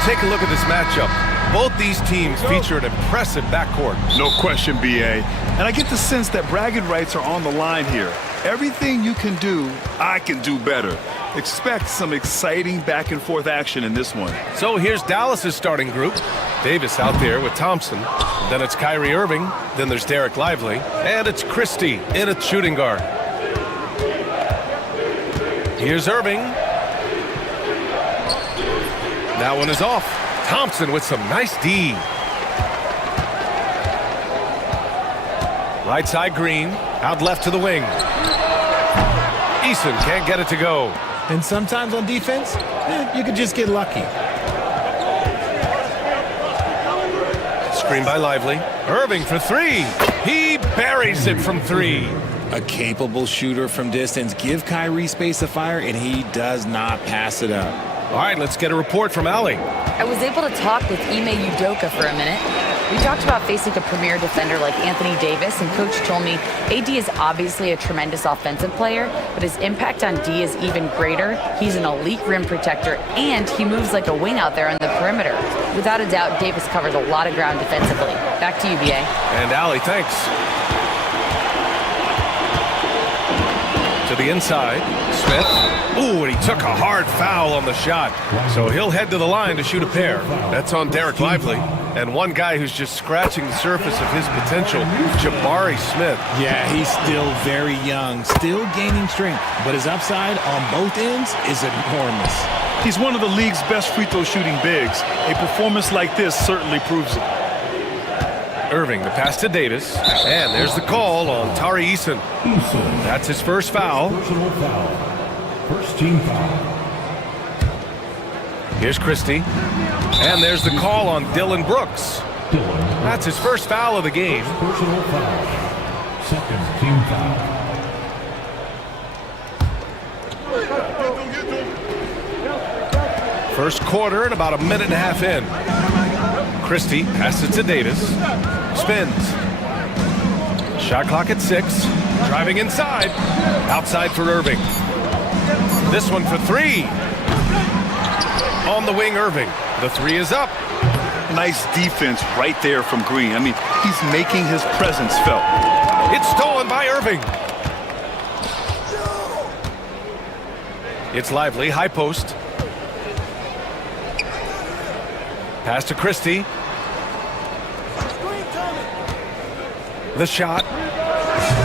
Take a look at this matchup. Both these teams feature an impressive backcourt. No question, BA. And I get the sense that bragging rights are on the line here. Everything you can do, I can do better. Expect some exciting back-and-forth action in this one. So here's Dallas's starting group. Davis out there with Thompson. Then it's Kyrie Irving. Then there's Derek Lively. And it's Christie in at shooting guard. Here's Irving. That one is off. Thompson with some nice D. Right side Green. Out left to the wing. Eason can't get it to go. And sometimes on defense, you could just get lucky. Screen by Lively. Irving for three. He buries it from three. A capable shooter from distance. Give Kyrie space to fire, and he does not pass it up. All right, let's get a report from Allie. I was able to talk with Ime Udoka for a minute. We talked about facing a premier defender like Anthony Davis, and Coach told me AD is obviously a tremendous offensive player, but his impact on D is even greater. He's an elite rim protector, and he moves like a wing out there on the perimeter. Without a doubt, Davis covers a lot of ground defensively. Back to you, BA. And Allie, thanks. To the inside, Smith. Ooh, and he took a hard foul on the shot. So he'll head to the line to shoot a pair. That's on Derek Lively. And one guy who's just scratching the surface of his potential, Jabari Smith. Yeah, he's still very young, still gaining strength, but his upside on both ends is enormous. He's one of the league's best free throw shooting bigs. A performance like this certainly proves it. Irving, the pass to Davis. And there's the call on Tari Eason. That's his first foul. Personal foul. First team foul. Here's Christie. And there's the call on Dylan Brooks. That's his first foul of the game. Personal foul. Second team foul. First quarter and about a minute and a half in. Christie passes to Davis. Spins. Shot clock at 6. Driving inside. Outside for Irving. This one for three. On the wing, Irving. The three is up. Nice defense right there from Green. I mean, he's making his presence felt. It's stolen by Irving. It's Lively, high post. Pass to Christie. The shot.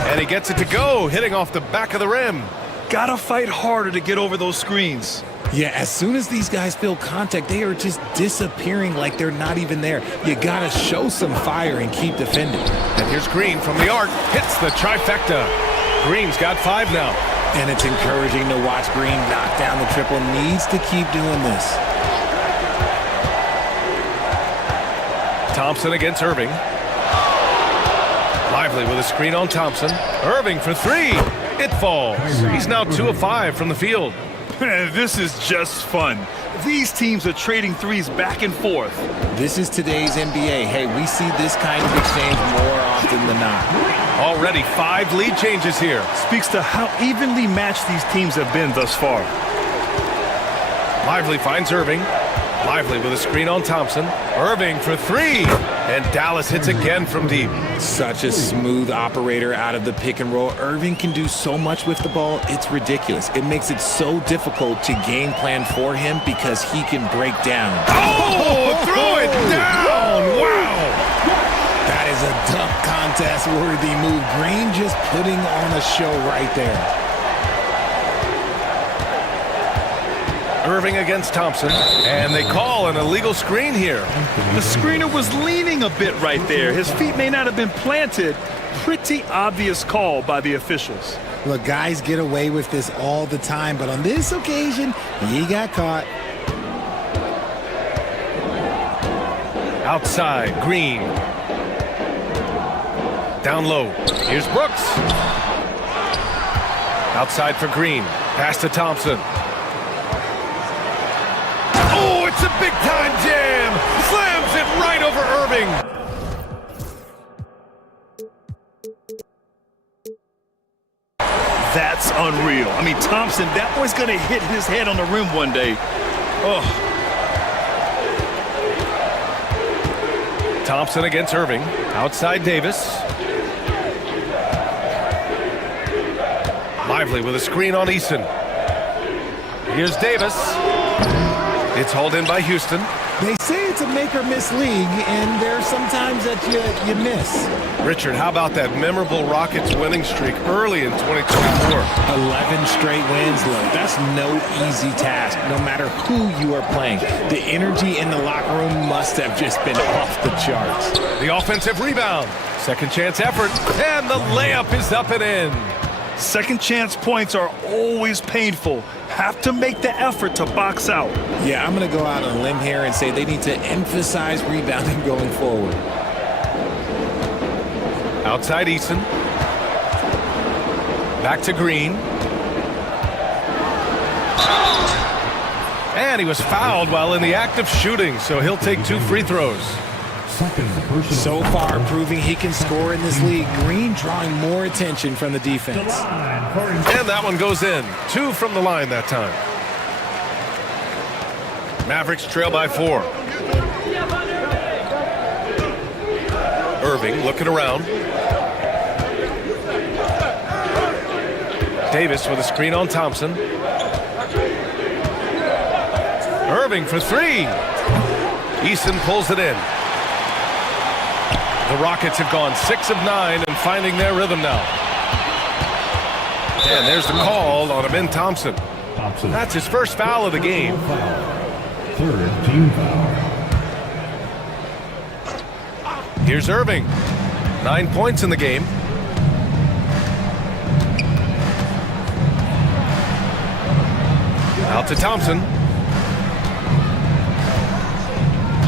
And he gets it to go, hitting off the back of the rim. Gotta fight harder to get over those screens. Yeah, as soon as these guys feel contact, they are just disappearing like they're not even there. You gotta show some fire and keep defending. And here's Green from the arc. Hits the trifecta. Green's got 5 now. And it's encouraging to watch Green knock down the triple. Needs to keep doing this. Thompson against Irving. Lively with a screen on Thompson. Irving for three. It falls. He's now 2 of 5 from the field. This is just fun. These teams are trading threes back and forth. This is today's NBA. Hey, we see this kind of exchange more often than not. Already 5 lead changes here. Speaks to how evenly matched these teams have been thus far. Lively finds Irving. Lively with a screen on Thompson. Irving for three. And Dallas hits again from deep. Such a smooth operator out of the pick and roll. Irving can do so much with the ball, it's ridiculous. It makes it so difficult to game plan for him because he can break down. Oh, throw it down! Wow! That is a dunk contest-worthy move. Green just putting on a show right there. Irving against Thompson, and they call an illegal screen here. The screener was leaning a bit right there. His feet may not have been planted. Pretty obvious call by the officials. Look, guys get away with this all the time, but on this occasion, he got caught. Outside, Green. Down low. Here's Brooks. Outside for Green. Pass to Thompson. Oh, it's a big-time jam. Slams it right over Irving. That's unreal. I mean, Thompson, that boy's going to hit his head on the rim one day. Oh. Thompson against Irving. Outside Davis. Lively with a screen on Eason. Here's Davis. It's hauled in by Houston. They say it's a make-or-miss league, and there's sometimes that you miss. Richard, how about that memorable Rockets winning streak early in 2024? 11 straight wins, look, that's no easy task, no matter who you are playing. The energy in the locker room must have just been off the charts. The offensive rebound. Second chance effort, and the layup is up and in. Second chance points are always painful. Have to make the effort to box out. Yeah, I'm going to go out on a limb here and say they need to emphasize rebounding going forward. Outside Eason. Back to Green. And he was fouled while in the act of shooting, so he'll take 2 free throws. Second personal. So far, proving he can score in this league. Green drawing more attention from the defense. And that one goes in. 2 from the line that time. Mavericks trail by 4. Irving looking around. Davis with a screen on Thompson. Irving for 3. Eason pulls it in. The Rockets have gone 6 of 9 and finding their rhythm now. And there's the call on Amin Thompson. Thompson. That's his first foul of the game. Third team foul. Here's Irving. 9 points in the game. Out to Thompson.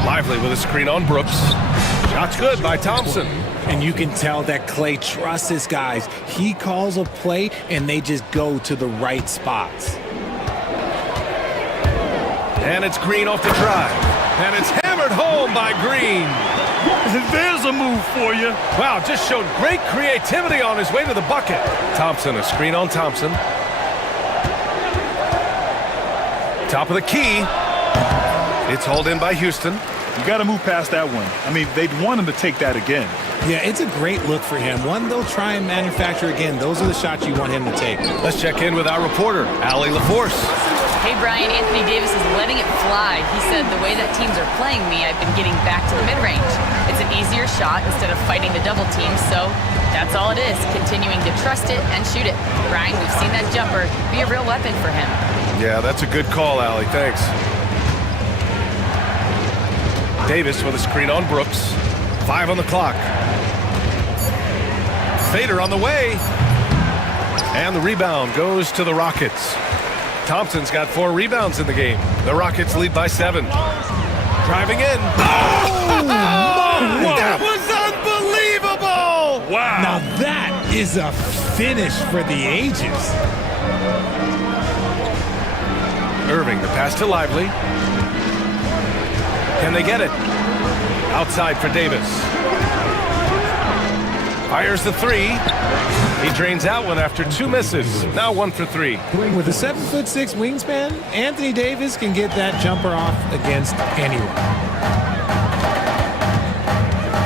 Lively with a screen on Brooks. Shot's good by Thompson. And you can tell that Klay trusts his guys. He calls a play, and they just go to the right spots. And it's Green off the drive. And it's hammered home by Green. There's a move for you. Wow, just showed great creativity on his way to the bucket. Thompson, a screen on Thompson. Top of the key. It's hauled in by Houston. You got to move past that one. I mean, they'd want him to take that again. Yeah, it's a great look for him. One they'll try and manufacture again. Those are the shots you want him to take. Let's check in with our reporter, Allie LaForce. Hey, Brian, Anthony Davis is letting it fly. He said, the way that teams are playing me, I've been getting back to the mid-range. It's an easier shot instead of fighting the double team, so that's all it is, continuing to trust it and shoot it. Brian, we've seen that jumper be a real weapon for him. Yeah, that's a good call, Allie. Thanks. Davis with a screen on Brooks. 5 on the clock. Fader on the way. And the rebound goes to the Rockets. Thompson's got 4 rebounds in the game. The Rockets lead by 7. Driving in. Oh! That was unbelievable! Wow. Now that is a finish for the ages. Irving, the pass to Lively. Can they get it? Outside for Davis. Fires the 3. He drains out one after 2 misses. Now 1 for 3. With a 7'6" wingspan, Anthony Davis can get that jumper off against anyone.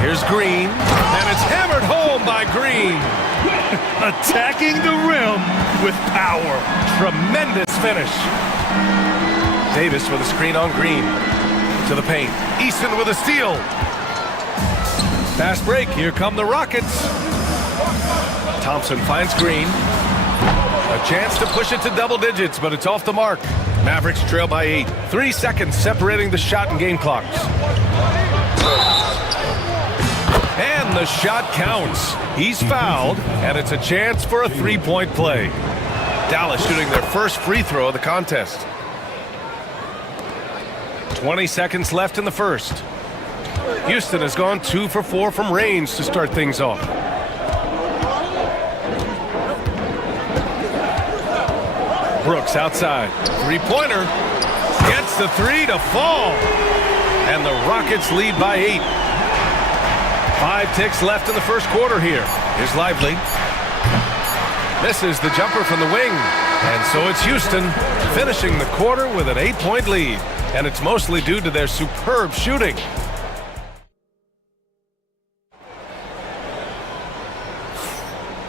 Here's Green, and it's hammered home by Green. Attacking the rim with power. Tremendous finish. Davis with a screen on Green. To the paint. Easton with a steal. Fast break. Here come the Rockets. Thompson finds Green. A chance to push it to double digits, but it's off the mark. Mavericks trail by 8. 3 seconds separating the shot and game clocks. And the shot counts. He's fouled, and it's a chance for a 3-point play. Dallas shooting their first free throw of the contest. 20 seconds left in the first. Houston has gone 2 for 4 from range to start things off. Brooks outside. 3-pointer. Gets the 3 to fall. And the Rockets lead by 8. 5 ticks left in the first quarter here. Here's Lively. Misses the jumper from the wing. And so it's Houston finishing the quarter with an 8-point lead. And it's mostly due to their superb shooting.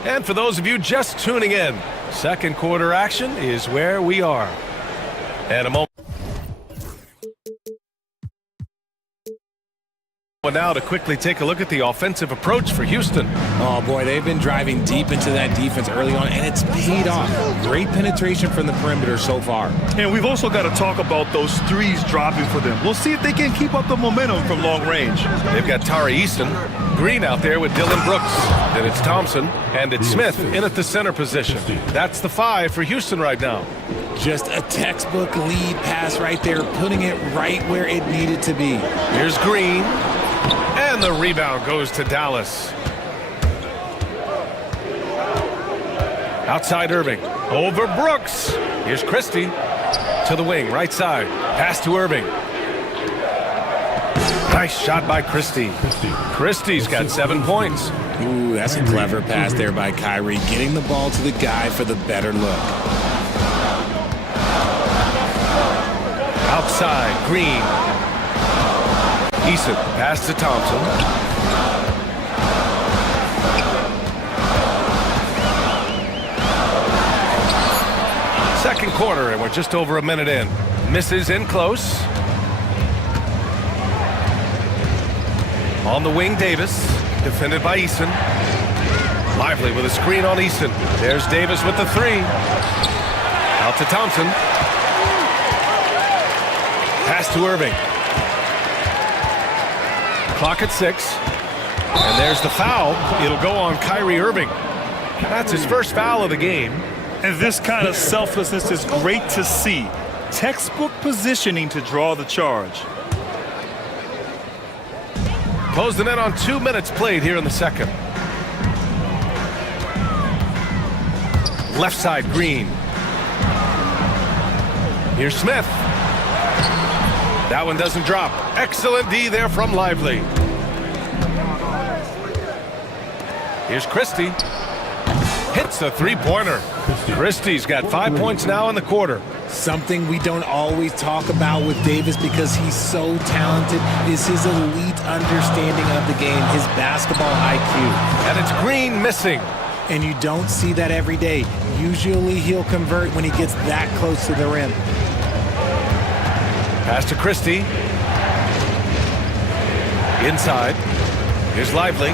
And for those of you just tuning in, second quarter action is where we are. And a moment now to quickly take a look at the offensive approach for Houston. Oh boy, they've been driving deep into that defense early on, and it's paid off. Great penetration from the perimeter so far. And we've also got to talk about those threes dropping for them. We'll see if they can keep up the momentum from long range. They've got Tari Easton, Green out there with Dylan Brooks. Then it's Thompson, and it's Smith in at the center position. That's the 5 for Houston right now. Just a textbook lead pass right there, putting it right where it needed to be. Here's Green, and the rebound goes to Dallas. Outside Irving, over Brooks. Here's Christie to the wing, right side. Pass to Irving. Nice shot by Christie. Christie's got 7 points. Ooh, that's a clever pass there by Kyrie, getting the ball to the guy for the better look. Outside, Green. Eason, pass to Thompson. Second quarter, and we're just over a minute in. Misses in close. On the wing, Davis, defended by Eason. Lively with a screen on Eason. There's Davis with the 3. Out to Thompson. Pass to Irving. Clock at 6. And there's the foul. It'll go on Kyrie Irving. That's his first foul of the game. And this kind of selflessness is great to see. Textbook positioning to draw the charge. Closing in on 2 minutes played here in the second. Left side, Green. Here's Smith. That one doesn't drop. Excellent D there from Lively. Here's Christie. Hits a 3-pointer. Christie's got 5 points now in the quarter. Something we don't always talk about with Davis because he's so talented is his elite understanding of the game, his basketball IQ. And it's Green missing. And you don't see that every day. Usually he'll convert when he gets that close to the rim. Pass to Christie. Inside. Here's Lively.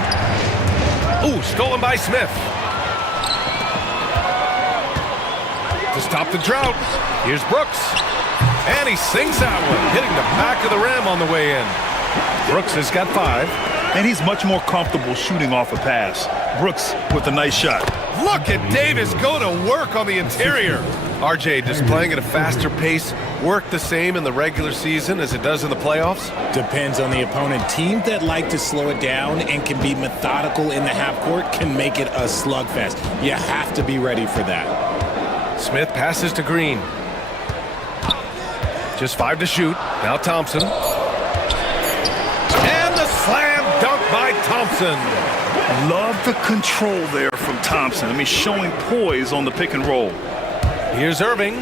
Ooh, stolen by Smith. To stop the drought. Here's Brooks. And he sinks that one, hitting the back of the rim on the way in. Brooks has got 5. And he's much more comfortable shooting off a pass. Brooks with a nice shot. Look at Davis go to work on the interior. RJ displaying at a faster pace. Work the same in the regular season as it does in the playoffs? Depends on the opponent. Teams that like to slow it down and can be methodical in the half court can make it a slugfest. You have to be ready for that. Smith passes to Green. Just 5 to shoot. Now Thompson. And the slam dunk by Thompson. Love the control there from Thompson. I mean, showing poise on the pick and roll. Here's Irving.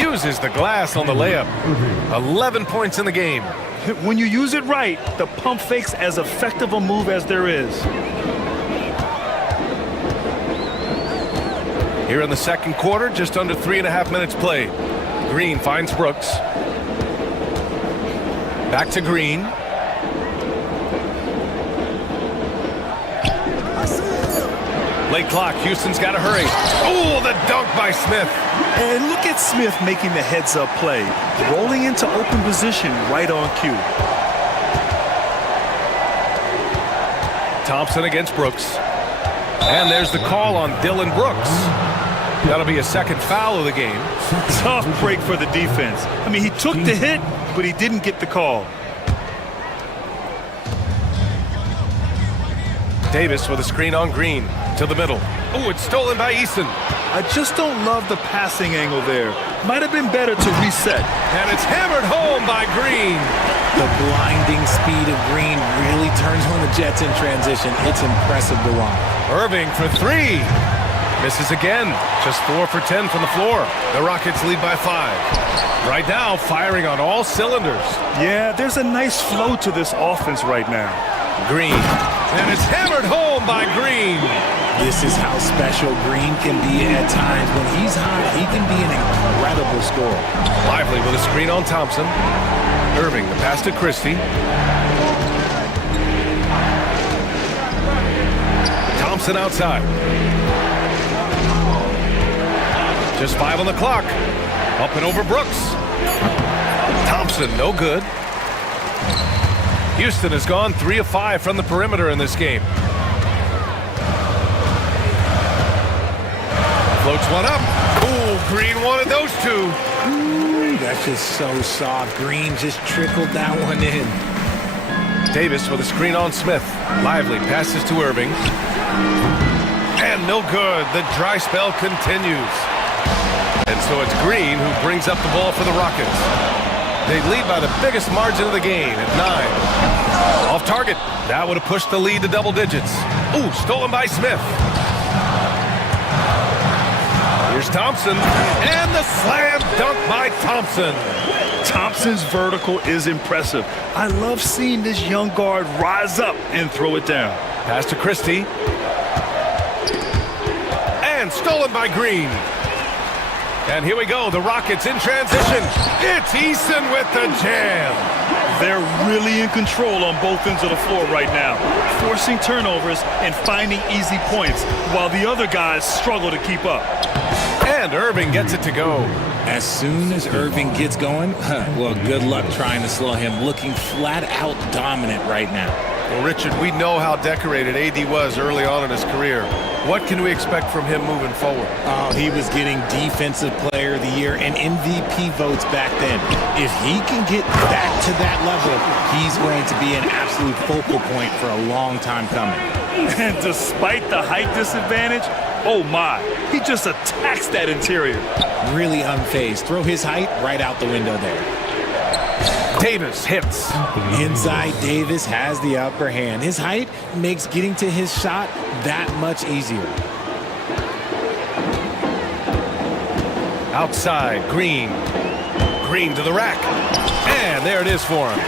Uses the glass on the layup. 11 points in the game. When you use it right, the pump fake's as effective a move as there is. Here in the second quarter, just under 3.5 minutes played. Green finds Brooks. Back to Green. Late clock, Houston's got to hurry. Oh, the dunk by Smith. And look at Smith making the heads-up play. Rolling into open position right on cue. Thompson against Brooks. And there's the call on Dylan Brooks. That'll be a second foul of the game. Tough break for the defense. I mean, he took the hit, but he didn't get the call. Davis with a screen on Green to the middle. Oh, it's stolen by Eason. I just don't love the passing angle there. Might have been better to reset. And it's hammered home by Green. The blinding speed of Green really turns on the Jets in transition. It's impressive to watch. Irving for 3. Misses again. Just 4 for 10 from the floor. The Rockets lead by 5. Right now, firing on all cylinders. Yeah, there's a nice flow to this offense right now. Green And it's hammered home by Green. This is how special Green can be at times. When he's hot, he can be an incredible scorer. Lively with a screen on Thompson. Irving, the pass to Christie. Thompson outside. Just 5 on the clock. Up and over Brooks. Thompson, no good. Houston has gone 3 of 5 from the perimeter in this game. Floats one up. Ooh, Green wanted those two. Ooh, that's just so soft. Green just trickled that one in. Davis with a screen on Smith. Lively passes to Irving. And no good. The dry spell continues. And so it's Green who brings up the ball for the Rockets. They lead by the biggest margin of the game at 9. Off target. That would have pushed the lead to double digits. Ooh, stolen by Smith. Here's Thompson. And the slam dunk by Thompson. Thompson's vertical is impressive. I love seeing this young guard rise up and throw it down. Pass to Christie. And stolen by Green. And here we go, the Rockets in transition. It's Eason with the jam. They're really in control on both ends of the floor right now, forcing turnovers and finding easy points, while the other guys struggle to keep up. And Irving gets it to go. As soon as Irving gets going, well, good luck trying to slow him. Looking flat out dominant right now. Well, Richard, we know how decorated AD was early on in his career. What can we expect from him moving forward? Oh, he was getting Defensive Player of the Year and MVP votes back then. If he can get back to that level, he's going to be an absolute focal point for a long time coming. And despite the height disadvantage, oh my, he just attacks that interior. Really unfazed. Throw his height right out the window there. Davis hits. Inside, Davis has the upper hand. His height makes getting to his shot that much easier. Outside, Green. Green to the rack. And there it is for him.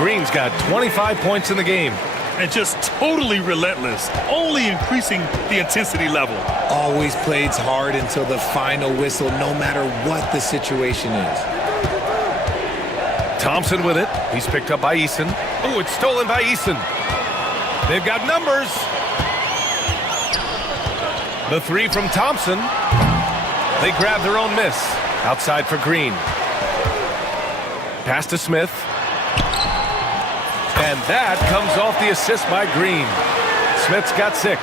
Green's got 25 points in the game. And just totally relentless, only increasing the intensity level. Always plays hard until the final whistle, no matter what the situation is. Thompson with it. He's picked up by Eason. Oh, it's stolen by Eason. They've got numbers. The 3 from Thompson. They grab their own miss. Outside for Green. Pass to Smith. And that comes off the assist by Green. Smith's got 6.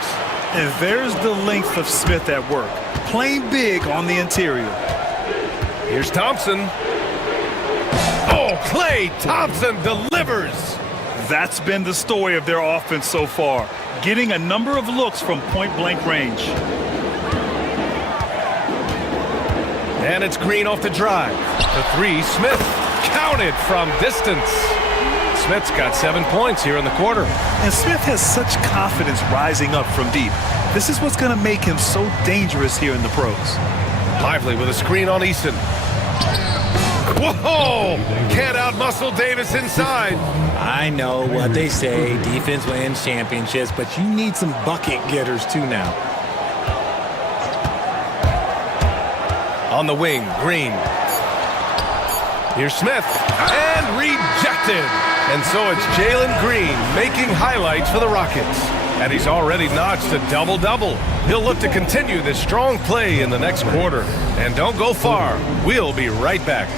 And there's the length of Smith at work, playing big on the interior. Here's Thompson. Oh, Klay Thompson delivers. That's been the story of their offense so far, getting a number of looks from point-blank range. And it's Green off the drive. The 3, Smith counted from distance. Smith's got 7 points here in the quarter. And Smith has such confidence rising up from deep. This is what's going to make him so dangerous here in the pros. Lively with a screen on Eason. Whoa! Can't outmuscle Davis inside. I know what they say, defense wins championships, but you need some bucket getters too now. On the wing, Green. Here's Smith. And rejected. And so it's Jalen Green making highlights for the Rockets. And he's already notched a double-double. He'll look to continue this strong play in the next quarter. And don't go far. We'll be right back.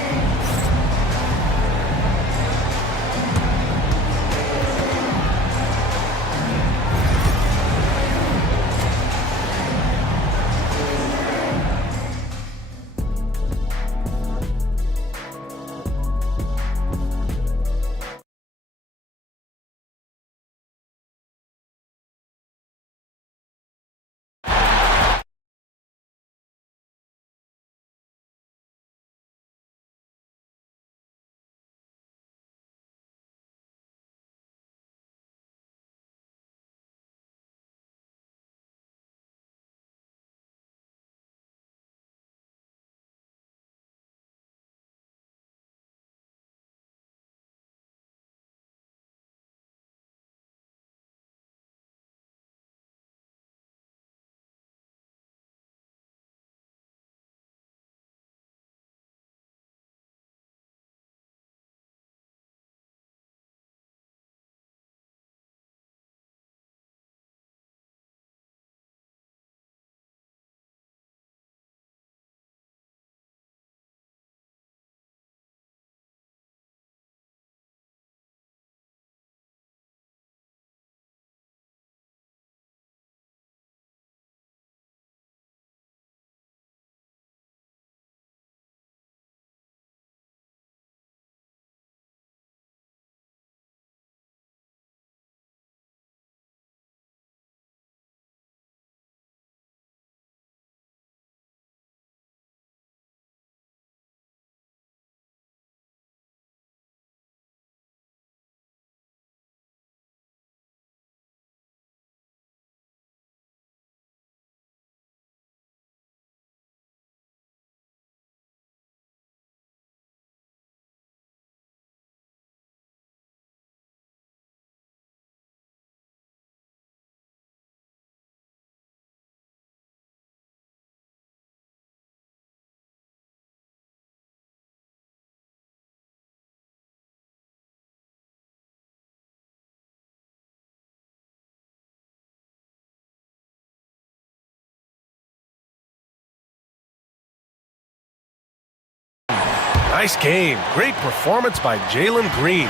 Nice game. Great performance by Jalen Green.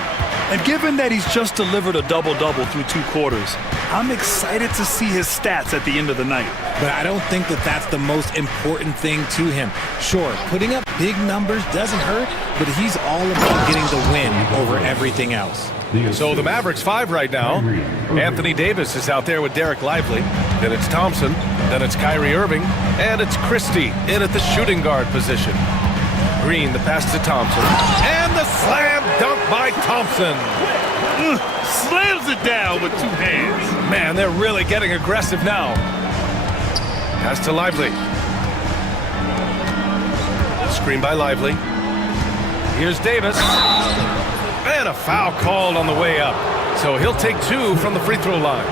And given that he's just delivered a double-double through 2 quarters, I'm excited to see his stats at the end of the night. But I don't think that that's the most important thing to him. Sure, putting up big numbers doesn't hurt, but he's all about getting the win over everything else. So the Mavericks 5 right now. Anthony Davis is out there with Derek Lively. Then it's Thompson. Then it's Kyrie Irving. And it's Christie in at the shooting guard position. Green, the pass to Thompson. And the slam dunk by Thompson. Slams it down with 2 hands. Man, they're really getting aggressive now. Pass to Lively. Screen by Lively. Here's Davis. And a foul called on the way up. So he'll take 2 from the free throw line.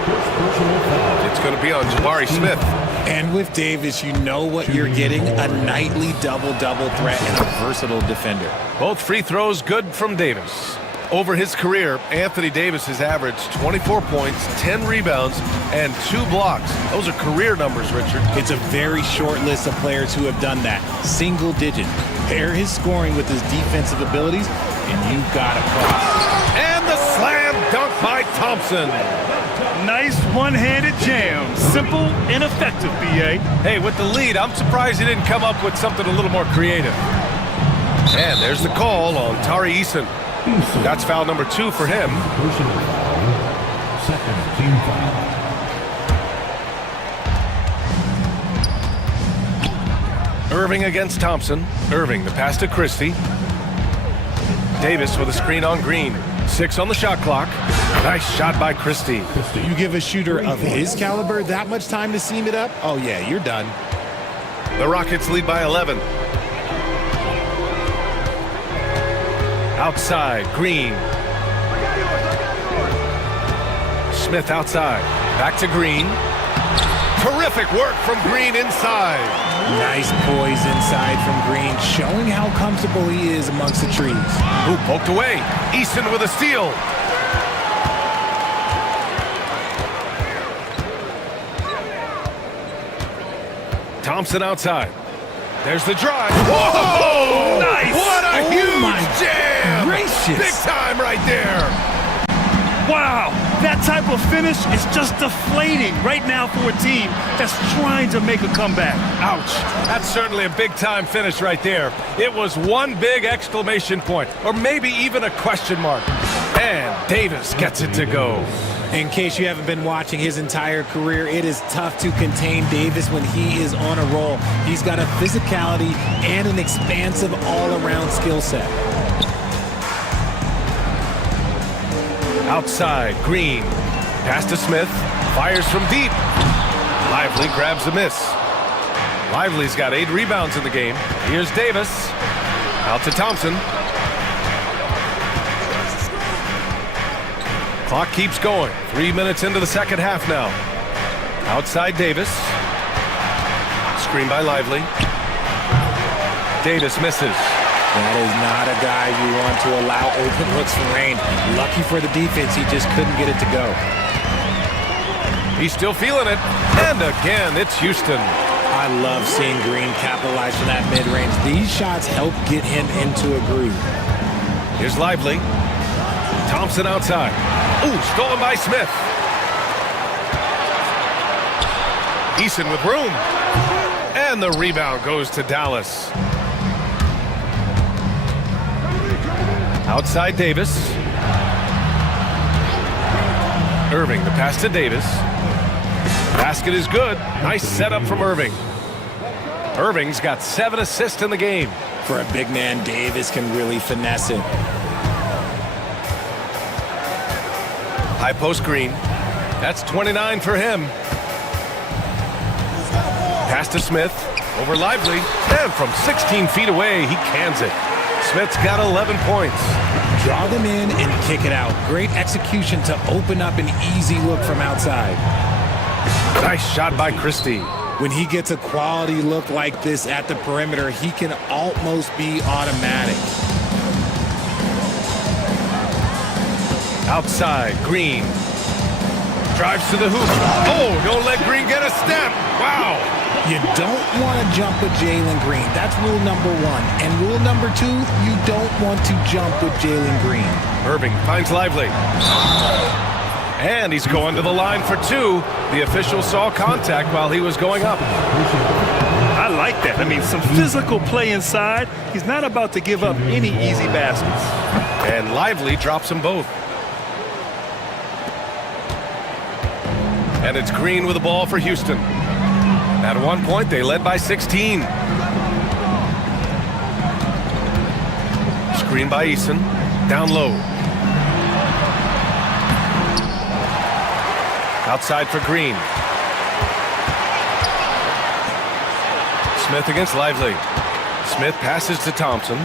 It's going to be on Jabari Smith. And with Davis, you know what you're getting, a nightly double-double threat and a versatile defender. Both free throws good from Davis. Over his career, Anthony Davis has averaged 24 points, 10 rebounds, and 2 blocks. Those are career numbers, Richard. It's a very short list of players who have done that. Single digit. Pair his scoring with his defensive abilities, and you've got a problem. And the slam dunk by Thompson. Nice one-handed jam. Simple and effective, B.A. Hey, with the lead, I'm surprised he didn't come up with something a little more creative. And there's the call on Tari Eason. That's foul number 2 for him. Personal foul. Second team foul. Irving against Thompson. Irving, the pass to Christie. Davis with a screen on Green. 6 on the shot clock. Nice shot by Christie. You give a shooter of his caliber that much time to seam it up? Oh, yeah, you're done. The Rockets lead by 11. Outside, Green. Smith outside. Back to Green. Terrific work from Green inside. Nice poise inside from Green, showing how comfortable he is amongst the trees. Who poked away. Easton with a steal. Thompson outside. There's the drive. Whoa! Nice! What a huge jam! Gracious. Big time right there. Wow, that type of finish is just deflating right now for a team that's trying to make a comeback. Ouch. That's certainly a big-time finish right there. It was one big exclamation point, or maybe even a question mark. And Davis gets it to go. In case you haven't been watching his entire career, it is tough to contain Davis when he is on a roll. He's got a physicality and an expansive all-around skill set. Outside, Green. Pass to Smith. Fires from deep. Lively grabs the miss. Lively's got 8 rebounds in the game. Here's Davis. Out to Thompson. Clock keeps going. 3 minutes into the second half now. Outside Davis. Screen by Lively. Davis misses. That is not a guy you want to allow open looks from range. Lucky for the defense, he just couldn't get it to go. He's still feeling it. And again, it's Houston. I love seeing Green capitalize from that mid-range. These shots help get him into a groove. Here's Lively. Thompson outside. Ooh, stolen by Smith. Eason with room. And the rebound goes to Dallas. Outside Davis. Irving, the pass to Davis. Basket is good. Nice setup from Irving. Irving's got 7 assists in the game. For a big man, Davis can really finesse it. High post Green. That's 29 for him. Pass to Smith. Over Lively. And from 16 feet away, he cans it. Smith's got 11 points. Draw them in and kick it out. Great execution to open up an easy look from outside. Nice shot by Christie. When he gets a quality look like this at the perimeter, he can almost be automatic. Outside, Green. Drives to the hoop. Oh, don't let Green get a step. Wow. You don't want to jump with Jalen Green. That's rule number one. And rule number two, you don't want to jump with Jalen Green. Irving finds Lively. And he's going to the line for two. The official saw contact while he was going up. I like that. I mean, some physical play inside. He's not about to give up any easy baskets. And Lively drops them both. And it's Green with the ball for Houston. At one point, they led by 16. Screen by Eason. Down low. Outside for Green. Smith against Lively. Smith passes to Thompson.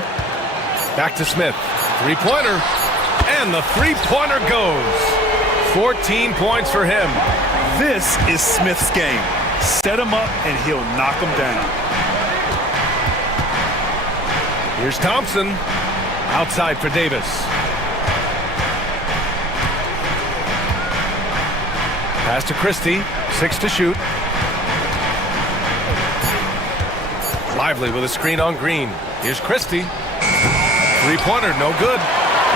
Back to Smith. Three-pointer. And the three-pointer goes. 14 points for him. This is Smith's game. Set him up and he'll knock him down. Here's Thompson. Outside for Davis. Pass to Christie. 6 to shoot. Lively with a screen on Green. Here's Christie. Three-pointer, no good.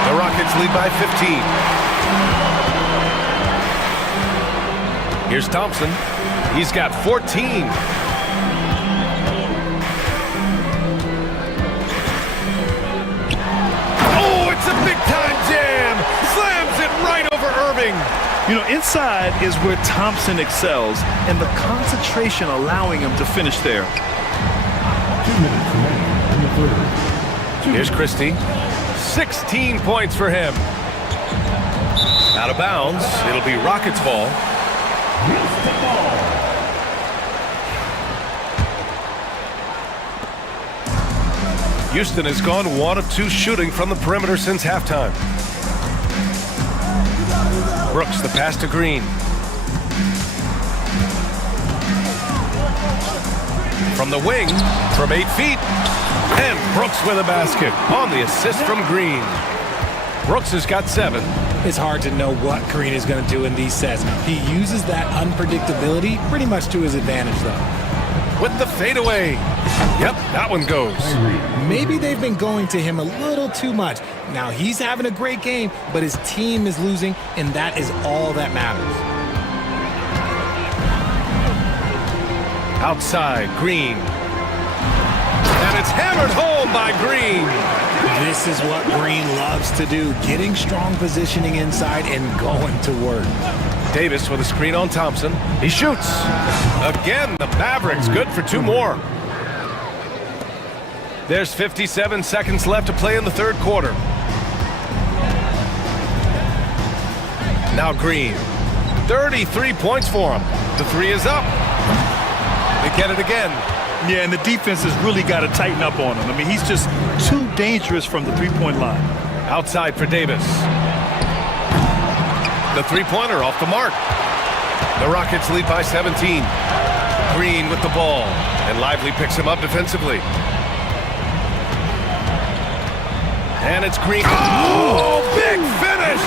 The Rockets lead by 15. Here's Thompson. He's got 14. Oh, it's a big-time jam. Slams it right over Irving. You know, inside is where Thompson excels, and the concentration allowing him to finish there. 2 minutes remaining in the third. Here's Christie. 16 points for him. Out of bounds. It'll be Rockets ball. Houston has gone 1 of 2 shooting from the perimeter since halftime. Brooks, the pass to Green. From the wing, from 8 feet. And Brooks with a basket on the assist from Green. Brooks has got 7. It's hard to know what Green is going to do in these sets. He uses that unpredictability pretty much to his advantage, though. With the fadeaway. Yep, that one goes. Maybe they've been going to him a little too much. Now he's having a great game, but his team is losing, and that is all that matters. Outside, Green. And it's hammered home by Green. This is what Green loves to do, getting strong positioning inside and going to work. Davis with a screen on Thompson. He shoots. Again, the Mavericks good for 2 more. There's 57 seconds left to play in the third quarter. Now Green. 33 points for him. The 3 is up. They get it again. Yeah, and the defense has really got to tighten up on him. I mean, he's just too dangerous from the three-point line. Outside for Davis. The three-pointer off the mark. The Rockets lead by 17. Green with the ball. And Lively picks him up defensively. And it's Green. Oh, big finish!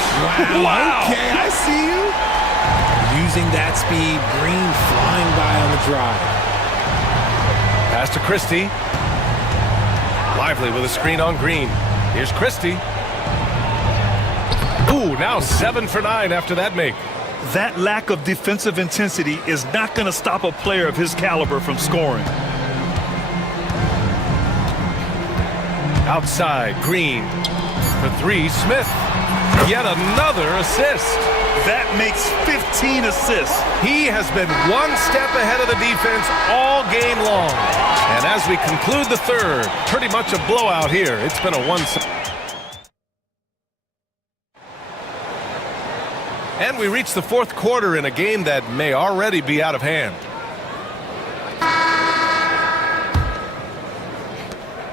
Wow. Okay, I see you. Using that speed, Green flying by on the drive. Pass to Christie. Lively with a screen on Green. Here's Christie. Ooh, now 7 for 9 after that make. That lack of defensive intensity is not going to stop a player of his caliber from scoring. Outside, Green. For 3, Smith. Yet another assist. That makes 15 assists. He has been 1 step ahead of the defense all game long. And as we conclude the third, pretty much a blowout here. It's been a 1-sided. And we reach the fourth quarter in a game that may already be out of hand.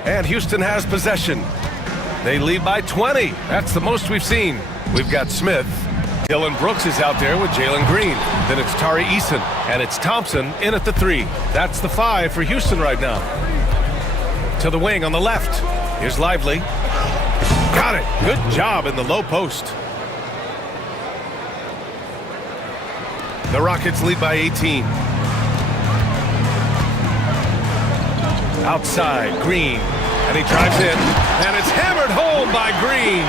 And Houston has possession. They lead by 20. That's the most we've seen. We've got Smith. Dylan Brooks is out there with Jalen Green. Then it's Tari Eason. And it's Thompson in at the 3. That's the 5 for Houston right now. To the wing on the left. Here's Lively. Got it. Good job in the low post. The Rockets lead by 18. Outside, Green. And he drives in. And it's hammered home by Green.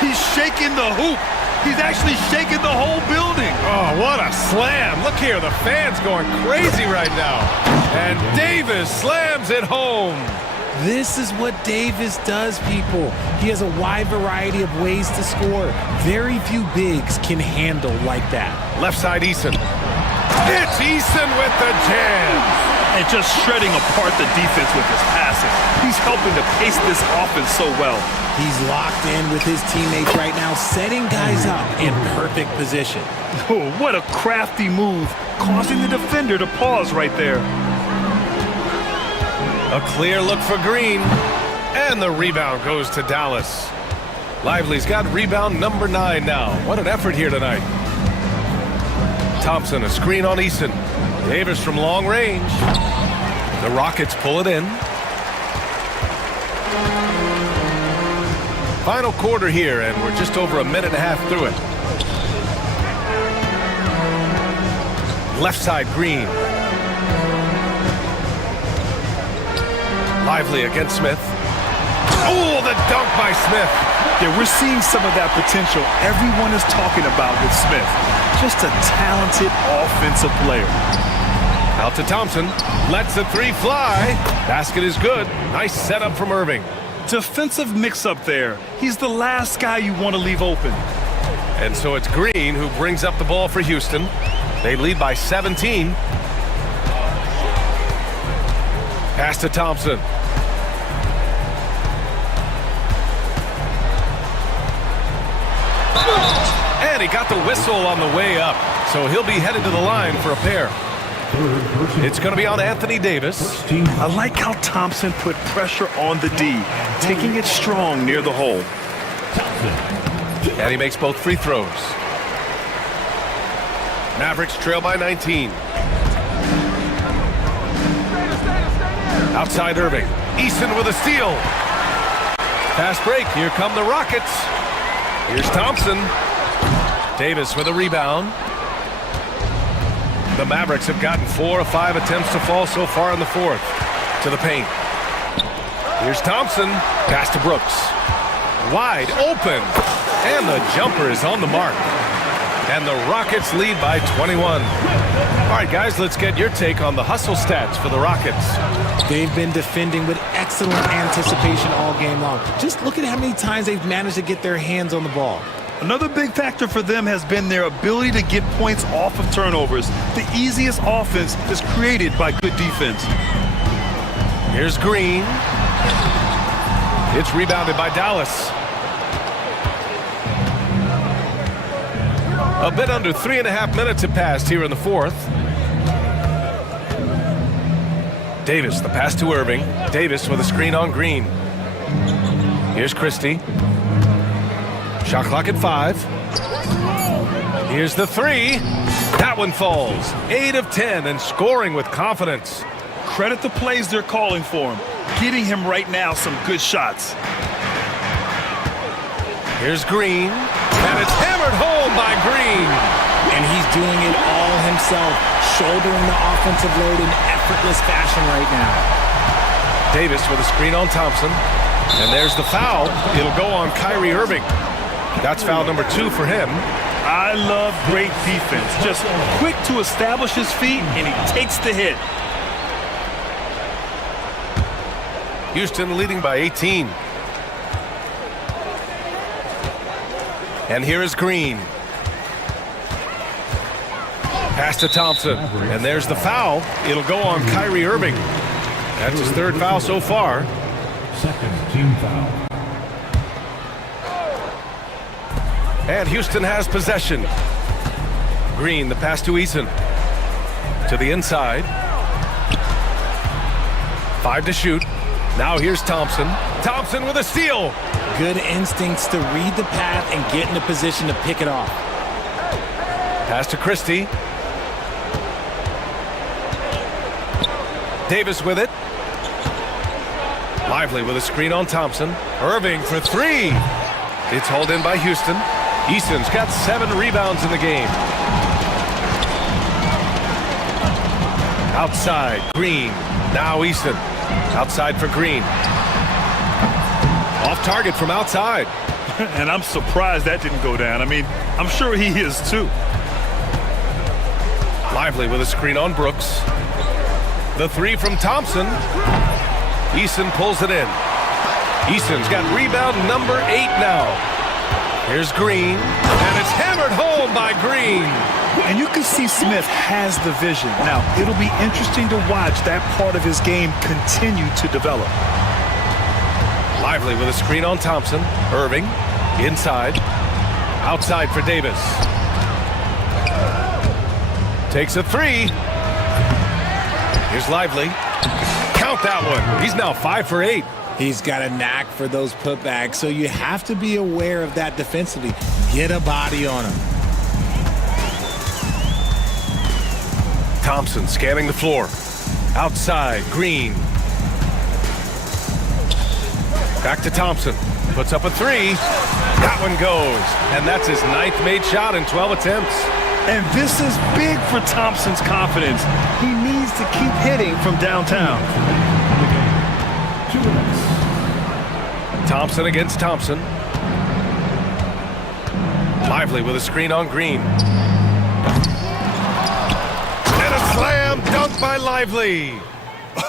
He's shaking the hoop. He's actually shaking the whole building. Oh, what a slam. Look here, the fans going crazy right now. And Davis slams it home. This is what Davis does, people. He has a wide variety of ways to score. Very few bigs can handle like that. Left side, Eason. It's Eason with the jam. And just shredding apart the defense with his passing. He's helping to pace this offense so well. He's locked in with his teammates right now, setting guys up in perfect position. Oh, what a crafty move, causing the defender to pause right there. A clear look for Green. And the rebound goes to Dallas. Lively's got rebound number 9 now. What an effort here tonight. Thompson, a screen on Eason. Davis from long range. The Rockets pull it in. Final quarter here, and we're just over a minute and a half through it. Left side, Green. Lively against Smith. Oh, the dunk by Smith. Yeah, we're seeing some of that potential everyone is talking about with Smith. Just a talented offensive player. Out to Thompson. Lets the three fly. Basket is good. Nice setup from Irving. Defensive mix-up there. He's the last guy you want to leave open. And so it's Green who brings up the ball for Houston. They lead by 17. Pass to Thompson. And he got the whistle on the way up. So he'll be headed to the line for a pair. It's going to be on Anthony Davis. I like how Thompson put pressure on the D, taking it strong near the hole. And he makes both free throws. Mavericks trail by 19. Outside Irving. Easton with a steal. Fast break. Here come the Rockets. Here's Thompson. Davis with a rebound. The Mavericks have gotten 4 of 5 attempts to fall so far in the fourth. To the paint. Here's Thompson. Pass to Brooks. Wide open. And the jumper is on the mark. And the Rockets lead by 21. All right, guys, let's get your take on the hustle stats for the Rockets. They've been defending with excellent anticipation all game long. Just look at how many times they've managed to get their hands on the ball. Another big factor for them has been their ability to get points off of turnovers. The easiest offense is created by good defense. Here's Green. It's rebounded by Dallas. A bit under 3.5 minutes have passed here in the fourth. Davis, the pass to Irving. Davis with a screen on Green. Here's Christie. Shot clock at 5. Here's the three. That one falls. 8 of 10 and scoring with confidence. Credit the plays they're calling for him. Getting him right now some good shots. Here's Green. And it's hammered home by Green. And he's doing it all himself, shouldering the offensive load in effortless fashion right now. Davis with a screen on Thompson. And there's the foul. It'll go on Kyrie Irving. That's foul number 2 for him. I love great defense. Just quick to establish his feet, and he takes the hit. Houston leading by 18. And here is Green. Pass to Thompson. And there's the foul. It'll go on Kyrie Irving. That's his 3rd foul so far. Second team foul. And Houston has possession. Green, the pass to Eason. To the inside. 5 to shoot. Now here's Thompson. Thompson with a steal. Good instincts to read the path and get in a position to pick it off. Pass to Christie. Davis with it. Lively with a screen on Thompson. Irving for 3. It's hauled in by Houston. Easton's got 7 rebounds in the game. Outside, Green. Now Easton. Outside for Green. Off target from outside. And I'm surprised that didn't go down. I mean, I'm sure he is too. Lively with a screen on Brooks. The three from Thompson. Eason pulls it in. Eason's got rebound number 8 now. Here's Green, and it's hammered home by Green. And you can see Smith has the vision. Now, it'll be interesting to watch that part of his game continue to develop. Lively with a screen on Thompson. Irving, inside. Outside for Davis. Takes a three. Here's Lively. Count that one. He's now 5 for 8. He's got a knack for those putbacks, so you have to be aware of that defensively. Get a body on him. Thompson scanning the floor. Outside, Green. Back to Thompson. Puts up a three. That one goes. And that's his 9th made shot in 12 attempts. And this is big for Thompson's confidence. He needs to keep hitting from downtown. Thompson against Thompson. Lively with a screen on Green. And a slam dunk by Lively.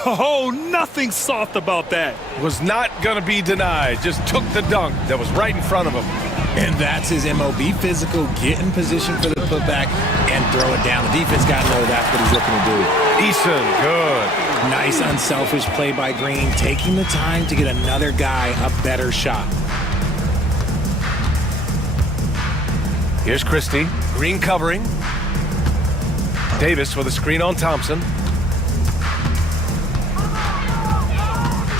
Oh, nothing soft about that. Was not going to be denied. Just took the dunk that was right in front of him. And that's his MO. Be physical, get in position for the putback, and throw it down. The defense got to know that's what he's looking to do. Eason, good. Nice, unselfish play by Green, taking the time to get another guy a better shot. Here's Christie. Green covering. Davis with a screen on Thompson.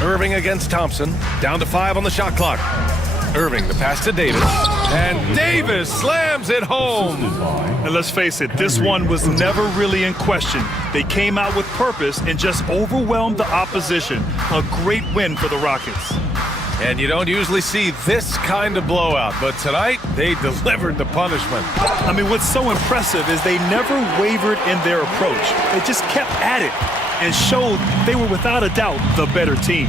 Irving against Thompson. Down to 5 on the shot clock. Irving, the pass to Davis. And Davis slams it home. And let's face it, this one was never really in question. They came out with purpose and just overwhelmed the opposition. A great win for the Rockets. And you don't usually see this kind of blowout, but tonight they delivered the punishment. I mean, what's so impressive is they never wavered in their approach. They just kept at it and showed they were without a doubt the better team.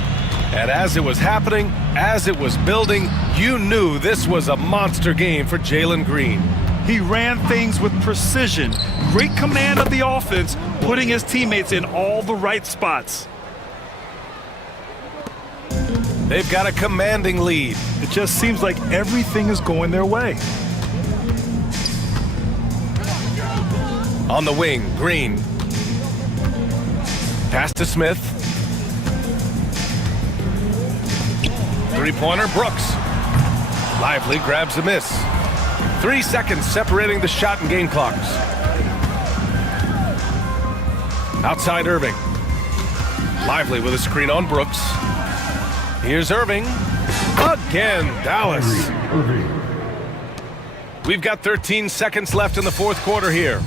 And as it was happening, as it was building, you knew this was a monster game for Jalen Green. He ran things with precision, great command of the offense, putting his teammates in all the right spots. They've got a commanding lead. It just seems like everything is going their way. On the wing, Green. Pass to Smith. Three-pointer, Brooks. Lively grabs a miss. 3 seconds separating the shot and game clocks. Outside Irving. Lively with a screen on Brooks. Here's Irving. Again, Dallas. We've got 13 seconds left in the fourth quarter here.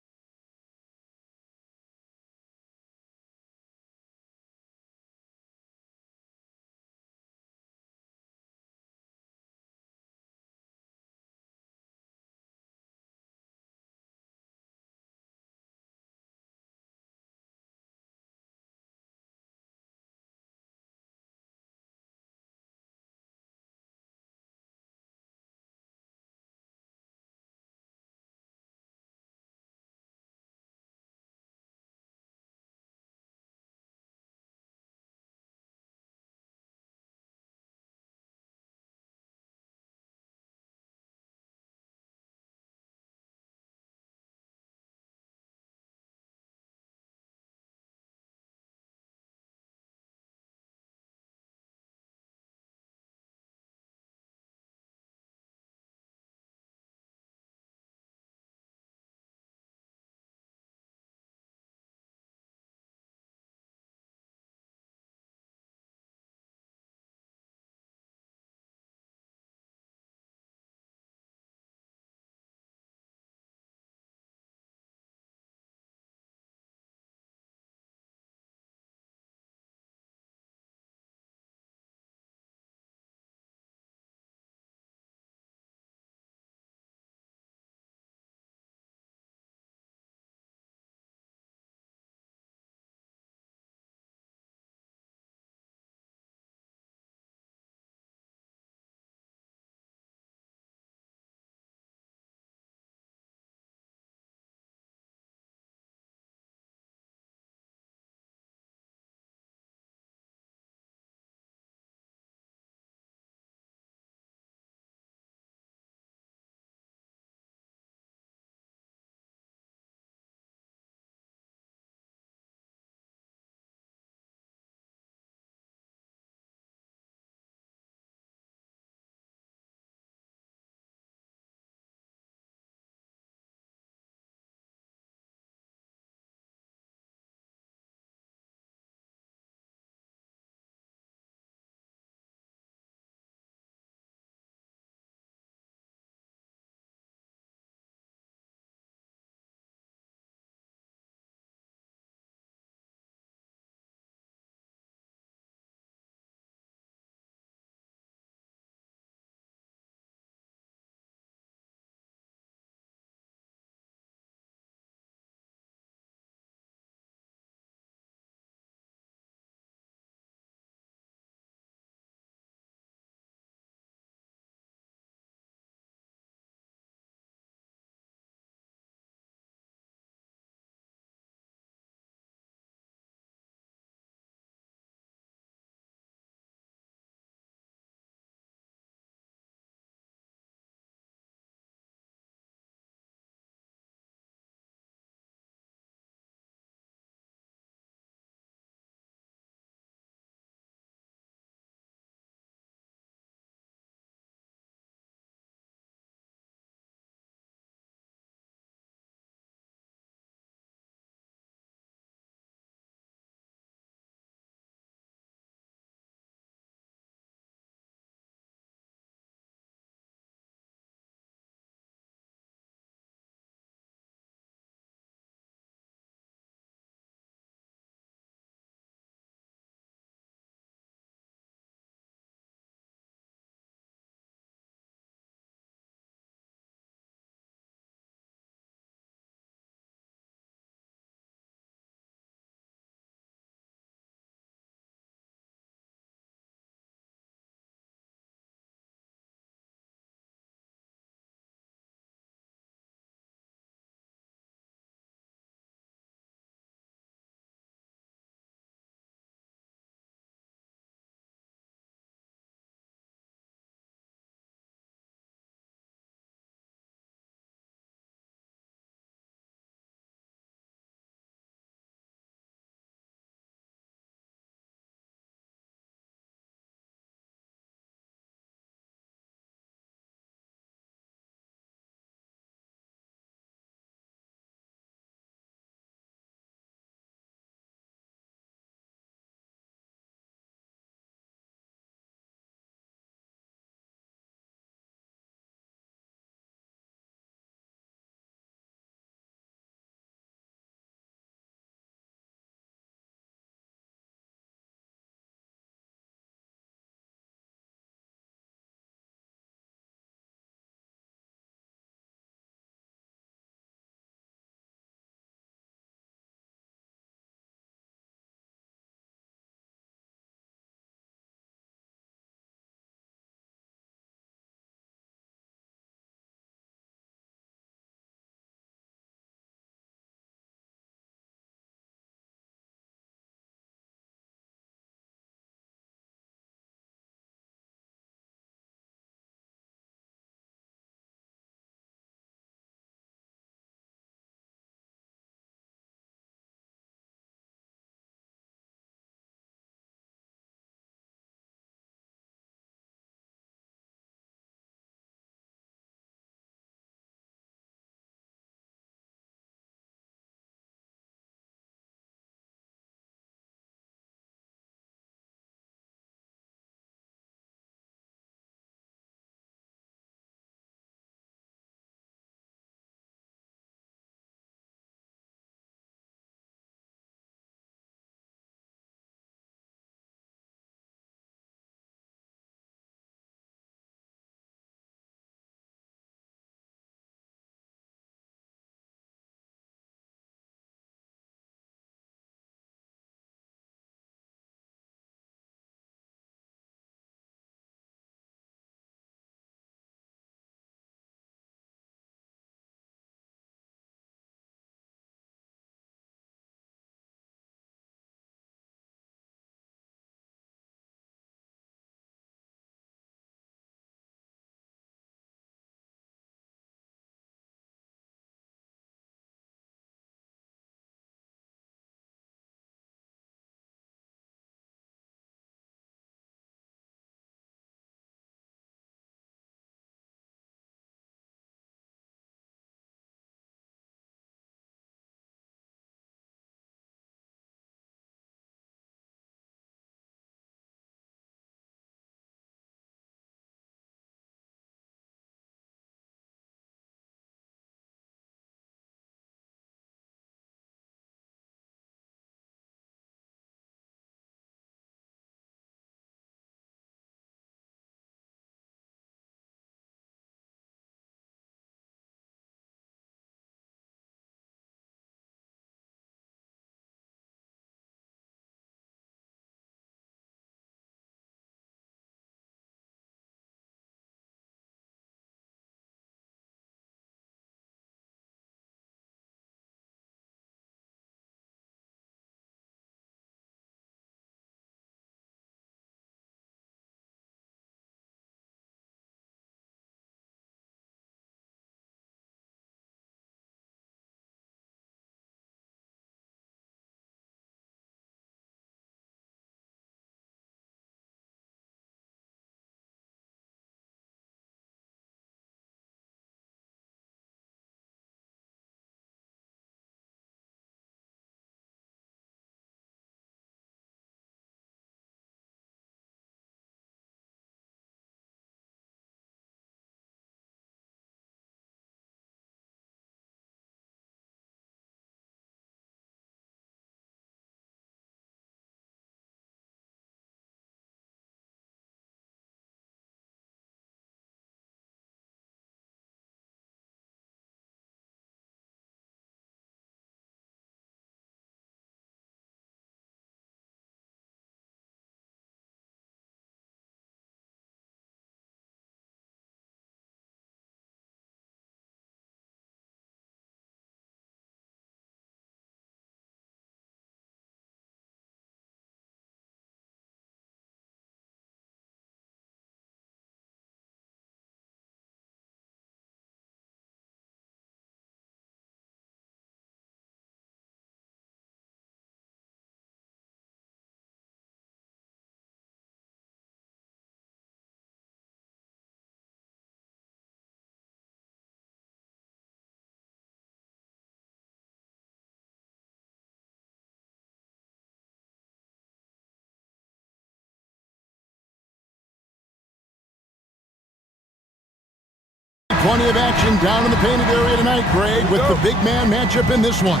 Plenty of action down in the painted area tonight, Greg, with the big man matchup in this one.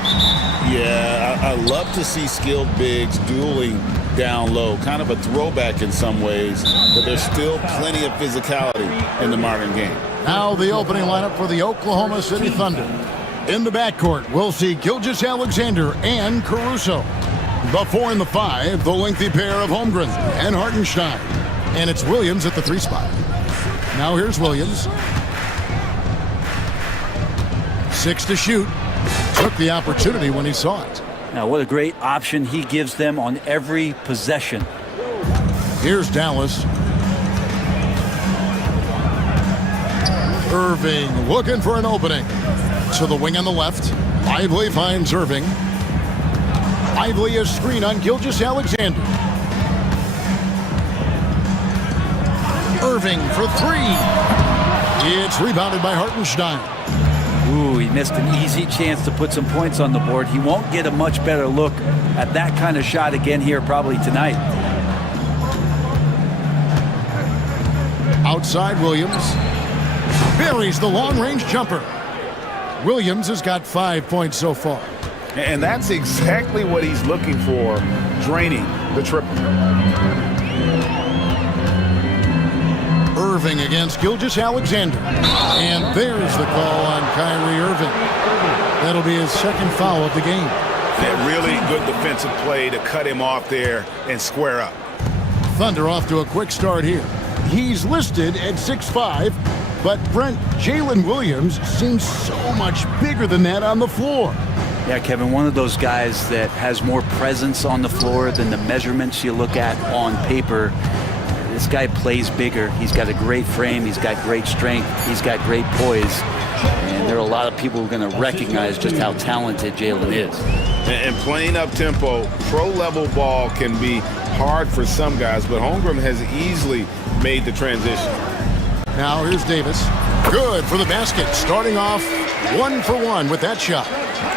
Yeah, I love to see skilled bigs dueling down low. Kind of a throwback in some ways, but there's still plenty of physicality in the modern game. Now the opening lineup for the Oklahoma City Thunder. In the backcourt, we'll see Gilgeous-Alexander and Caruso. The 4 and the 5, the lengthy pair of Holmgren and Hartenstein. And it's Williams at the 3 spot. Now here's Williams. 6 to shoot. Took the opportunity when he saw it. Now, what a great option he gives them on every possession. Here's Dallas. Irving looking for an opening. To the wing on the left. Lively finds Irving. Lively a screen on Gilgeous-Alexander. Irving for 3. It's rebounded by Hartenstein. Ooh, he missed an easy chance to put some points on the board. He won't get a much better look at that kind of shot again here probably tonight. Outside Williams. Buries the long-range jumper. Williams has got 5 points so far. And that's exactly what he's looking for, draining the triple. Irving against Gilgeous-Alexander. And there's the call on Kyrie Irving. That'll be his second foul of the game. That really good defensive play to cut him off there and square up. Thunder off to a quick start here. He's listed at 6'5", but Brent, Jalen Williams seems so much bigger than that on the floor. Yeah, Kevin, one of those guys that has more presence on the floor than the measurements you look at on paper. This guy plays bigger. He's got a great frame. He's got great strength. He's got great poise. And there are a lot of people who are going to recognize just how talented Jalen is. And playing up-tempo, pro-level ball can be hard for some guys, but Holmgren has easily made the transition. Now here's Davis. Good for the basket. Starting off 1 for 1 with that shot.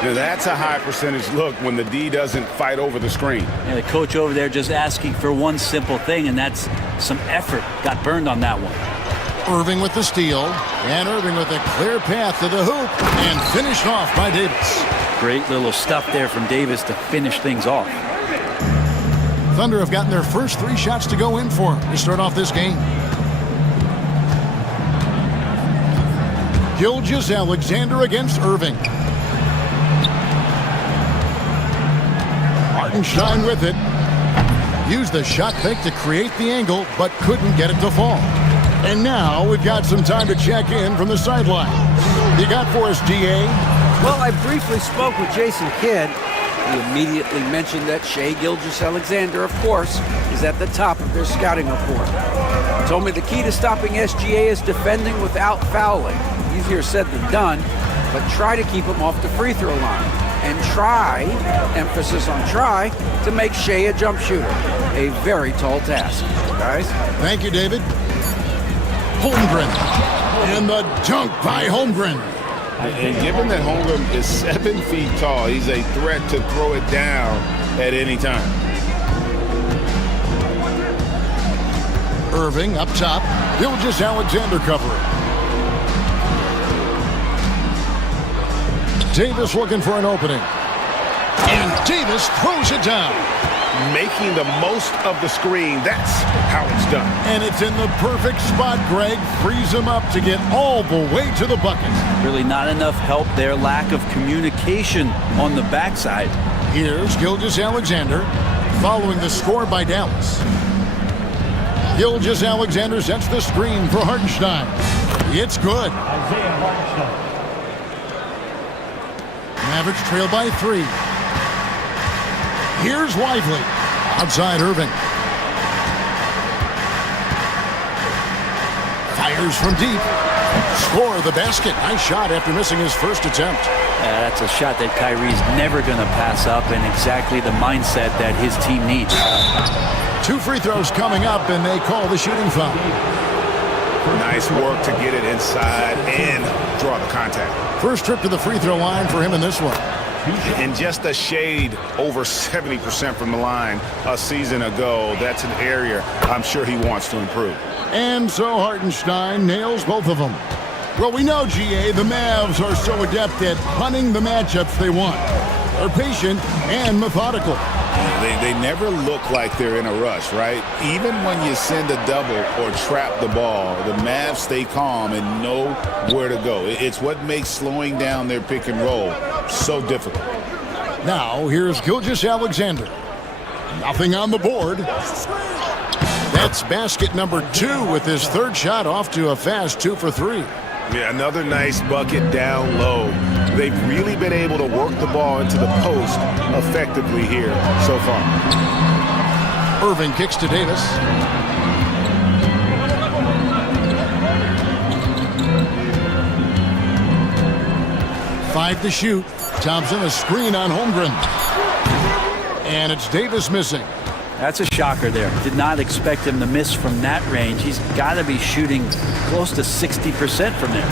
Now, that's a high percentage look when the D doesn't fight over the screen. And the coach over there just asking for one simple thing, and that's some effort. Got burned on that one. Irving with the steal. And Irving with a clear path to the hoop. And finished off by Davis. Great little stuff there from Davis to finish things off. Thunder have gotten their first 3 shots to go in for to start off this game. Gilgeous-Alexander against Irving. Hartenstein with it. Used the shot fake to create the angle, but couldn't get it to fall. And now we've got some time to check in from the sideline. You got for us, DA? Well, I briefly spoke with Jason Kidd. He immediately mentioned that Shai Gilgeous-Alexander, of course, is at the top of their scouting report. He told me the key to stopping SGA is defending without fouling. Easier said than done, but try to keep him off the free throw line. And try, emphasis on try, to make Shai a jump shooter. A very tall task. Guys? Thank you, David. Holmgren. And the dunk by Holmgren. And given that Holmgren is 7 feet tall, he's a threat to throw it down at any time. Irving up top. Gilgeous-Alexander covering. Davis looking for an opening. And Davis throws it down. Making the most of the screen. That's how it's done. And it's in the perfect spot, Greg. Frees him up to get all the way to the bucket. Really not enough help there. Lack of communication on the backside. Here's Gilgeous-Alexander following the score by Dallas. Gilgeous-Alexander sets the screen for Hartenstein. It's good. Mavericks trail by 3. Here's Lively. Outside Irving. Fires from deep. Score the basket. Nice shot after missing his first attempt. That's a shot that Kyrie's never going to pass up, and exactly the mindset that his team needs. 2 free throws coming up, and they call the shooting foul. Nice work to get it inside and draw the contact. First trip to the free throw line for him in this one. And just a shade over 70% from the line a season ago. That's an area I'm sure he wants to improve. And so Hartenstein nails both of them. Well, we know, GA, the Mavs are so adept at hunting the matchups they want. They're patient and methodical. They never look like they're in a rush, right? Even when you send a double or trap the ball, the Mavs stay calm and know where to go. It's what makes slowing down their pick and roll so difficult. Now, here's Gilgeous-Alexander. Nothing on the board. That's basket number 2 with his third shot off to a fast 2 for 3. Yeah, another nice bucket down low. They've really been able to work the ball into the post effectively here so far. Irving kicks to Davis. Five to shoot. Thompson, a screen on Holmgren. And it's Davis missing. That's a shocker there. Did not expect him to miss from that range. He's got to be shooting close to 60% from there.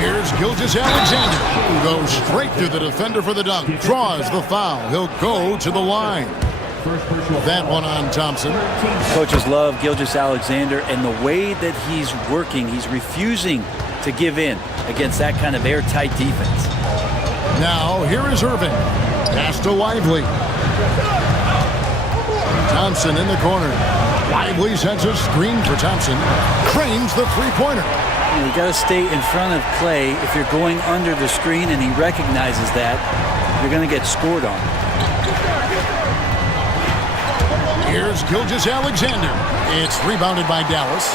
Here's Gilgeous-Alexander, who goes straight through the defender for the dunk. Draws the foul. He'll go to the line. That one on Thompson. Coaches love Gilgeous-Alexander and the way that he's working. He's refusing to give in against that kind of airtight defense. Now, here is Irving. Pass to Lively. Thompson in the corner. Lively sends a screen for Thompson. Cranes the three-pointer. You got to stay in front of Clay. If you're going under the screen and he recognizes that, you're going to get scored on. Here's Gilgeous-Alexander. It's rebounded by Dallas.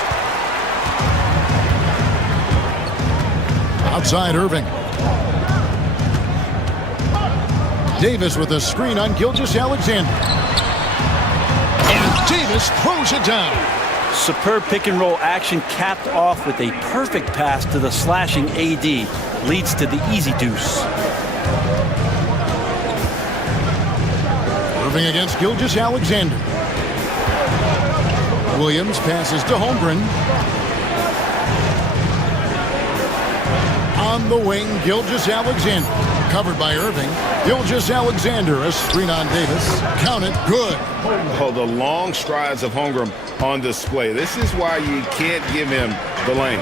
Outside Irving. Davis with a screen on Gilgeous-Alexander. And Davis throws it down. Superb pick and roll action capped off with a perfect pass to the slashing AD. Leads to the easy deuce. Irving against Gilgeous-Alexander. Williams passes to Holmgren. On the wing, Gilgeous-Alexander. Covered by Irving. Gilgeous-Alexander, a screen on Davis. Count it, good. Oh, the long strides of Holmgren on display. This is why you can't give him the lane.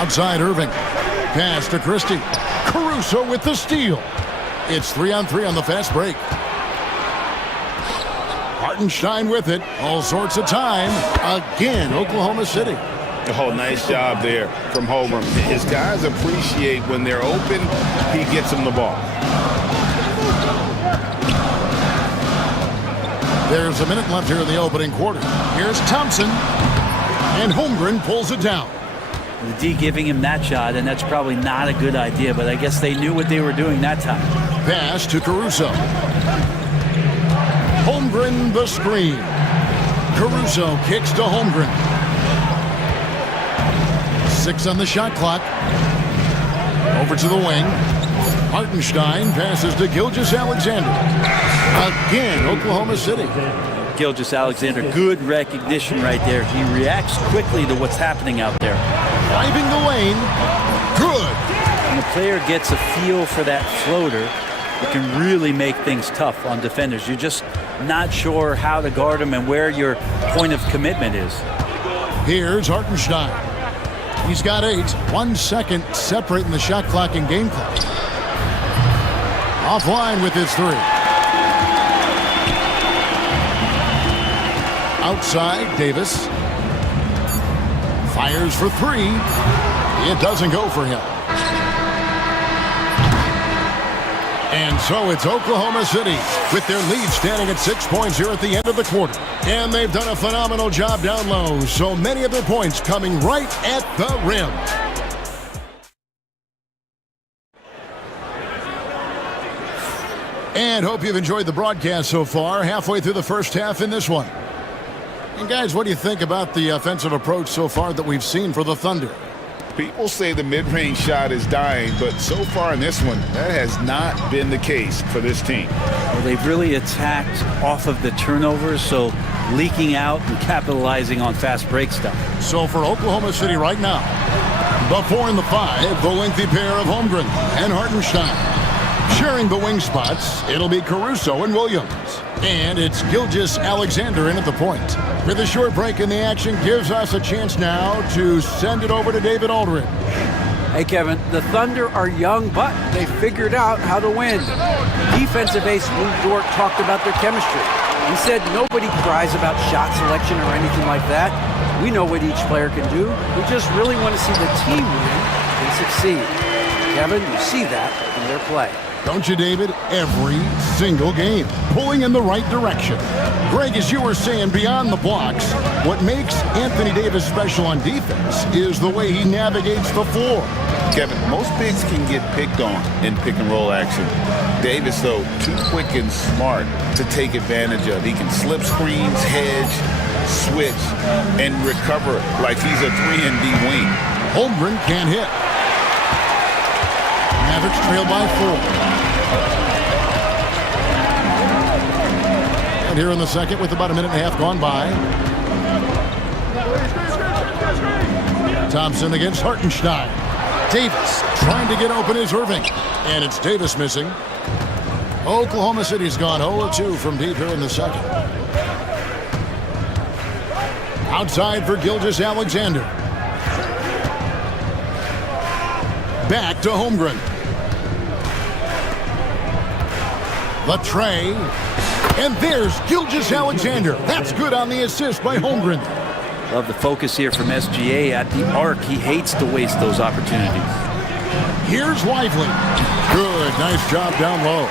Outside Irving. Pass to Christie. Caruso with the steal. It's 3-on-3 on the fast break. Hartenstein with it. All sorts of time. Again, Oklahoma City. Oh, nice job there from Holmgren. His guys appreciate when they're open, he gets them the ball. There's a minute left here in the opening quarter. Here's Thompson. And Holmgren pulls it down. The D giving him that shot, and that's probably not a good idea, but I guess they knew what they were doing that time. Pass to Caruso. Holmgren the screen. Caruso kicks to Holmgren. 6 on the shot clock. Over to the wing. Hartenstein passes to Gilgeous-Alexander. Again, Oklahoma City. Gilgeous-Alexander, good recognition right there. He reacts quickly to what's happening out there. Driving the lane. Good. When the player gets a feel for that floater, it can really make things tough on defenders. You're just not sure how to guard them and where your point of commitment is. Here's Hartenstein. He's got 8. 1 second separating the shot clock and game clock. Offline with his 3. Outside, Davis. Fires for 3. It doesn't go for him. And so it's Oklahoma City with their lead standing at 6 points here at the end of the quarter. And they've done a phenomenal job down low. So many of their points coming right at the rim. And hope you've enjoyed the broadcast so far. Halfway through the first half in this one. And guys, what do you think about the offensive approach so far that we've seen for the Thunder? People say the mid-range shot is dying, but so far in this one, that has not been the case for this team. Well, they've really attacked off of the turnovers, so leaking out and capitalizing on fast break stuff. So for Oklahoma City right now, the 4 and the 5, the lengthy pair of Holmgren and Hartenstein. Sharing the wing spots, it'll be Caruso and Williams. And it's Gilgeous Alexander in at the point. With a short break in the action, gives us a chance now to send it over to David Aldridge. Hey, Kevin, the Thunder are young, but they figured out how to win. Defensive ace Lou Dort talked about their chemistry. He said nobody cries about shot selection or anything like that. We know what each player can do. We just really want to see the team win and succeed. Kevin, you see that in their play. Don't you, David? Every single game, pulling in the right direction. Greg, as you were saying, beyond the blocks, what makes Anthony Davis special on defense is the way he navigates the floor. Kevin, most bigs can get picked on in pick and roll action. Davis, though, too quick and smart to take advantage of. He can slip screens, hedge, switch, and recover like he's a 3-and-D wing. Holmgren can't hit. Mavericks trail by 4. And here in the second with about a minute and a half gone by. Thompson against Hartenstein. Davis trying to get open is Irving. And it's Davis missing. Oklahoma City's gone 0-2 from deep here in the second. Outside for Gilgeous Alexander. Back to Holmgren. The tray. And there's Gilgeous Alexander. That's good on the assist by Holmgren. Love the focus here from SGA at the arc. He hates to waste those opportunities. Here's Lively. Good, nice job down low.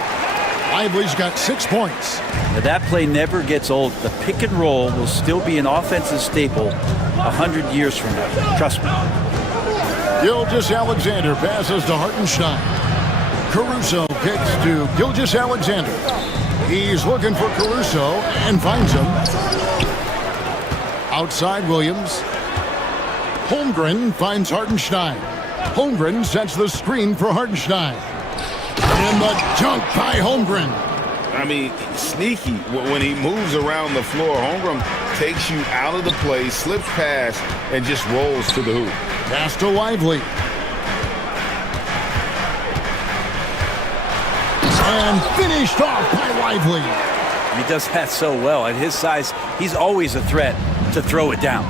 Lively's got 6 points. Now that play never gets old. The pick and roll will still be an offensive staple 100 years from now. Trust me. Gilgeous Alexander passes to Hartenstein. Caruso kicks to Gilgeous Alexander. He's looking for Caruso and finds him. Outside Williams. Holmgren finds Hartenstein. Holmgren sets the screen for Hartenstein. And the jump by Holmgren. I mean, sneaky. When he moves around the floor, Holmgren takes you out of the play, slips past, and just rolls to the hoop. Pass to Lively. And finished off by Lively. He does that so well. At his size, he's always a threat to throw it down.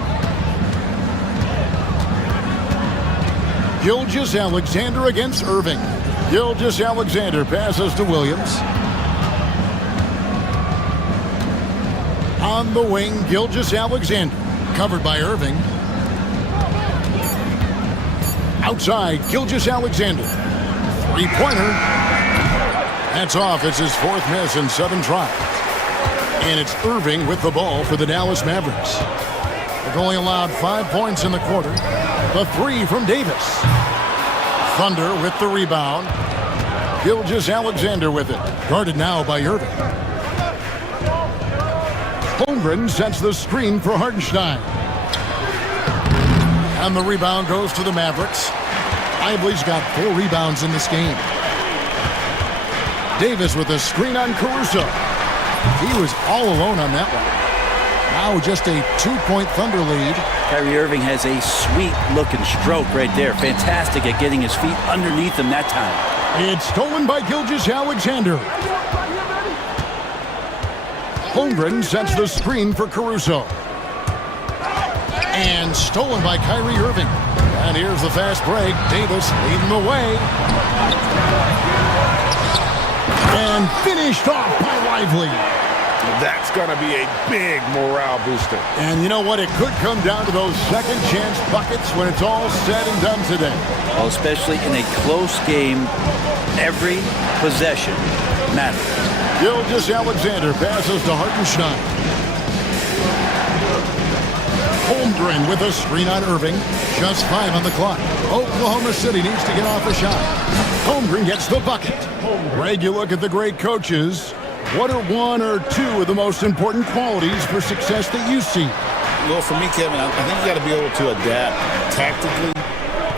Gilgeous Alexander against Irving. Gilgeous Alexander passes to Williams. On the wing, Gilgeous Alexander. Covered by Irving. Outside, Gilgeous Alexander. Three-pointer. That's off. It's his 4th miss in 7 tries. And it's Irving with the ball for the Dallas Mavericks. They've only allowed 5 points in the quarter. The 3 from Davis. Thunder with the rebound. Gilgeous Alexander with it. Guarded now by Irving. Holmgren sets the screen for Hartenstein. And the rebound goes to the Mavericks. Lively's got 4 rebounds in this game. Davis with a screen on Caruso. He was all alone on that one. Now just a 2-point Thunder lead. Kyrie Irving has a sweet-looking stroke right there. Fantastic at getting his feet underneath him that time. It's stolen by Gilgeous Alexander. Holmgren sets the screen for Caruso. And stolen by Kyrie Irving. And here's the fast break. Davis leading the way. And finished off by Lively. That's going to be a big morale booster. And you know what? It could come down to those second chance buckets when it's all said and done today. Well, especially in a close game, every possession matters. Gilgeous Alexander passes to Hartenstein. Holmgren with a screen on Irving. Just 5 on the clock. Oklahoma City needs to get off a shot. Holmgren gets the bucket. Greg, you look at the great coaches. What are 1 or 2 of the most important qualities for success that you see? Well, for me, Kevin, I think you got to be able to adapt tactically.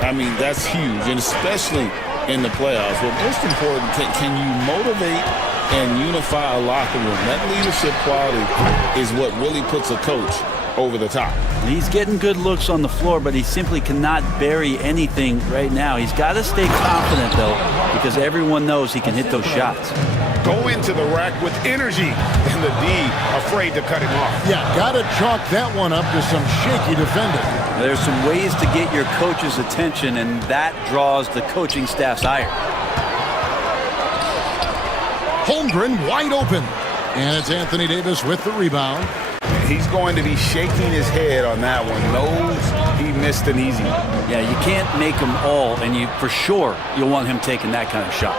I mean, that's huge, and especially in the playoffs. But most important, can you motivate and unify a locker room? That leadership quality is what really puts a coach over the top. He's getting good looks on the floor, but he simply cannot bury anything right now. He's got to stay confident, though, because everyone knows he can hit those shots. Go into the rack with energy, and the D afraid to cut him off. Yeah, got to chalk that one up to some shaky defending. There's some ways to get your coach's attention, and that draws the coaching staff's ire. Holmgren wide open. And it's Anthony Davis with the rebound. He's going to be shaking his head on that one. Knows he missed an easy. Yeah, you can't make them all, and you for sure you'll want him taking that kind of shot.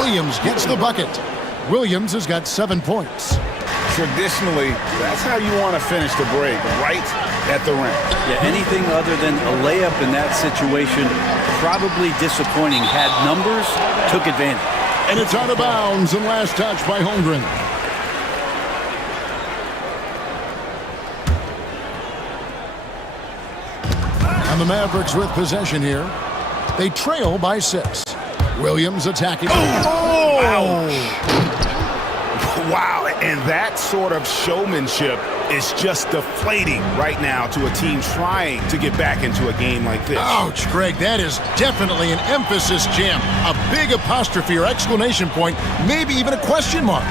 Williams gets the bucket. Williams has got 7 points. Traditionally, that's how you want to finish the break, right at the rim. Yeah, anything other than a layup in that situation, probably disappointing. Had numbers, took advantage. And it's out of bounds and last touch by Holmgren. And the Mavericks with possession here. They trail by 6. Williams attacking. Oh! Wow, and that sort of showmanship is just deflating right now to a team trying to get back into a game like this. Ouch, Greg, that is definitely an emphasis jam. A big apostrophe or exclamation point, maybe even a question mark.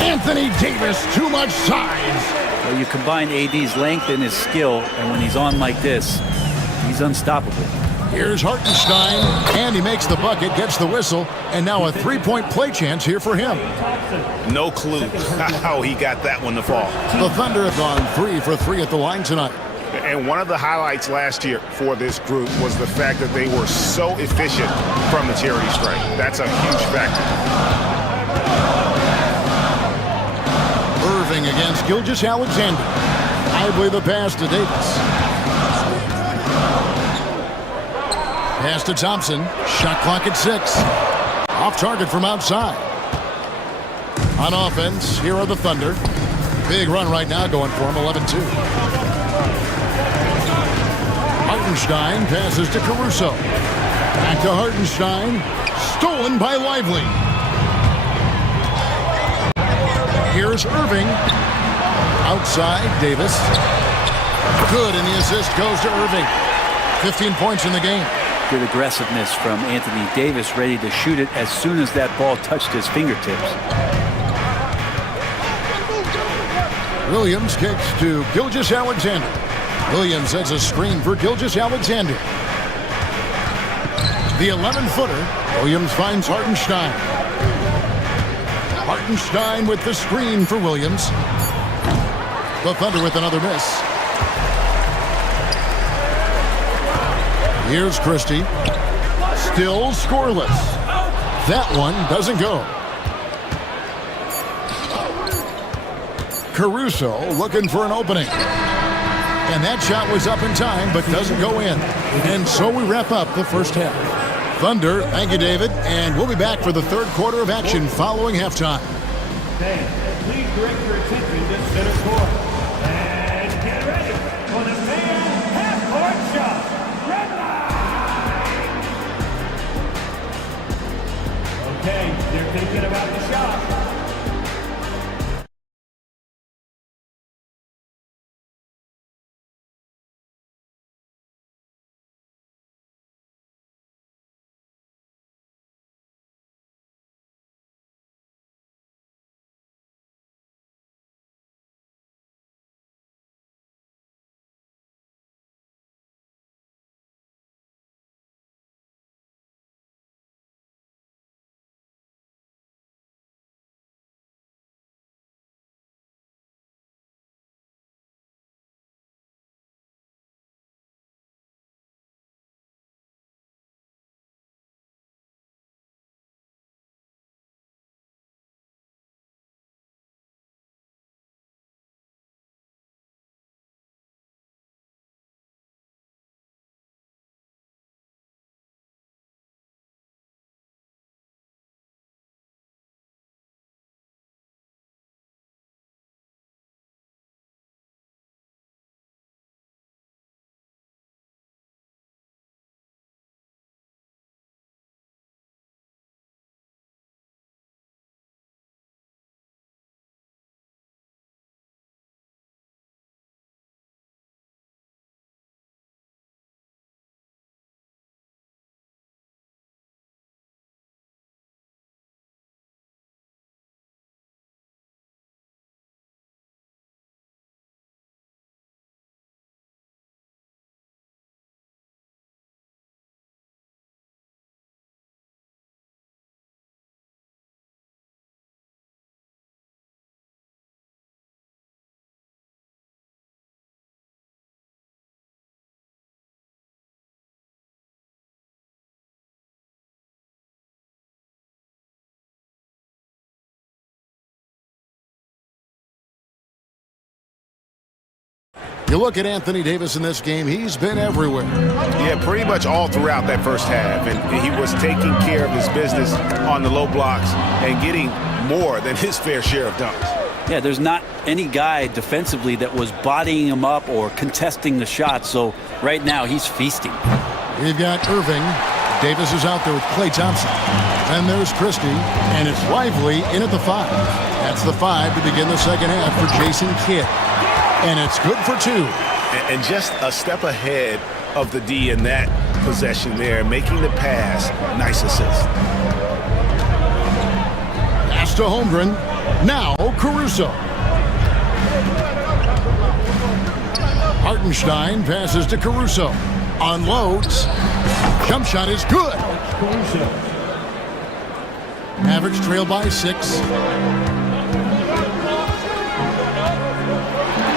Anthony Davis, too much size. Well, you combine AD's length and his skill, and when he's on like this, he's unstoppable. Here's Hartenstein, and he makes the bucket, gets the whistle, and now a three-point play chance here for him. No clue how he got that one to fall. The Thunder have gone 3 for 3 at the line tonight. And one of the highlights last year for this group was the fact that they were so efficient from the charity stripe. That's a huge factor. Irving against Gilgeous-Alexander. Lively the pass to Davis. Pass to Thompson. Shot clock at 6. Off target from outside. On offense, here are the Thunder. Big run right now going for him, 11-2. Hartenstein passes to Caruso. Back to Hartenstein. Stolen by Lively. Here's Irving. Outside, Davis. Good, and the assist goes to Irving. 15 points in the game. Good aggressiveness from Anthony Davis, ready to shoot it as soon as that ball touched his fingertips. Williams kicks to Gilgeous-Alexander. Williams sets a screen for Gilgeous-Alexander. The 11-footer. Williams finds Hartenstein. Hartenstein with the screen for Williams. The Thunder with another miss. Here's Christie. Still scoreless. That one doesn't go. Caruso looking for an opening. And that shot was up in time, but doesn't go in. And so we wrap up the first half. Thunder, thank you, David. And we'll be back for the third quarter of action following halftime. Fans, please direct your attention to center court. And get ready for the fan half-court shot. Red line! Okay, they're thinking about the shot. You look at Anthony Davis in this game, he's been everywhere. Yeah, pretty much all throughout that first half. And he was taking care of his business on the low blocks and getting more than his fair share of dunks. Yeah, there's not any guy defensively that was bodying him up or contesting the shot. So right now he's feasting. We've got Irving. Davis is out there with Klay Thompson. Then there's Christie, and it's Lively in at the 5. That's the 5 to begin the second half for Jason Kidd. And it's good for 2. And just a step ahead of the D in that possession there, making the pass. Nice assist. Pass to Holmgren. Now Caruso. Hartenstein passes to Caruso. Unloads. Jump shot is good. Mavericks trail by 6.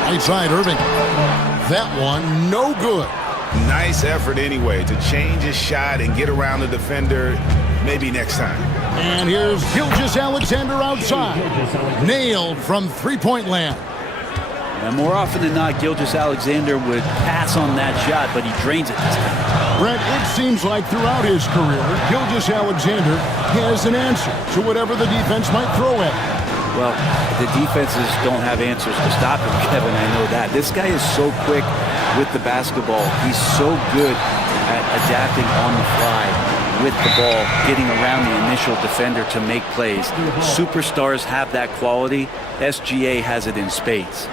Right side, Irving. That one, no good. Nice effort anyway to change his shot and get around the defender maybe next time. And here's Gilgeous-Alexander outside. Nailed from three-point land. And more often than not, Gilgeous-Alexander would pass on that shot, but he drains it this time. Brett, it seems like throughout his career, Gilgeous-Alexander has an answer to whatever the defense might throw at him. Well, the defenses don't have answers to stop him, Kevin. I know that. This guy is so quick with the basketball. He's so good at adapting on the fly with the ball, getting around the initial defender to make plays. Superstars have that quality. SGA has it in spades.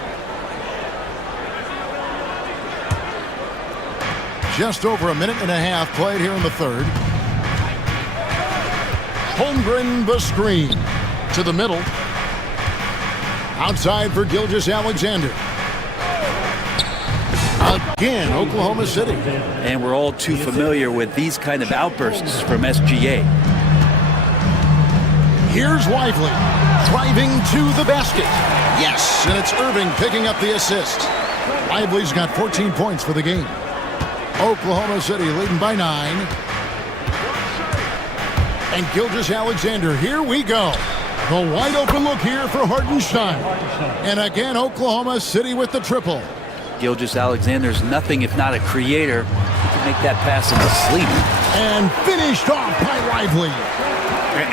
Just over a minute and a half played here in the third. Holmgren the screen to the middle. Outside for Gilgeous-Alexander. Again, Oklahoma City. And we're all too familiar with these kind of outbursts from SGA. Here's Lively, driving to the basket. Yes, and it's Irving picking up the assist. Lively's got 14 points for the game. Oklahoma City leading by 9. And Gilgeous-Alexander, here we go. The wide open look here for Hartenstein. And again, Oklahoma City with the triple. Gilgeous-Alexander's nothing if not a creator. He can make that pass in his sleep. And finished off by Lively.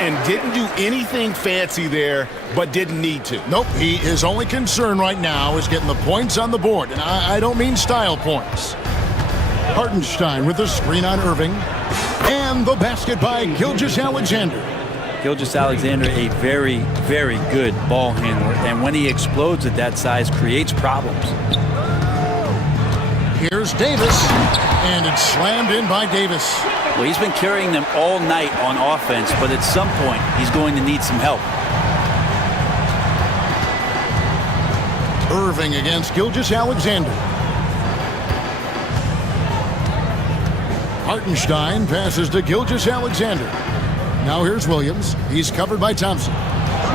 And didn't do anything fancy there, but didn't need to. Nope, his only concern right now is getting the points on the board. And I don't mean style points. Hartenstein with the screen on Irving. And the basket by Gilgeous-Alexander. Gilgeous-Alexander, a very, very good ball handler. And when he explodes at that size, creates problems. Here's Davis. And it's slammed in by Davis. Well, he's been carrying them all night on offense, but at some point, he's going to need some help. Irving against Gilgeous-Alexander. Hartenstein passes to Gilgeous-Alexander. Now here's Williams. He's covered by Thompson.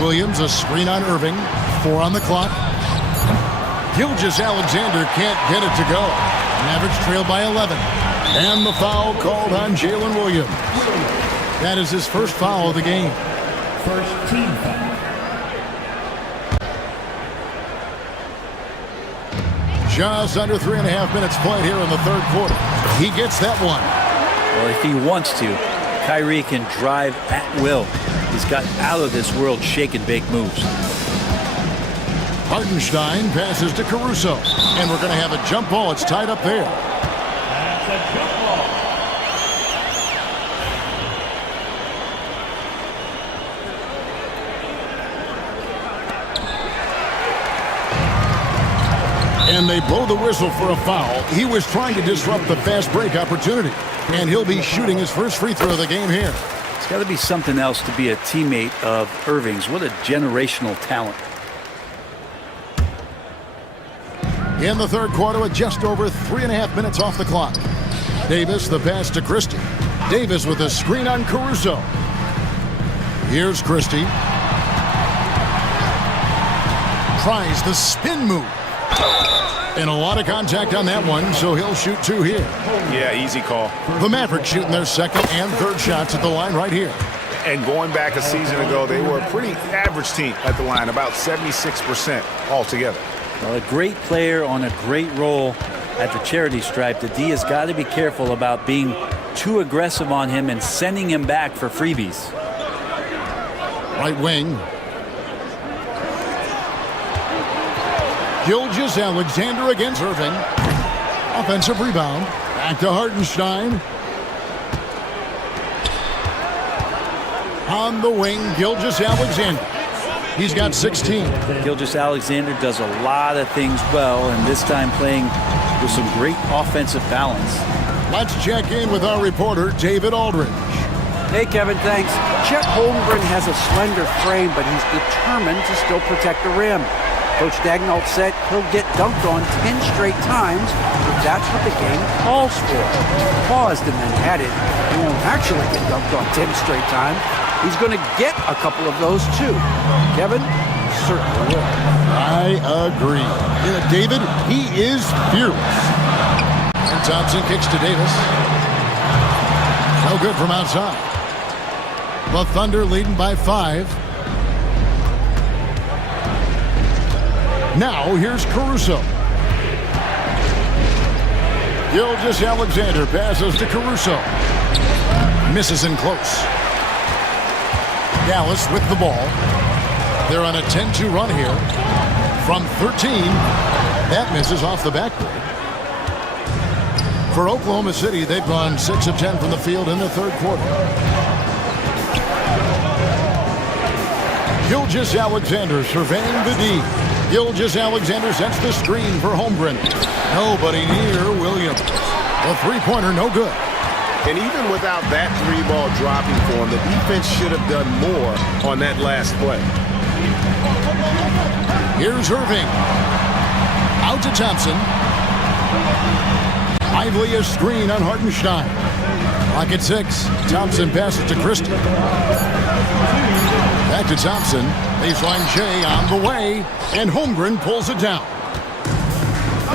Williams, a screen on Irving. 4 on the clock. Gilgeous-Alexander can't get it to go. Mavericks trail by 11. And the foul called on Jalen Williams. That is his first foul of the game. First team foul. Just under 3.5 minutes played here in the third quarter. He gets that one. Well, if he wants to, Kyrie can drive at will. He's got out of this world shake and bake moves. Hartenstein passes to Caruso. And we're going to have a jump ball. It's tied up there. That's a jump ball. And they blow the whistle for a foul. He was trying to disrupt the fast break opportunity. And he'll be shooting his first free throw of the game here. It's got to be something else to be a teammate of Irving's. What a generational talent. In the third quarter with just over 3.5 minutes off the clock. Davis, the pass to Christie. Davis with a screen on Caruso. Here's Christie. Tries the spin move. And a lot of contact on that one, so he'll shoot 2 here. Yeah, easy call. The Mavericks shooting their second and third shots at the line right here. And going back a season ago, they were a pretty average team at the line, about 76% altogether. Well, a great player on a great role at the charity stripe. The D has got to be careful about being too aggressive on him and sending him back for freebies. Right wing. Gilgeous-Alexander against Irving. Offensive rebound. Back to Hartenstein. On the wing, Gilgeous-Alexander. He's got 16. Gilgeous-Alexander does a lot of things well, and this time playing with some great offensive balance. Let's check in with our reporter, David Aldridge. Hey, Kevin, thanks. Chet Holmgren has a slender frame, but he's determined to still protect the rim. Coach Dagnall said he'll get dunked on 10 straight times if that's what the game calls for. Paused and then added, he won't actually get dunked on 10 straight times. He's going to get a couple of those too. Kevin, certainly will. I agree. Yeah, David, he is fearless. And Thompson kicks to Davis. No good from outside. The Thunder leading by 5. Now here's Caruso. Gilgeous-Alexander passes to Caruso. Misses in close. Dallas with the ball. They're on a 10-2 run here. From 13, that misses off the backboard. For Oklahoma City, they've gone 6 of 10 from the field in the third quarter. Gilgeous-Alexander surveying the D. Gilgeous-Alexander sets the screen for Holmgren. Nobody near Williams. The three-pointer no good. And even without that 3-ball dropping for him, the defense should have done more on that last play. Here's Irving. Out to Thompson. Lively a screen on Hartenstein. Clock at 6. Thompson passes to Christie. Back to Thompson. Baseline J on the way. And Holmgren pulls it down.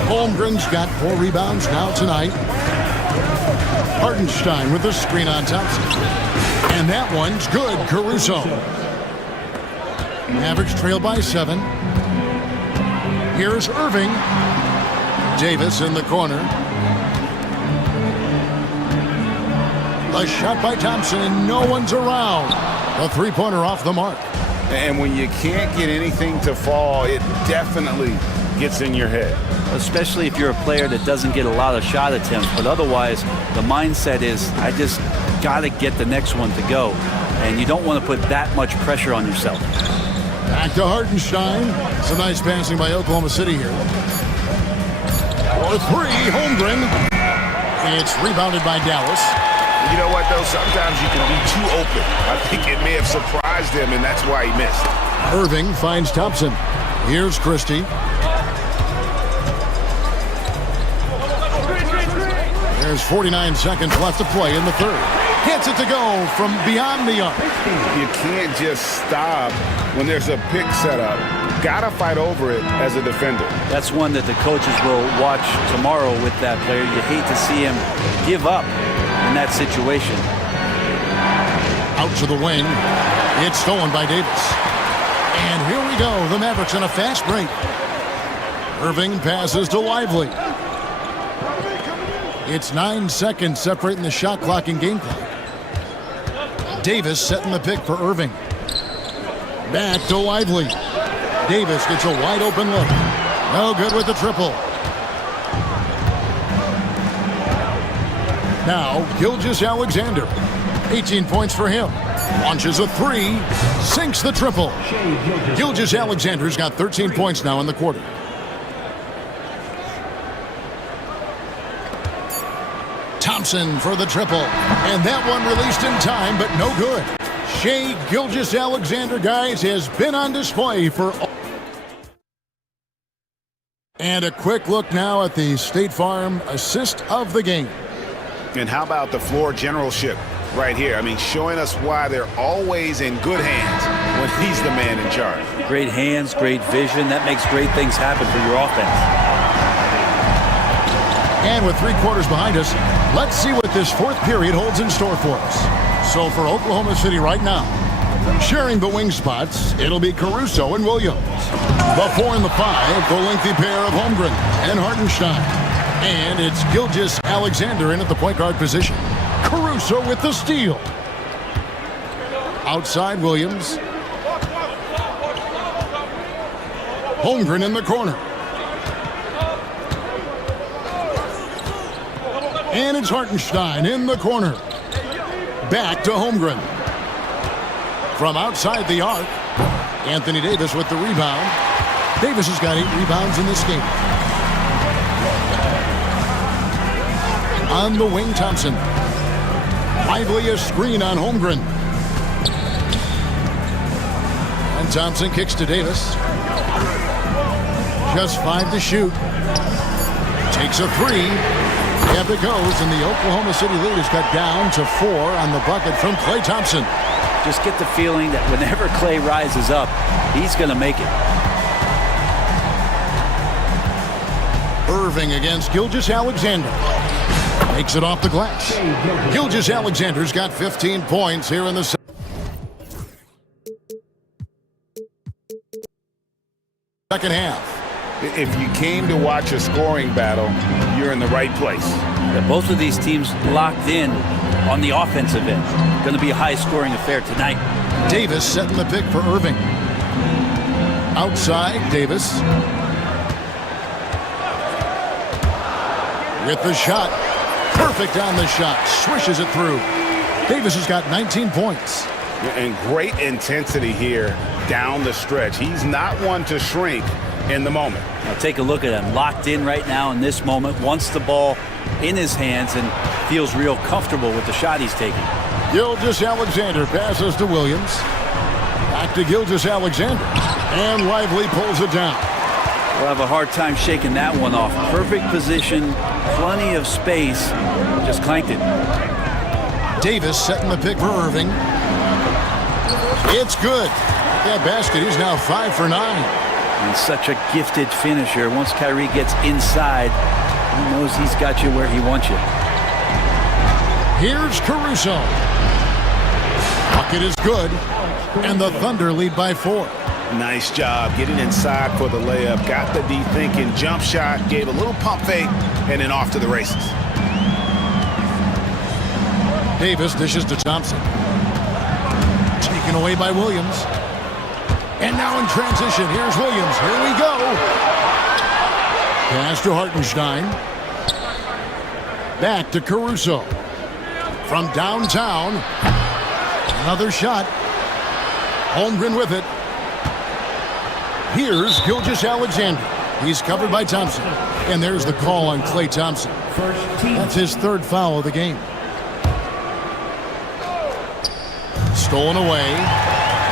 Holmgren's got 4 rebounds now tonight. Hartenstein with the screen on Thompson. And that one's good. Caruso. Mavericks trail by 7. Here's Irving. Davis in the corner. The shot by Thompson, and no one's around. A three-pointer off the mark. And when you can't get anything to fall, it definitely gets in your head. Especially if you're a player that doesn't get a lot of shot attempts, but otherwise the mindset is, I just got to get the next one to go. And you don't want to put that much pressure on yourself. Back to Hartenstein. Some nice passing by Oklahoma City here. For 3, Holmgren. It's rebounded by Dallas. You know what, though? Sometimes you can be too open. I think it may have surprised him, and that's why he missed. Irving finds Thompson. Here's Christie. There's 49 seconds left to play in the third. Hits it to go from beyond the arc. You can't just stop when there's a pick set up. Gotta fight over it as a defender. That's one that the coaches will watch tomorrow with that player. You hate to see him give up in that situation. Out to the wing. It's stolen by Davis. And here we go. The Mavericks on a fast break. Irving passes to Lively. It's 9 seconds separating the shot clock and game clock. Davis setting the pick for Irving. Back to Lively. Davis gets a wide open look. No good with the triple. Now, Gilgeous-Alexander. 18 points for him. Launches a 3. Sinks the triple. Gilgeous-Alexander's got 13 points now in the quarter. Thompson for the triple. And that one released in time, but no good. Shai Gilgeous-Alexander, guys, has been on display for... And a quick look now at the State Farm assist of the game. And how about the floor generalship right here? I mean, showing us why they're always in good hands when he's the man in charge. Great hands, great vision. That makes great things happen for your offense. And with 3 quarters behind us, let's see what this fourth period holds in store for us. So for Oklahoma City right now, Sharing the wing spots, it'll be Caruso and Williams. The 4 and the 5, the lengthy pair of Holmgren and Hartenstein. And it's Gilgeous-Alexander in at the point guard position. Caruso with the steal. Outside Williams. Holmgren in the corner. And it's Hartenstein in the corner. Back to Holmgren. From outside the arc, Anthony Davis with the rebound. Davis has got 8 rebounds in this game. On the wing, Thompson. Lively a screen on Holmgren. And Thompson kicks to Davis. Just 5 to shoot. Takes a 3. Up it goes, and the Oklahoma City lead is cut down to 4 on the bucket from Klay Thompson. Just get the feeling that whenever Klay rises up, he's going to make it. Irving against Gilgeous-Alexander. Makes it off the glass. Gilgeous-Alexander's got 15 points here in the second half. If you came to watch a scoring battle, you're in the right place. Yeah, both of these teams locked in on the offensive end. Going to be a high-scoring affair tonight. Davis setting the pick for Irving. Outside, Davis. With the shot. Perfect on the shot. Swishes it through. Davis has got 19 points. And great intensity here down the stretch. He's not one to shrink in the moment. Now take a look at him. Locked in right now in this moment. Wants the ball in his hands and feels real comfortable with the shot he's taking. Gilgeous-Alexander passes to Williams. Back to Gilgeous-Alexander. And Lively pulls it down. We'll have a hard time shaking that one off. Perfect position, plenty of space. Just clanked it. Davis setting the pick for Irving. It's good. That basket, he's now 5 for 9. And such a gifted finisher. Once Kyrie gets inside, he knows he's got you where he wants you. Here's Caruso. Bucket is good. And the Thunder lead by 4. Nice job getting inside for the layup. Got the D thinking, jump shot, gave a little pump fake, and then off to the races. Davis dishes to Thompson. Taken away by Williams. And now in transition, here's Williams. Here we go. Pass to Hartenstein. Back to Caruso. From downtown. Another shot. Holmgren with it. Here's Gilgeous-Alexander. He's covered by Thompson. And there's the call on Klay Thompson. That's his 3rd foul of the game. Stolen away.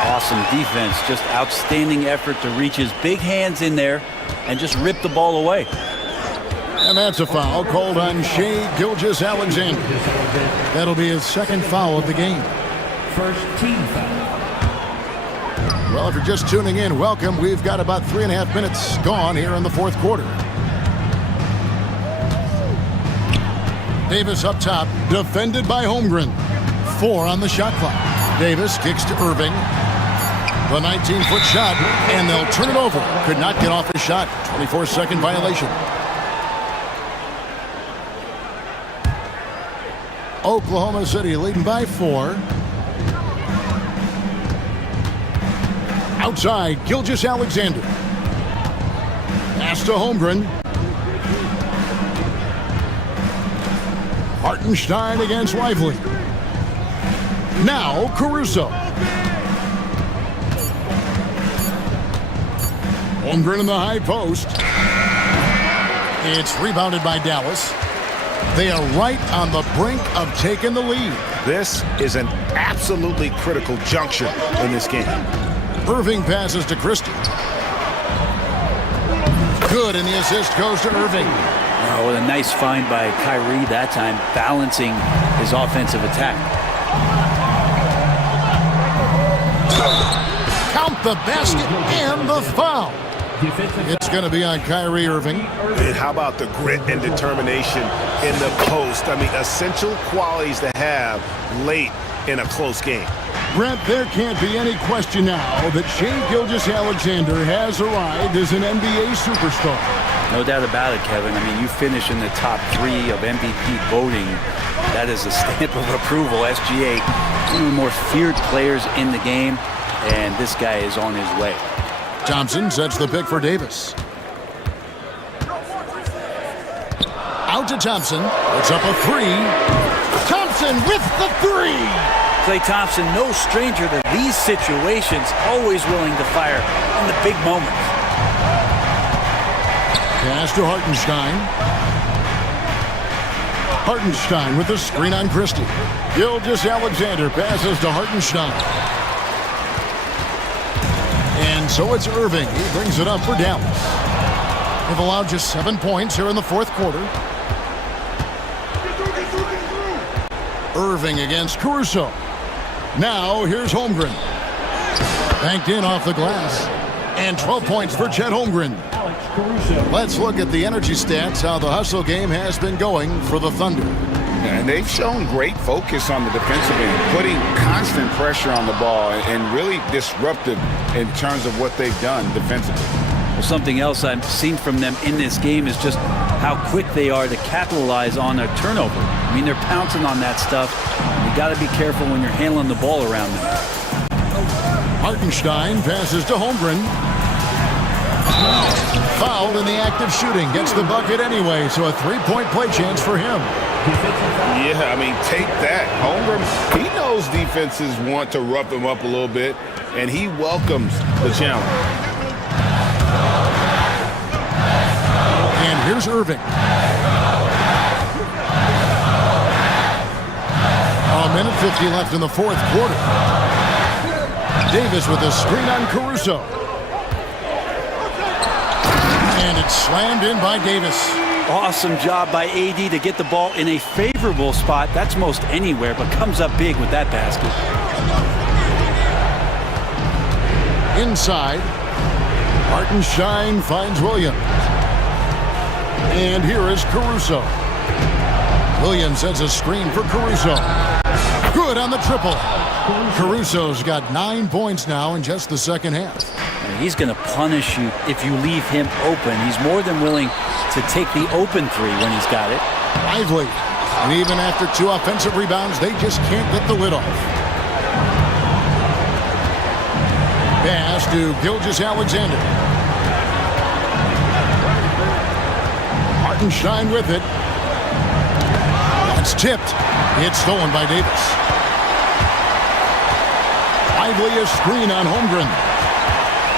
Awesome defense. Just outstanding effort to reach his big hands in there and just rip the ball away. And that's a foul called on Shai Gilgeous-Alexander. That'll be his 2nd foul of the game. First team foul. Well, if you're just tuning in, welcome. We've got about 3.5 minutes gone here in the 4th quarter. Davis up top, defended by Holmgren. 4 on the shot clock. Davis kicks to Irving. The 19-foot shot, and they'll turn it over. Could not get off his shot. 24-second violation. Oklahoma City leading by 4. Outside, Gilgeous-Alexander. Pass to Holmgren. Hartenstein against Lively. Now Caruso. Holmgren in the high post. It's rebounded by Dallas. They are right on the brink of taking the lead. This is an absolutely critical juncture in this game. Irving passes to Christie. Good, and the assist goes to Irving. Oh, what a nice find by Kyrie that time, balancing his offensive attack. Count the basket and the foul. It's going to be on Kyrie Irving. And how about the grit and determination in the post? I mean, essential qualities to have late in a close game. Brent, there can't be any question now that Shai Gilgeous-Alexander has arrived as an NBA superstar. No doubt about it, Kevin. I mean, you finish in the top 3 of MVP voting. That is a stamp of approval. SGA, one of the more feared players in the game, and this guy is on his way. Thompson sets the pick for Davis. Out to Thompson. It's up a 3. Thompson with the 3. Klay Thompson, no stranger to these situations, always willing to fire in the big moments. Pass to Hartenstein. Hartenstein with the screen on Christie. Gilgeous-Alexander passes to Hartenstein. And so it's Irving. He brings it up for Dallas. They've allowed just 7 points here in the fourth quarter. Irving against Caruso. Now here's Holmgren. Banked in off the glass. And 12 points for Chet Holmgren. Let's look at the energy stats, how the hustle game has been going for the Thunder. And they've shown great focus on the defensive end, putting constant pressure on the ball and really disruptive in terms of what they've done defensively. Well, something else I've seen from them in this game is just how quick they are to capitalize on a turnover. I mean, they're pouncing on that stuff. You got to be careful when you're handling the ball around them. Hartenstein passes to Holmgren. Fouled in the act of shooting. Gets the bucket anyway, so a 3-point play chance for him. Yeah, I mean, take that. Holmgren, he knows defenses want to rough him up a little bit, and he welcomes the challenge. And here's Irving. A minute 50 left in the fourth quarter. Davis with a screen on Caruso. And it's slammed in by Davis. Awesome job by AD to get the ball in a favorable spot. That's most anywhere, but comes up big with that basket. Inside, Hartenstein finds Williams. And here is Caruso. Williams sets a screen for Caruso. Good on the triple. Caruso's got 9 points now in just the second half. And he's going to punish you if you leave him open. He's more than willing to take the open 3 when he's got it. Lively. And even after 2 offensive rebounds, they just can't get the lid off. Pass to Gilgeous-Alexander. Hartenstein with it. That's tipped. It's stolen by Davis. Lively a screen on Holmgren.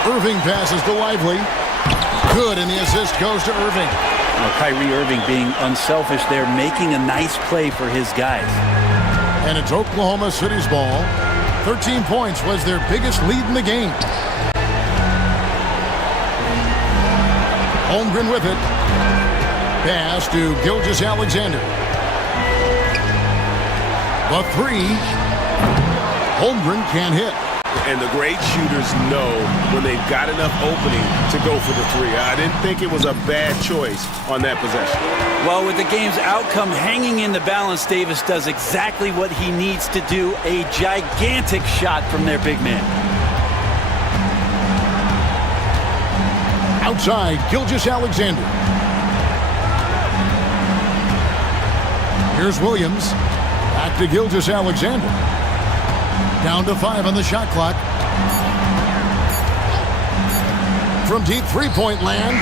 Irving passes to Lively. Good, and the assist goes to Irving. Well, Kyrie Irving being unselfish there, making a nice play for his guys. And it's Oklahoma City's ball. 13 points was their biggest lead in the game. Holmgren with it. Pass to Gilgeous-Alexander. The 3. Holmgren can't hit. And the great shooters know when they've got enough opening to go for the 3. I didn't think it was a bad choice on that possession. Well, with the game's outcome hanging in the balance, Davis does exactly what he needs to do. A gigantic shot from their big man. Outside, Gilgeous-Alexander. Here's Williams. Back to Gilgeous-Alexander. Down to 5 on the shot clock. From deep three-point land.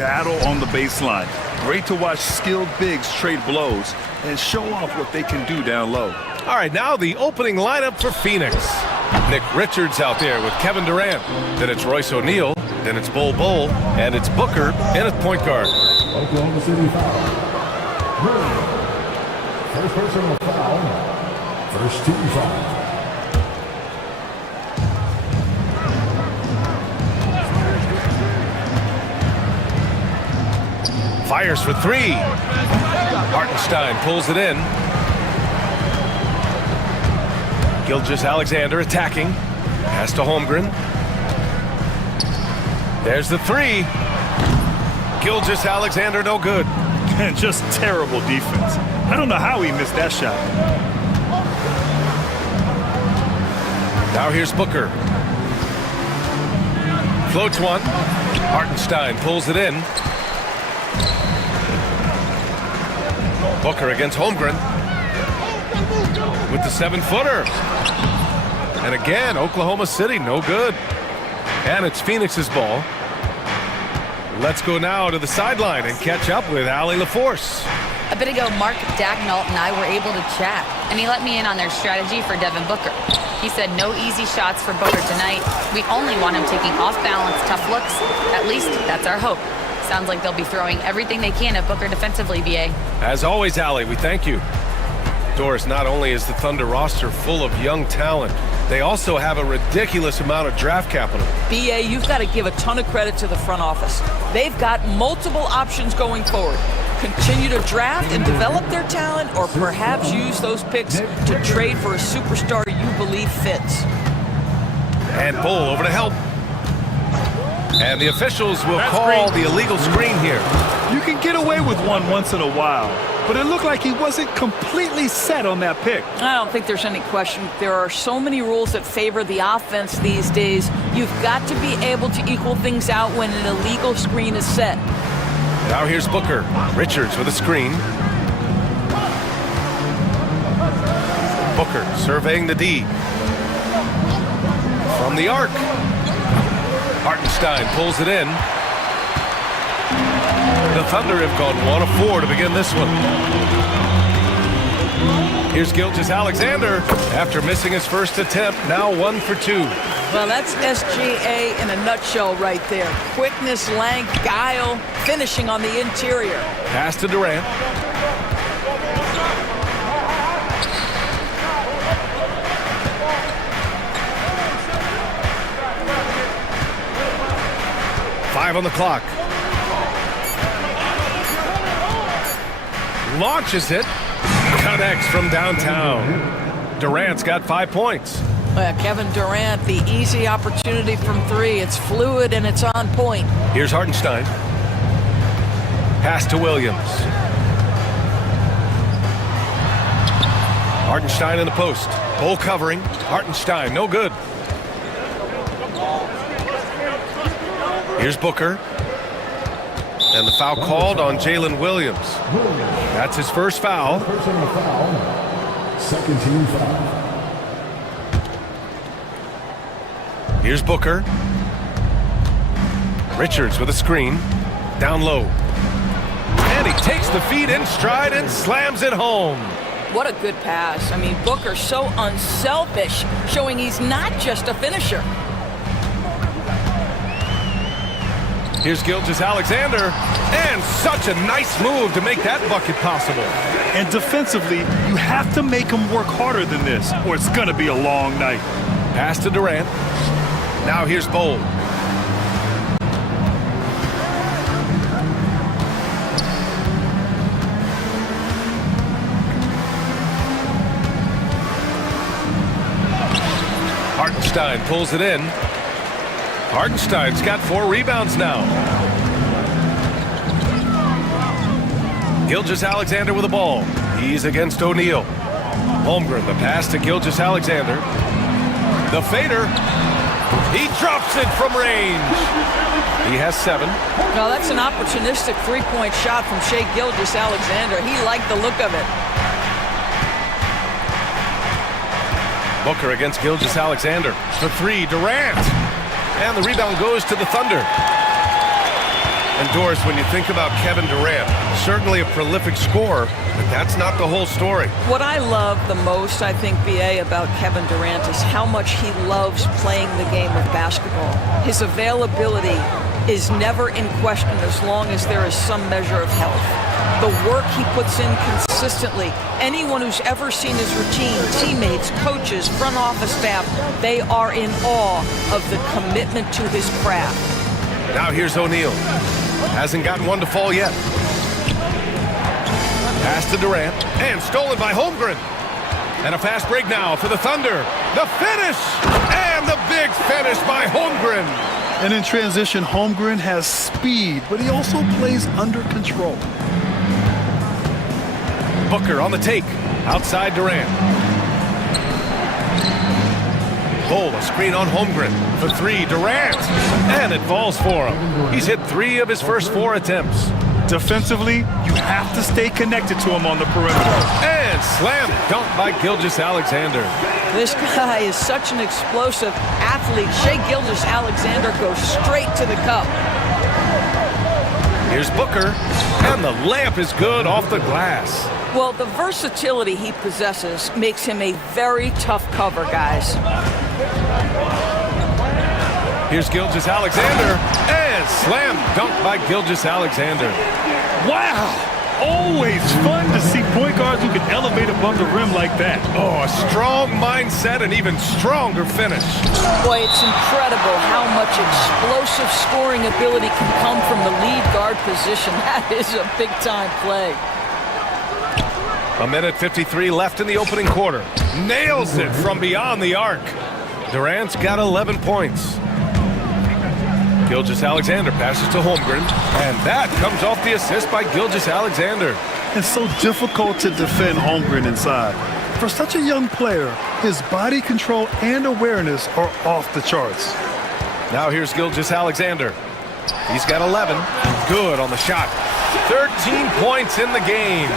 battle on the baseline. Great to watch skilled bigs trade blows and show off what they can do down low. All right, now the opening lineup for Phoenix. Nick Richards out there with Kevin Durant. Then it's Royce O'Neal. Then it's Bol Bol. And it's Booker in at point guard. Oklahoma City foul. First personal foul. First team foul. Fires for three. Hartenstein pulls it in. Gilgeous-Alexander attacking. Pass to Holmgren. There's the three. Gilgeous-Alexander no good. And just terrible defense. I don't know how he missed that shot. Now here's Booker. Floats one. Hartenstein pulls it in. Booker against Holmgren with the 7-footer. And again, Oklahoma City, no good. And it's Phoenix's ball. Let's go now to the sideline and catch up with Allie LaForce. A bit ago, Mark Dagnall and I were able to chat, and he let me in on their strategy for Devin Booker. He said no easy shots for Booker tonight. We only want him taking off-balance, tough looks. At least that's our hope. Sounds like they'll be throwing everything they can at Booker defensively, BA. As always, Allie, we thank you. Doris, not only is the Thunder roster full of young talent, they also have a ridiculous amount of draft capital. BA, you've got to give a ton of credit to the front office. They've got multiple options going forward. Continue to draft and develop their talent, or perhaps use those picks to trade for a superstar you believe fits. And Bol over to help. And the officials will call the illegal screen here. You can get away with one once in a while, but it looked like he wasn't completely set on that pick. I don't think there's any question. There are so many rules that favor the offense these days. You've got to be able to equal things out when an illegal screen is set. Now here's Booker. Richards with a screen. Booker surveying the D. From the arc. Hartenstein pulls it in. The Thunder have gone 1 of 4 to begin this one. Here's Gilgeous-Alexander after missing his first attempt, now 1 for 2. Well, that's SGA in a nutshell right there. Quickness, length, guile, finishing on the interior. Pass to Durant. Five on the clock. Launches it. Connects from downtown. Durant's got 5 points. Kevin Durant, the easy opportunity from 3. It's fluid and it's on point. Here's Hartenstein. Pass to Williams. Hartenstein in the post. Bol covering. Hartenstein, no good. Here's Booker. And the foul called on Jalen Williams. That's his first foul. Personal foul. Second team foul. Here's Booker. Richards with a screen. Down low. And he takes the feed in stride and slams it home. What a good pass. I mean, Booker's so unselfish, showing he's not just a finisher. Here's Gilgeous-Alexander, and such a nice move to make that bucket possible. And defensively, you have to make him work harder than this, or it's going to be a long night. Pass to Durant. Now here's Bol. Hartenstein pulls it in. Hartenstein's got 4 rebounds now. Gilgeous-Alexander with the ball. He's against O'Neal. Holmgren, the pass to Gilgeous-Alexander. The fader. He drops it from range. He has 7. Now that's an opportunistic three-point shot from Shai Gilgeous-Alexander. He liked the look of it. Booker against Gilgeous-Alexander. For 3, Durant. And the rebound goes to the Thunder. And Doris, when you think about Kevin Durant, certainly a prolific scorer, but that's not the whole story. What I love the most, I think, BA, about Kevin Durant is how much he loves playing the game of basketball. His availability is never in question as long as there is some measure of health. The work he puts in consistently, anyone who's ever seen his routine, teammates, coaches, front office staff, they are in awe of the commitment to his craft. Now here's O'Neal. Hasn't gotten one to fall yet. Pass to Durant, and stolen by Holmgren. And a fast break now for the Thunder. The finish! And the big finish by Holmgren. And in transition, Holmgren has speed, but he also plays under control. Booker on the take. Outside Durant. Pull a screen on Holmgren. For three, Durant. And it falls for him. He's hit 3 of his first 4 attempts. Defensively, you have to stay connected to him on the perimeter. And slam dunk by Gilgeous-Alexander. This guy is such an explosive athlete. Shai Gilgeous-Alexander goes straight to the cup. Here's Booker, and the layup is good off the glass. Well, the versatility he possesses makes him a very tough cover, guys. Here's Gilgeous-Alexander, and slam dunk by Gilgeous-Alexander. Wow! Always fun to see point guards who can elevate above the rim like that. Oh, a strong mindset and even stronger finish. Boy, it's incredible how much explosive scoring ability can come from the lead guard position. That is a big-time play. 1:53 left in the opening quarter. Nails it from beyond the arc. Durant's got 11 points. Gilgeous-Alexander passes to Holmgren, and that comes off the assist by Gilgeous-Alexander. It's so difficult to defend Holmgren inside. For such a young player, his body control and awareness are off the charts. Now here's Gilgeous-Alexander. He's got 11. Good on the shot. 13 points in the game.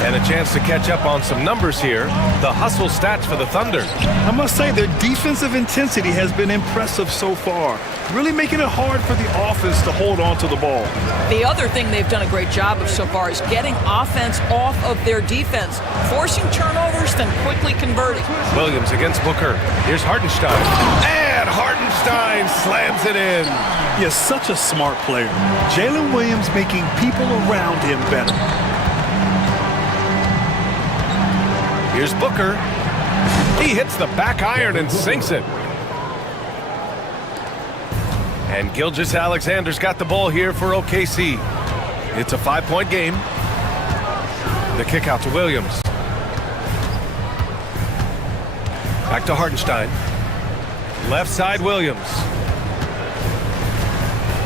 And a chance to catch up on some numbers here. The hustle stats for the Thunder. I must say their defensive intensity has been impressive so far, really making it hard for the offense to hold on to the ball. The other thing they've done a great job of so far is getting offense off of their defense, forcing turnovers, then quickly converting. Williams against Booker. Here's Hartenstein. And Hartenstein slams it in. He is such a smart player. Jalen Williams making people around him better. Here's Booker. He hits the back iron and sinks it. And Gilgeous-Alexander's got the ball here for OKC. It's a 5-point game. The kick out to Williams. Back to Hartenstein. Left side Williams.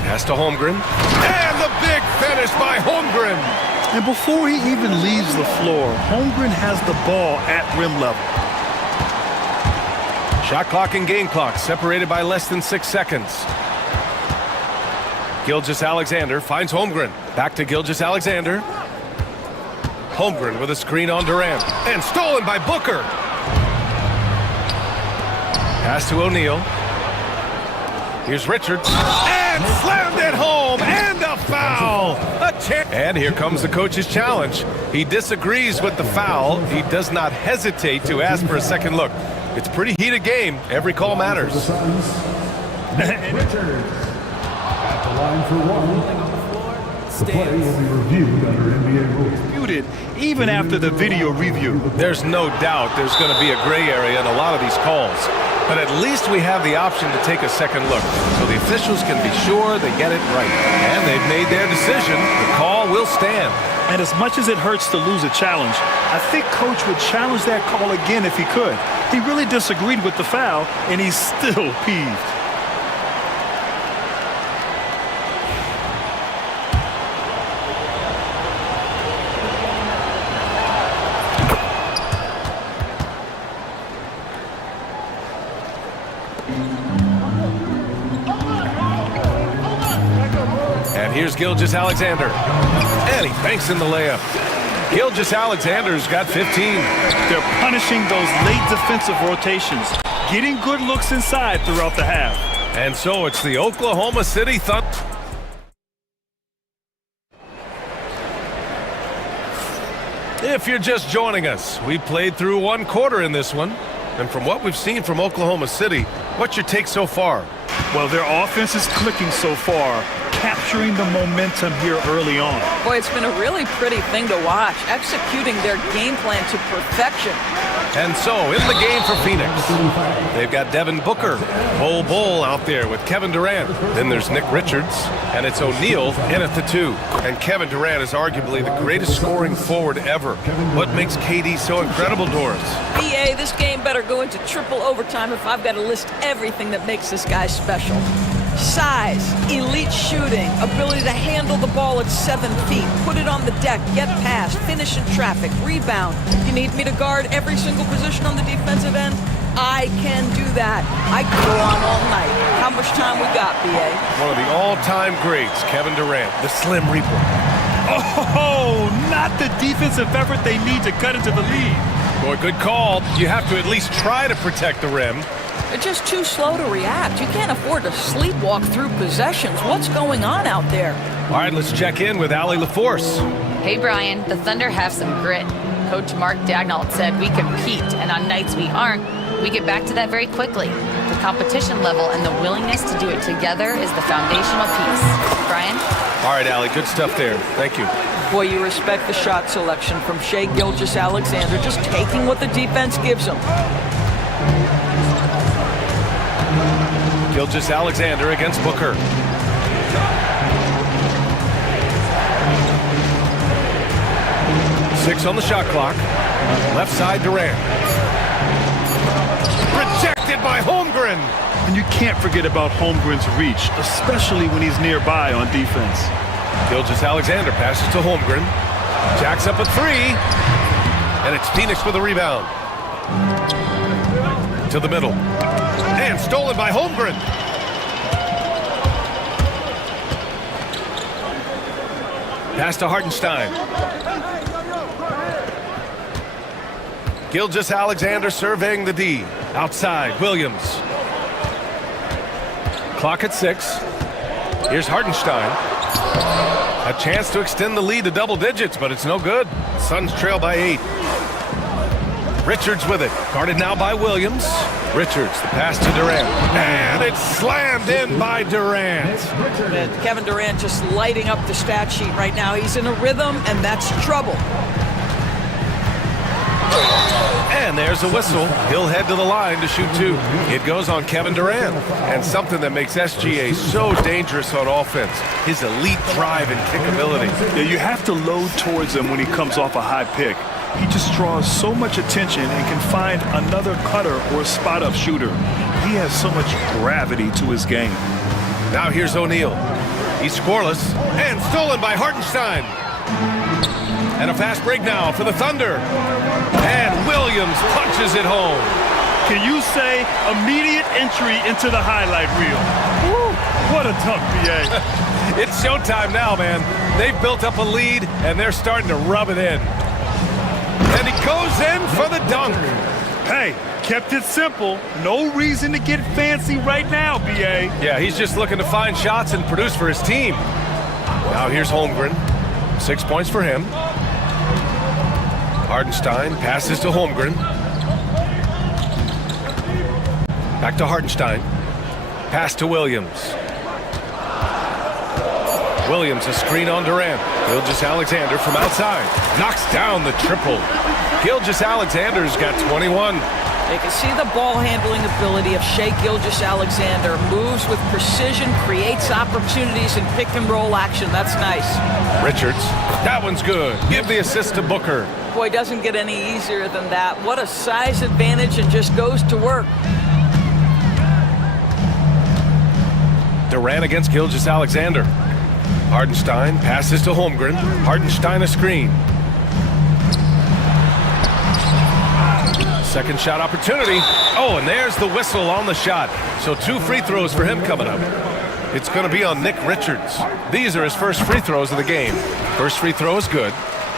Pass to Holmgren. And the big finish by Holmgren. And before he even leaves the floor, Holmgren has the ball at rim level. Shot clock and game clock separated by less than 6 seconds. Gilgeous-Alexander finds Holmgren. Back to Gilgeous-Alexander. Holmgren with a screen on Durant. And stolen by Booker. Pass to O'Neal. Here's Richards. And slammed it home. And a foul. And here comes the coach's challenge. He disagrees with the foul. He does not hesitate to ask for a second look. It's a pretty heated game. Every call matters. Richards at the line for one. The play will be reviewed under NBA rules. Disputed even after the video review. There's no doubt there's going to be a gray area in a lot of these calls. But at least we have the option to take a second look, so the officials can be sure they get it right. And they've made their decision. The call will stand. And as much as it hurts to lose a challenge, I think Coach would challenge that call again if he could. He really disagreed with the foul, and he's still peeved. And here's Gilgeous-Alexander. And he banks in the layup. Gilgeous-Alexander's got 15. They're punishing those late defensive rotations, getting good looks inside throughout the half. And so it's the Oklahoma City Thunder. if you're just joining us, we played through one quarter in this one. And from what we've seen from Oklahoma City, what's your take so far? Well, their offense is clicking so far, capturing the momentum here early on. Boy, it's been a really pretty thing to watch, executing their game plan to perfection. And so, in the game for Phoenix, they've got Devin Booker, Bull out there with Kevin Durant. Then there's Nick Richards, and it's O'Neal in at the 2. And Kevin Durant is arguably the greatest scoring forward ever. What makes KD so incredible, Doris? BA, this game better go into triple overtime if I've got to list everything that makes this guy special. Size, elite shooting, ability to handle the ball at 7 feet, put it on the deck, get past, finish in traffic, rebound. You need me to guard every single position on the defensive end? I can do that. I can go on all night. How much time we got, BA? One of the all-time greats, Kevin Durant, the Slim Reaper. Oh, not the defensive effort they need to cut into the lead. Boy, good call. You have to at least try to protect the rim. They're just too slow to react. You can't afford to sleepwalk through possessions. What's going on out there? All right, let's check in with Allie LaForce. Hey, Brian, the Thunder have some grit. Coach Mark Dagnall said we compete, and on nights we aren't, we get back to that very quickly. The competition level and the willingness to do it together is the foundational piece. Brian? All right, Allie, good stuff there. Thank you. Boy, you respect the shot selection from Shai Gilgeous-Alexander, just taking what the defense gives him. Gilgeous-Alexander against Booker. Six on the shot clock. Left side, Durant. Rejected by Holmgren. And you can't forget about Holmgren's reach, especially when he's nearby on defense. Gilgeous-Alexander passes to Holmgren. Jacks up a 3. And it's Phoenix with the rebound. To the middle. And stolen by Holmgren. Pass to Hartenstein. Gilgeous-Alexander surveying the D. Outside, Williams. Clock at 6. Here's Hartenstein. A chance to extend the lead to double digits, but it's no good. Suns trail by 8. Richards with it. Guarded now by Williams. Richards, the pass to Durant. And it's slammed in by Durant. Kevin Durant just lighting up the stat sheet right now. He's in a rhythm, and that's trouble. And there's a whistle. He'll head to the line to shoot 2. It goes on Kevin Durant. And something that makes SGA so dangerous on offense, his elite drive and kickability. Yeah, you have to load towards him when he comes off a high pick. He just draws so much attention and can find another cutter or spot-up shooter. He has so much gravity to his game. Now here's O'Neal. He's scoreless and stolen by Hartenstein. And a fast break now for the Thunder. And Williams punches it home. Can you say immediate entry into the highlight reel? Woo, what a dunk, BA. It's showtime now, man. They've built up a lead, and they're starting to rub it in. And he goes in for the dunk. Hey, kept it simple. No reason to get fancy right now, BA. Yeah, he's just looking to find shots and produce for his team. Now here's Holmgren. 6 points for him. Hartenstein passes to Holmgren. Back to Hartenstein. Pass to Williams. Williams, a screen on Durant. Gilgeous-Alexander from outside. Knocks down the triple. Gilgeous-Alexander's got 21. You can see the ball handling ability of Shai Gilgeous-Alexander. Moves with precision, creates opportunities in pick and roll action. That's nice. Richards, that one's good. Give the assist to Booker. Boy, doesn't get any easier than that. What a size advantage, and just goes to work. Durant against Gilgeous-Alexander. Hartenstein passes to Holmgren. Hartenstein a screen. Second shot opportunity. Oh, and there's the whistle on the shot. So 2 free throws for him coming up. It's going to be on Nick Richards. These are his first free throws of the game. First free throw is good.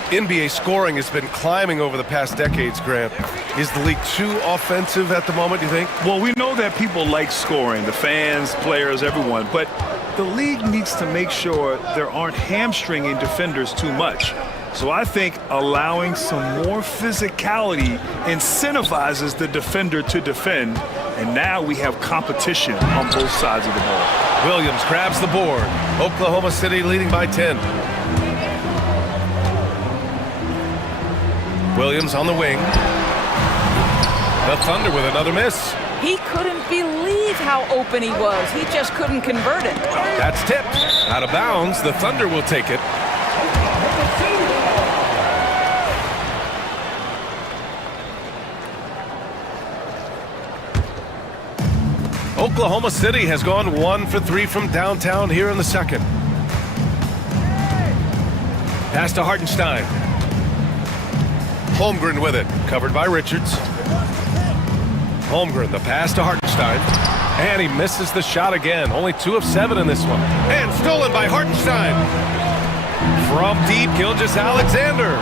NBA scoring has been climbing over the past decades, Grant. Is the league too offensive at the moment, you think? Well, we know that people like scoring, the fans, players, everyone, but the league needs to make sure there aren't hamstringing defenders too much. So I think allowing some more physicality incentivizes the defender to defend, and now we have competition on both sides of the ball. Williams grabs the board. Oklahoma City leading by 10. Williams on the wing. The Thunder with another miss. He couldn't believe how open he was. He just couldn't convert it. That's tipped. Out of bounds. The Thunder will take it. Oklahoma City has gone 1 for 3 from downtown here in the second. Pass to Hartenstein. Holmgren with it. Covered by Richards. Holmgren, the pass to Hartenstein. And he misses the shot again. Only 2 of 7 in this one. And stolen by Hartenstein. From deep, Gilgeous-Alexander.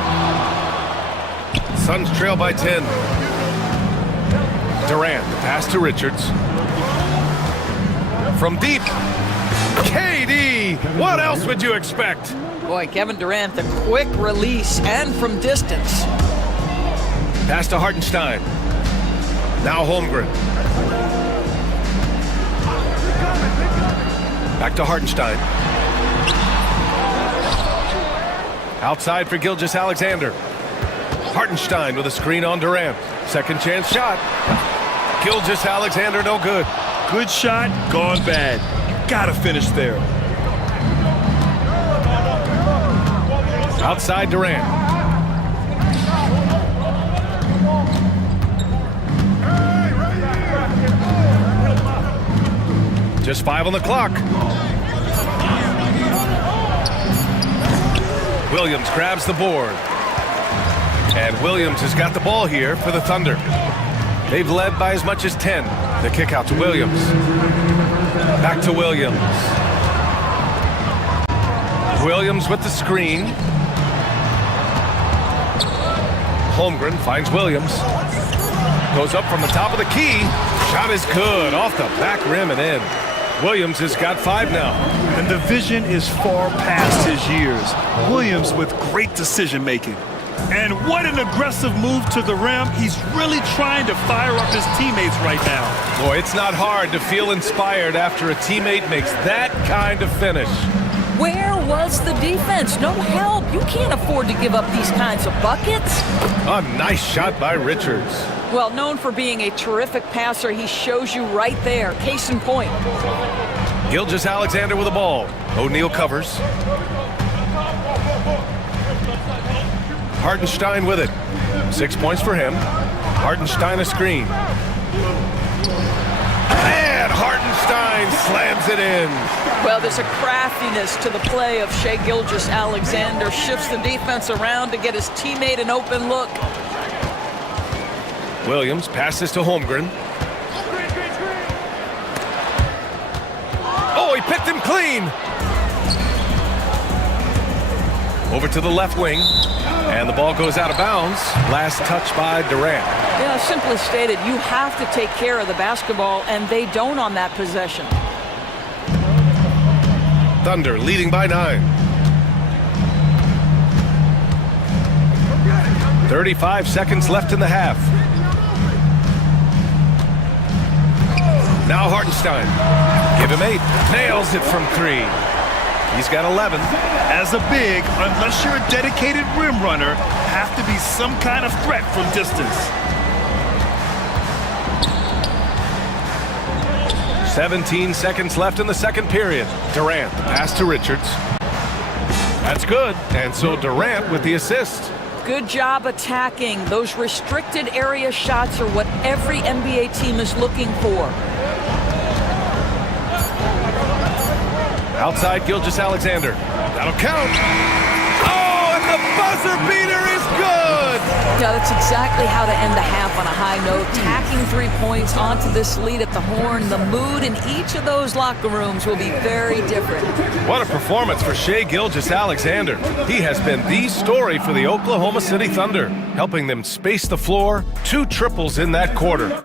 Suns trail by 10. Durant, the pass to Richards. From deep, KD. What else would you expect? Boy, Kevin Durant, the quick release and from distance. Pass to Hartenstein. Now Holmgren. Back to Hartenstein. Outside for Gilgeous-Alexander. Hartenstein with a screen on Durant. Second chance shot. Gilgeous-Alexander no good. Good shot, gone bad. Gotta finish there. Outside Durant. Just 5 on the clock. Williams grabs the board. And Williams has got the ball here for the Thunder. They've led by as much as 10. The kick out to Williams. Back to Williams. Williams with the screen. Holmgren finds Williams. Goes up from the top of the key. Shot is good. Off the back rim and in. Williams has got 5 now. And the vision is far past his years. Williams with great decision making. And what an aggressive move to the rim. He's really trying to fire up his teammates right now. Boy, it's not hard to feel inspired after a teammate makes that kind of finish. Where was the defense? No help. You can't afford to give up these kinds of buckets. A nice shot by Richards. Well, known for being a terrific passer, he shows you right there. Case in point. Gilgeous-Alexander with the ball. O'Neal covers. Hartenstein with it. 6 points for him. Hartenstein a screen. And Hartenstein slams it in. Well, there's a craftiness to the play of Shai Gilgeous-Alexander. Shifts the defense around to get his teammate an open look. Williams passes to Holmgren. Oh, he picked him clean. Over to the left wing. And the ball goes out of bounds. Last touch by Durant. Yeah, simply stated, you have to take care of the basketball, and they don't on that possession. Thunder leading by 9. 35 seconds left in the half. Now Hartenstein. Give him 8. Nails it from 3. He's got 11. As a big, unless you're a dedicated rim runner, have to be some kind of threat from distance. 17 seconds left in the second period. Durant, the pass to Richards. That's good. And so Durant with the assist. Good job attacking. Those restricted area shots are what every NBA team is looking for. Outside Gilgeous-Alexander. That'll count. Oh, and the buzzer beater is good. Yeah, that's exactly how to end the half on a high note. Tacking 3 points onto this lead at the horn. The mood in each of those locker rooms will be very different. What a performance for Shai Gilgeous-Alexander. He has been the story for the Oklahoma City Thunder, helping them space the floor. 2 triples in that quarter.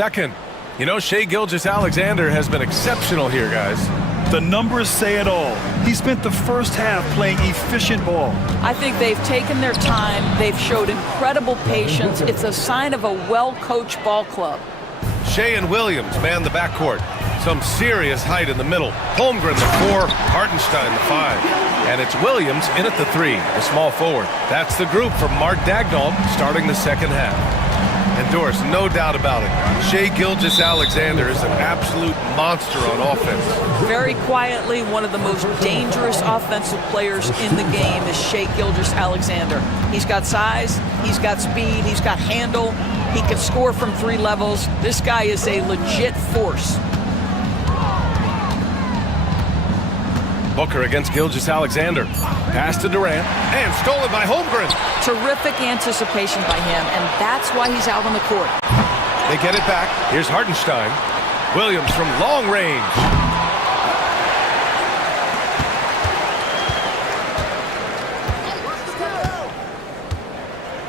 second. You know, Shai Gilgeous-Alexander has been exceptional here, guys. The numbers say it all. He spent the first half playing efficient ball. I think they've taken their time. They've showed incredible patience. It's a sign of a well-coached ball club. Shea and Williams man the backcourt. Some serious height in the middle. Holmgren, the 4, Hartenstein, the 5. And it's Williams in at the 3, the small forward. That's the group for Mark Dagnall starting the second half. And Doris, no doubt about it, Shai Gilgeous-Alexander is an absolute monster on offense. Very quietly, one of the most dangerous offensive players in the game is Shai Gilgeous-Alexander. He's got size, he's got speed, he's got handle, he can score from 3 levels. This guy is a legit force. Booker against Gilgeous-Alexander. Pass to Durant, and stolen by Holmgren. Terrific anticipation by him, and that's why he's out on the court. They get it back. Here's Hartenstein. Williams from long range.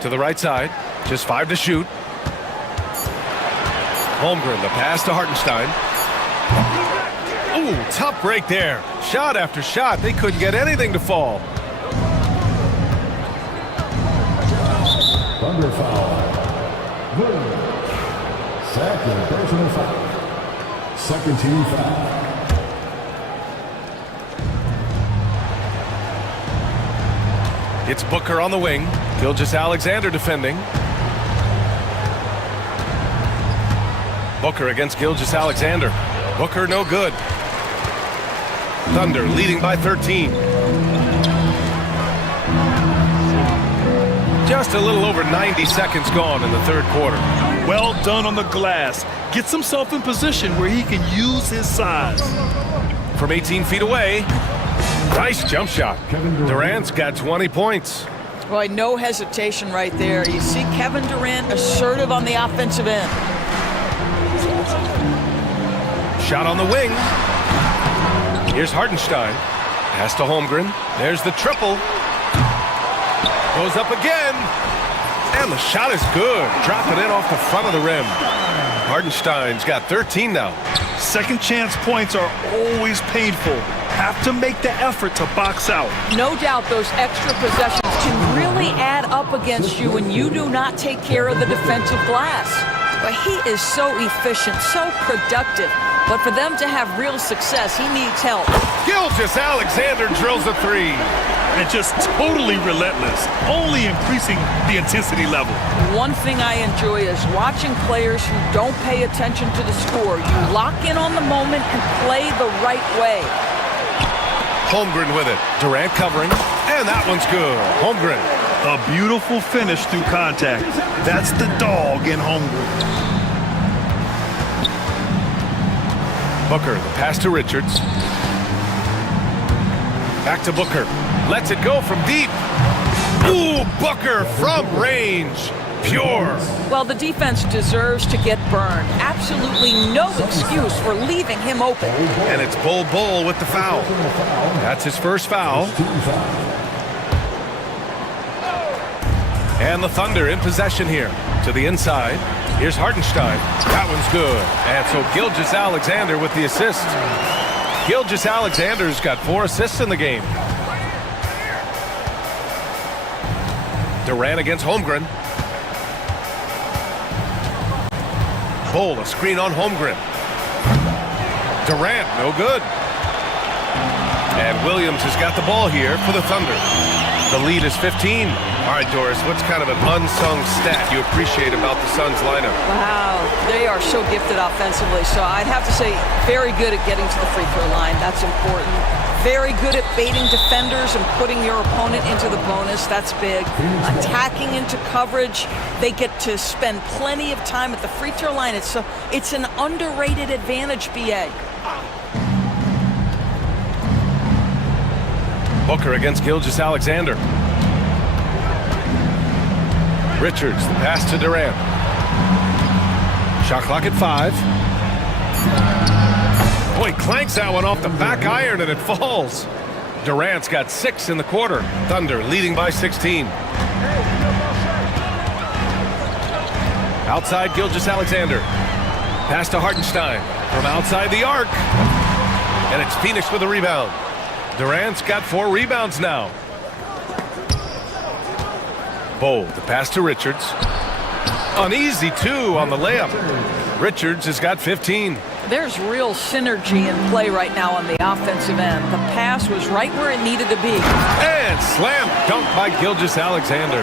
To the right side. Just 5 to shoot. Holmgren, the pass to Hartenstein. Ooh, tough break there. Shot after shot. They couldn't get anything to fall. Thunder foul. Second personal foul. Second team foul. It's Booker on the wing. Gilgeous-Alexander defending. Booker against Gilgeous-Alexander. Booker no good. Thunder leading by 13. Just a little over 90 seconds gone in the third quarter. Well done on the glass. Gets himself in position where he can use his size. From 18 feet away, nice jump shot. Durant's got 20 points. Boy, no hesitation right there. You see Kevin Durant assertive on the offensive end. Shot on the wing. Here's Hartenstein. Pass to Holmgren. There's the triple. Goes up again. And the shot is good. Drop it in off the front of the rim. Hartenstein's got 13 now. Second chance points are always painful. Have to make the effort to box out. No doubt those extra possessions can really add up against you when you do not take care of the defensive glass. But he is so efficient, so productive. But for them to have real success, he needs help. Gilgeous-Alexander drills a 3. And just totally relentless, only increasing the intensity level. One thing I enjoy is watching players who don't pay attention to the score. You lock in on the moment and play the right way. Holmgren with it. Durant covering. And that one's good. Holmgren. A beautiful finish through contact. That's the dog in Holmgren. Booker, the pass to Richards. Back to Booker. Lets it go from deep. Ooh, Booker from range. Pure. Well, the defense deserves to get burned. Absolutely no excuse for leaving him open. And it's Bull with the foul. That's his first foul. And the Thunder in possession here. To the inside. Here's Hartenstein. That one's good. And so Gilgeous-Alexander with the assist. Gilgeous-Alexander's got 4 assists in the game. Durant against Holmgren. Bull, a screen on Holmgren. Durant, no good. And Williams has got the ball here for the Thunder. The lead is 15. All right, Doris, what's kind of an unsung stat you appreciate about the Suns lineup? Wow, they are so gifted offensively. So I'd have to say very good at getting to the free throw line. That's important. Very good at baiting defenders and putting your opponent into the bonus. That's big. Attacking into coverage. They get to spend plenty of time at the free throw line. It's an underrated advantage, BA. Booker against Gilgeous-Alexander. Richards, the pass to Durant. Shot clock at 5. Boy, clanks that one off the back iron and it falls. Durant's got 6 in the quarter. Thunder leading by 16. Outside Gilgeous-Alexander. Pass to Hartenstein from outside the arc. And it's Phoenix with a rebound. Durant's got 4 rebounds now. Bold, the pass to Richards. An easy 2 on the layup. Richards has got 15. There's real synergy in play right now on the offensive end. The pass was right where it needed to be. And slam dunk by Gilgeous-Alexander.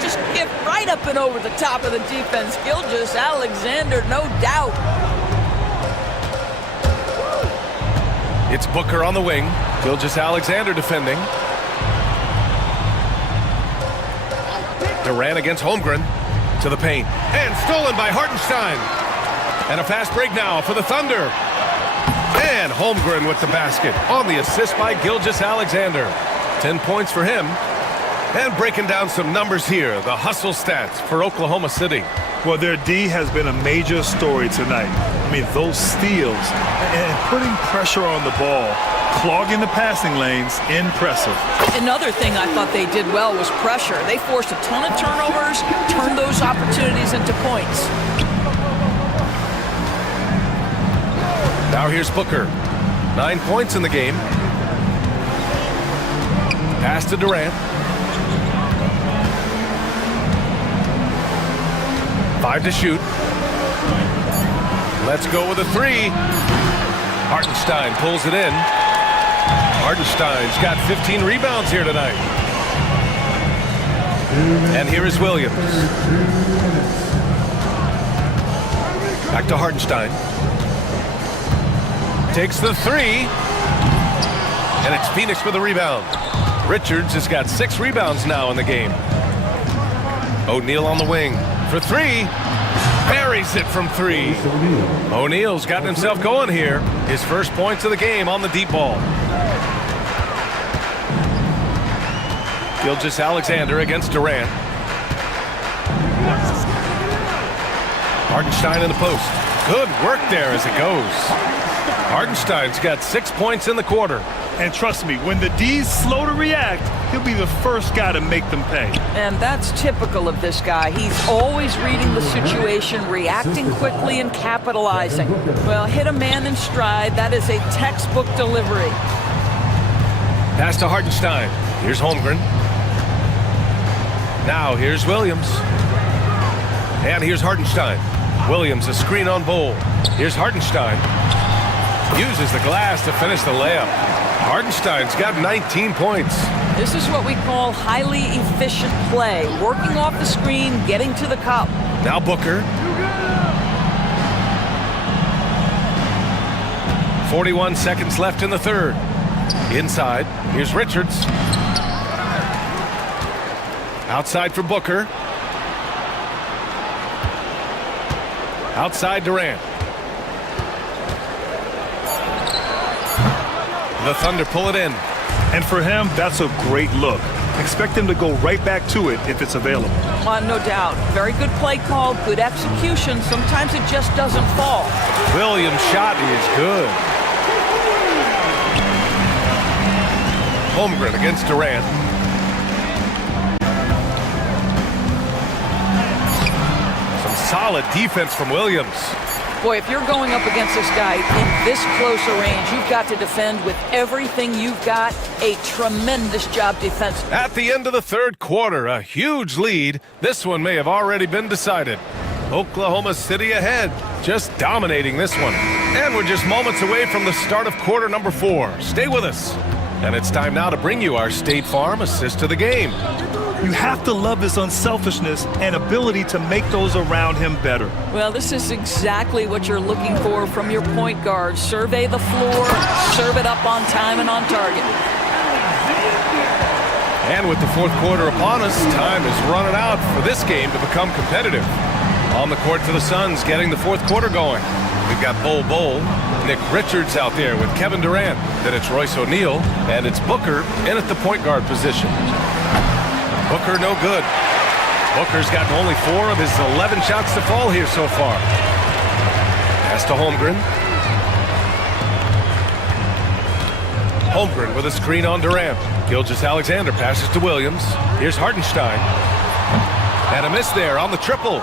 Just get right up and over the top of the defense. Gilgeous-Alexander, no doubt. It's Booker on the wing. Gilgeous-Alexander defending. Durant against Holmgren. To the paint. And stolen by Hartenstein. And a fast break now for the Thunder. And Holmgren with the basket on the assist by Gilgeous-Alexander. 10 points for him. And breaking down some numbers here, the hustle stats for Oklahoma City. Well, their D has been a major story tonight. I mean, those steals and putting pressure on the ball, clogging the passing lanes, impressive. Another thing I thought they did well was pressure. They forced a ton of turnovers, turned those opportunities into points. Now here's Booker. 9 points in the game. Pass to Durant. 5 to shoot. Let's go with a 3. Hartenstein pulls it in. Hartenstein's got 15 rebounds here tonight. And here is Williams. Back to Hartenstein. Takes the 3. And it's Phoenix with a rebound. Richards has got 6 rebounds now in the game. O'Neal on the wing for 3. Buries it from 3. O'Neal's gotten himself going here. His first points of the game on the deep ball. Gilgeous-Alexander against Durant. Hartenstein in the post. Good work there as it goes. Hartenstein's got 6 points in the quarter. And trust me, when the D's slow to react, he'll be the first guy to make them pay. And that's typical of this guy. He's always reading the situation, reacting quickly and capitalizing. Well, hit a man in stride. That is a textbook delivery. Pass to Hartenstein. Here's Holmgren. Now here's Williams. And here's Hartenstein. Williams a screen on Bowl. Here's Hartenstein. Uses the glass to finish the layup. Hartenstein's got 19 points. This is what we call highly efficient play. Working off the screen, getting to the cup. Now Booker. 41 seconds left in the third. Inside, here's Richards. Outside for Booker. Outside Durant. The Thunder pull it in. And for him, that's a great look. Expect him to go right back to it if it's available. No doubt. Very good play call, good execution. Sometimes it just doesn't fall. Williams' shot is good. Holmgren against Durant. Some solid defense from Williams. Boy, if you're going up against this guy in this close a range, you've got to defend with everything you've got. A tremendous job defensively. At the end of the third quarter, a huge lead. This one may have already been decided. Oklahoma City ahead, just dominating this one. And we're just moments away from the start of quarter number 4. Stay with us. And it's time now to bring you our State Farm assist to the game. You have to love his unselfishness and ability to make those around him better. Well, this is exactly what you're looking for from your point guard. Survey the floor, serve it up on time and on target. And with the fourth quarter upon us, time is running out for this game to become competitive. On the court for the Suns, getting the fourth quarter going. We've got Bol, Nick Richards out there with Kevin Durant. Then it's Royce O'Neal, and it's Booker in at the point guard position. Booker no good. Booker's gotten only 4 of his 11 shots to fall here so far. Pass to Holmgren. Holmgren with a screen on Durant. Gilgeous-Alexander passes to Williams. Here's Hartenstein. And a miss there on the triple.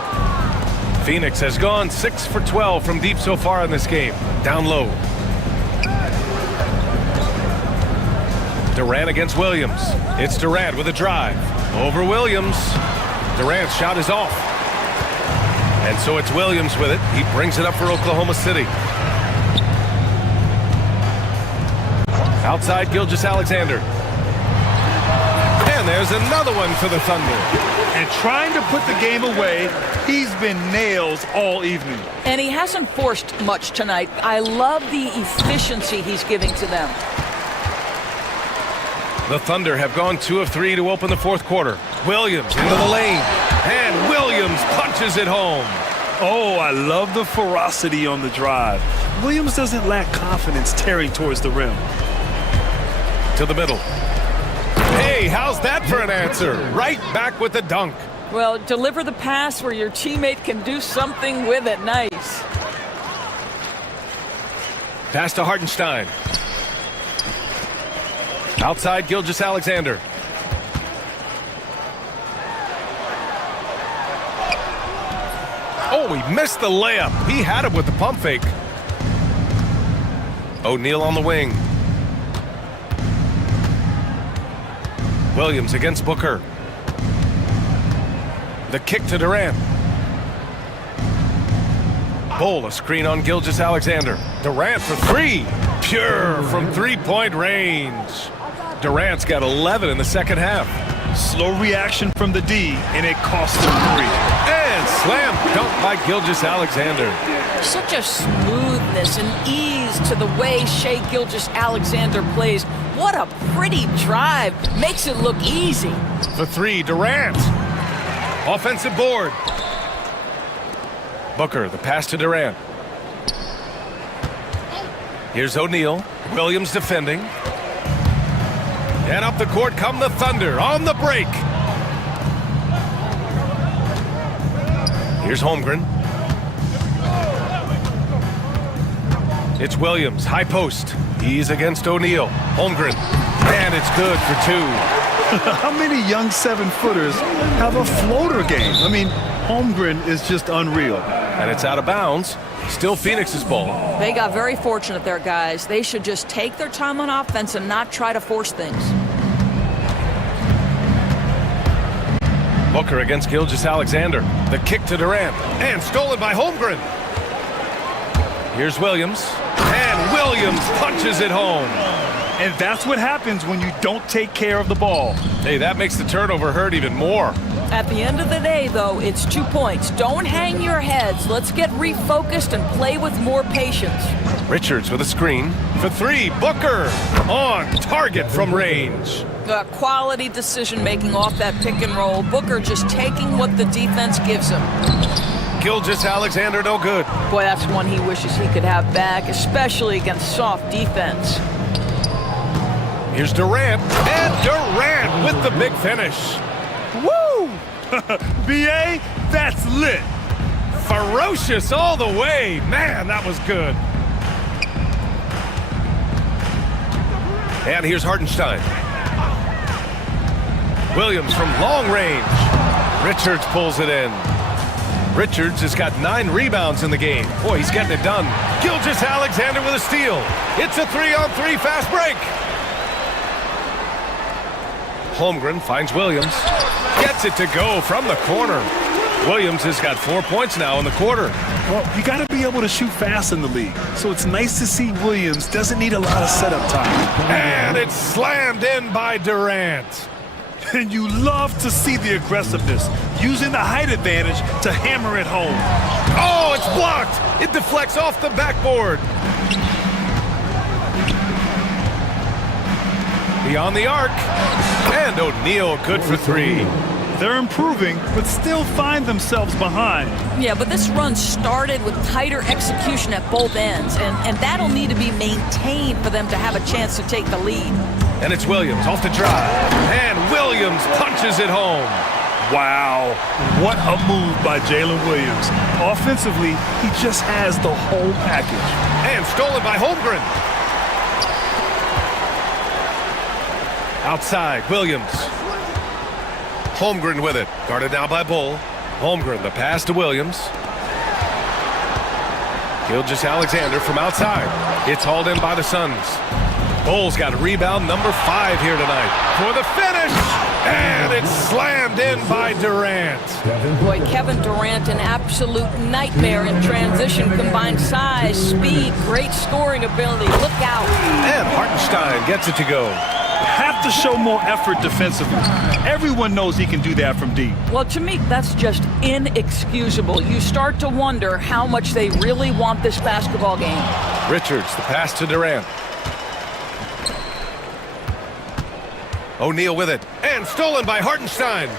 Phoenix has gone 6 for 12 from deep so far in this game. Down low. Durant against Williams. It's Durant with a drive. Over Williams. Durant's shot is off. And so it's Williams with it. He brings it up for Oklahoma City. Outside Gilgeous-Alexander. And there's another one for the Thunder. And trying to put the game away, he's been nails all evening. And he hasn't forced much tonight. I love the efficiency he's giving to them. The Thunder have gone 2 of 3 to open the fourth quarter. Williams into the lane. And Williams punches it home. Oh, I love the ferocity on the drive. Williams doesn't lack confidence tearing towards the rim. To the middle. Hey, how's that for an answer? Right back with the dunk. Well, deliver the pass where your teammate can do something with it. Nice. Pass to Hartenstein. Outside Gilgeous-Alexander. Oh, he missed the layup. He had him with the pump fake. O'Neal on the wing. Williams against Booker. The kick to Durant. Bull, a screen on Gilgeous-Alexander. Durant for 3. Pure from three-point range. Durant's got 11 in the second half. Slow reaction from the D, and it cost him 3. And slam dunk by Gilgeous-Alexander. Such a smoothness and ease to the way Shai Gilgeous-Alexander plays. What a pretty drive. Makes it look easy. For 3, Durant. Offensive board. Booker, the pass to Durant. Here's O'Neal. Williams defending. And up the court come the Thunder on the break. Here's Holmgren. It's Williams, high post. He's against O'Neal. Holmgren. And it's good for 2. How many young 7-footers have a floater game? I mean, Holmgren is just unreal. And it's out of bounds. Still Phoenix's ball. They got very fortunate there, guys. They should just take their time on offense and not try to force things. Booker against Gilgeous-Alexander. The kick to Durant. And stolen by Holmgren. Here's Williams. And Williams punches it home. And that's what happens when you don't take care of the ball. Hey, that makes the turnover hurt even more. At the end of the day, though, it's 2 points. Don't hang your heads. Let's get refocused and play with more patience. Richards with a screen. For 3, Booker on target from range. Quality decision-making off that pick and roll. Booker just taking what the defense gives him. Gilgeous-Alexander no good. Boy, that's one he wishes he could have back, especially against soft defense. Here's Durant. And Durant with the big finish. Woo! BA, that's lit. Ferocious all the way. Man, that was good. And here's Hartenstein. Williams from long range. Richards pulls it in. Richards has got 9 rebounds in the game. Boy, he's getting it done. Gilgeous-Alexander with a steal. It's a 3-on-3 fast break. Holmgren finds Williams. Gets it to go from the corner. Williams has got 4 points now in the quarter. Well, you got to be able to shoot fast in the league. So it's nice to see Williams doesn't need a lot of setup time. And it's slammed in by Durant. And you love to see the aggressiveness, using the height advantage to hammer it home. Oh, it's blocked. It deflects off the backboard. Beyond the arc. And O'Neal good for 3. They're improving, but still find themselves behind. Yeah, but this run started with tighter execution at both ends, and that'll need to be maintained for them to have a chance to take the lead. And it's Williams off the drive. And Williams punches it home. Wow, what a move by Jalen Williams. Offensively, he just has the whole package. And stolen by Holmgren. Outside, Williams. Holmgren with it. Guarded now by Bull. Holmgren, the pass to Williams. Gilgeous Alexander from outside. It's hauled in by the Suns. Bulls got rebound number 5 here tonight for the finish, and it's slammed in by Durant. Boy, Kevin Durant, an absolute nightmare in transition. Combined size, speed, great scoring ability. Look out. And Hartenstein gets it to go. Have to show more effort defensively. Everyone knows he can do that from deep. Well, to me, that's just inexcusable. You start to wonder how much they really want this basketball game. Richards, the pass to Durant. O'Neal with it, and stolen by Hartenstein.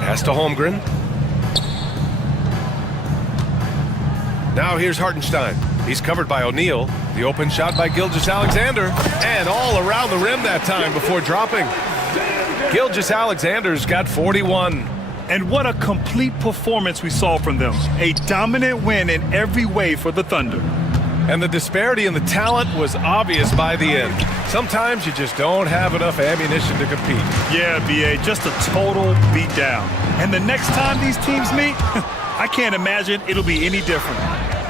Pass to Holmgren. Now here's Hartenstein. He's covered by O'Neal. The open shot by Gilgeous Alexander. And all around the rim that time before dropping. Gilgeous Alexander's got 41. And what a complete performance we saw from them. A dominant win in every way for the Thunder. And the disparity in the talent was obvious by the end. Sometimes you just don't have enough ammunition to compete. Yeah, B.A., just a total beatdown. And the next time these teams meet, I can't imagine it'll be any different.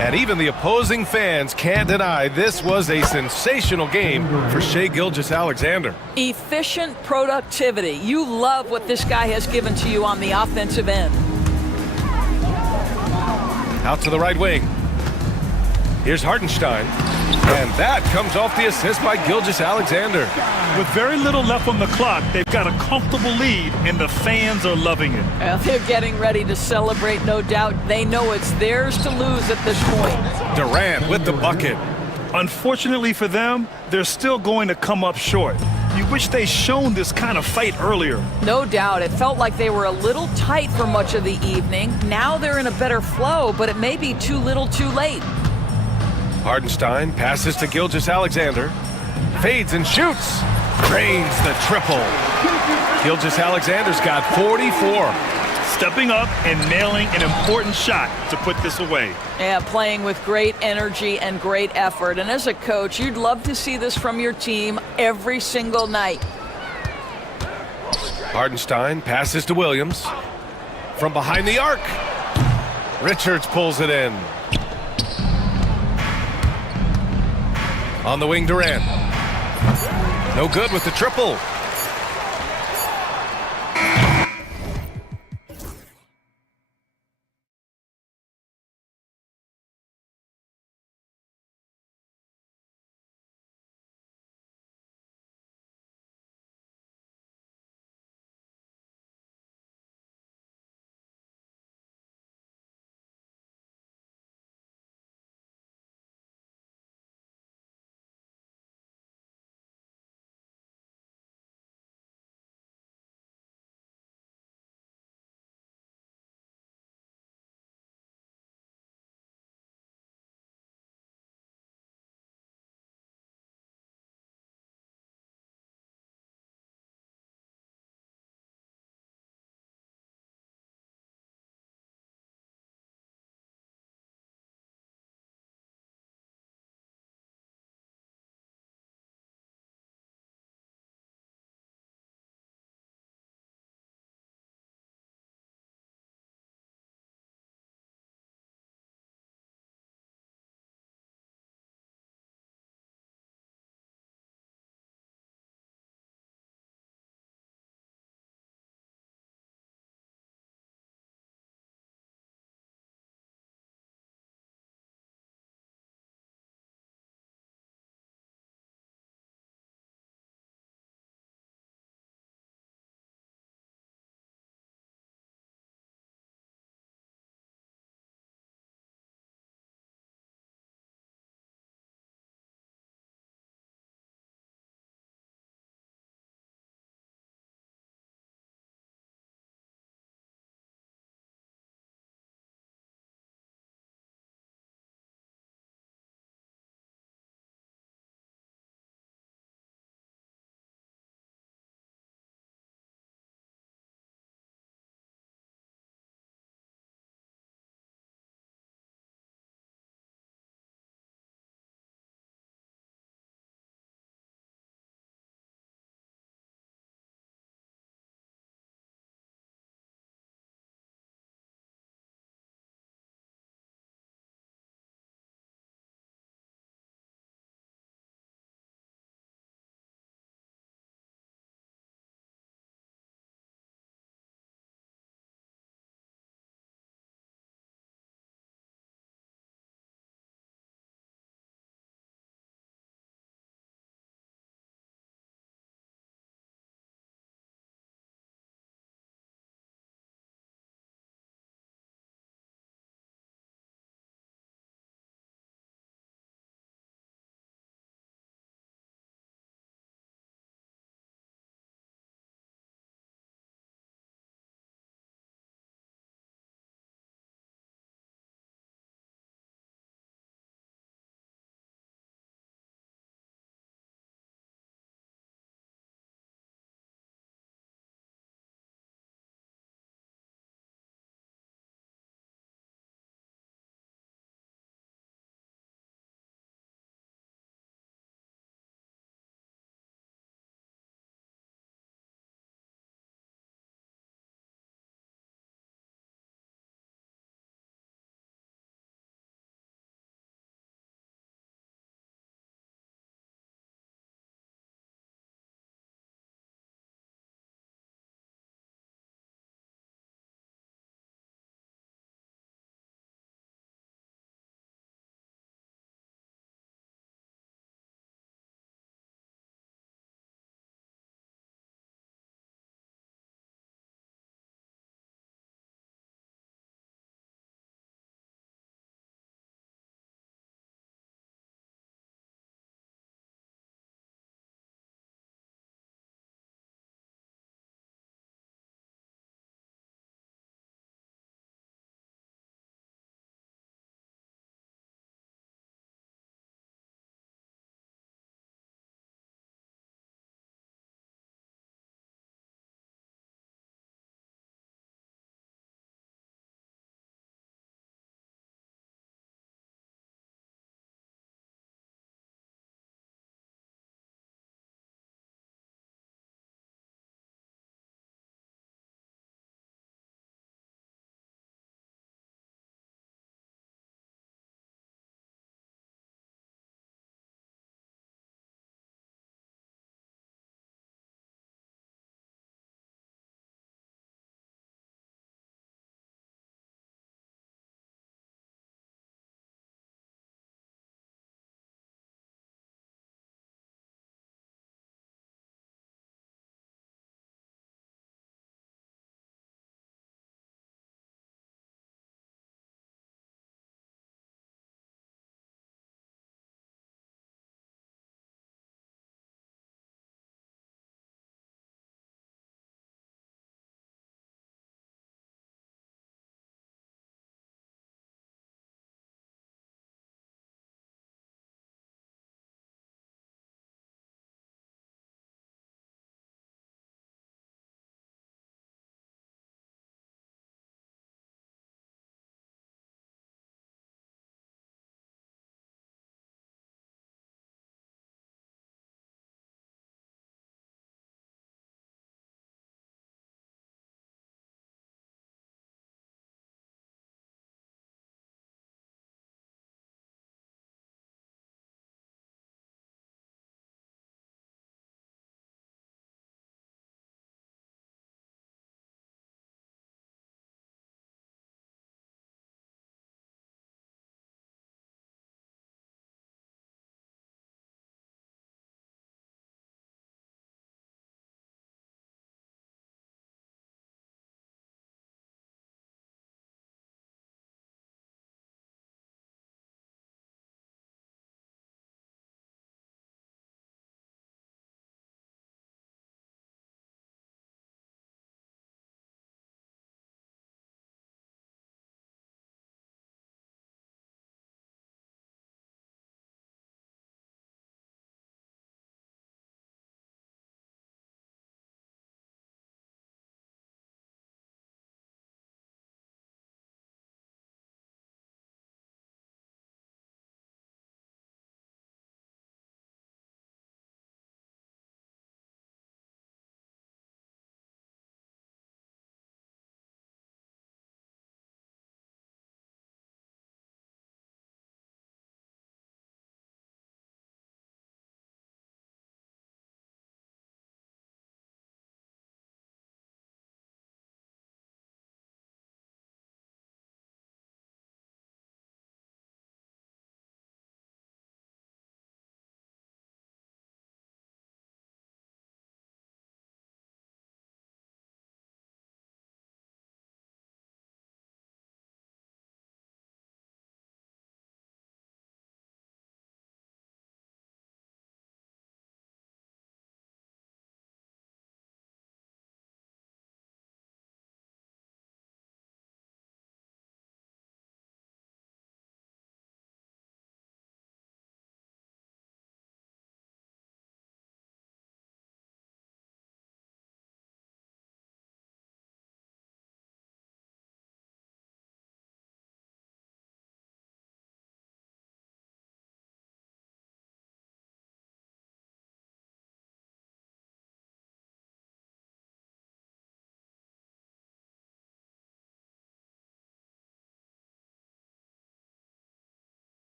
And even the opposing fans can't deny this was a sensational game for Shai Gilgeous-Alexander. Efficient productivity. You love what this guy has given to you on the offensive end. Out to the right wing. Here's Hartenstein. And that comes off the assist by Gilgeous-Alexander. With very little left on the clock, they've got a comfortable lead, and the fans are loving it. Well, they're getting ready to celebrate, no doubt. They know it's theirs to lose at this point. Durant with the bucket. Unfortunately for them, they're still going to come up short. You wish they'd shown this kind of fight earlier. No doubt. It felt like they were a little tight for much of the evening. Now they're in a better flow, but it may be too little too late. Hartenstein passes to Gilgeous-Alexander. Fades and shoots. Drains the triple. Gilgeous-Alexander's got 44. Stepping up and nailing an important shot to put this away. Yeah, playing with great energy and great effort. And as a coach, you'd love to see this from your team every single night. Hartenstein passes to Williams. From behind the arc. Richards pulls it in. On the wing, Durant. No good with the triple.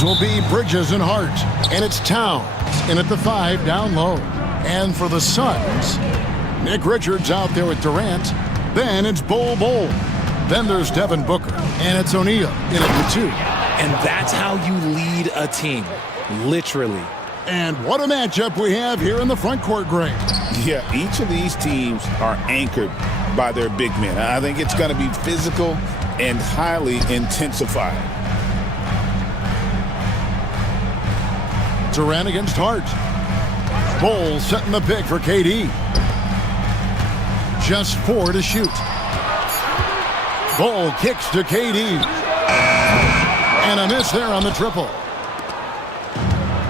guards will be Bridges and Hart. And it's Towns in at the 5 down low. And for the Suns, Nick Richards out there with Durant. Then it's Bol. Then there's Devin Booker. And it's O'Neal in at the 2. And that's how you lead a team, literally. And what a matchup we have here in the front court, Greg. Yeah, each of these teams are anchored by their big men. I think it's going to be physical and highly intensified. Durant against Hart. Bol setting the pick for KD. Just 4 to shoot. Bol kicks to KD. And a miss there on the triple.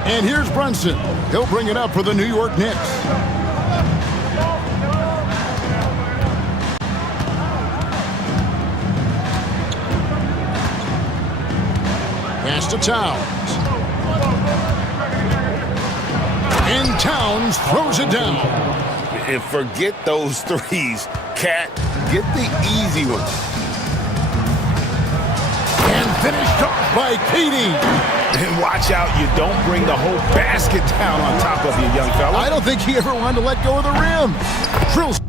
And here's Brunson. He'll bring it up for the New York Knicks. Pass to Towns. And Towns throws it down. And forget those threes, Cat. Get the easy one. And finished off by KD. And watch out, you don't bring the whole basket down on top of you, young fella. I don't think he ever wanted to let go of the rim. Drills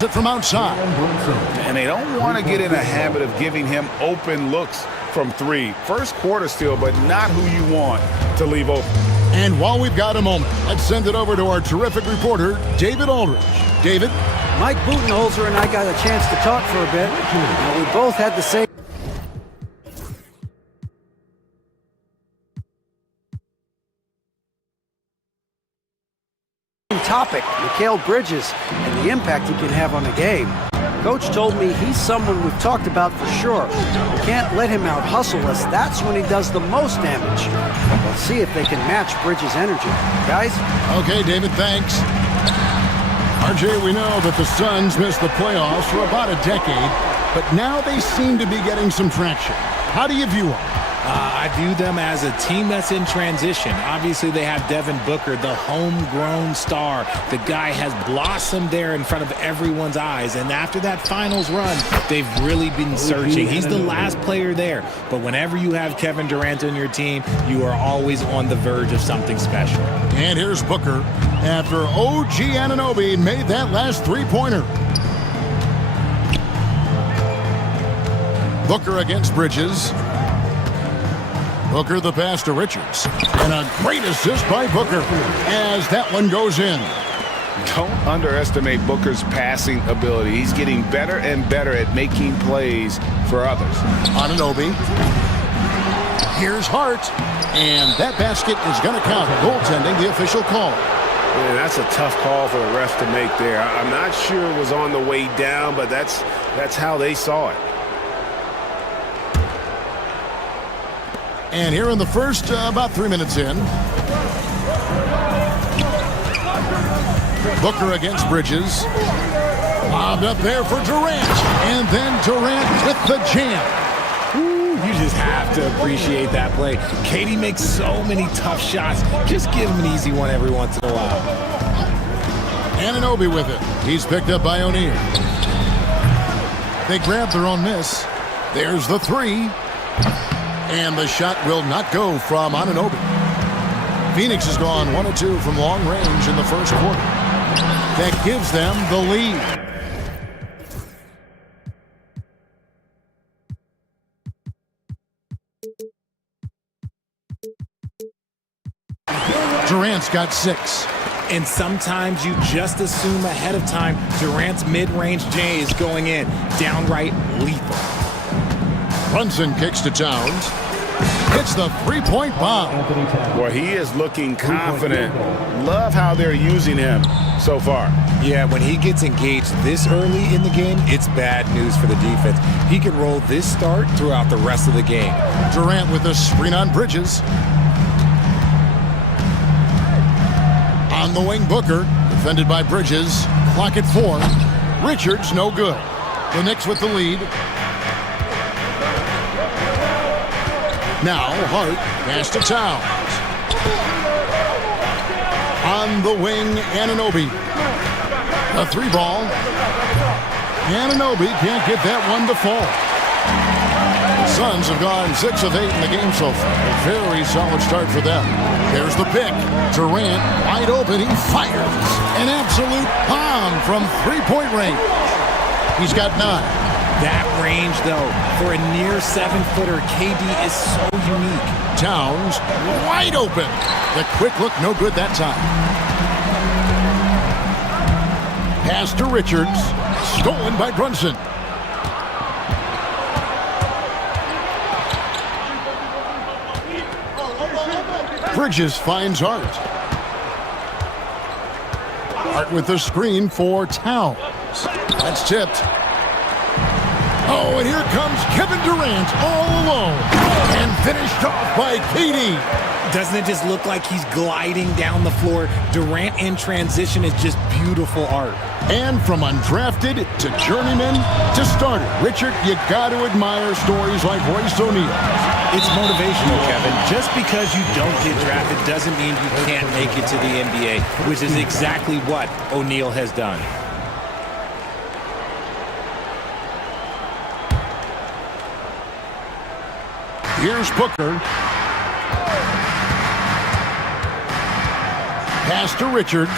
it from outside. And they don't want to get in a habit of giving him open looks from 3. First quarter still, but not who you want to leave open. And while we've got a moment, let's send it over to our terrific reporter, David Aldridge. David? Mike Budenholzer and I got a chance to talk for a bit. And we both had the same topic, Mikal Bridges, and the impact he can have on a game. Coach told me he's someone we've talked about for sure. We can't let him out-hustle us. That's when he does the most damage. Let's see if they can match Bridges' energy. Guys? Okay, David, thanks. RJ, we know that the Suns missed the playoffs for about a decade, but now they seem to be getting some traction. How do you view them? I view them as a team that's in transition. Obviously, they have Devin Booker, the homegrown star. The guy has blossomed there in front of everyone's eyes. And after that finals run, they've really been searching. He's the last player there. But whenever you have Kevin Durant on your team, you are always on the verge of something special. And here's Booker after OG Anunoby made that last three-pointer. Booker against Bridges. Booker the pass to Richards. And a great assist by Booker as that one goes in. Don't underestimate Booker's passing ability. He's getting better and better at making plays for others. Anunoby. Here's Hart. And that basket is going to count. Goaltending, the official call. Yeah, that's a tough call for the refs to make there. I'm not sure it was on the way down, but that's how they saw it. And here in the first, about 3 minutes in. Booker against Bridges. Lobbed up there for Durant. And then Durant with the jam. Ooh, you just have to appreciate that play. Katie makes so many tough shots. Just give him an easy one every once in a while. Anunoby with it. He's picked up by O'Neal. They grab their own miss. There's the three. And the shot will not go from Anunoby. Phoenix has gone 1 of 2 from long range in the first quarter. That gives them the lead. Durant's got 6. And sometimes you just assume ahead of time Durant's mid-range J is going in. Downright lethal. Brunson kicks to Towns. Hits the three-point bomb. Well, he is looking confident. Love how they're using him so far. Yeah, when he gets engaged this early in the game, it's bad news for the defense. He can roll this start throughout the rest of the game. Durant with a screen on Bridges. On the wing, Booker, defended by Bridges. Clock at 4. Richards, no good. The Knicks with the lead. Now, Hart, pass to Towns. On the wing, Anunoby. A 3-ball. Anunoby can't get that one to fall. Suns have gone 6 of 8 in the game so far. A very solid start for them. Here's the pick. Durant wide open. He fires. An absolute bomb from three-point range. He's got 9. That range, though, for a near 7-footer, KD is so unique. Towns wide open. The quick look, no good that time. Pass to Richards. Stolen by Brunson. Bridges finds Hart. Hart with the screen for Towns. That's tipped. Oh, and here comes Kevin Durant all alone. And finished off by KD. Doesn't it just look like he's gliding down the floor? Durant in transition is just beautiful art. And from undrafted to journeyman to starter, Richard, you got to admire stories like Royce O'Neal. It's motivational, Kevin. Just because you don't get drafted doesn't mean you can't make it to the NBA, which is exactly what O'Neal has done. Here's Booker. Pass to Richards.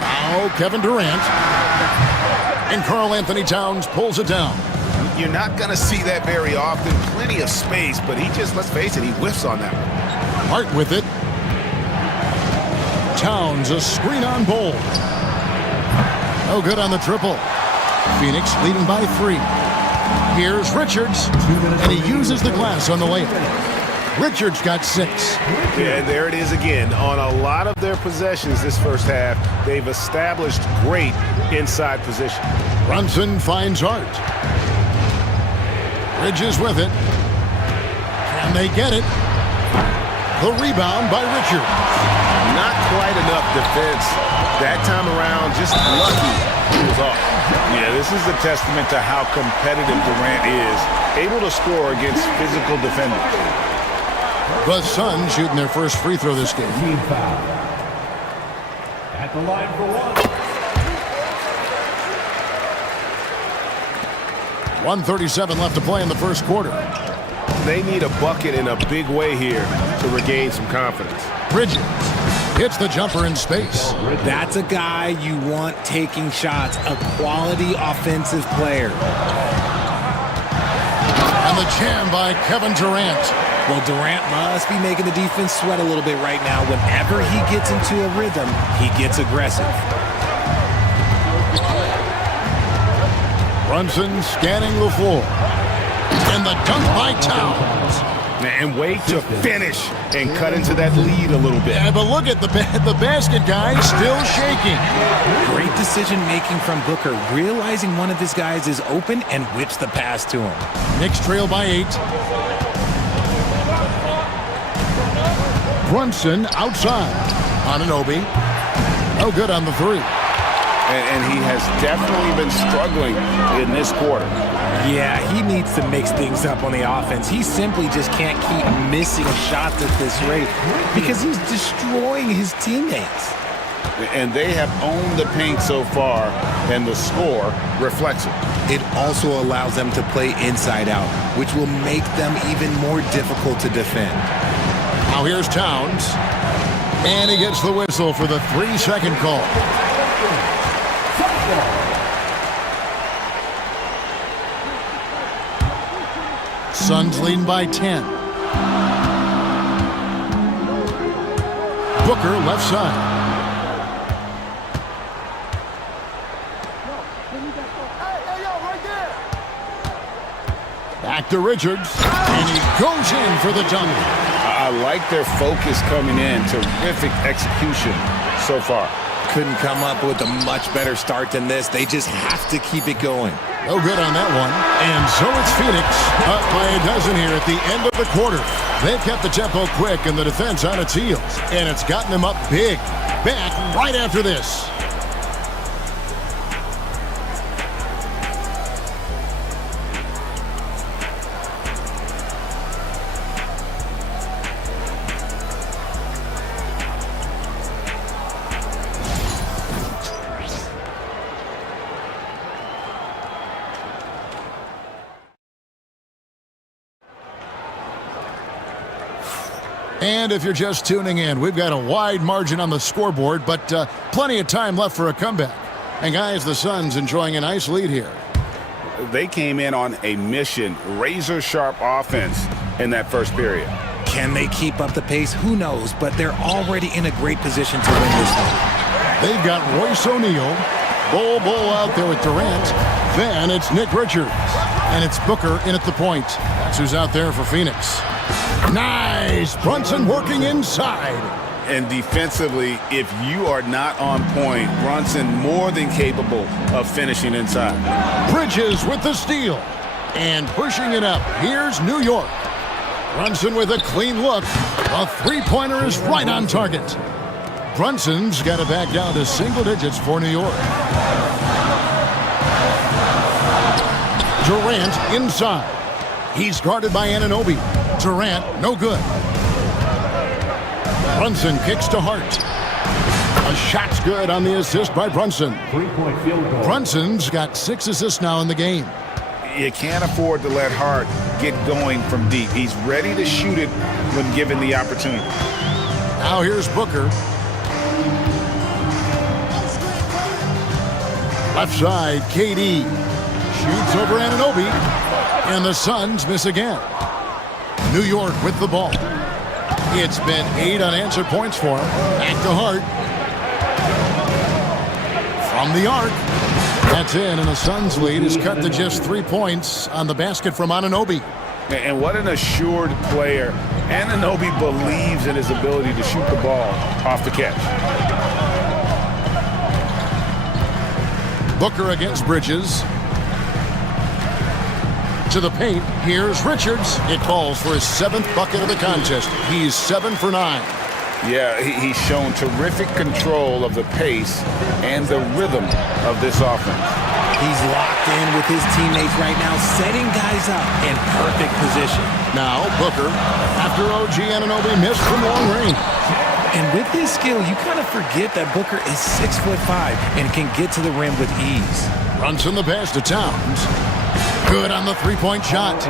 Now Kevin Durant. And Karl Anthony Towns pulls it down. You're not going to see that very often. Plenty of space, but he just, let's face it, he whiffs on that one. Hart with it. Towns, a screen on Bowl. No good on the triple. Phoenix leading by 3. Here's Richards, and he uses the glass on the layup. Richards got 6. Yeah, there it is again. On a lot of their possessions this first half, they've established great inside position. Brunson finds Hart. Bridges with it. Can they get it? The rebound by Richards. Not quite enough defense that time around. Just lucky he was off. Yeah, this is a testament to how competitive Durant is. Able to score against physical defenders. The Suns shooting their first free throw this game. Team foul. At the line for 1. 1:37 left to play in the first quarter. They need a bucket in a big way here to regain some confidence. Bridges hits the jumper in space. That's a guy you want taking shots, a quality offensive player. And the jam by Kevin Durant. Well, Durant must be making the defense sweat a little bit right now. Whenever he gets into a rhythm, he gets aggressive. Brunson scanning the floor. And the dunk by Towns. And wait to finish and cut into that lead a little bit. Yeah, but look at the basket guy still shaking. Great decision-making from Booker, realizing one of his guys is open and whips the pass to him. Knicks trail by 8. Brunson outside. Anunoby. No good on the 3. And he has definitely been struggling in this quarter. Yeah, he needs to mix things up on the offense. He simply just can't keep missing shots at this rate because he's destroying his teammates. And they have owned the paint so far, and the score reflects it. It also allows them to play inside out, which will make them even more difficult to defend. Now here's Towns. And he gets the whistle for the 3-second call. Suns leading by 10. Booker left side. Back to Richards. And he goes in for the dunk. I like their focus coming in. Terrific execution so far. Couldn't come up with a much better start than this. They just have to keep it going. No good on that one. And so it's Phoenix up by a dozen here at the end of the quarter. They've kept the tempo quick and the defense on its heels. And it's gotten them up big. Back right after this. And if you're just tuning in, we've got a wide margin on the scoreboard, but plenty of time left for a comeback. And guys, the Suns enjoying a nice lead here. They came in on a mission, razor-sharp offense in that first period. Can they keep up the pace? Who knows, but they're already in a great position to win this one. They've got Royce O'Neal, Bull out there with Durant. Then it's Nick Richards, and it's Booker in at the point. That's who's out there for Phoenix. Nice! Brunson working inside. And defensively, if you are not on point, Brunson more than capable of finishing inside. Bridges with the steal. And pushing it up, here's New York. Brunson with a clean look. A three-pointer is right on target. Brunson's got it back down to single digits for New York. Durant inside. He's guarded by Anunoby. Durant, no good. Brunson kicks to Hart. A shot's good on the assist by Brunson. Three-point field goal. Brunson's got 6 assists now in the game. You can't afford to let Hart get going from deep. He's ready to shoot it when given the opportunity. Now here's Booker. Left side, KD. Shoots over Anunoby. And the Suns miss again. New York with the ball. It's been 8 unanswered points for him. Back to Hart. From the arc. That's in, and the Suns' lead is cut to just 3 points on the basket from Anunoby. And what an assured player. Anunoby believes in his ability to shoot the ball off the catch. Booker against Bridges. To the paint, here's Richards. It calls for his 7th bucket of the contest. He's 7 for 9. Yeah, he's shown terrific control of the pace and the rhythm of this offense. He's locked in with his teammates right now, setting guys up in perfect position. Now Booker, after OG Anunoby missed from long range. And with his skill, you kind of forget that Booker is 6'5" and can get to the rim with ease. Brunson the pass to Towns. Good on the three-point shot.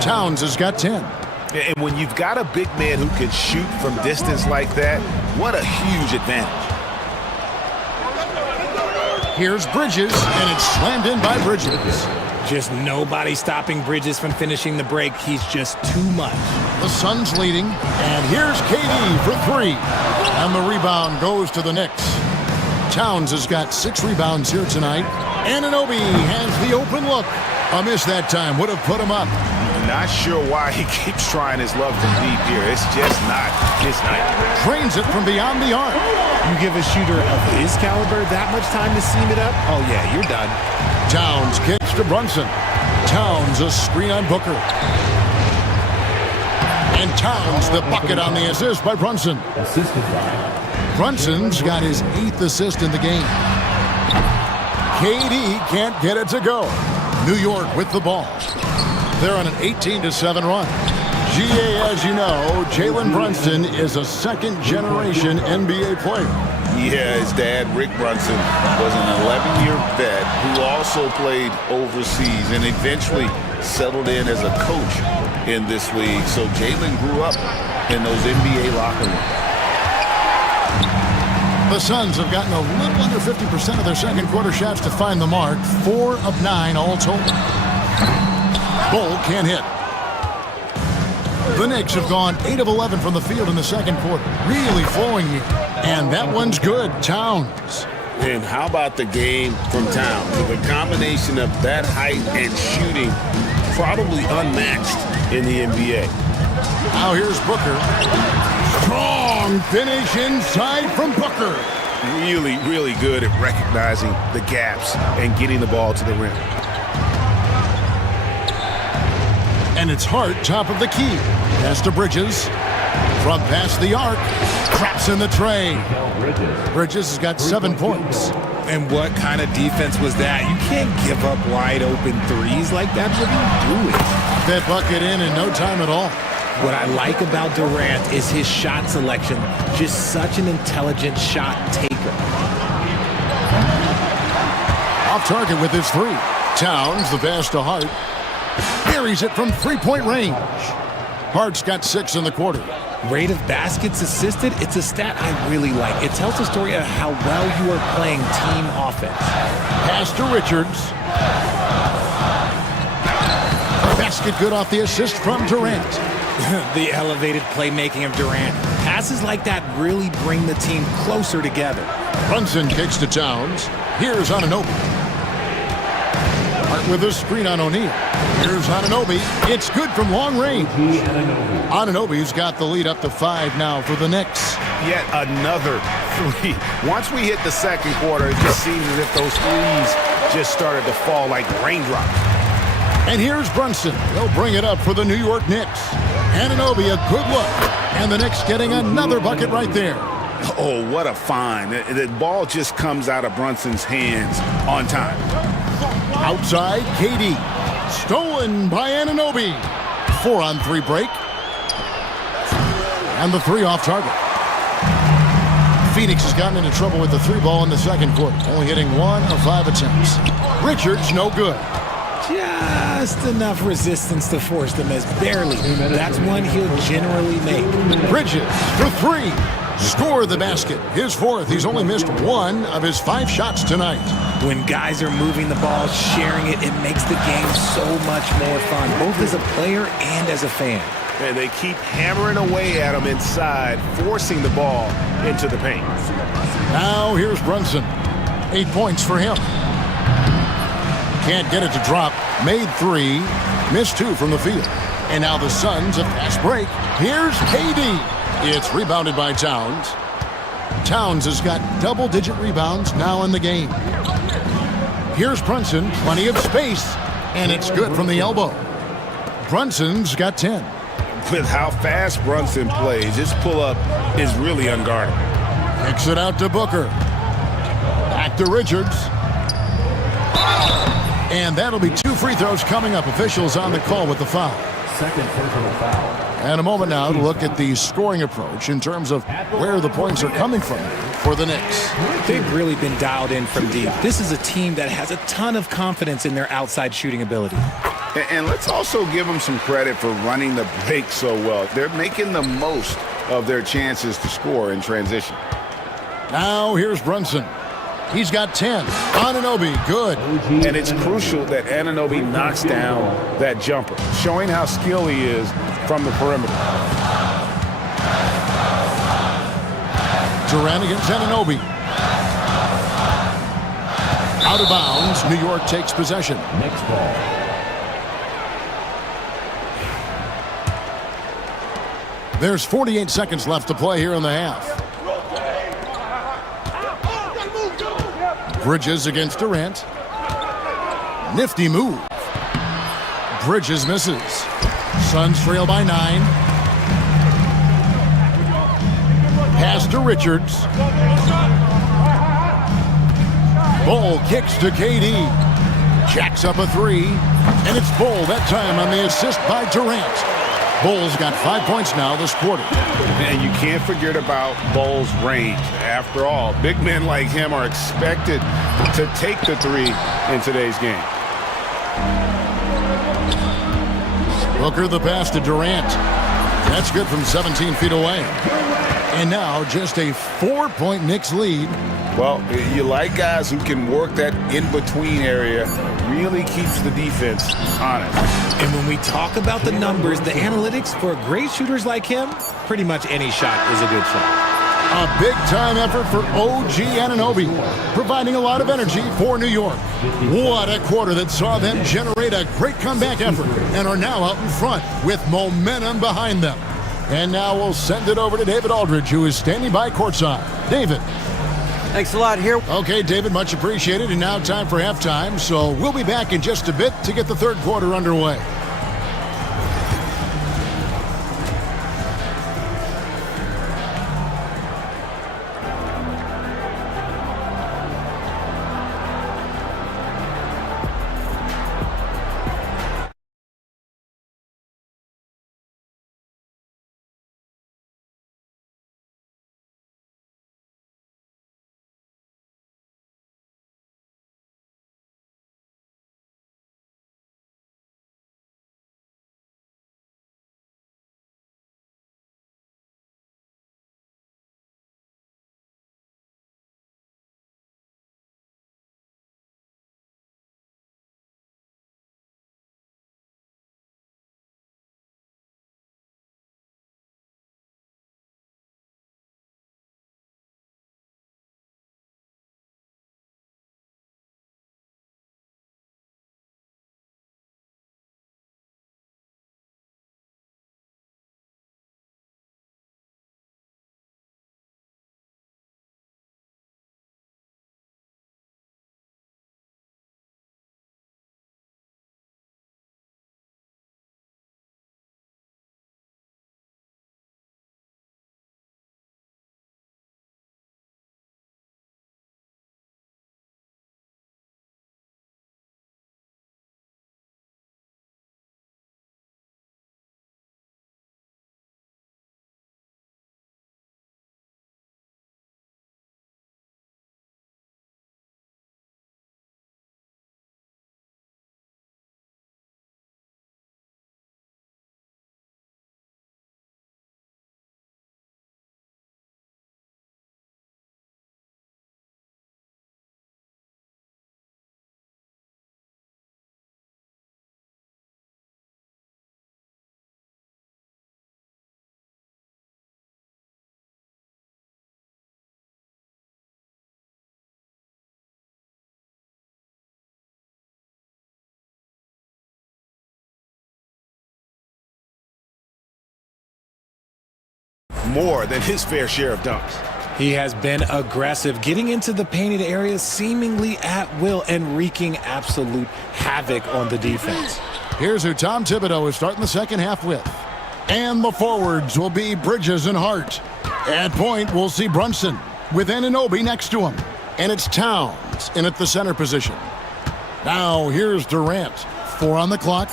Towns has got 10. And when you've got a big man who can shoot from distance like that, what a huge advantage. Here's Bridges, and it's slammed in by Bridges. Just nobody stopping Bridges from finishing the break. He's just too much. The Suns leading, and here's KD for 3. And the rebound goes to the Knicks. Towns has got 6 rebounds here tonight. Anunoby has the open look. A miss that time would have put him up. Not sure why he keeps trying his luck from deep here. It's just not his night. Trains it from beyond the arc. You give a shooter of his caliber that much time to seam it up? Oh, yeah, you're done. Towns kicks to Brunson. Towns a screen on Booker. And Towns the bucket on the assist by Brunson. Assisted by. Brunson's got his 8th assist in the game. KD can't get it to go. New York with the ball. They're on an 18-7 run. GA, as you know, Jalen Brunson is a second-generation NBA player. Yeah, his dad, Rick Brunson, was an 11-year vet who also played overseas and eventually settled in as a coach in this league. So Jalen grew up in those NBA locker rooms. The Suns have gotten a little under 50% of their second quarter shots to find the mark. 4 of 9 all told. Bull can't hit. The Knicks have gone 8 of 11 from the field in the second quarter. Really flowing here. And that one's good. Towns. And how about the game from Towns? The combination of that height and shooting, probably unmatched in the NBA. Now here's Booker. Strong finish inside from Booker. Really, really good at recognizing the gaps and getting the ball to the rim. And it's Hart, top of the key. Pass to Bridges. From past the arc. Craps in the tray. Bridges has got 7 points. And what kind of defense was that? You can't give up wide open threes like that. What are you doing? That bucket in no time at all. What I like about Durant is his shot selection. Just such an intelligent shot taker. Off target with his 3. Towns, the pass to Hart. Buries it from 3-point range. Hart's got 6 in the quarter. Rate of baskets assisted, it's a stat I really like. It tells the story of how well you are playing team offense. Pass to Richards. Basket good off the assist from Durant. The elevated playmaking of Durant. Passes like that really bring the team closer together. Brunson kicks to Towns. Here's Anunoby. Hart with a screen on O'Neal. Here's Anunoby. It's good from long range. Anunoby's got the lead up to 5 now for the Knicks. Yet another 3. Once we hit the second quarter, it just seems as if those threes just started to fall like raindrops. And here's Brunson. He'll bring it up for the New York Knicks. Anunoby, a good look. And the Knicks getting another bucket right there. Oh, what a find. The ball just comes out of Brunson's hands on time. Outside, KD. Stolen by Anunoby. 4-on-3 break. And the 3 off target. Phoenix has gotten into trouble with the 3 ball in the second quarter. Only hitting 1 of 5 attempts. Richards, no good. Just enough resistance to force the miss. Barely. That's one he'll generally make. Bridges for 3. Score the basket. His 4th. He's only missed 1 of his 5 shots tonight. When guys are moving the ball, sharing it, it makes the game so much more fun, both as a player and as a fan. And they keep hammering away at him inside, forcing the ball into the paint. Now here's Brunson. 8 points for him. Can't get it to drop. Made 3. Missed 2 from the field. And now the Suns, a fast break. Here's KD. It's rebounded by Towns. Towns has got double-digit rebounds now in the game. Here's Brunson. Plenty of space. And it's good from the elbow. Brunson's got 10. With how fast Brunson plays, his pull-up is really unguarded. Kicks it out to Booker. Back to Richards. And that'll be 2 free throws coming up. Officials on the call with the foul. Second personal foul. And a moment now to look at the scoring approach in terms of where the points are coming from for the Knicks. They've really been dialed in from deep. This is a team that has a ton of confidence in their outside shooting ability. And let's also give them some credit for running the break so well. They're making the most of their chances to score in transition. Now here's Brunson. He's got 10. Anunoby, good. And it's crucial that Anunoby knocks down that jumper, showing how skilled he is from the perimeter. Durant against Anunoby. Out of bounds. New York takes possession. Next ball. There's 48 seconds left to play here in the half. Bridges against Durant. Nifty move. Bridges misses. Suns trail by 9. Pass to Richards. Bull kicks to KD. Jacks up a 3. And it's Bull that time on the assist by Durant. Bull's got 5 points now this quarter. And you can't forget about Bull's range. After all, big men like him are expected to take the 3 in today's game. Booker the pass to Durant. That's good from 17 feet away. And now just a 4-point Knicks lead. Well, you like guys who can work that in-between area, really keeps the defense honest. And when we talk about the numbers, the analytics for great shooters like him, pretty much any shot is a good shot. A big-time effort for OG Anunoby, providing a lot of energy for New York. What a quarter that saw them generate a great comeback effort and are now out in front with momentum behind them. And now we'll send it over to David Aldridge, who is standing by courtside. David. Thanks a lot here. Okay, David, much appreciated. And now time for halftime. So we'll be back in just a bit to get the third quarter underway. more than his fair share of dunks. He has been aggressive, getting into the painted areas seemingly at will and wreaking absolute havoc on the defense. Here's who Tom Thibodeau is starting the second half with. And the forwards will be Bridges and Hart. At point, we'll see Brunson with Anunoby next to him. And it's Towns in at the center position. Now here's Durant. 4 on the clock.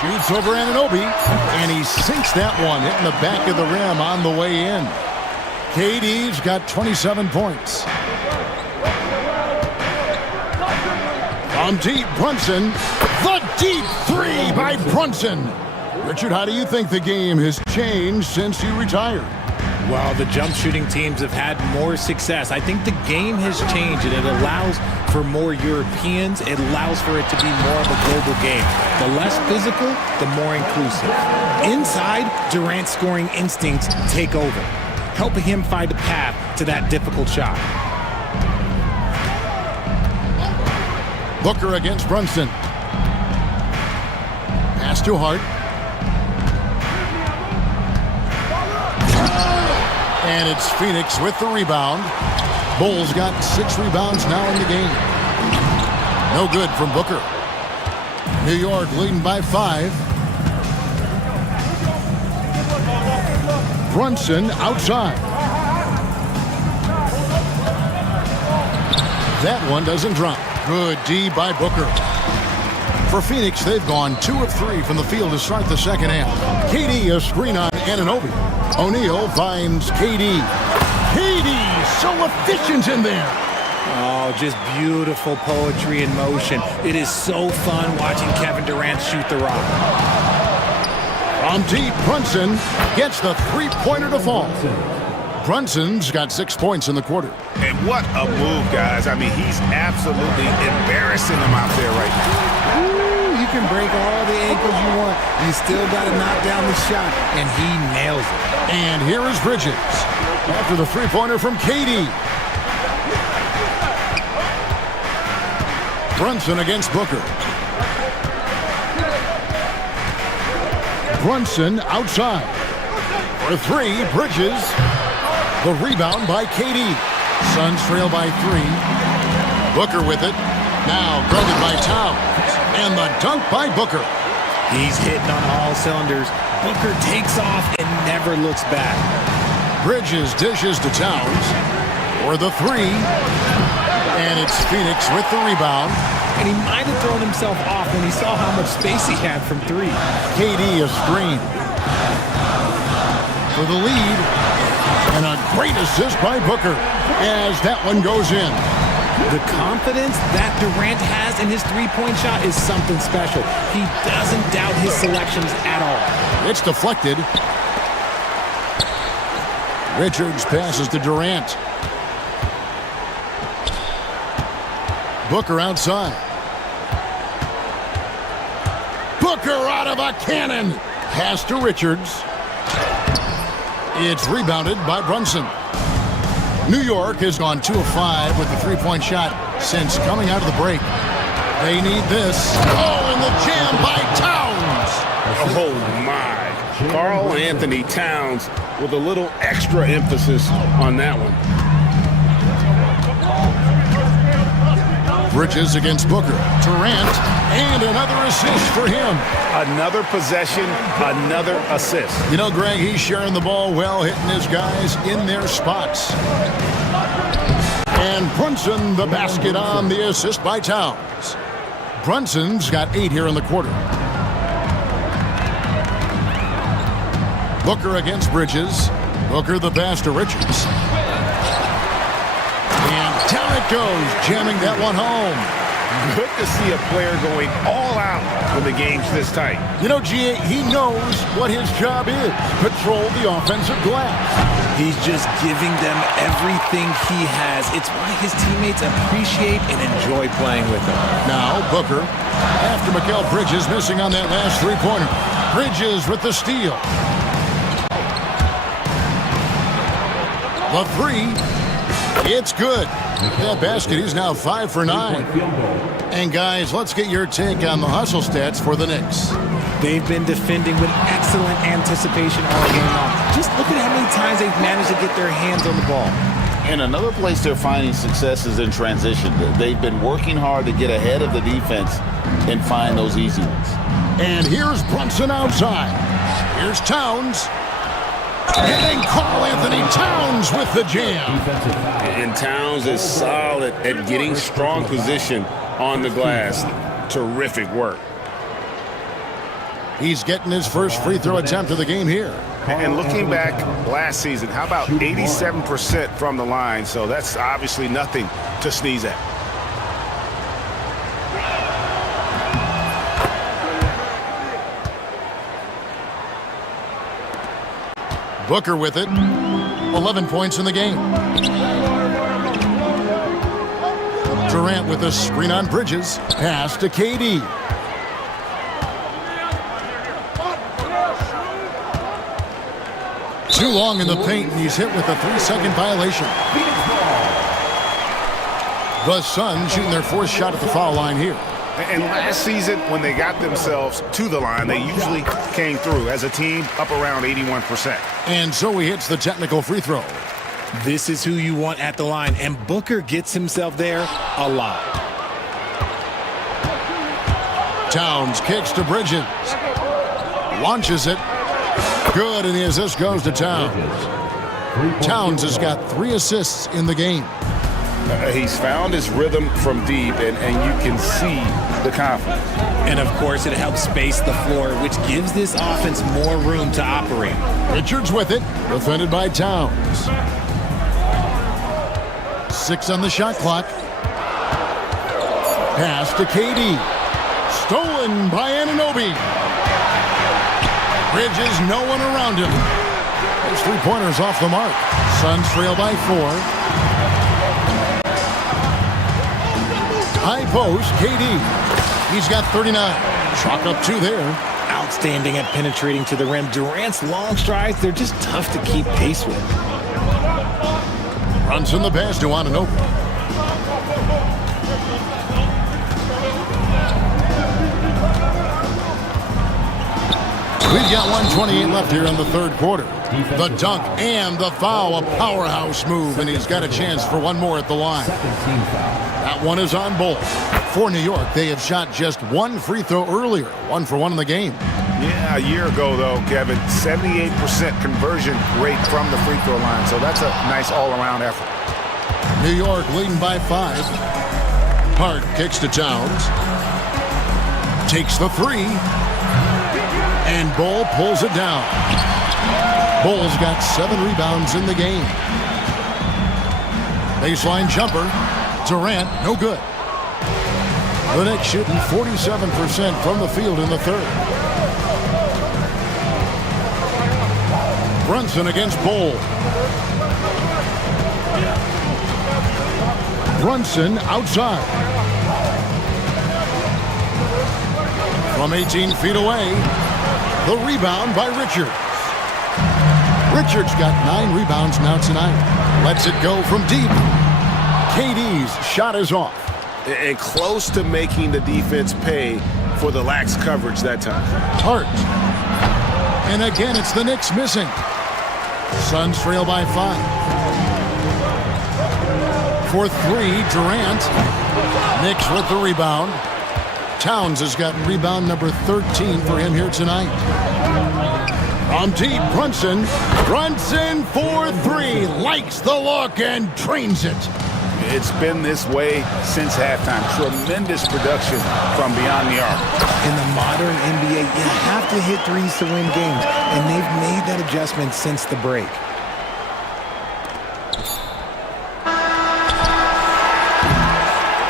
Shoots over Anunoby, and he sinks that one, hitting the back of the rim on the way in. KD's got 27 points. From deep, Brunson. The deep three by Brunson. Richard, how do you think the game has changed since you retired? Well, the jump shooting teams have had more success. I think the game has changed, and it allows for more Europeans. It allows for it to be more of a global game. The less physical, the more inclusive. Inside, Durant's scoring instincts take over, helping him find a path to that difficult shot. Booker against Brunson. Pass to Hart. And it's Phoenix with the rebound. Bulls got 6 rebounds now in the game. No good from Booker. New York leading by 5. Brunson outside. That one doesn't drop. Good D by Booker. For Phoenix, they've gone 2 of 3 from the field to start the second half. KD a screen on Anunoby. O'Neal finds KD. KD so efficient in there. Oh, just beautiful poetry in motion. It is so fun watching Kevin Durant shoot the rock. From deep, Brunson gets the three-pointer to fall. Brunson's got 6 points in the quarter. And what a move, guys. I mean, he's absolutely embarrassing them out there right now. Ooh, you can break all the ankles you want. You still got to knock down the shot, and he nails it. And here is Bridges after the three-pointer from KD. Brunson against Booker. Brunson outside. For 3, Bridges. The rebound by KD. Suns trail by 3. Booker with it. Now guarded by Towns. And the dunk by Booker. He's hitting on all cylinders. Booker takes off and never looks back. Bridges dishes to Towns for the 3. And it's Phoenix with the rebound. And he might have thrown himself off when he saw how much space he had from 3. KD a screen for the lead. And a great assist by Booker as that one goes in. The confidence that Durant has in his three-point shot is something special. He doesn't doubt his selections at all. It's deflected. Richards passes to Durant. Booker outside. Booker out of a cannon. Pass to Richards. It's rebounded by Brunson. New York has gone 2 of 5 with the three-point shot since coming out of the break. They need this. Oh, and the jam by Towns. Oh, my. Karl Anthony Towns with a little extra emphasis on that one. Bridges against Booker. Durant, and another assist for him. Another possession, another assist. You know, Greg, he's sharing the ball well, hitting his guys in their spots. And Brunson, the basket on the assist by Towns. Brunson's got 8 here in the quarter. Booker against Bridges. Booker the pass to Richards. And down it goes, jamming that one home. Good to see a player going all out when the game's this tight. You know, G.A., he knows what his job is. Patrol the offensive glass. He's just giving them everything he has. It's why his teammates appreciate and enjoy playing with him. Now, Booker, after Mikal Bridges missing on that last three-pointer. Bridges with the steal. The 3. It's good. That basket, he's now 5 for 9. And guys, let's get your take on the hustle stats for the Knicks. They've been defending with excellent anticipation all game long. Just look at how many times they've managed to get their hands on the ball. And another place they're finding success is in transition. They've been working hard to get ahead of the defense and find those easy ones. And here's Brunson outside. Here's Towns. And Karl Anthony Towns with the jam. And Towns is solid at getting strong position on the glass. Terrific work. He's getting his first free throw attempt of the game here. And looking back last season, how about 87% from the line? So that's obviously nothing to sneeze at. Booker with it. 11 points in the game. Durant with a screen on Bridges. Pass to KD. Too long in the paint, and he's hit with a 3-second violation. The Suns shooting their fourth shot at the foul line here. And last season, when they got themselves to the line, they usually came through as a team up around 81%. And so he hits the technical free throw. This is who you want at the line, and Booker gets himself there a lot. Towns kicks to Bridges. Launches it. Good, and the assist goes to Towns. Towns has got 3 assists in the game. He's found his rhythm from deep, and you can see the confidence. And, of course, it helps space the floor, which gives this offense more room to operate. Richards with it, defended by Towns. 6 on the shot clock. Pass to KD. Stolen by Anunoby. Bridges, no one around him. Those 3-pointers off the mark. Suns trail by 4. High post, KD. He's got 39. Chalk up 2 there. Outstanding at penetrating to the rim. Durant's long strides, they're just tough to keep pace with. Brunson the pass to Anunoby. We've got 1:28 left here in the third quarter. The dunk and the foul, a powerhouse move, and he's got a chance for one more at the line. That one is on both. For New York, they have shot just 1 free throw earlier, 1 for 1 in the game. Yeah, a year ago, though, Kevin, 78% conversion rate from the free throw line, so that's a nice all-around effort. New York leading by 5. Hart kicks to Towns. Takes the 3. And Bull pulls it down. Bull's got 7 rebounds in the game. Baseline jumper. Durant, no good. The Knicks shooting 47% from the field in the third. Brunson against Bull. Brunson outside. From 18 feet away. The rebound by Richards. Richards got 9 rebounds now tonight. Lets it go from deep. KD's shot is off. And close to making the defense pay for the lax coverage that time. Hart. And again, it's the Knicks missing. Suns trail by 5. For 3, Durant. Knicks with the rebound. Towns has got rebound number 13 for him here tonight. From deep, Brunson. Brunson for 3. Likes the look and drains it. It's been this way since halftime. Tremendous production from beyond the arc. In the modern NBA, you have to hit threes to win games, and they've made that adjustment since the break.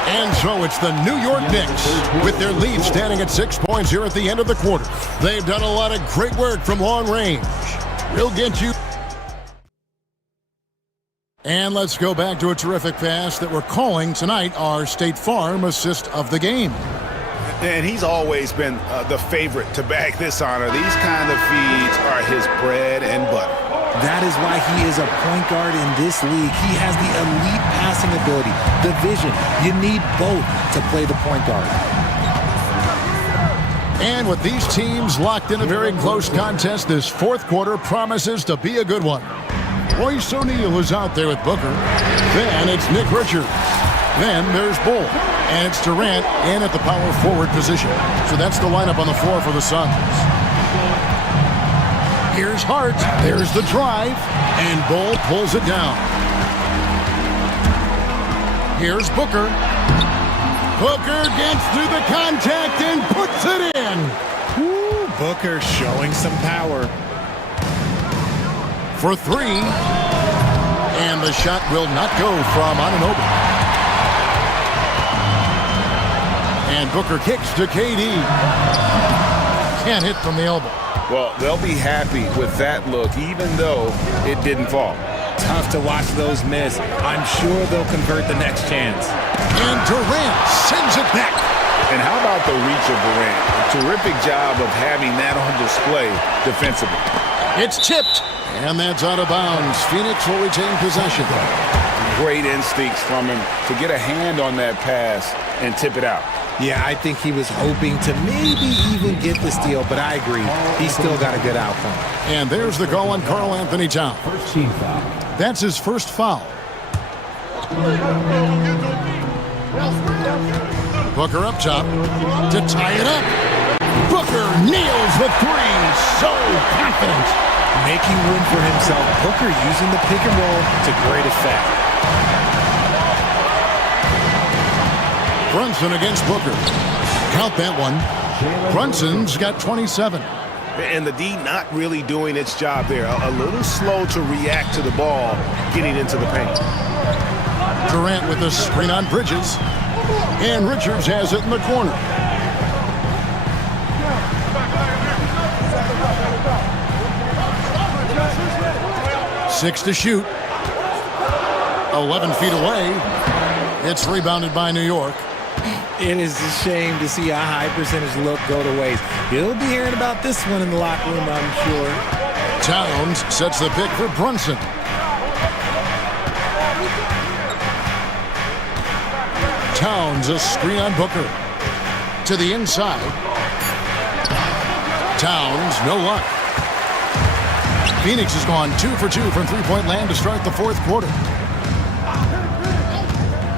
And so it's the New York Knicks with their lead standing at 6 points here at the end of the quarter. They've done a lot of great work from long range. We'll get you. And let's go back to a terrific pass that we're calling tonight our State Farm assist of the game. And he's always been the favorite to bag this honor. These kind of feeds are his bread and butter. That is why he is a point guard in this league. He has the elite passing ability, the vision. You need both to play the point guard. And with these teams locked in a very close contest, this fourth quarter promises to be a good one. Royce O'Neal is out there with Booker. Then it's Nick Richards. Then there's Bull. And it's Durant in at the power forward position. So that's the lineup on the floor for the Suns. Here's Hart. There's the drive. And Bull pulls it down. Here's Booker. Booker gets through the contact and puts it in. Ooh, Booker showing some power. For three. And the shot will not go from Anunoby. And Booker kicks to KD. Can't hit from the elbow. Well, they'll be happy with that look, even though it didn't fall. Tough to watch those miss. I'm sure they'll convert the next chance. And Durant sends it back. And how about the reach of Durant? A terrific job of having that on display defensively. It's tipped. And that's out of bounds. Phoenix will retain possession. Great instincts from him to get a hand on that pass and tip it out. Yeah, I think he was hoping to maybe even get the steal, but I agree. He's still got a good outcome. And there's the call on Karl Anthony Towns. That's his first foul. Booker up top to tie it up. Booker nails the three. So confident. Making room for himself. Booker using the pick and roll to great effect. Brunson against Booker. Count that one. Brunson's got 27. And the D not really doing its job there. A little slow to react to the ball getting into the paint. Durant with a screen on Bridges. And Richards has it in the corner. Six to shoot. 11 feet away. It's rebounded by New York. It is a shame to see a high percentage look go to waste. You'll be hearing about this one in the locker room, I'm sure. Towns sets the pick for Brunson. Towns a screen on Booker. To the inside. Towns, no luck. Phoenix has gone 2 for 2 from three-point land to start the fourth quarter.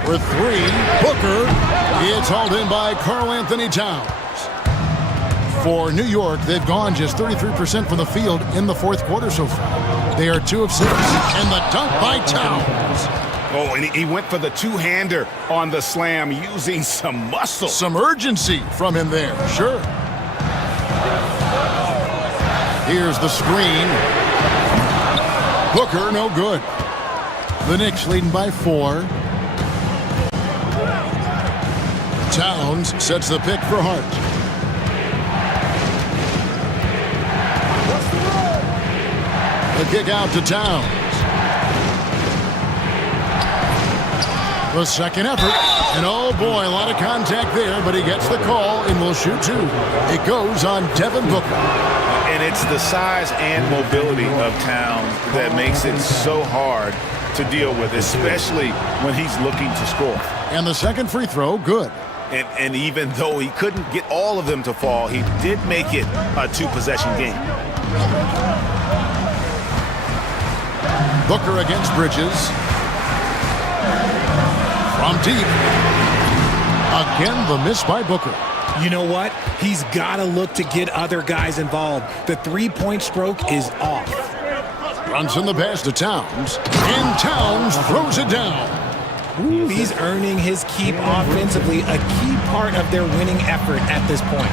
For three, Booker. It's hauled in by Karl Anthony Towns. For New York, they've gone just 33% from the field in the fourth quarter so far. They are 2 of 6. And the dunk by Towns. Oh, and he went for the two-hander on the slam using some muscle. Some urgency from him there, sure. Here's the screen. Booker, no good. The Knicks leading by 4. Towns sets the pick for Hart. The kick out to Towns. The second effort. And oh boy, a lot of contact there, but he gets the call and will shoot 2. It goes on Devin Booker. And it's the size and mobility of Towns that makes it so hard to deal with, especially when he's looking to score. And the second free throw, good. And even though he couldn't get all of them to fall, he did make it a 2-possession game. Booker against Bridges. From deep. Again, the miss by Booker. You know what? He's got to look to get other guys involved. The three-point stroke is off. Brunson the pass to Towns. And Towns throws it down. Ooh, he's earning his keep offensively, a key part of their winning effort at this point.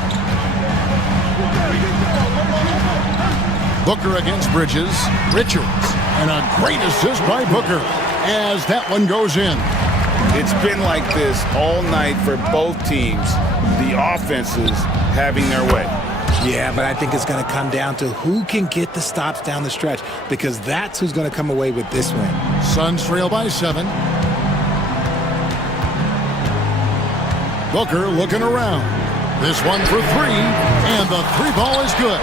Booker against Bridges. Richards. And a great assist by Booker as that one goes in. It's been like this all night for both teams. The offenses having their way. Yeah, but I think it's going to come down to who can get the stops down the stretch, because that's who's going to come away with this win. Suns trail by 7. Booker looking around. This one for 3, and the 3 ball is good.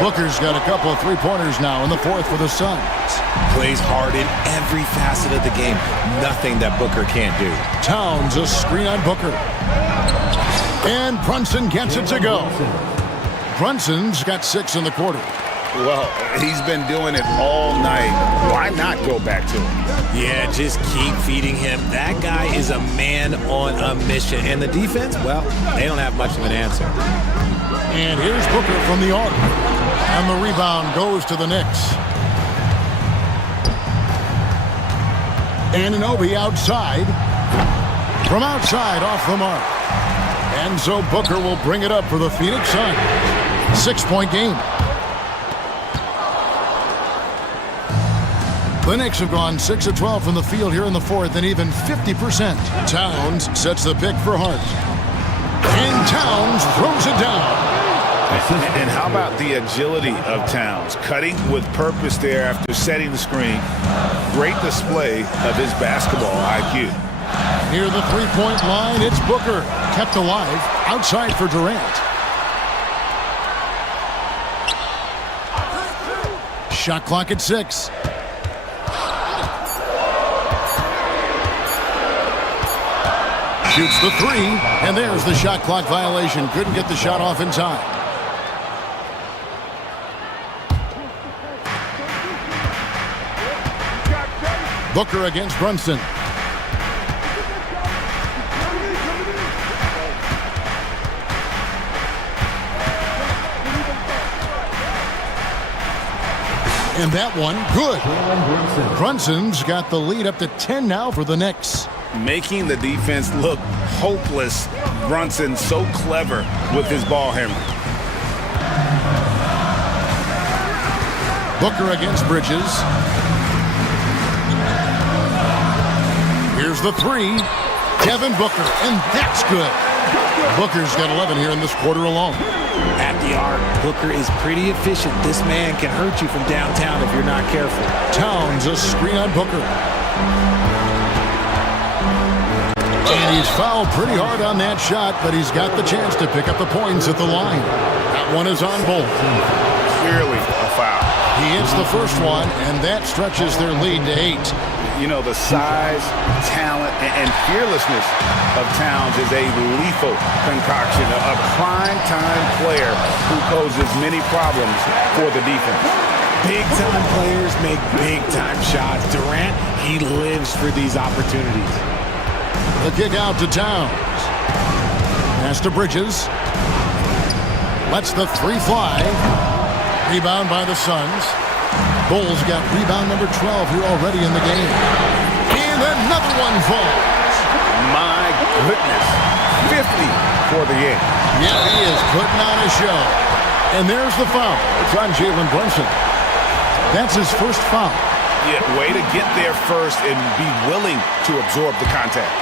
Booker's got a couple of three-pointers now in the fourth for the Suns. Plays hard in every facet of the game. Nothing that Booker can't do. Towns a screen on Booker. And Brunson gets it to go. Brunson's got 6 in the quarter. Well, he's been doing it all night. Why not go back to him? Yeah, just keep feeding him. That guy is a man on a mission. And the defense, well, they don't have much of an answer. And here's Booker from the arc. And the rebound goes to the Knicks. Anunoby outside. From outside, off the mark. And so Booker will bring it up for the Phoenix Suns. 6-point game. The Knicks have gone 6 of 12 from the field here in the fourth and even 50%. Towns sets the pick for Hart. And Towns throws it down. And how about the agility of Towns? Cutting with purpose there after setting the screen. Great display of his basketball IQ. Near the three-point line, it's Booker. Kept alive. Outside for Durant. Shot clock at 6. Shoots the 3, and there's the shot clock violation. Couldn't get the shot off in time. Booker against Brunson. And that one, good. Brunson's got the lead up to 10 now for the Knicks. Making the defense look hopeless. Brunson so clever with his ball handling. Booker against Bridges. Here's the 3. Devin Booker, and that's good. Booker's got 11 here in this quarter alone. At the arc, Booker is pretty efficient. This man can hurt you from downtown if you're not careful. Towns a screen on Booker. And he's fouled pretty hard on that shot, but he's got the chance to pick up the points at the line. That one is on Bolt. Clearly a foul. He hits the first one, and that stretches their lead to 8. You know, the size, talent, and fearlessness of Towns is a lethal concoction, a prime-time player who poses many problems for the defense. Big-time players make big-time shots. Durant, he lives for these opportunities. The kick out to Towns. Pass to Bridges. Lets the 3 fly. Rebound by the Suns. Bulls got rebound number 12 here already in the game. And another one falls. My goodness. 50 for the game. Yeah, he is putting on a show. And there's the foul. It's on Jalen Brunson. That's his first foul. Yeah, way to get there first and be willing to absorb the contact.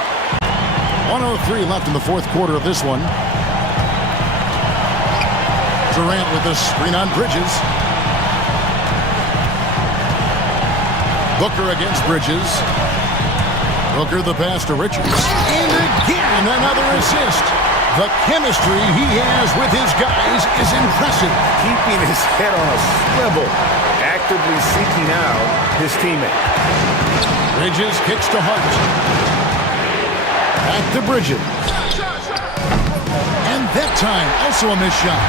1:03 left in the fourth quarter of this one. Durant with the screen on Bridges. Booker against Bridges. Booker the pass to Richards. And again, another assist. The chemistry he has with his guys is impressive. Keeping his head on a swivel, actively seeking out his teammate. Bridges kicks to Hart. Back to Bridges. And that time, also a missed shot.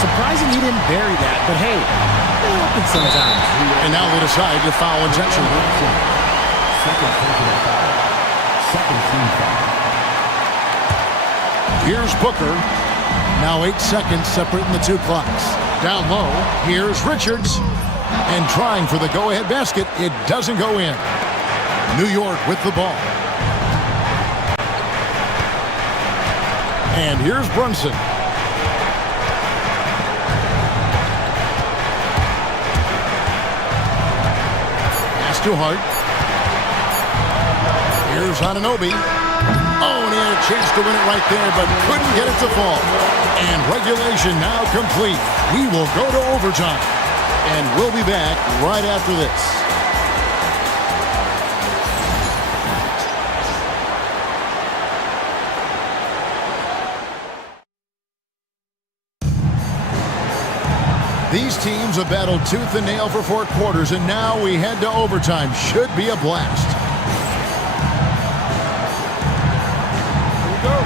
Surprising he didn't bury that, but hey, it happens sometimes. And now they decide to foul intentionally. Second team foul. Here's Booker. Now 8 seconds separating the 2 clocks. Down low, here's Richards. And trying for the go-ahead basket, it doesn't go in. New York with the ball. And here's Brunson. Pass to Hart. Here's Anunoby. Oh, and he had a chance to win it right there, but couldn't get it to fall. And regulation now complete. We will go to overtime. And we'll be back right after this. These teams have battled tooth and nail for 4 quarters, and now we head to overtime. Should be a blast. Here we go.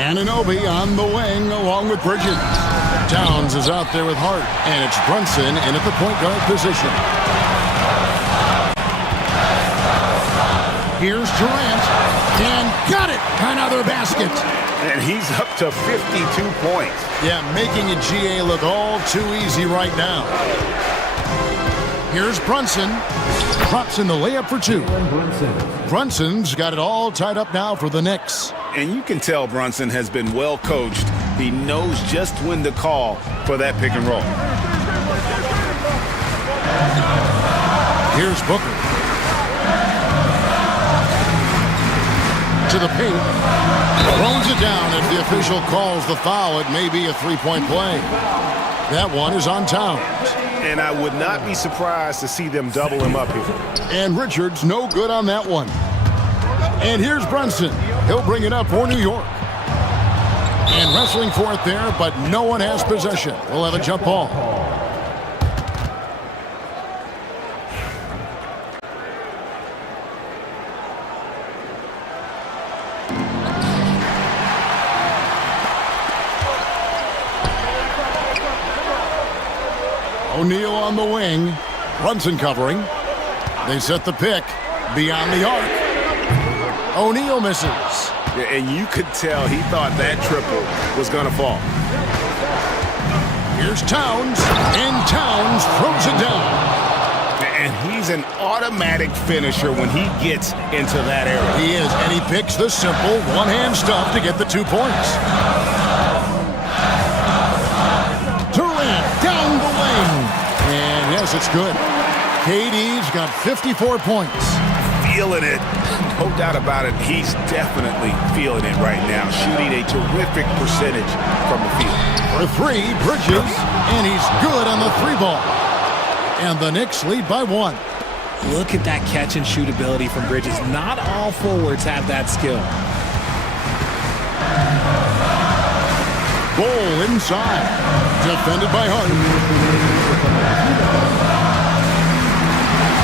Anunoby on the wing along with Bridges. Towns is out there with Hart, and it's Brunson in at the point guard position. Here's Durant, and got it! Another basket. And he's up to 52 points. Yeah, making a GA look all too easy right now. Here's Brunson. Drops in the layup for two. Brunson's got it all tied up now for the Knicks. And you can tell Brunson has been well coached. He knows just when to call for that pick and roll. Here's Booker. To the paint. Throws it down. If the official calls the foul, it may be a three-point play. That one is on Towns. And I would not be surprised to see them double him up here. And Richards no good on that one. And here's Brunson. He'll bring it up for New York. And wrestling for it there, but no one has possession. We'll have a jump ball. O'Neal on the wing. Brunson covering. They set the pick beyond the arc. O'Neal misses. Yeah, and you could tell he thought that triple was going to fall. Here's Towns, and Towns throws it down. And he's an automatic finisher when he gets into that area. He is, and he picks the simple one-hand stuff to get the 2 points. Durant down the lane. And yes, it's good. KD's got 54 points. Feeling it. No doubt about it. He's definitely feeling it right now. Shooting a terrific percentage from the field. For three, Bridges, and he's good on the three ball. And the Knicks lead by 1. Look at that catch and shoot ability from Bridges. Not all forwards have that skill. Ball inside. Defended by Hart.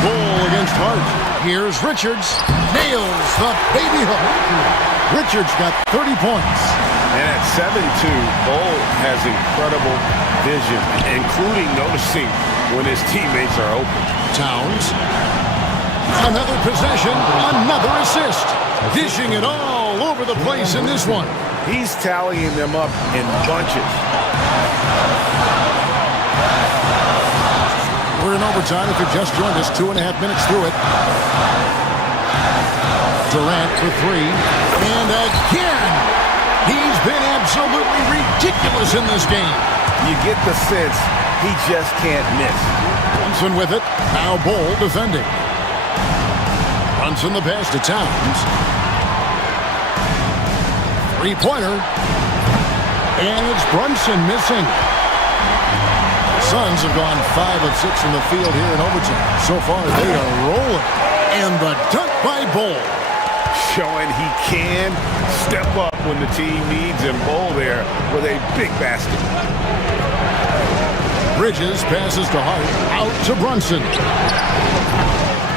Ball against Hart. Here's Richards. Nails the baby hook. Richards got 30 points. And at 7'2", Bol has incredible vision, including noticing when his teammates are open. Towns. Another possession, another assist. Dishing it all over the place in this one. He's tallying them up in bunches. We're in overtime if you just joined us. 2.5 minutes through it. Durant for three. And again, he's been absolutely ridiculous in this game. You get the sense he just can't miss. Brunson with it. Now Bol defending. Brunson the pass to Towns. Three-pointer. And it's Brunson missing. Suns have gone 5 of 6 in the field here in overtime. So far, they are rolling. And the dunk by Bol. Showing he can step up when the team needs him. Bol there with a big basket. Bridges passes to Hart. Out to Brunson.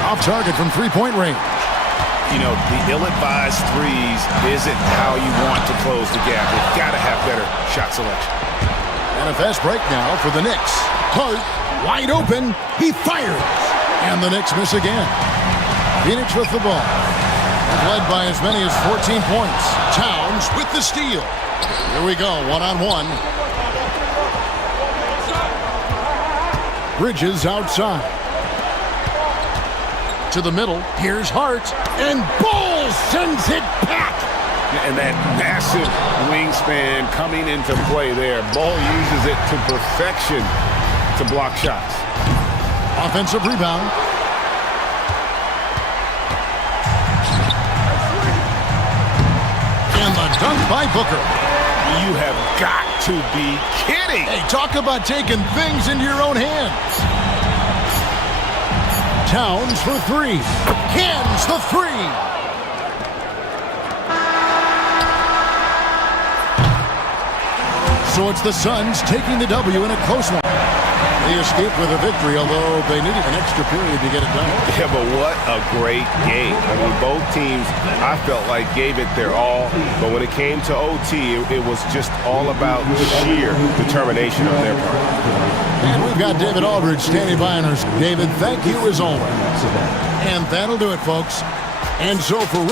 Off target from three-point range. You know, the ill-advised threes isn't how you want to close the gap. You've got to have better shot selection. And a fast break now for the Knicks. Hart, wide open. He fires. And the Knicks miss again. Phoenix with the ball. Led by as many as 14 points. Towns with the steal. Here we go, one-on-one. Bridges outside. To the middle. Here's Hart. And Bol sends it back. And that massive wingspan coming into play there. Bol uses it to perfection to block shots. Offensive rebound. And the dunk by Booker. You have got to be kidding. Hey, talk about taking things into your own hands. Towns for three. Hands the three. So it's the Suns taking the W in a close one. They escaped with a victory, although they needed an extra period to get it done. Yeah, but what a great game. I mean, both teams, I felt like, gave it their all. But when it came to OT, it was just all about sheer determination on their part. And we've got David Aldridge standing by on us. David, thank you as always. And that'll do it, folks. And so for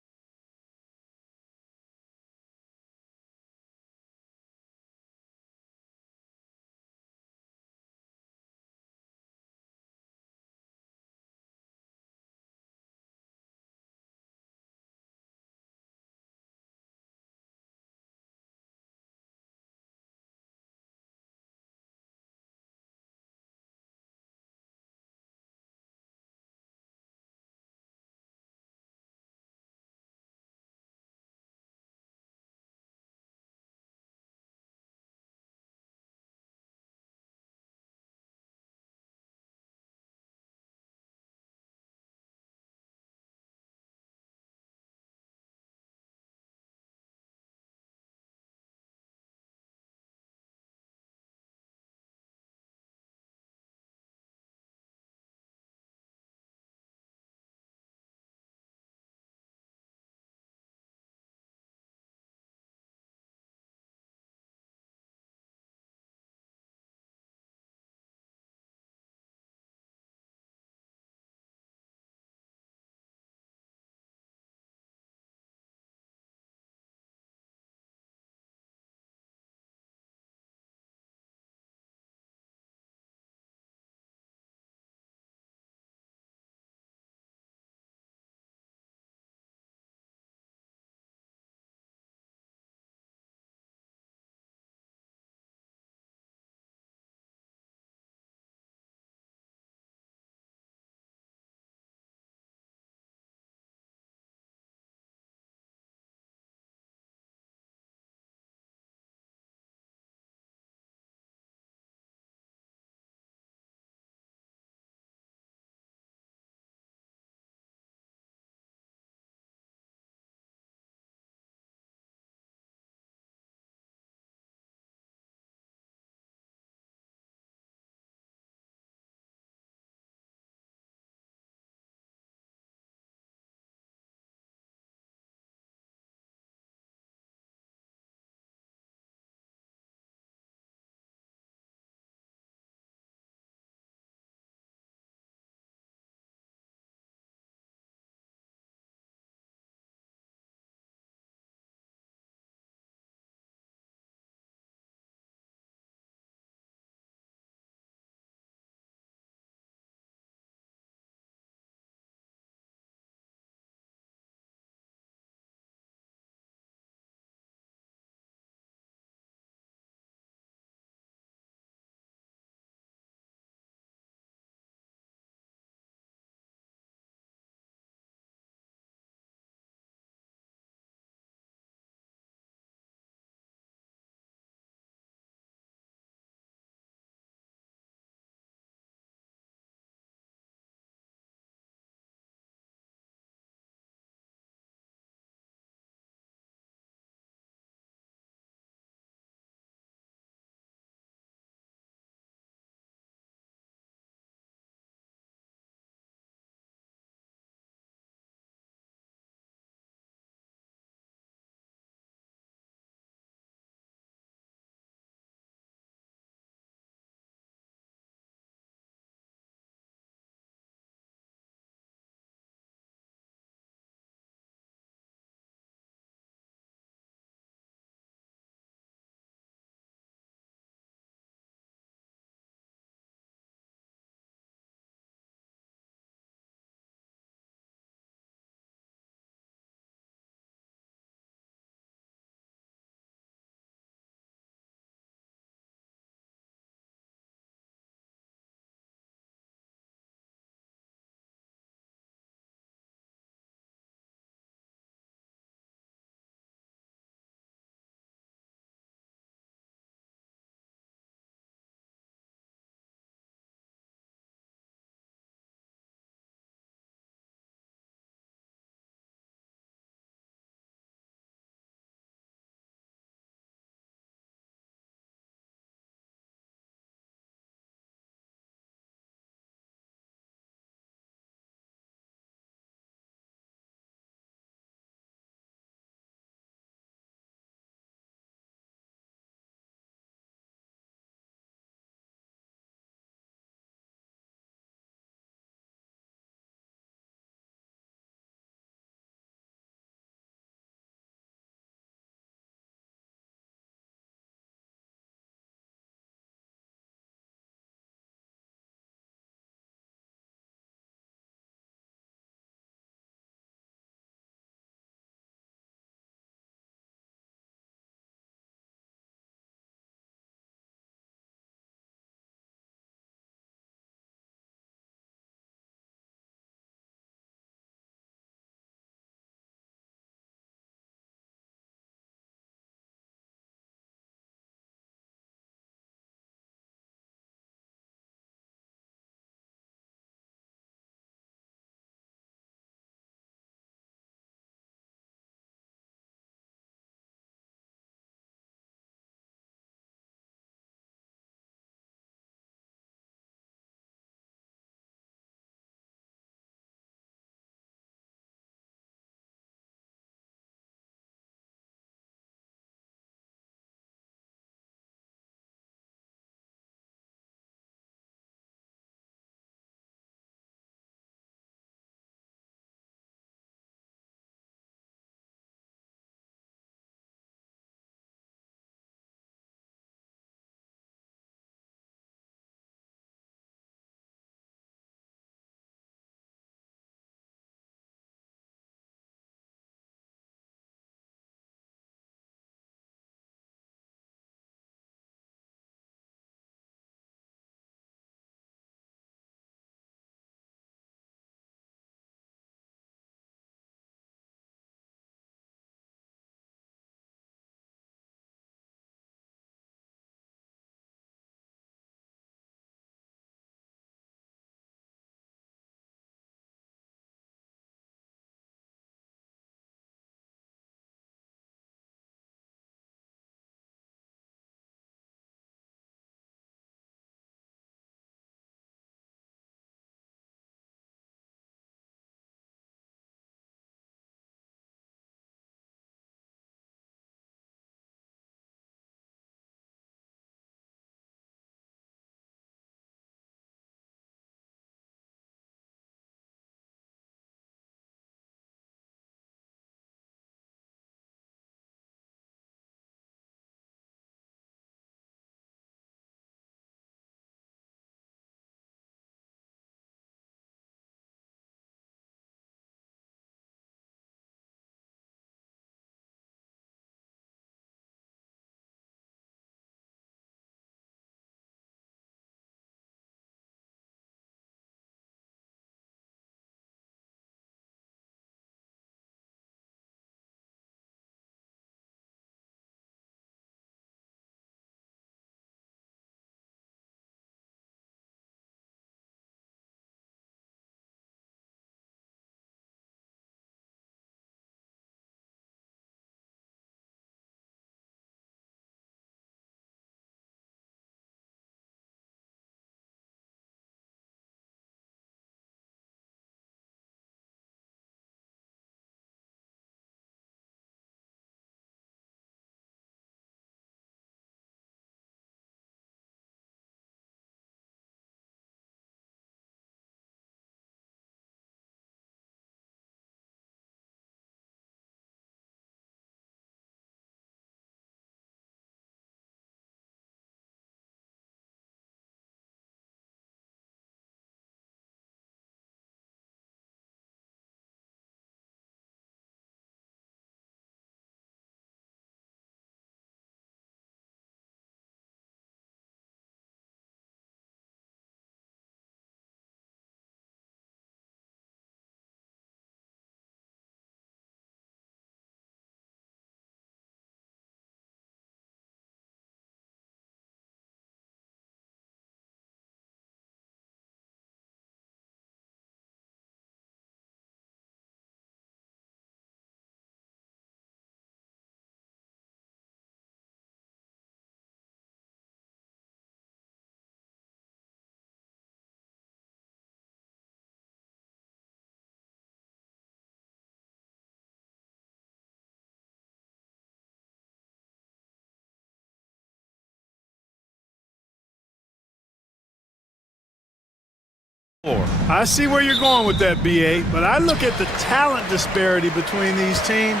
I see where you're going with that, BA, but I look at the talent disparity between these teams.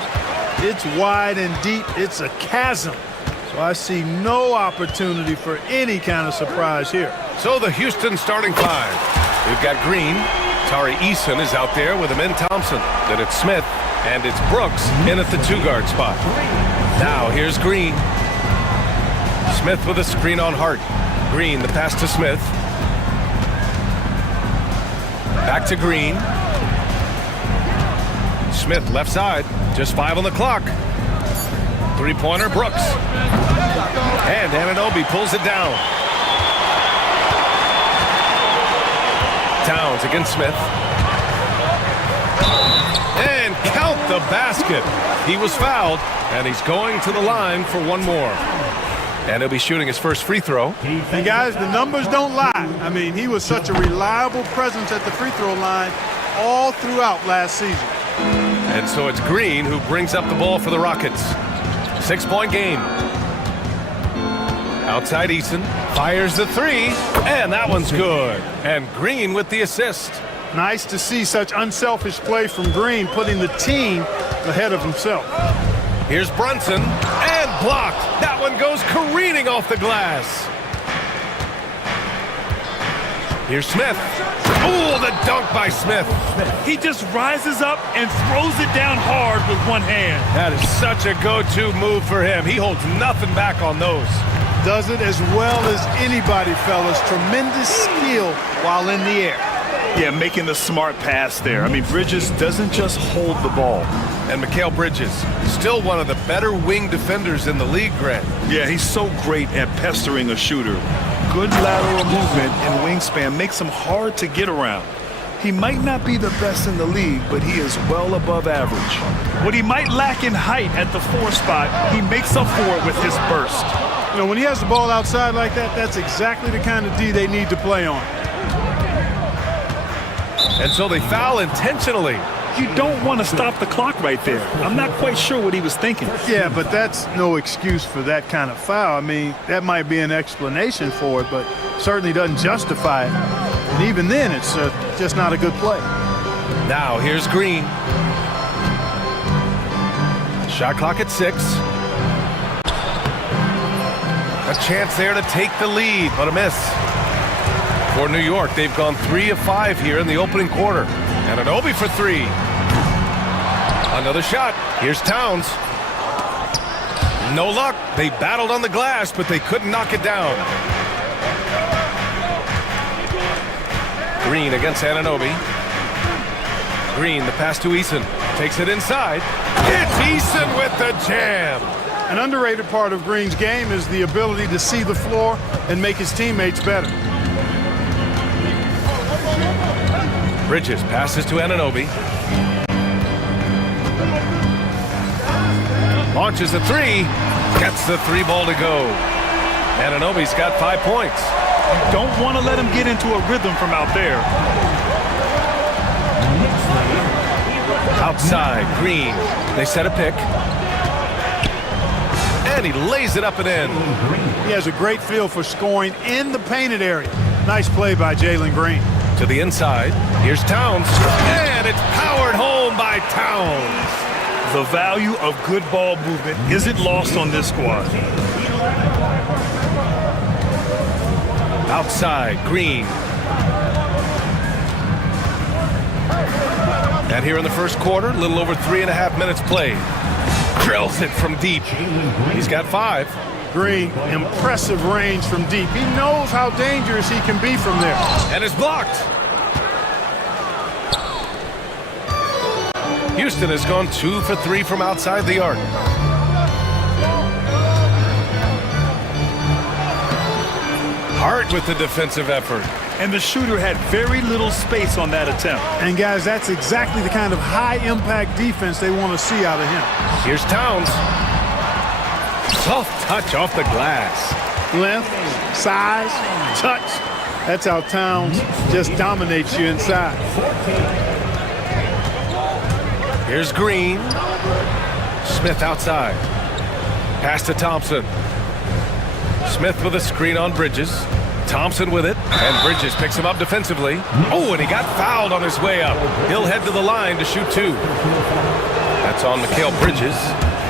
It's wide and deep. It's a chasm. So I see no opportunity for any kind of surprise here. So the Houston starting five. We've got Green. Tari Eason is out there with Amin Thompson. Then it's Smith, and it's Brooks in at the two-guard spot. Now here's Green. Smith with a screen on Hart. Green, the pass to Smith. Back to Green. Smith left side. Just 5 on the clock. Three-pointer, Brooks. And Anunoby pulls it down. Towns against Smith. And count the basket. He was fouled, and he's going to the line for one more. And he'll be shooting his first free throw. And guys, the numbers don't lie. I mean, he was such a reliable presence at the free throw line all throughout last season. And so it's Green who brings up the ball for the Rockets. 6-point game. Outside Eason, fires the three, and that one's good. And Green with the assist. Nice to see such unselfish play from Green, putting the team ahead of himself. Here's Brunson, and blocked. That one goes careening off the glass. Here's Smith. Ooh, the dunk by Smith. He just rises up and throws it down hard with one hand. That is such a go-to move for him. He holds nothing back on those. Does it as well as anybody, fellas. Tremendous skill while in the air. Yeah, making the smart pass there. I mean, Bridges doesn't just hold the ball. And Mikal Bridges, still one of the better wing defenders in the league, Grant. Yeah, he's so great at pestering a shooter. Good lateral movement and wingspan makes him hard to get around. He might not be the best in the league, but he is well above average. What he might lack in height at the 4 spot, he makes up for it with his burst. You know, when he has the ball outside like that, that's exactly the kind of D they need to play on. And so they foul intentionally. You don't want to stop the clock right there. I'm not quite sure what he was thinking. Yeah, but that's no excuse for that kind of foul. I mean, that might be an explanation for it, but certainly doesn't justify it. And even then, it's just not a good play. Now here's Green. Shot clock at 6. A chance there to take the lead, but a miss. For New York, they've gone 3 of 5 here in the opening quarter. And Anunoby for 3. Another shot. Here's Towns. No luck. They battled on the glass, but they couldn't knock it down. Green against Anunoby. Green, the pass to Eason. Takes it inside. It's Eason with the jam. An underrated part of Green's game is the ability to see the floor and make his teammates better. Bridges passes to Anunoby. Launches a 3. Gets the 3 ball to go. Anunoby's got 5 points. You don't want to let him get into a rhythm from out there. Outside, Green. They set a pick. And he lays it up and in. He has a great feel for scoring in the painted area. Nice play by Jalen Green. To the inside, here's Towns, and it's powered home by Towns. The value of good ball movement isn't lost on this squad. Outside, Green. And here in the first quarter, a little over 3.5 minutes played. Drills it from deep. He's got 5. Green, impressive range from deep. He knows how dangerous he can be from there. And it's blocked. Houston has gone 2 for 3 from outside the arc. Hart with the defensive effort. And the shooter had very little space on that attempt. And guys, that's exactly the kind of high-impact defense they want to see out of him. Here's Towns. Soft touch off the glass. Length, size, touch. That's how Towns just dominates you inside. Here's Green. Smith outside. Pass to Thompson. Smith with a screen on Bridges. Thompson with it, and Bridges picks him up defensively. Oh, and he got fouled on his way up. He'll head to the line to shoot 2. That's on Mikal Bridges.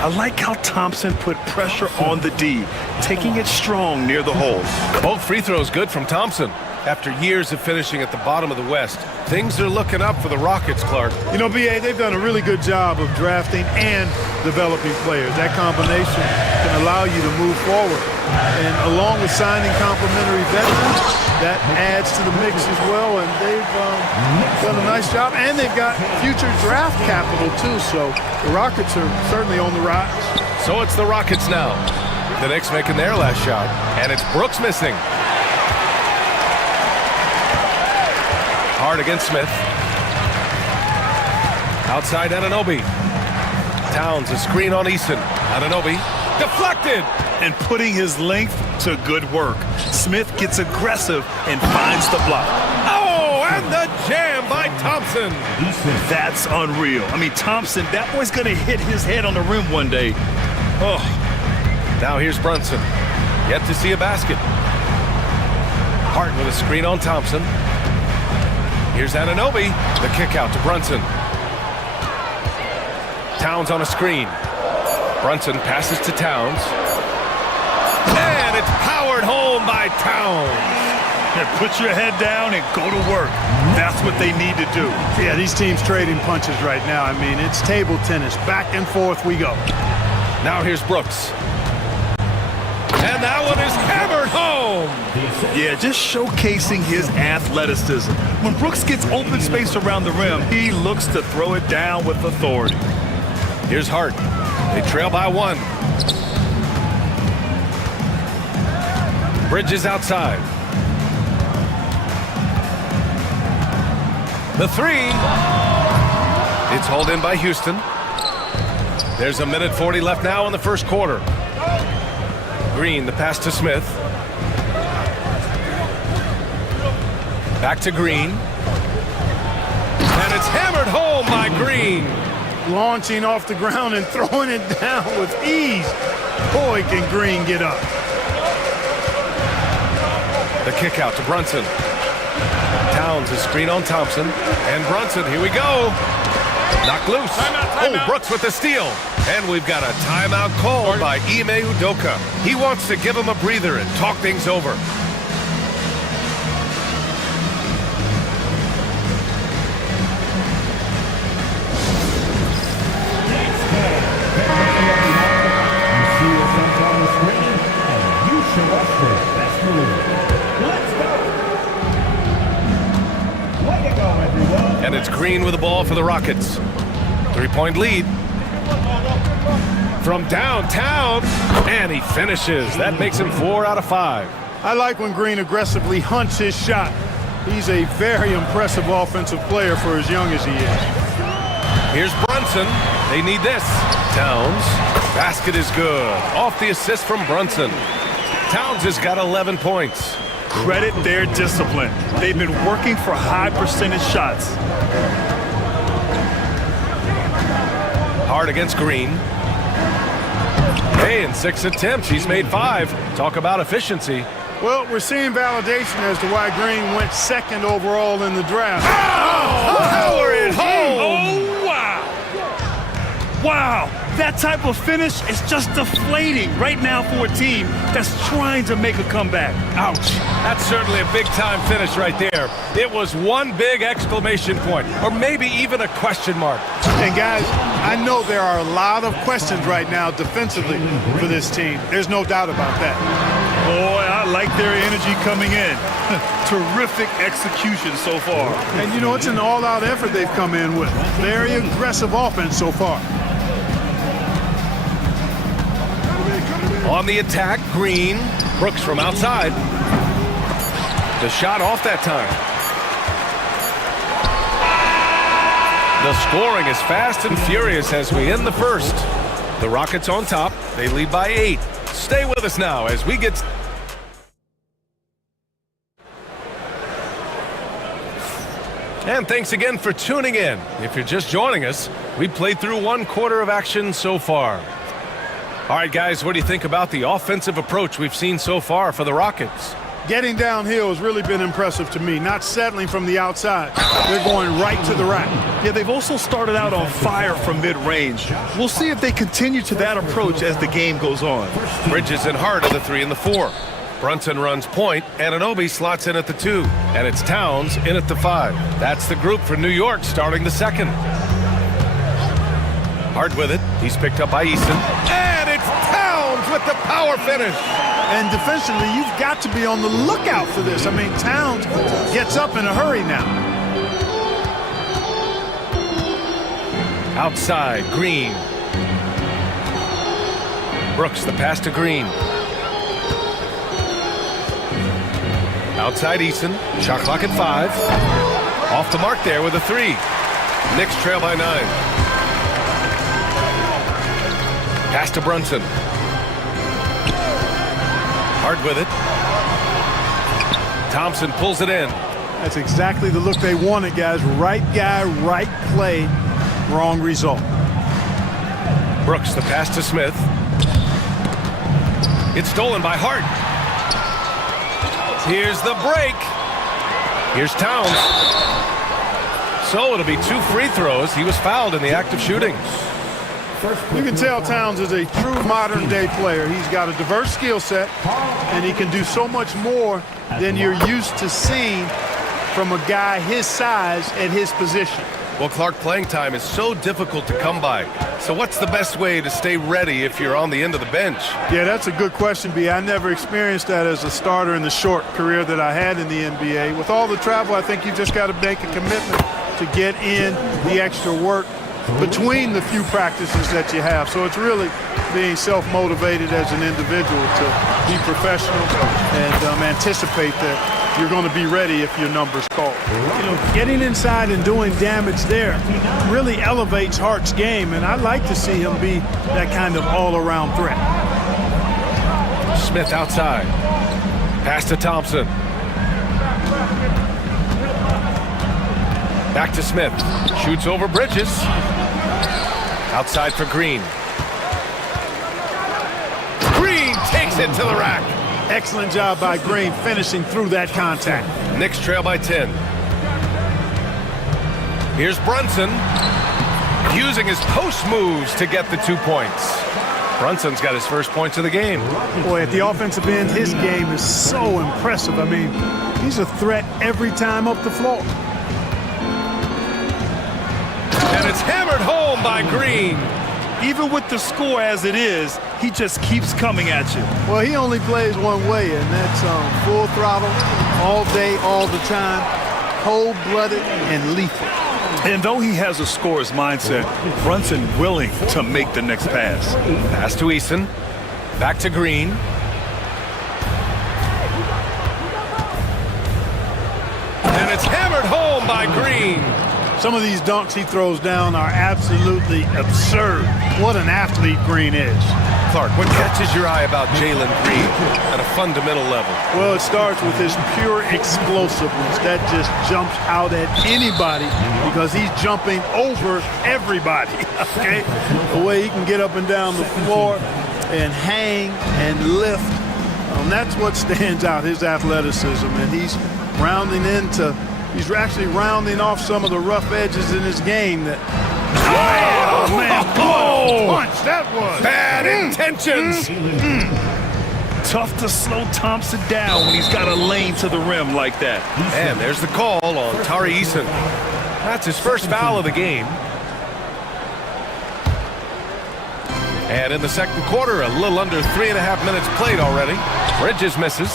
I like how Thompson put pressure on the D, taking it strong near the hole. Both free throws good from Thompson. After years of finishing at the bottom of the West, things are looking up for the Rockets, Clark. You know, BA, they've done a really good job of drafting and developing players. That combination can allow you to move forward. And along with signing complementary veterans, that adds to the mix as well. And they've done a nice job. And they've got future draft capital, too. So the Rockets are certainly on the rise. So it's the Rockets now. The Knicks making their last shot. And it's Brooks missing. Hard against Smith. Outside Anunoby. Towns a screen on Easton. Anunoby deflected. And putting his length to good work. Smith gets aggressive and finds the block. Oh, and the jam by Thompson. That's unreal. I mean, Thompson, that boy's going to hit his head on the rim one day. Oh. Now here's Brunson. Yet to see a basket. Hart with a screen on Thompson. Here's Anunoby. The kick out to Brunson. Towns on a screen. Brunson passes to Towns. And it's powered home by Towns. Yeah, put your head down and go to work. That's what they need to do. Yeah, these teams trading punches right now. I mean, it's table tennis. Back and forth we go. Now here's Brooks. And that one is hammered home. Yeah, just showcasing his athleticism. When Brooks gets open space around the rim, he looks to throw it down with authority. Here's Hart. They trail by 1. Bridges outside. The 3. It's hauled in by Houston. There's a minute 40 left now in the first quarter. Green, the pass to Smith. Back to Green. And it's hammered home by Green. Launching off the ground and throwing it down with ease. Boy, can Green get up. The kick out to Brunson. Towns a screen on Thompson. And Brunson, here we go. Knocked loose. Timeout. Oh, Brooks with the steal. And we've got a timeout called by Ime Udoka. He wants to give him a breather and talk things over. And it's Green with the ball for the Rockets. 3-point lead. From downtown, and he finishes. That makes him 4 out of 5. I like when Green aggressively hunts his shot. He's a very impressive offensive player for as young as he is. Here's Brunson. They need this. Towns. Basket is good. Off the assist from Brunson. Towns has got 11 points. Credit their discipline. They've been working for high percentage shots. Hard against Green. Hey, in 6 attempts, he's made 5. Talk about efficiency. Well, we're seeing validation as to why Green went 2nd overall in the draft. Oh, power it home! Oh, wow! Wow, that type of finish is just deflating right now for a team that's trying to make a comeback. Ouch. That's certainly a big-time finish right there. It was one big exclamation point, or maybe even a question mark. And guys, I know there are a lot of questions right now defensively for this team. There's no doubt about that. Boy, I like their energy coming in. Terrific execution so far. And you know, it's an all-out effort they've come in with. Very aggressive offense so far. On the attack, Green. Brooks from outside. The shot off that time. The scoring is fast and furious as we end the first. The Rockets on top. They lead by 8. Stay with us now as we get... And thanks again for tuning in. If you're just joining us, we played through 1 quarter of action so far. All right, guys, what do you think about the offensive approach we've seen so far for the Rockets? Getting downhill has really been impressive to me, not settling from the outside. They're going right to the rack. Yeah, they've also started out on fire from mid-range. We'll see if they continue to that approach as the game goes on. Bridges and Hart are the 3 and the 4. Brunson runs point, Anunoby slots in at the 2, and it's Towns in at the 5. That's the group for New York starting the second. Hart with it. He's picked up by Eason. And it's Towns with the power finish. And defensively, you've got to be on the lookout for this. I mean, Towns gets up in a hurry now. Outside, Green. Brooks, the pass to Green. Outside Eason. Shot clock at 5. Off the mark there with a 3. Knicks trail by 9. Pass to Brunson. Hart with it. Thompson pulls it in. That's exactly the look they wanted, guys. Right guy, right play, wrong result. Brooks, the pass to Smith. It's stolen by Hart. Here's the break. Here's Towns. So it'll be 2 free throws. He was fouled in the act of shooting. You can tell Towns is a true modern-day player. He's got a diverse skill set, and he can do so much more than you're used to seeing from a guy his size at his position. Well, Clark, playing time is so difficult to come by. So what's the best way to stay ready if you're on the end of the bench? Yeah, that's a good question, B. I never experienced that as a starter in the short career that I had in the NBA. With all the travel, I think you just got to make a commitment to get in the extra work between the few practices that you have. So it's really being self-motivated as an individual to be professional and anticipate that you're going to be ready if your number's called. You know, getting inside and doing damage there really elevates Hart's game, and I'd like to see him be that kind of all-around threat. Smith outside. Pass to Thompson. Back to Smith. Shoots over Bridges. Outside for Green. Green takes it to the rack. Excellent job by Green finishing through that contact. Knicks trail by 10. Here's Brunson using his post moves to get the 2 points. Brunson's got his first points of the game. Boy, at the offensive end, his game is so impressive. I mean, he's a threat every time up the floor. And it's hammered home by Green. Even with the score as it is, he just keeps coming at you. Well, he only plays one way, and that's full throttle, all day, all the time, cold-blooded and lethal. And though he has a scorer's mindset, Brunson willing to make the next pass. Pass to Eason. Back to Green. And it's hammered home by Green. Some of these dunks he throws down are absolutely absurd. What an athlete Green is. Clark, what catches your eye about Jalen Green at a fundamental level? Well, it starts with his pure explosiveness. That just jumps out at anybody because he's jumping over everybody, okay? The way he can get up and down the floor and hang and lift, that's what stands out, his athleticism. And he's he's actually rounding off some of the rough edges in his game that... Oh, man, what a punch that was. Bad intentions. Tough to slow Thompson down when he's got a lane to the rim like that. And there's the call on Tari Eason. That's his first foul of the game. And in the second quarter, a little under 3.5 minutes played already. Bridges misses.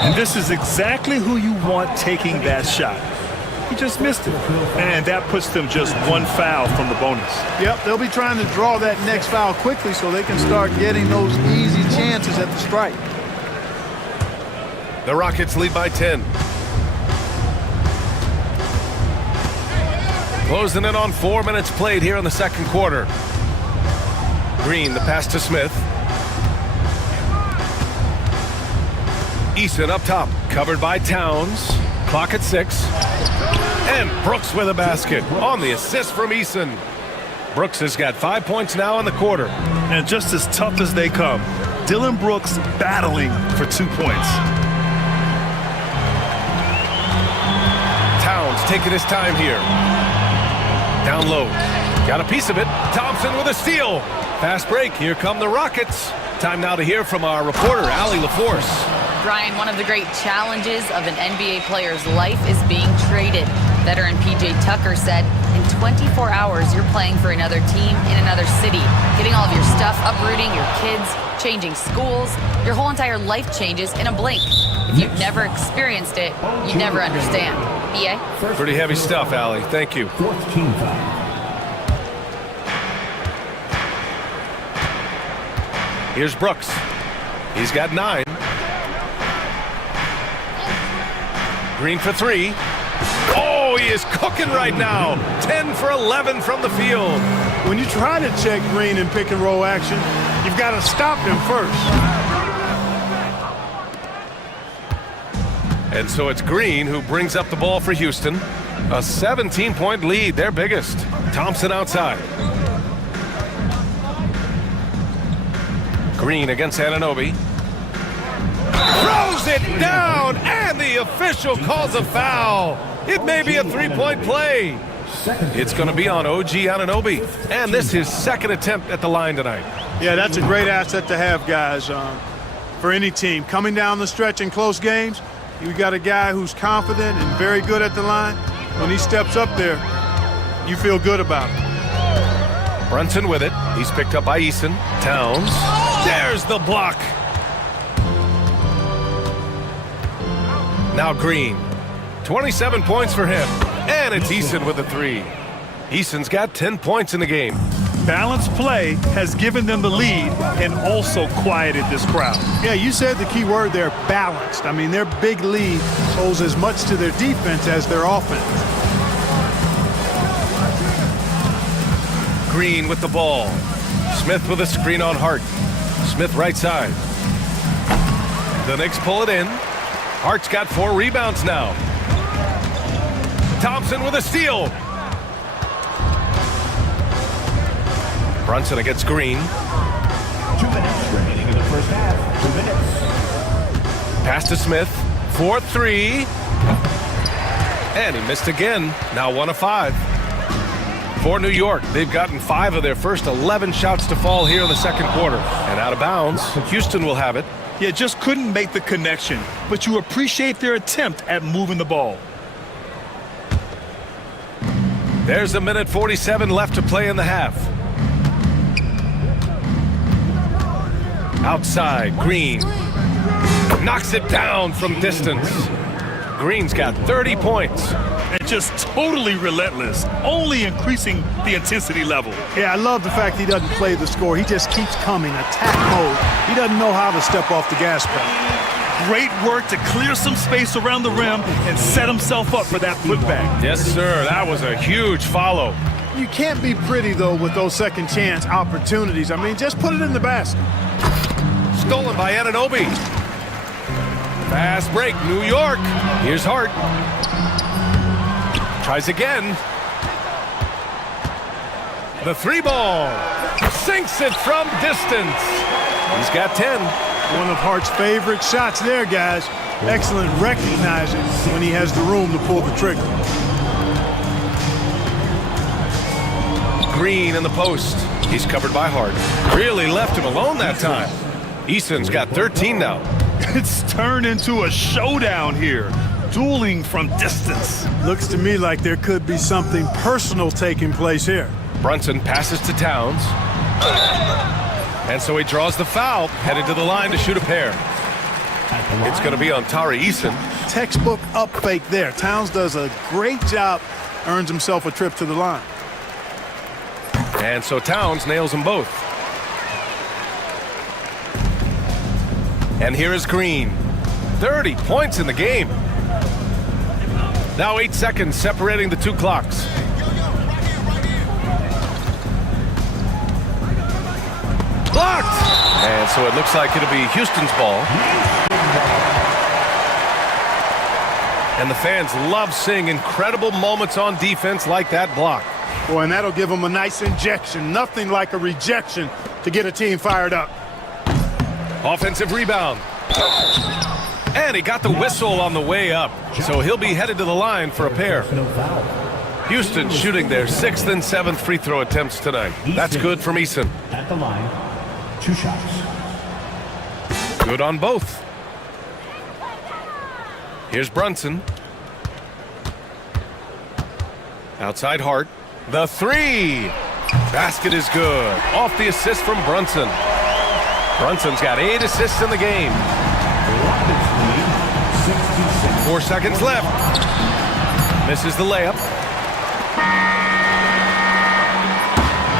And this is exactly who you want taking that shot. He just missed it. And that puts them just 1 foul from the bonus. Yep, they'll be trying to draw that next foul quickly so they can start getting those easy chances at the strike. The Rockets lead by 10. Closing in on 4 minutes played here in the second quarter. Green, the pass to Smith. Eason up top, covered by Towns. Clock at 6. And Brooks with a basket on the assist from Eason. Brooks has got 5 points now in the quarter. And just as tough as they come, Dylan Brooks battling for 2 points. taking his time here. Down low. Got a piece of it. Thompson with a steal. Fast break. Here come the Rockets. Time now to hear from our reporter, Allie LaForce. Brian, one of the great challenges of an NBA player's life is being traded. Veteran PJ Tucker said, in 24 hours, you're playing for another team in another city, getting all of your stuff, uprooting your kids, changing schools. Your whole entire life changes in a blink. If you've never experienced it, you never understand. BA? Pretty heavy stuff, Allie. Thank you. Here's Brooks. He's got 9. Green for 3. Oh, he is cooking right now. 10 for 11 from the field. When you try to check Green in pick and roll action, you've got to stop him first. And so it's Green who brings up the ball for Houston. A 17-point lead, their biggest. Thompson outside. Green against Anunoby. Throws it down, and the official calls a foul. It may be a 3-point play. It's going to be on OG Anunoby, and this is his second attempt at the line tonight. Yeah, that's a great asset to have, guys, for any team. Coming down the stretch in close games, you got a guy who's confident and very good at the line. When he steps up there, you feel good about it. Brunson with it. He's picked up by Eason. Towns. There's the block. Now Green. 27 points for him. And it's Eason with a 3. Eason's got 10 points in the game. Balanced play has given them the lead and also quieted this crowd. Yeah, you said the key word there, balanced. I mean, their big lead owes as much to their defense as their offense. Green with the ball. Smith with a screen on Hart. Smith right side. The Knicks pull it in. Hart's got 4 rebounds now. Thompson with a steal. Brunson against Green. 2 minutes remaining in the first half. 2 minutes. Pass to Smith. 4-3. And he missed again. Now 1 of 5. For New York, they've gotten 5 of their first 11 shots to fall here in the second quarter. And out of bounds, Houston will have it. Yeah, just couldn't make the connection, but you appreciate their attempt at moving the ball. There's a minute 47 left to play in the half. Outside, Green. Knocks it down from distance. Green's got 30 points. And just totally relentless, only increasing the intensity level. Yeah, I love the fact he doesn't play the score. He just keeps coming, attack mode. He doesn't know how to step off the gas pedal. Great work to clear some space around the rim and set himself up for that putback. Yes, sir. That was a huge follow. You can't be pretty, though, with those second chance opportunities. I mean, just put it in the basket. Stolen by Anunoby. Fast break, New York. Here's Hart. Tries again. The 3 ball. Sinks it from distance. He's got 10. One of Hart's favorite shots there, guys. Excellent recognizing when he has the room to pull the trigger. Green in the post. He's covered by Hart. Really left him alone that time. Eason's got 13 now. It's turned into a showdown here. Dueling from distance. Looks to me like there could be something personal taking place here. Brunson passes to Towns. And so he draws the foul, headed to the line to shoot a pair. It's going to be on Tari Eason. Textbook up fake there. Towns does a great job, earns himself a trip to the line. And so Towns nails them both. And here is Green. 30 points in the game. Now 8 seconds separating the 2 clocks. Blocked! And so it looks like it'll be Houston's ball. And the fans love seeing incredible moments on defense like that block. Boy, and that'll give them a nice injection. Nothing like a rejection to get a team fired up. Offensive rebound. And he got the whistle on the way up, so he'll be headed to the line for a pair. No foul. Houston shooting their 6th and 7th free throw attempts tonight. That's good from Eason. At the line, 2 shots. Good on both. Here's Brunson. Outside Hart. The 3. Basket is good. Off the assist from Brunson. Brunson's got 8 assists in the game. 4 seconds left. Misses the layup.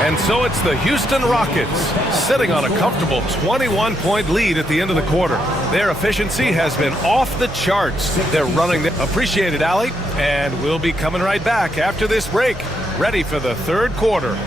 And so it's the Houston Rockets sitting on a comfortable 21-point lead at the end of the quarter. Their efficiency has been off the charts. They're running the... Appreciate it, Allie. And we'll be coming right back after this break, ready for the third quarter.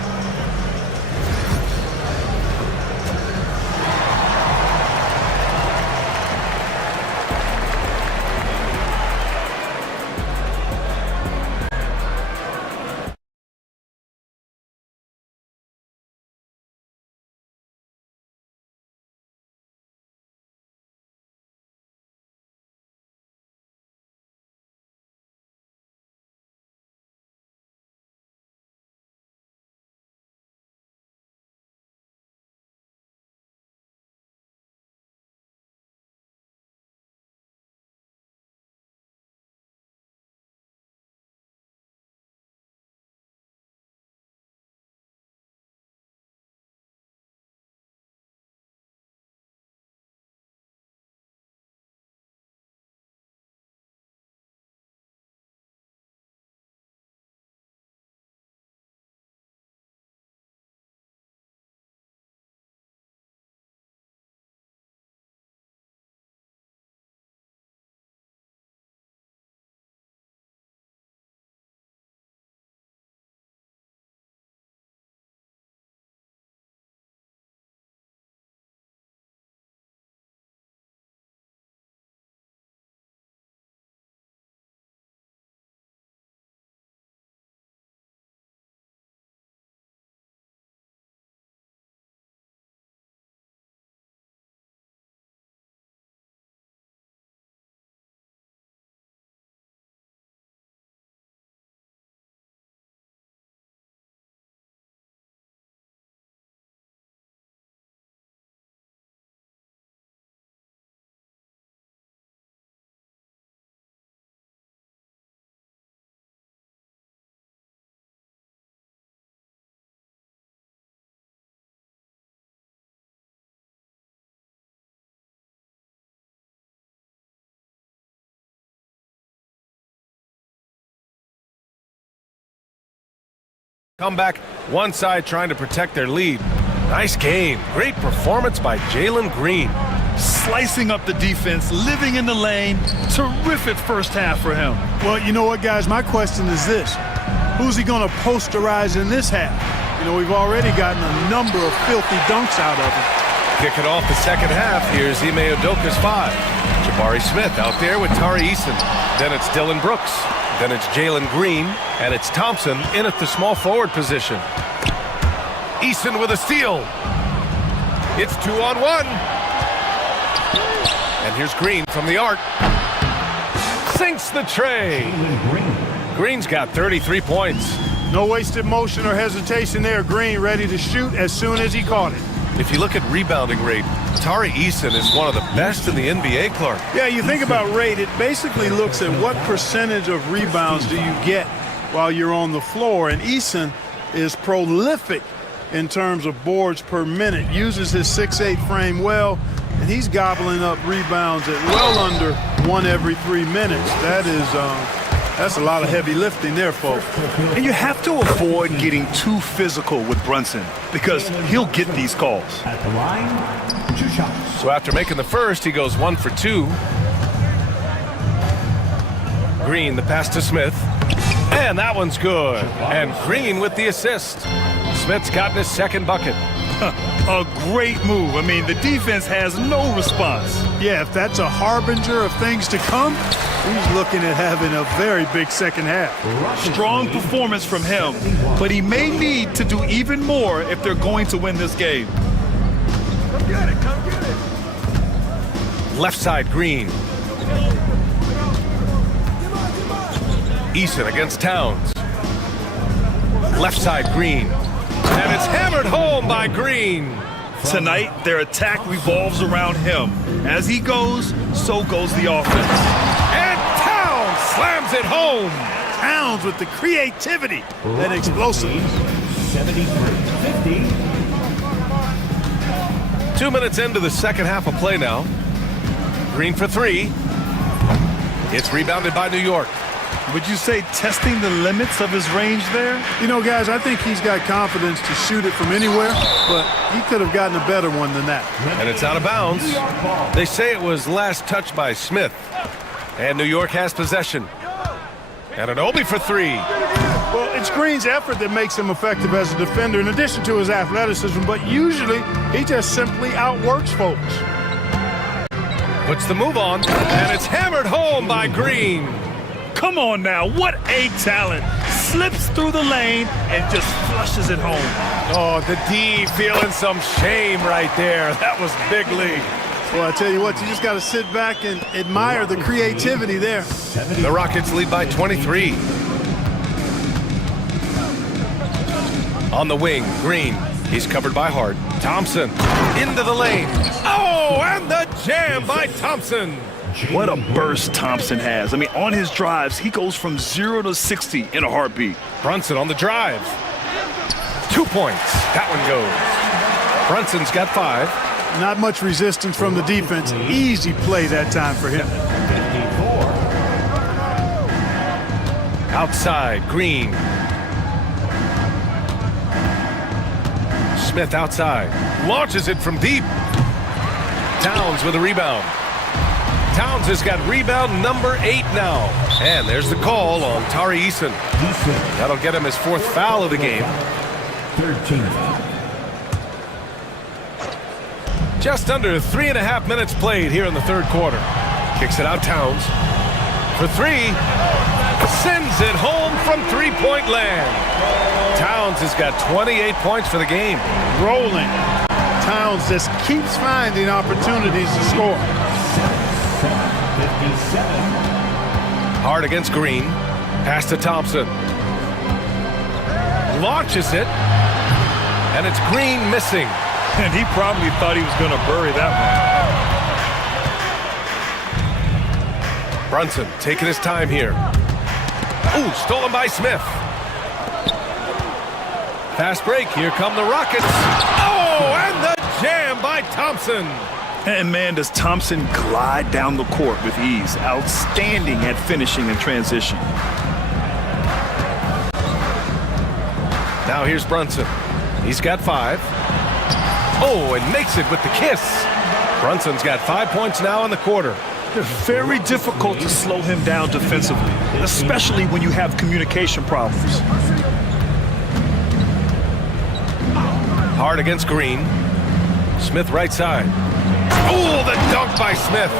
Comeback, one side trying to protect their lead. Nice game. Great performance by Jalen Green. Slicing up the defense, living in the lane. Terrific first half for him. Well, you know what, guys? My question is this. Who's he going to posterize in this half? You know, we've already gotten a number of filthy dunks out of him. Kicking off the second half, here's Ime Udoka's 5. Jabari Smith out there with Tari Eason. Then it's Dylan Brooks. Then it's Jalen Green. And it's Thompson in at the small forward position. Eason with a steal. It's 2-on-1. And here's Green from the arc. Sinks the tray. Green's got 33 points. No wasted motion or hesitation there. Green ready to shoot as soon as he caught it. If you look at rebounding rate, Tari Eason is one of the best in the NBA, Clark. Yeah, you think about rate, it basically looks at what percentage of rebounds do you get while you're on the floor. And Eason is prolific in terms of boards per minute, uses his 6'8" frame well, and he's gobbling up rebounds at well under 1 every 3 minutes. That's a lot of heavy lifting there, folks. And you have to avoid getting too physical with Brunson because he'll get these calls. At the line, 2 shots. So after making the first, he goes 1 for 2. Green, the pass to Smith. And that one's good. And Green with the assist. Smith's gotten his second bucket. A great move. I mean, the defense has no response. Yeah, if that's a harbinger of things to come, he's looking at having a very big second half. Strong performance from him, but he may need to do even more if they're going to win this game. Come get it, come get it. Left side, Green. Eason against Towns. Left side, Green. And it's hammered home by Green. Tonight, their attack revolves around him. As he goes, so goes the offense. And Towns slams it home. Towns with the creativity and explosiveness. 73-50. 2 minutes into the second half of play now. Green for three. It's rebounded by New York. Would you say testing the limits of his range there? You know, guys, I think he's got confidence to shoot it from anywhere, but he could have gotten a better one than that. And it's out of bounds. They say it was last touched by Smith. And New York has possession. And an Obi for three. Well, it's Green's effort that makes him effective as a defender in addition to his athleticism, but usually he just simply outworks folks. Puts the move on, and it's hammered home by Green. Come on now, what a talent. Slips through the lane and just flushes it home. Oh, the D feeling some shame right there. That was big league. Well, I tell you what, you just got to sit back and admire the creativity there. The Rockets lead by 23. On the wing, Green. He's covered by Hart. Thompson into the lane. Oh, and the jam by Thompson. What a burst Thompson has. I mean, on his drives, he goes from 0 to 60 in a heartbeat. Brunson on the drive. 2 points. That one goes. Brunson's got 5. Not much resistance from the defense. Easy play that time for him. Outside, Green. Smith outside. Launches it from deep. Towns with a rebound. Towns has got rebound number 8 now. And there's the call on Tari Eason. That'll get him his 4th foul of the game. 13. Just under 3.5 minutes played here in the third quarter. Kicks it out, Towns. For three. Sends it home from three-point land. Towns has got 28 points for the game. Rolling. Towns just keeps finding opportunities to score. 57. Hard against Green. Pass to Thompson. Launches it. And it's Green missing. And he probably thought he was going to bury that one. Brunson taking his time here. Ooh, stolen by Smith. Fast break. Here come the Rockets. Oh, and the jam by Thompson. And man, does Thompson glide down the court with ease. Outstanding at finishing in transition. Now here's Brunson. He's got 5. Oh, and makes it with the kiss. Brunson's got 5 points now in the quarter. Very difficult to slow him down defensively, especially when you have communication problems. Hard against Green. Smith right side. Oh, the dunk by Smith.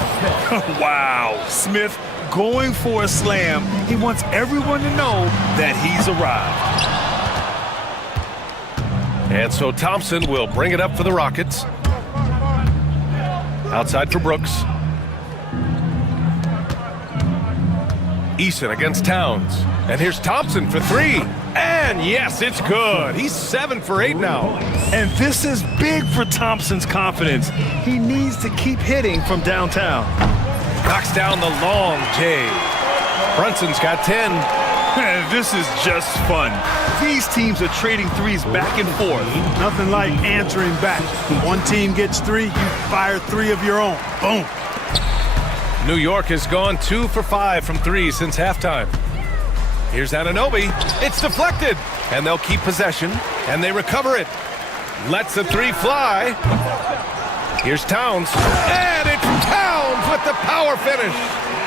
Wow. Smith going for a slam. He wants everyone to know that he's arrived. And so Thompson will bring it up for the Rockets. Outside for Brooks. Eason against Towns. And here's Thompson for 3. And yes, it's good. He's 7 for 8 now. And this is big for Thompson's confidence. He needs to keep hitting from downtown. Knocks down the long J. Brunson's got 10. This is just fun. These teams are trading threes back and forth. Nothing like answering back. One team gets 3, you fire 3 of your own. Boom. New York has gone 2 for 5 from 3 since halftime. Here's Anunoby. It's deflected. And they'll keep possession. And they recover it. Lets the 3 fly. Here's Towns. And it's Towns with the power finish.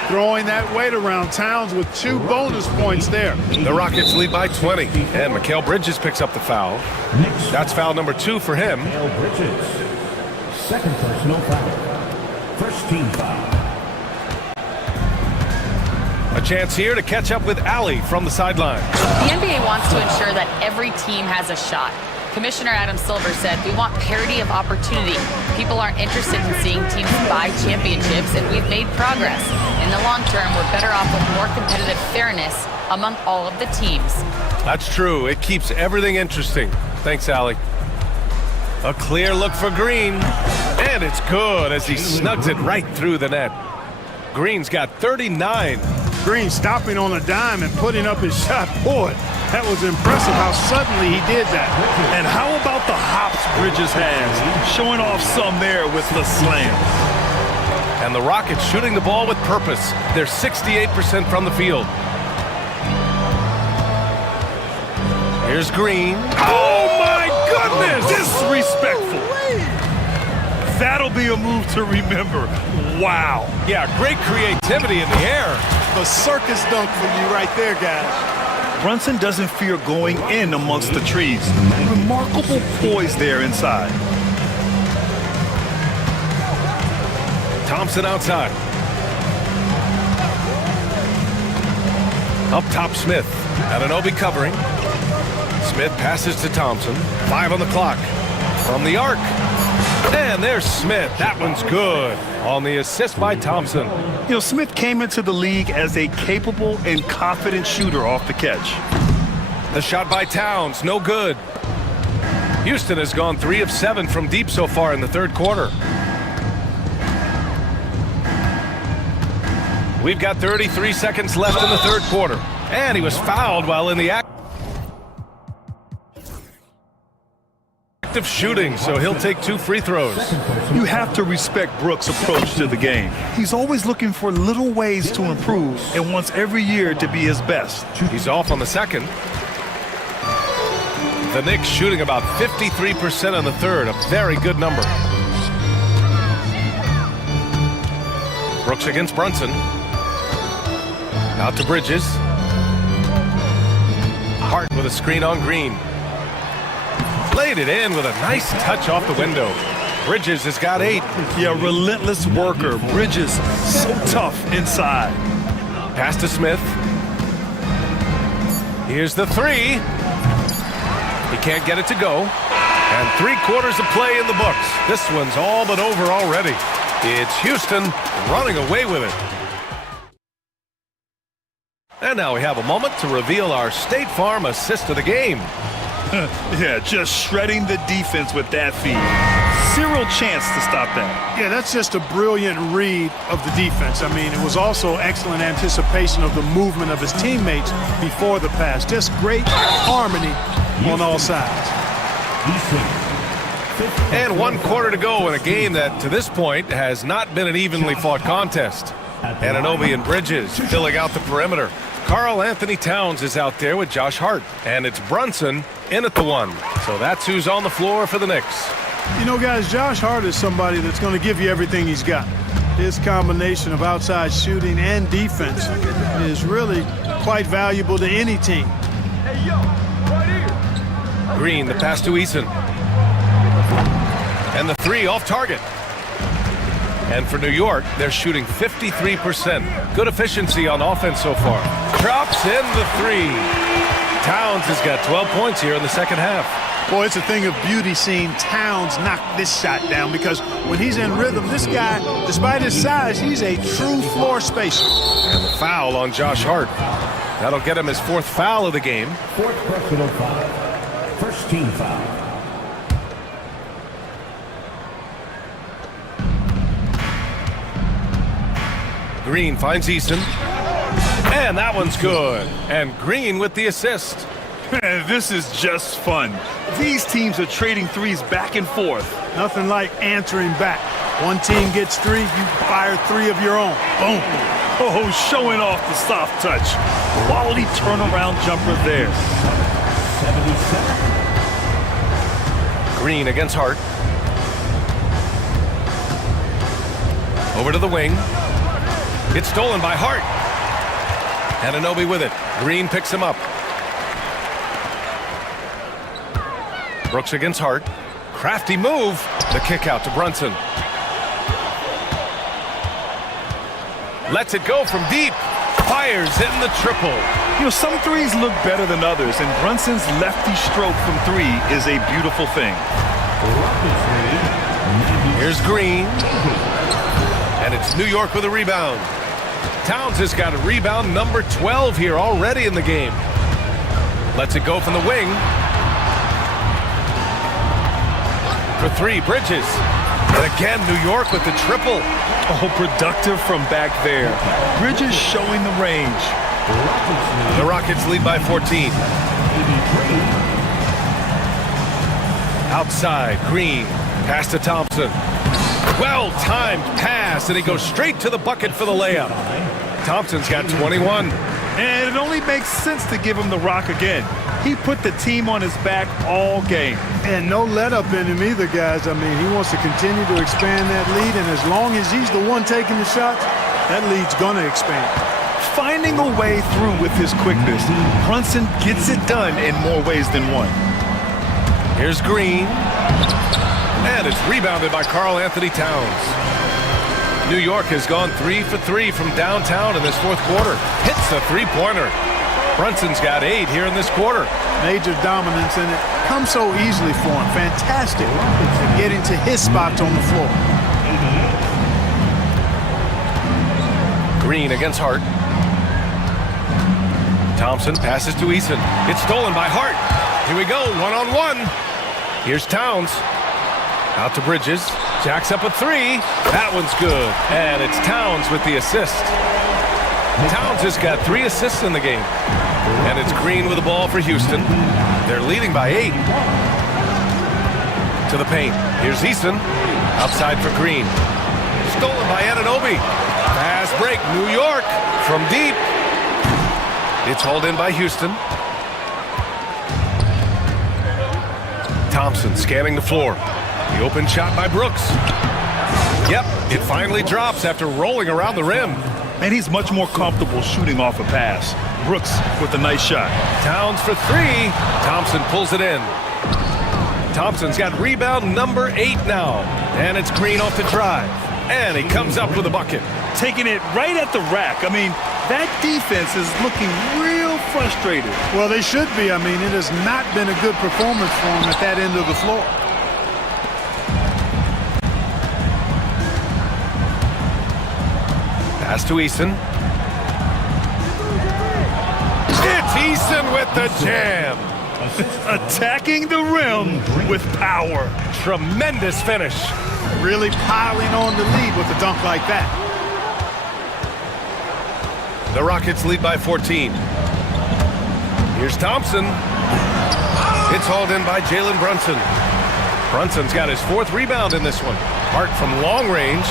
Throwing that weight around. Towns with 2 bonus points there. The Rockets lead by 20. And Mikal Bridges picks up the foul. That's foul number 2 for him. Mikal Bridges. Second personal foul. First team foul. A chance here to catch up with Allie from the sideline. The NBA wants to ensure that every team has a shot. Commissioner Adam Silver said, "We want parity of opportunity. People aren't interested in seeing teams buy championships, and we've made progress. In the long term, we're better off with more competitive fairness among all of the teams. That's true. It keeps everything interesting. Thanks, Allie. A clear look for Green. And it's good as he snugs it right through the net. Green's got 39. Green stopping on a dime and putting up his shot. Boy, that was impressive how suddenly he did that. And how about the hops Bridges has? Showing off some there with the slam. And the Rockets shooting the ball with purpose. They're 68% from the field. Here's Green. Oh my goodness! Disrespectful. That'll be a move to remember. Wow. Yeah, great creativity in the air. The circus dunk from you right there, guys. Brunson doesn't fear going in amongst the trees. Remarkable poise there inside. Thompson outside. Up top, Smith. Anunoby covering. Smith passes to Thompson. 5 on the clock. From the arc. And there's Smith. That one's good. On the assist by Thompson. You know, Smith came into the league as a capable and confident shooter off the catch. The shot by Towns, no good. Houston has gone 3 of 7 from deep so far in the third quarter. We've got 33 seconds left in the third quarter. And he was fouled while in the act of shooting, so he'll take 2 free throws. You have to respect Brooks' approach to the game. He's always looking for little ways to improve and wants every year to be his best. He's off on the second. The Knicks shooting about 53% on the third, a very good number. Brooks against Brunson. Out to Bridges. Hart with a screen on Green. Laid it in with a nice touch off the window. Bridges has got 8. Yeah, relentless worker. Bridges, so tough inside. Pass to Smith. Here's the 3. He can't get it to go. And 3 quarters of play in the books. This one's all but over already. It's Houston running away with it. And now we have a moment to reveal our State Farm assist of the game. Yeah, just shredding the defense with that feed. Zero chance to stop that. Yeah, that's just a brilliant read of the defense. I mean, it was also excellent anticipation of the movement of his teammates before the pass. Just great harmony on all sides. And 1 quarter to go in a game that, to this point, has not been an evenly fought contest. Anunoby and Bridges filling out the perimeter. Karl Anthony Towns is out there with Josh Hart. And it's Brunson in at the 1. So that's who's on the floor for the Knicks. You know, guys, Josh Hart is somebody that's going to give you everything he's got. His combination of outside shooting and defense is really quite valuable to any team. Green, the pass to Eason. And the 3 off target. And for New York, they're shooting 53%. Good efficiency on offense so far. Drops in the 3. Towns has got 12 points here in the second half. Boy, it's a thing of beauty seeing Towns knock this shot down, because when he's in rhythm, this guy, despite his size, he's a true floor spacer. And the foul on Josh Hart. That'll get him his 4th foul of the game. 4th personal foul. First team foul. Green finds Eason. And that one's good. And Green with the assist. Man, this is just fun. These teams are trading threes back and forth. Nothing like answering back. One team gets 3, you fire 3 of your own. Boom. Oh, showing off the soft touch. Quality turnaround jumper there. 77. Green against Hart. Over to the wing. It's stolen by Hart. Anunoby with it. Green picks him up. Brooks against Hart. Crafty move. The kick out to Brunson. Lets it go from deep. Fires in the triple. You know, some threes look better than others, and Brunson's lefty stroke from 3 is a beautiful thing. Here's Green. And it's New York with a rebound. Towns has got a rebound number 12 here already in the game. Lets it go from the wing. For three, Bridges. And again, New York with the triple. Oh, productive from back there. Bridges showing the range. The Rockets lead by 14. Outside, Green. Pass to Thompson. Well-timed pass, and he goes straight to the bucket for the layup. Thompson's got 21. And it only makes sense to give him the rock again. He put the team on his back all game. And no let-up in him either, guys. I mean, he wants to continue to expand that lead, and as long as he's the one taking the shots, that lead's going to expand. Finding a way through with his quickness, Brunson gets it done in more ways than one. Here's Green. And it's rebounded by Karl Anthony Towns. New York has gone 3 for 3 from downtown in this fourth quarter. Hits a three-pointer. Brunson's got 8 here in this quarter. Major dominance, and it comes so easily for him. Fantastic getting to his spots on the floor. Green against Hart. Thompson passes to Eason. It's stolen by Hart. Here we go, one-on-one. Here's Towns. Out to Bridges. Jacks up a three. That one's good. And it's Towns with the assist. Towns has got 3 assists in the game. And it's Green with the ball for Houston. They're leading by 8. To the paint. Here's Eason. Outside for Green. Stolen by Anunoby. Fast break. New York from deep. It's hauled in by Houston. Thompson scanning the floor. The open shot by Brooks. Yep, it finally drops after rolling around the rim. And he's much more comfortable shooting off a pass. Brooks with a nice shot. Towns for 3. Thompson pulls it in. Thompson's got rebound number 8 now. And it's Green off the drive. And he comes up with a bucket. Taking it right at the rack. I mean, that defense is looking real frustrated. Well, they should be. I mean, it has not been a good performance for him at that end of the floor. Pass to Eason. It's Eason with the jam. Attacking the rim with power. Tremendous finish. Really piling on the lead with a dunk like that. The Rockets lead by 14. Here's Thompson. It's hauled in by Jalen Brunson. Brunson's got his 4th rebound in this one. Hart from long range.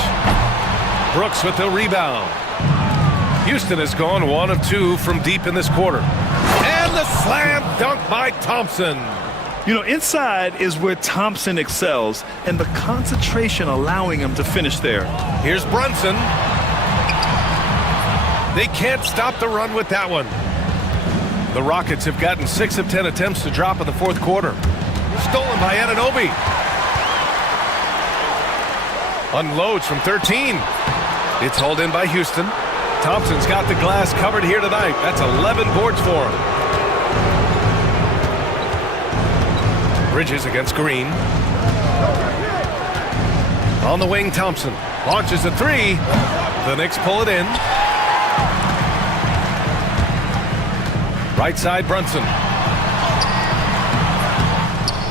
Brooks with the rebound. Houston has gone 1 of 2 from deep in this quarter. And the slam dunk by Thompson. You know, inside is where Thompson excels, and the concentration allowing him to finish there. Here's Brunson. They can't stop the run with that one. The Rockets have gotten 6 of 10 attempts to drop in the fourth quarter. Stolen by Anunoby. Unloads from 13. It's hauled in by Houston. Thompson's got the glass covered here tonight. That's 11 boards for him. Bridges against Green. On the wing, Thompson launches a 3. The Knicks pull it in. Right side, Brunson.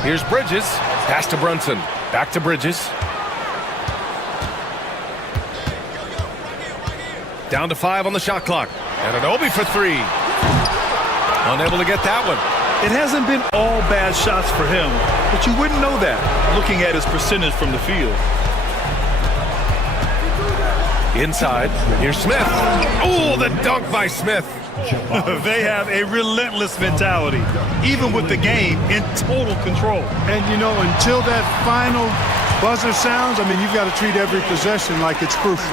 Here's Bridges. Pass to Brunson. Back to Bridges. Down to 5 on the shot clock. And Anunoby for 3. Unable to get that one. It hasn't been all bad shots for him, but you wouldn't know that looking at his percentage from the field. Inside, here's Smith. Oh, the dunk by Smith. They have a relentless mentality, even with the game in total control. And, you know, until that final buzzer sounds, I mean, you've got to treat every possession like it's crucial.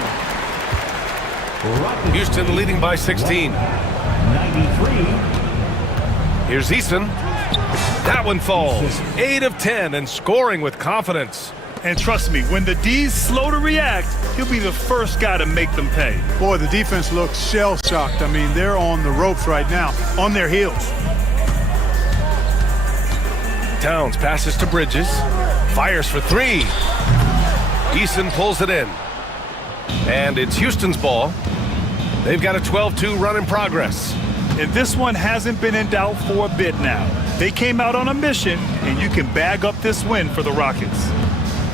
Houston leading by 16. 93. Here's Eason. That one falls. 8 of 10 and scoring with confidence. And trust me, when the D's slow to react, he'll be the first guy to make them pay. Boy, the defense looks shell-shocked. I mean, they're on the ropes right now, on their heels. Towns passes to Bridges. Fires for 3. Eason pulls it in. And it's Houston's ball. They've got a 12-2 run in progress. And this one hasn't been in doubt for a bit now. They came out on a mission, and you can bag up this win for the Rockets.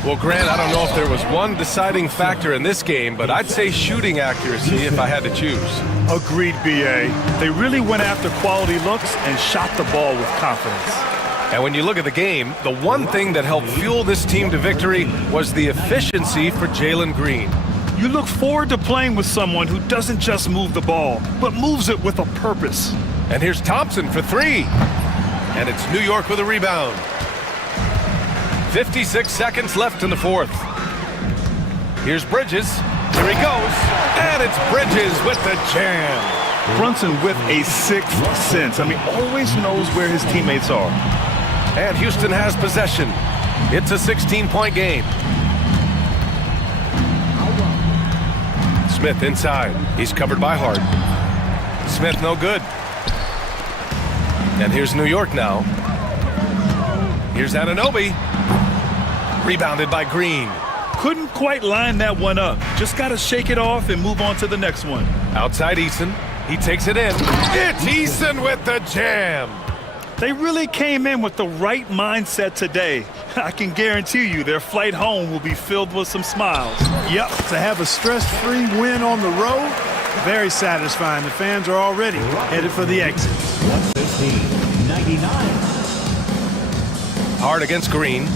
Well, Grant, I don't know if there was one deciding factor in this game, but I'd say shooting accuracy if I had to choose. Agreed, B.A. They really went after quality looks and shot the ball with confidence. And when you look at the game, the one thing that helped fuel this team to victory was the efficiency for Jalen Green. You look forward to playing with someone who doesn't just move the ball, but moves it with a purpose. And here's Thompson for three. And it's New York with a rebound. 56 seconds left in the fourth. Here's Bridges. Here he goes. And it's Bridges with the jam. Brunson with a sixth sense. I mean, always knows where his teammates are. And Houston has possession. It's a 16-point game. Smith inside. He's covered by Hart. Smith no good. And here's New York now. Here's Anunoby. Rebounded by Green. Couldn't quite line that one up. Just got to shake it off and move on to the next one. Outside Eason. He takes it in. It's Eason with the jam. They really came in with the right mindset today. I can guarantee you their flight home will be filled with some smiles. Yep, to have a stress-free win on the road, very satisfying. The fans are already headed for the exit. 115-99. Hard against Green.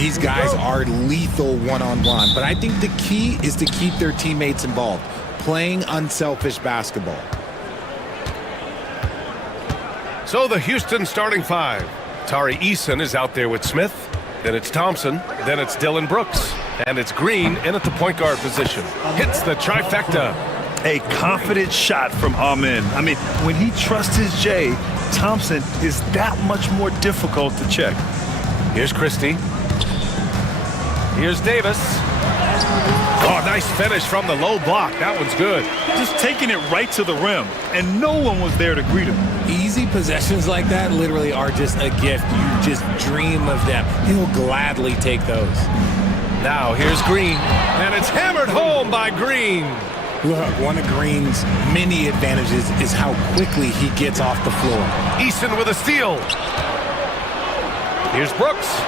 These guys are lethal one-on-one, but I think the key is to keep their teammates involved, playing unselfish basketball. So the Houston starting five. Tari Eason is out there with Smith. Then it's Thompson. Then it's Dylan Brooks. And it's Green in at the point guard position. Hits the trifecta. A confident shot from Amen. I mean, when he trusts his J, Thompson is that much more difficult to check. Here's Christie. Here's Davis. Oh, nice finish from the low block. That one's good. Just taking it right to the rim, and no one was there to greet him. Easy possessions like that literally are just a gift. You just dream of them. He'll gladly take those. Now here's Green, and it's hammered home by Green. Look, one of Green's many advantages is how quickly he gets off the floor. Eason with a steal. Here's Brooks.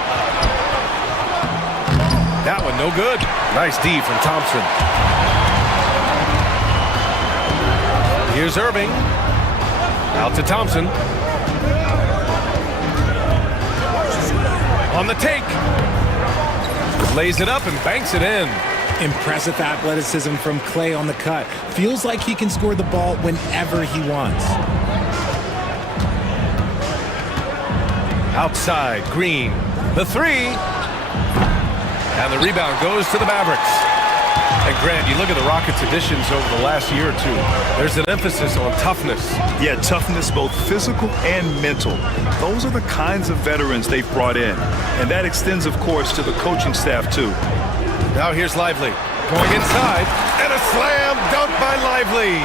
That one no good. Nice D from Thompson. Here's Irving. Out to Thompson. On the take. Lays it up and banks it in. Impressive athleticism from Clay on the cut. Feels like he can score the ball whenever he wants. Outside, Green. The three. And the rebound goes to the Mavericks. And Grant, you look at the Rockets' additions over the last year or two. There's an emphasis on toughness. Yeah, toughness, both physical and mental. Those are the kinds of veterans they've brought in. And that extends, of course, to the coaching staff, too. Now here's Lively. Going inside. And a slam dunk by Lively.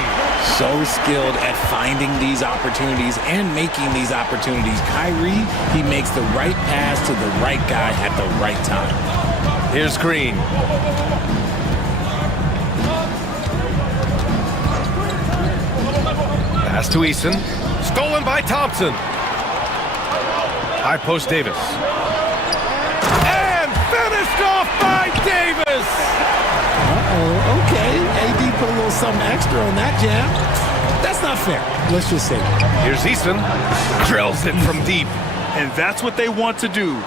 So skilled at finding these opportunities and making these opportunities. Kyrie, he makes the right pass to the right guy at the right time. Here's Green. Pass to Eason. Stolen by Thompson. High post Davis. And finished off by Davis. Uh-oh, okay. AD put a little something extra on that jam. That's not fair. Let's just say that. Here's Eason. Drills it from deep. And that's what they want to do.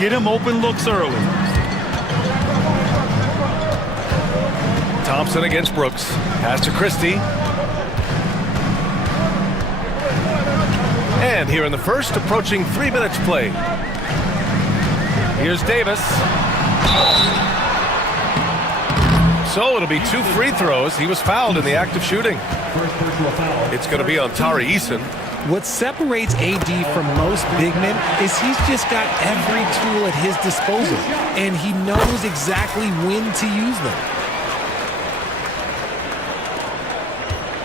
Get him open looks early. Thompson against Brooks. Pass to Christie. And here in the first, approaching 3 minutes play. Here's Davis. So it'll be 2 free throws. He was fouled in the act of shooting. It's going to be on Tari Eason. What separates AD from most big men is he's just got every tool at his disposal, and he knows exactly when to use them.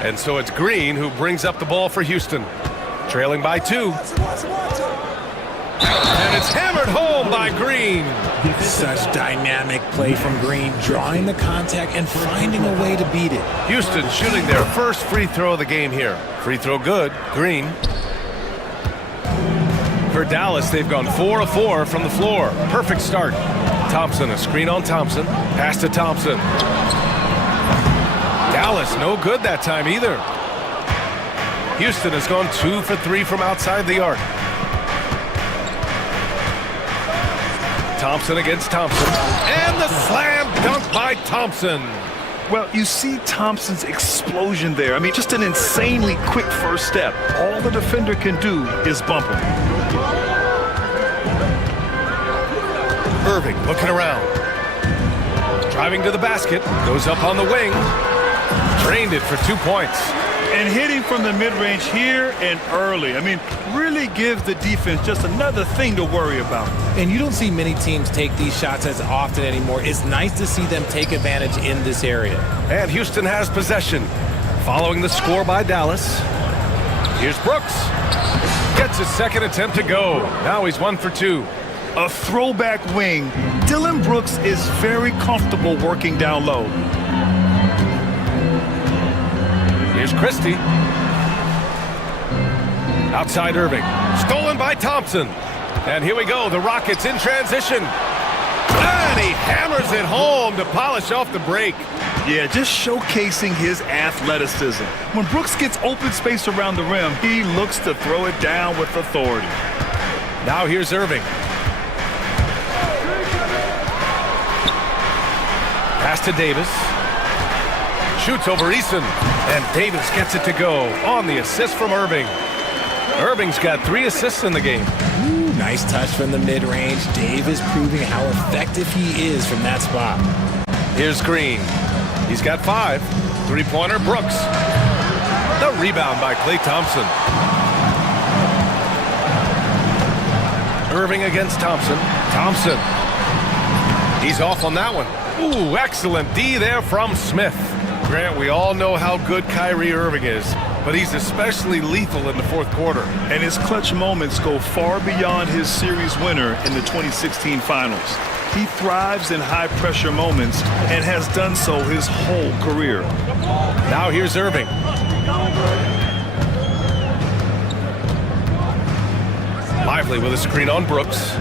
And so it's Green who brings up the ball for Houston. Trailing by 2. And it's hammered home by Green. Such dynamic play from Green, drawing the contact and finding a way to beat it. Houston shooting their first free throw of the game here. Free throw good. Green. For Dallas, they've gone 4 of 4 from the floor. Perfect start. Thompson, a screen on Thompson. Pass to Thompson. Dallas, no good that time either. Houston has gone 2 for 3 from outside the arc. Thompson against Thompson. And the slam dunk by Thompson. Well, you see Thompson's explosion there. I mean, just an insanely quick first step. All the defender can do is bump him. Irving looking around. Driving to the basket. Goes up on the wing. Drained it for 2 points. And hitting from the mid-range here and early. I mean, really gives the defense just another thing to worry about. And you don't see many teams take these shots as often anymore. It's nice to see them take advantage in this area. And Houston has possession. Following the score by Dallas. Here's Brooks. Gets his second attempt to go. Now he's 1 for 2. A throwback wing. Dylan Brooks is very comfortable working down low. Here's Christie. Outside Irving. Stolen by Thompson. And here we go. The Rockets in transition. And he hammers it home to polish off the break. Yeah, just showcasing his athleticism. When Brooks gets open space around the rim, he looks to throw it down with authority. Now here's Irving. Pass to Davis. Shoots over Eason. And Davis gets it to go on the assist from Irving. Irving's got 3 assists in the game. Ooh, nice touch from the mid-range. Davis proving how effective he is from that spot. Here's Green. He's got 5. Three-pointer, Brooks. The rebound by Klay Thompson. Irving against Thompson. Thompson. He's off on that one. Ooh, excellent D there from Smith. Grant, we all know how good Kyrie Irving is, but he's especially lethal in the fourth quarter. And his clutch moments go far beyond his series winner in the 2016 finals. He thrives in high-pressure moments and has done so his whole career. Now here's Irving. Lively with a screen on Brooks.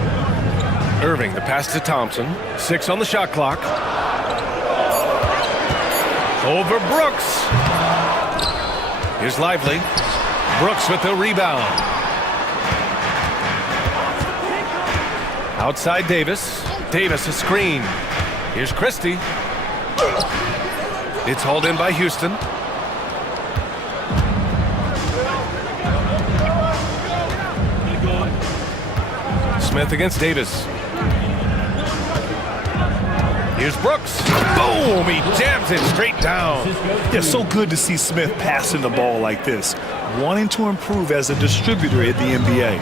Irving, the pass to Thompson. 6 on the shot clock. Over Brooks. Here's Lively. Brooks with the rebound. Outside Davis. Davis a screen. Here's Christie. It's hauled in by Houston. Smith against Davis. Here's Brooks. Boom! He jams it straight down. Yeah, so good to see Smith passing the ball like this, wanting to improve as a distributor at the NBA.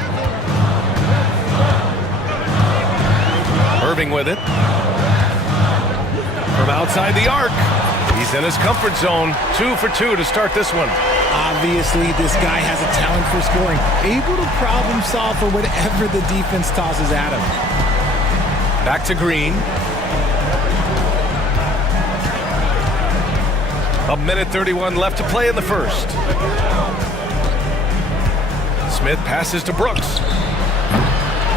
Irving with it. From outside the arc. He's in his comfort zone. 2 for 2 to start this one. Obviously, this guy has a talent for scoring, able to problem solve for whatever the defense tosses at him. Back to Green. A minute 31 left to play in the first. Smith passes to Brooks.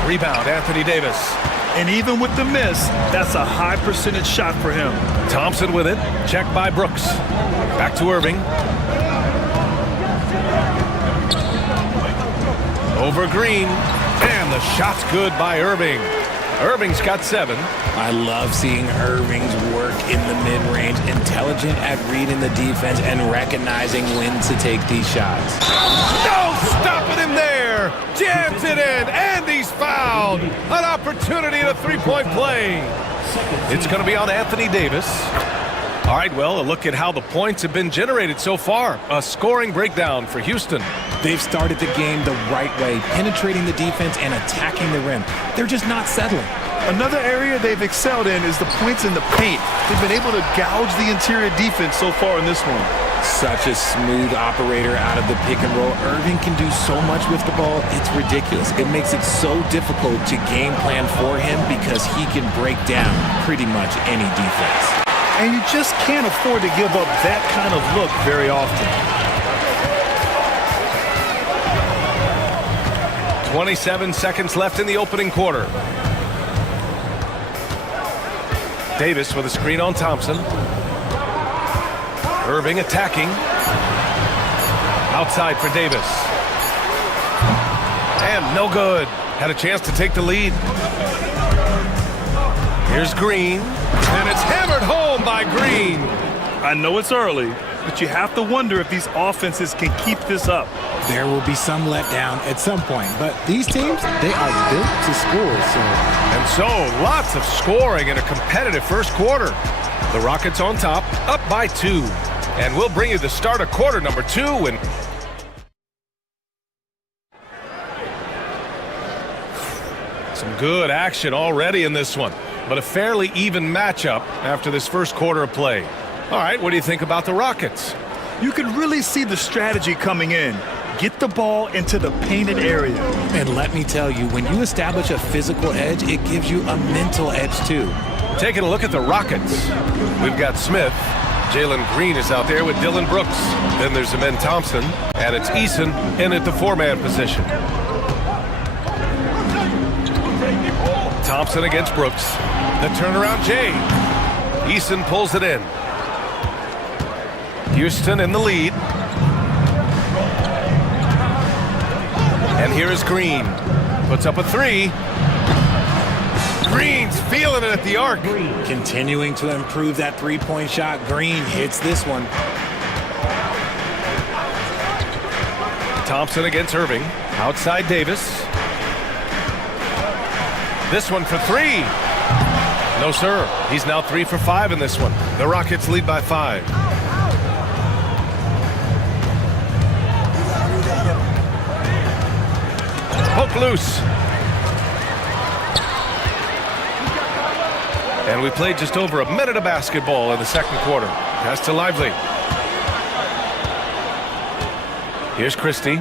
Rebound, Anthony Davis. And even with the miss, that's a high percentage shot for him. Thompson with it. Checked by Brooks. Back to Irving. Over Green. And the shot's good by Irving. Irving's got 7. I love seeing Irving's work in the mid-range, intelligent at reading the defense and recognizing when to take these shots. No stopping him there. Jams it in, and he's fouled. An opportunity at a three-point play. It's going to be on Anthony Davis. All right, well, a look at how the points have been generated so far. A scoring breakdown for Houston. They've started the game the right way, penetrating the defense and attacking the rim. They're just not settling. Another area they've excelled in is the points in the paint. They've been able to gouge the interior defense so far in this one. Such a smooth operator out of the pick and roll. Irving can do so much with the ball, it's ridiculous. It makes it so difficult to game plan for him because he can break down pretty much any defense. And you just can't afford to give up that kind of look very often. 27 seconds left in the opening quarter. Davis with a screen on Thompson. Irving attacking. Outside for Davis. And no good. Had a chance to take the lead. Here's Green. And it's hammered home by Green. I know it's early, but you have to wonder if these offenses can keep this up. There will be some letdown at some point, but these teams, they are built to score. And so, lots of scoring in a competitive first quarter. The Rockets on top, up by 2. And we'll bring you the start of quarter number 2. And some good action already in this one, but a fairly even matchup after this first quarter of play. All right, what do you think about the Rockets? You can really see the strategy coming in. Get the ball into the painted area. And let me tell you, when you establish a physical edge, it gives you a mental edge too. Taking a look at the Rockets. We've got Smith. Jalen Green is out there with Dylan Brooks. Then there's Amen Thompson. And it's Eason in at the 4-man position. Thompson against Brooks. The turnaround Jay. Eason pulls it in. Houston in the lead. And here is Green. Puts up a 3. Green's feeling it at the arc. Continuing to improve that three-point shot. Green hits this one. Thompson against Irving. Outside Davis. This one for three. No, sir. He's now 3 for 5 in this one. The Rockets lead by 5. Poke loose. And we played just over a minute of basketball in the second quarter. Pass to Lively. Here's Christie.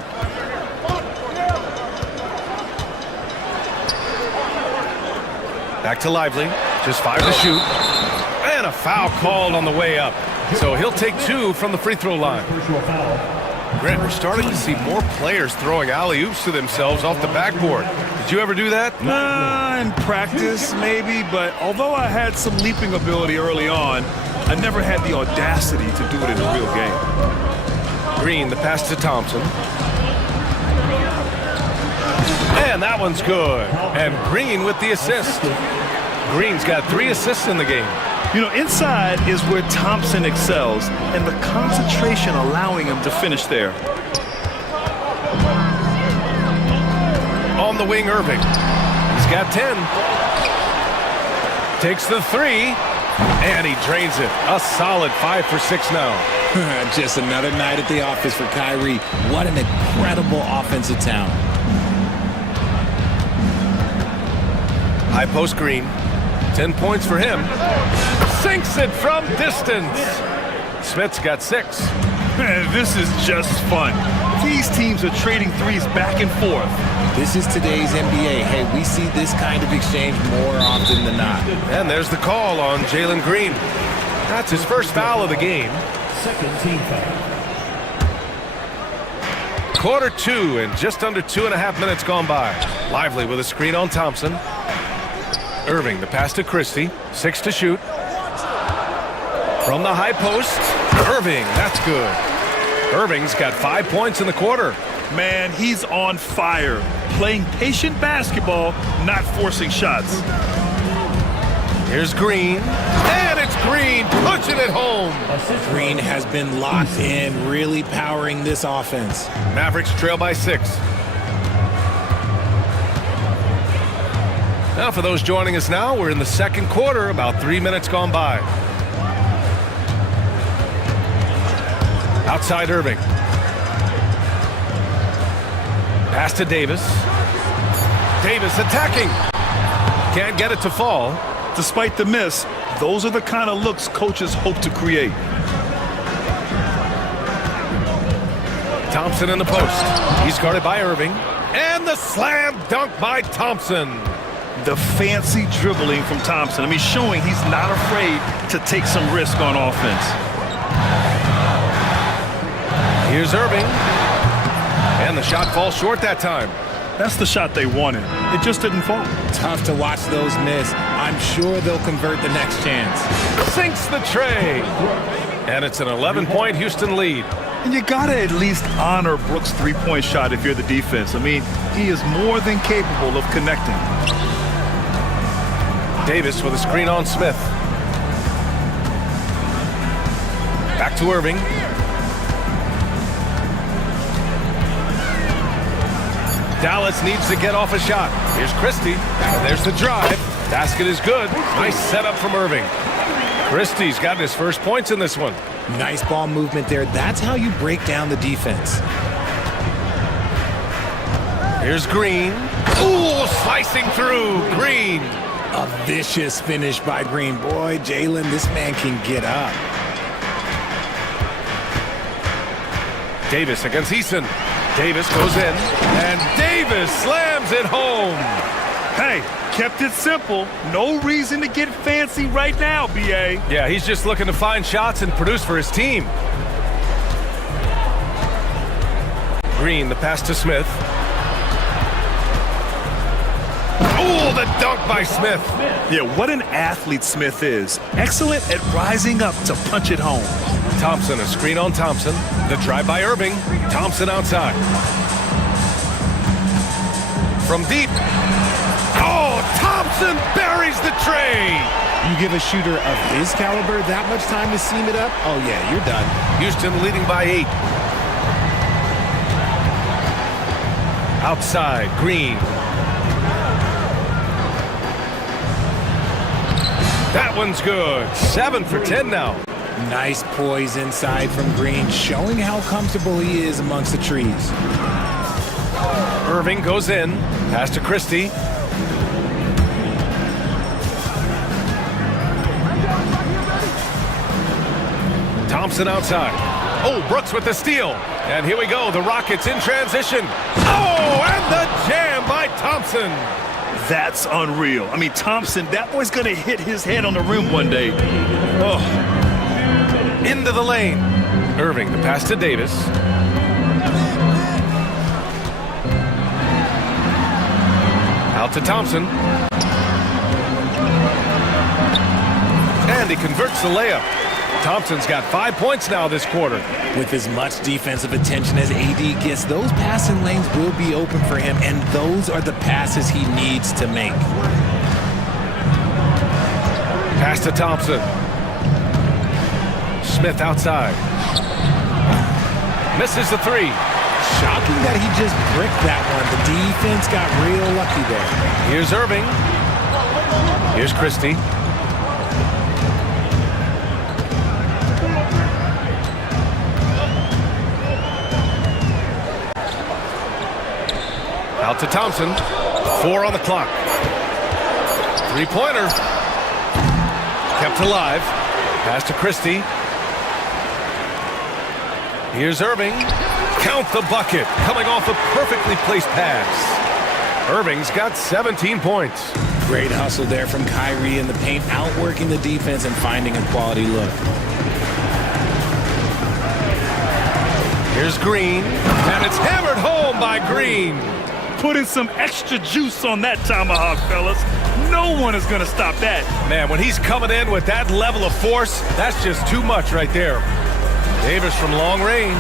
Back to Lively. Just 5 to shoot. And a foul called on the way up. So he'll take 2 from the free throw line. Grant, we're starting to see more players throwing alley-oops to themselves off the backboard. Did you ever do that? In practice, maybe, but although I had some leaping ability early on, I never had the audacity to do it in a real game. Green, the pass to Thompson. And that one's good. And Green with the assist. Green's got 3 assists in the game. You know, inside is where Thompson excels, and the concentration allowing him to finish there. On the wing, Irving. He's got 10. Takes the 3, and he drains it. A solid 5 for 6 now. Just another night at the office for Kyrie. What an incredible offensive talent. High post Green. 10 points for him. Sinks it from distance. Smith's got 6. This is just fun. These teams are trading threes back and forth. This is today's NBA. Hey, we see this kind of exchange more often than not. And there's the call on Jalen Green. That's his first foul of the game. Second team foul. Quarter 2 and just under 2.5 minutes gone by. Lively with a screen on Thompson. Irving, the pass to Christie. 6 to shoot. From the high post, Irving, that's good. Irving's got 5 points in the quarter. Man, he's on fire. Playing patient basketball, not forcing shots. Here's Green. And it's Green pushing it home. Green has been locked in, really powering this offense. Mavericks trail by 6. Now, for those joining us now, we're in the second quarter, about 3 minutes gone by. Outside Irving. Pass to Davis. Davis attacking. Can't get it to fall. Despite the miss, those are the kind of looks coaches hope to create. Thompson in the post. He's guarded by Irving. And the slam dunk by Thompson. The fancy dribbling from Thompson. I mean, showing he's not afraid to take some risk on offense. Here's Irving. And the shot falls short that time. That's the shot they wanted. It just didn't fall. Tough to watch those miss. I'm sure they'll convert the next chance. Sinks the tray. And it's an 11-point Houston lead. And you gotta at least honor Brooks' three-point shot if you're the defense. I mean, he is more than capable of connecting. Davis with a screen on Smith. Back to Irving. Dallas needs to get off a shot. Here's Christie. And there's the drive. Basket is good. Nice setup from Irving. Christie's got his first points in this one. Nice ball movement there. That's how you break down the defense. Here's Green. Ooh, slicing through. Green. A vicious finish by Green. Boy, Jalen, this man can get up. Davis against Eason. Davis goes in, and Davis slams it home. Hey, kept it simple. No reason to get fancy right now, B.A. Yeah, he's just looking to find shots and produce for his team. Green, the pass to Smith. Oh, the dunk by Smith. Yeah, what an athlete Smith is. Excellent at rising up to punch it home. Thompson, a screen on Thompson. The drive by Irving. Thompson outside. From deep. Oh, Thompson buries lays the tray. You give a shooter of his caliber that much time to seam it up? Oh, yeah, you're done. Houston leading by 8. Outside, Green. That one's good. 7 for 10 now. Nice poise inside from Green, showing how comfortable he is amongst the trees. Irving goes in. Pass to Christie. Thompson outside. Oh, Brooks with the steal. And here we go. The Rockets in transition. Oh, and the jam by Thompson. That's unreal. I mean, Thompson, that boy's going to hit his head on the rim one day. Oh. Into the lane. Irving, the pass to Davis. Out to Thompson. And he converts the layup. Thompson's got 5 points now this quarter. With as much defensive attention as AD gets, those passing lanes will be open for him, and those are the passes he needs to make. Pass to Thompson. Smith outside. Misses the 3. Shocking that he just bricked that one. The defense got real lucky there. Here's Irving. Here's Christie. Out to Thompson. 4 on the clock. 3-pointer. Kept alive. Pass to Christie. Here's Irving. Count the bucket. Coming off a perfectly placed pass. Irving's got 17 points. Great hustle there from Kyrie in the paint, outworking the defense and finding a quality look. Here's Green. And it's hammered home by Green. Putting some extra juice on that tomahawk, fellas. No one is going to stop that. Man, when he's coming in with that level of force, that's just too much right there. Davis from long range.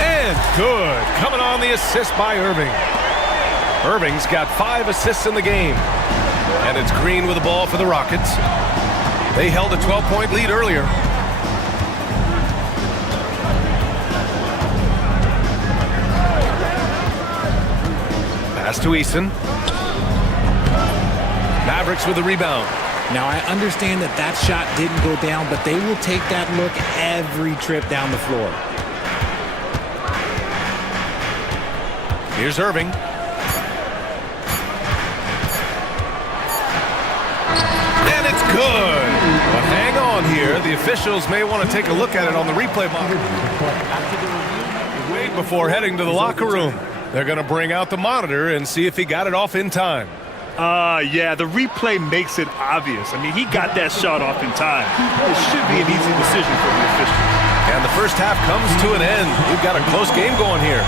And good. Coming on the assist by Irving. Irving's got 5 assists in the game. And it's Green with the ball for the Rockets. They held a 12-point lead earlier. Pass to Eason. Mavericks with the rebound. Now, I understand that that shot didn't go down, but they will take that look every trip down the floor. Here's Irving. And it's good. But hang on here. The officials may want to take a look at it on the replay monitor. Wait before heading to the locker room. They're going to bring out the monitor and see if he got it off in time. Yeah, the replay makes it obvious. I mean, he got that shot off in time. It should be an easy decision for the officials. And the first half comes to an end. We've got a close game going here.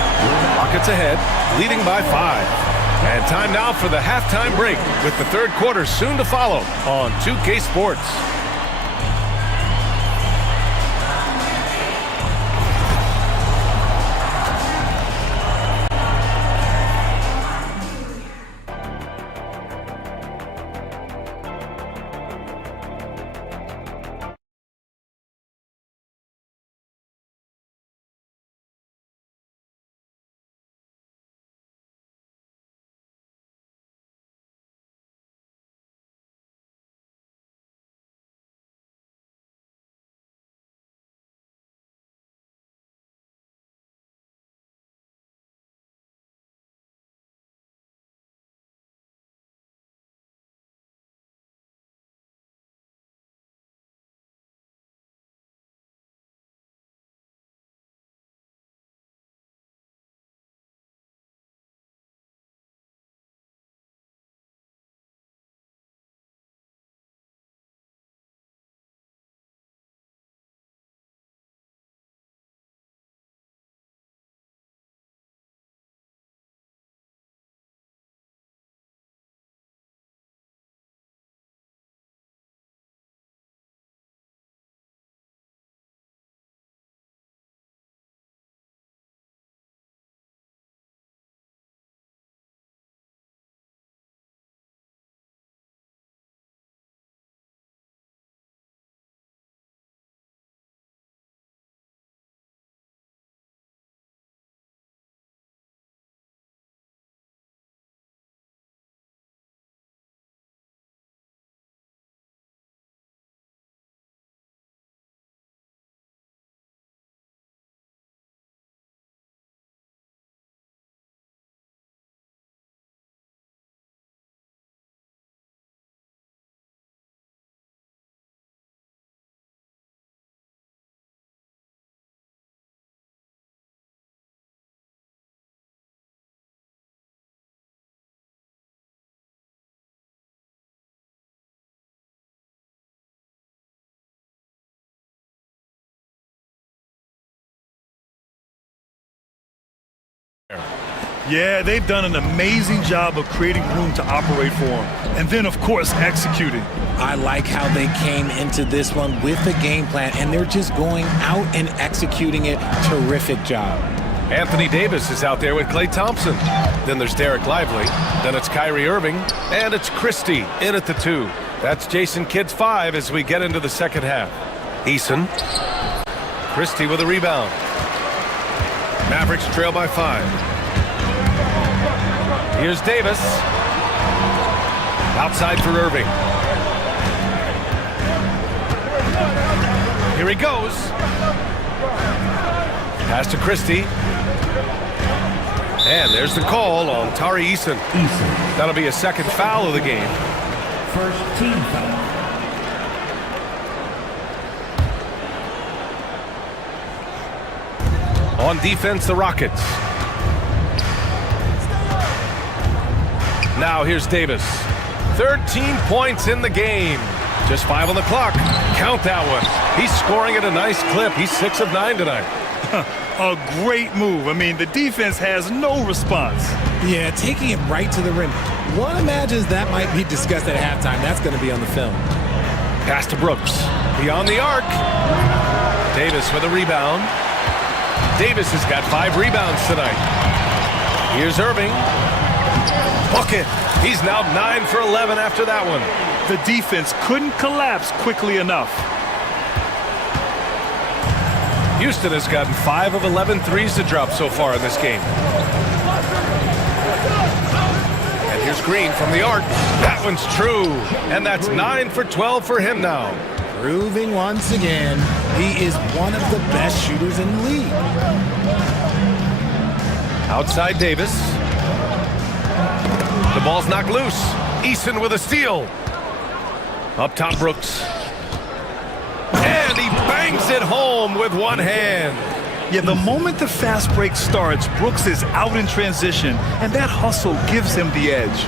Rockets ahead, leading by 5. And time now for the halftime break, with the third quarter soon to follow on 2K Sports. Yeah, they've done an amazing job of creating room to operate for him. And then, of course, executing. I like how they came into this one with a game plan, and they're just going out and executing it. Terrific job. Anthony Davis is out there with Klay Thompson. Then there's Derek Lively. Then it's Kyrie Irving. And it's Christie in at the 2. That's Jason Kidd's 5 as we get into the second half. Eason. Christie with a rebound. Mavericks trail by 5. Here's Davis. Outside for Irving. Here he goes. Pass to Christie. And there's the call on Tari Eason. That'll be a second foul of the game. First team foul. On defense, the Rockets. Now here's Davis. 13 points in the game. Just 5 on the clock. Count that one. He's scoring at a nice clip. He's 6 of 9 tonight. A great move. I mean, the defense has no response. Yeah, taking it right to the rim. One imagines that might be discussed at halftime. That's going to be on the film. Pass to Brooks. Beyond the arc. Davis with a rebound. Davis has got 5 rebounds tonight. Here's Irving. Bucket. He's now 9 for 11 after that one. The defense couldn't collapse quickly enough. Houston has gotten 5 of 11 threes to drop so far in this game. And here's Green from the arc. That one's true. And that's 9 for 12 for him now. Proving once again, he is one of the best shooters in the league. Outside Davis. The ball's knocked loose. Eason with a steal. Up top Brooks. And he bangs it home with one hand. Yeah, the moment the fast break starts, Brooks is out in transition, and that hustle gives him the edge.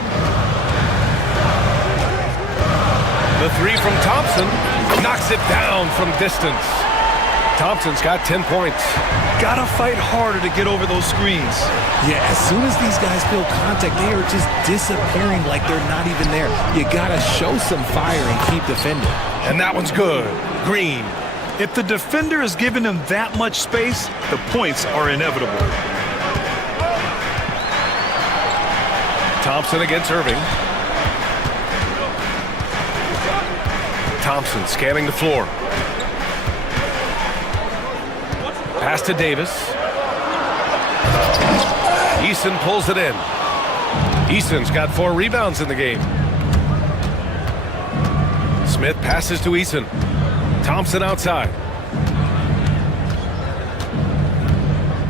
The 3 from Thompson knocks it down from distance. Thompson's got 10 points. Gotta fight harder to get over those screens. Yeah, as soon as these guys feel contact, they are just disappearing like they're not even there. You gotta show some fire and keep defending. And that one's good. Green. If the defender is giving him that much space, the points are inevitable. Thompson against Irving. Thompson scanning the floor. Pass to Davis. Eason pulls it in. Eason's got 4 rebounds in the game. Smith passes to Eason. Thompson outside.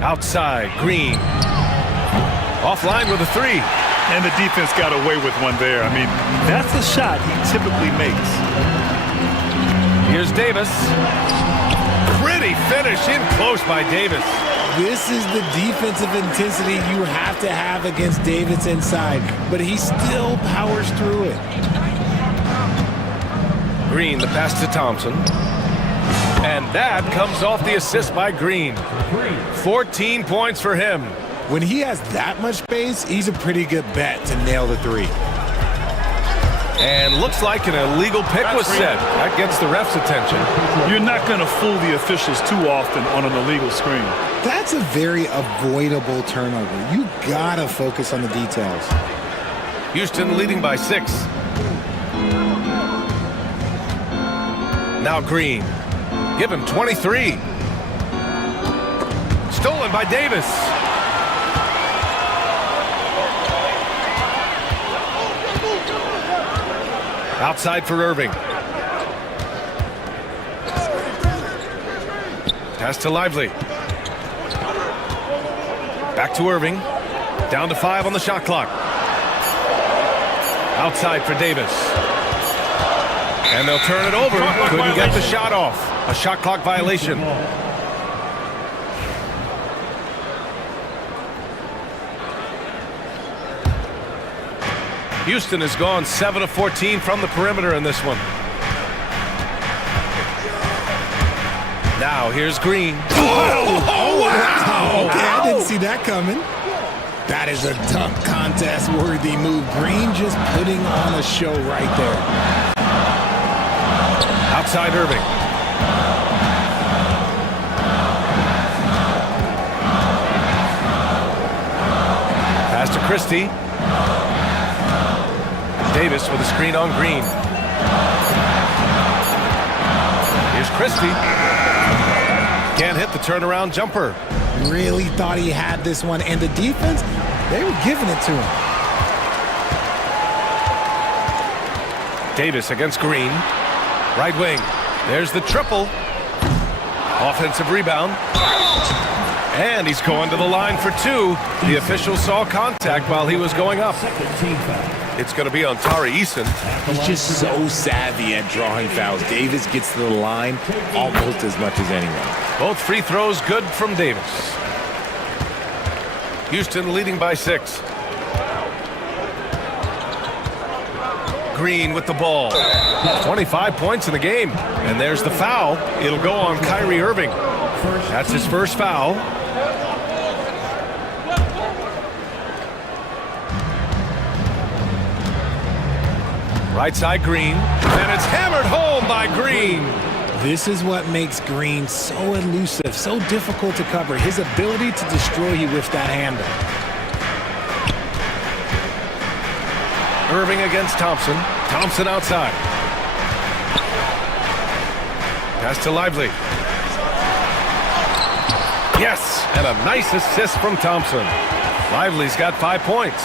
Outside, Green. Offline with a 3. And the defense got away with one there. I mean, that's a shot he typically makes. Here's Davis. Pretty finish in close by Davis. This is the defensive intensity you have to have against Davis inside, but he still powers through it. Green, the pass to Thompson. And that comes off the assist by Green. 14 points for him. When he has that much space, he's a pretty good bet to nail the 3. And looks like an illegal pick was set. That gets the ref's attention. You're not going to fool the officials too often on an illegal screen. That's a very avoidable turnover. You gotta focus on the details. Houston leading by 6. Now Green. Give him 23. Stolen by Davis. Outside for Irving. Pass to Lively. Back to Irving. Down to 5 on the shot clock. Outside for Davis. And they'll turn it over. Couldn't get the shot off. A shot clock violation. Houston has gone 7 of 14 from the perimeter in this one. Now here's Green. Oh, wow! Okay, I didn't see that coming. That is a dunk contest worthy move. Green just putting on a show right there. Outside Irving. Pass to Christie. Davis with a screen on Green. Here's Christie. Can't hit the turnaround jumper. Really thought he had this one, and the defense, they were giving it to him. Davis against Green. Right wing. There's the triple. Offensive rebound. And he's going to the line for two. The official saw contact while he was going up. It's going to be on Tari Eason. He's just so savvy at drawing fouls. Davis gets to the line almost as much as anyone. Both free throws good from Davis. Houston leading by 6. Green with the ball. 25 points in the game. And there's the foul. It'll go on Kyrie Irving. That's his first foul. Right side Green. And it's hammered home by Green. This is what makes Green so elusive, so difficult to cover. His ability to destroy you with that handle. Irving against Thompson. Thompson outside. Pass to Lively. Yes, and a nice assist from Thompson. Lively's got 5 points.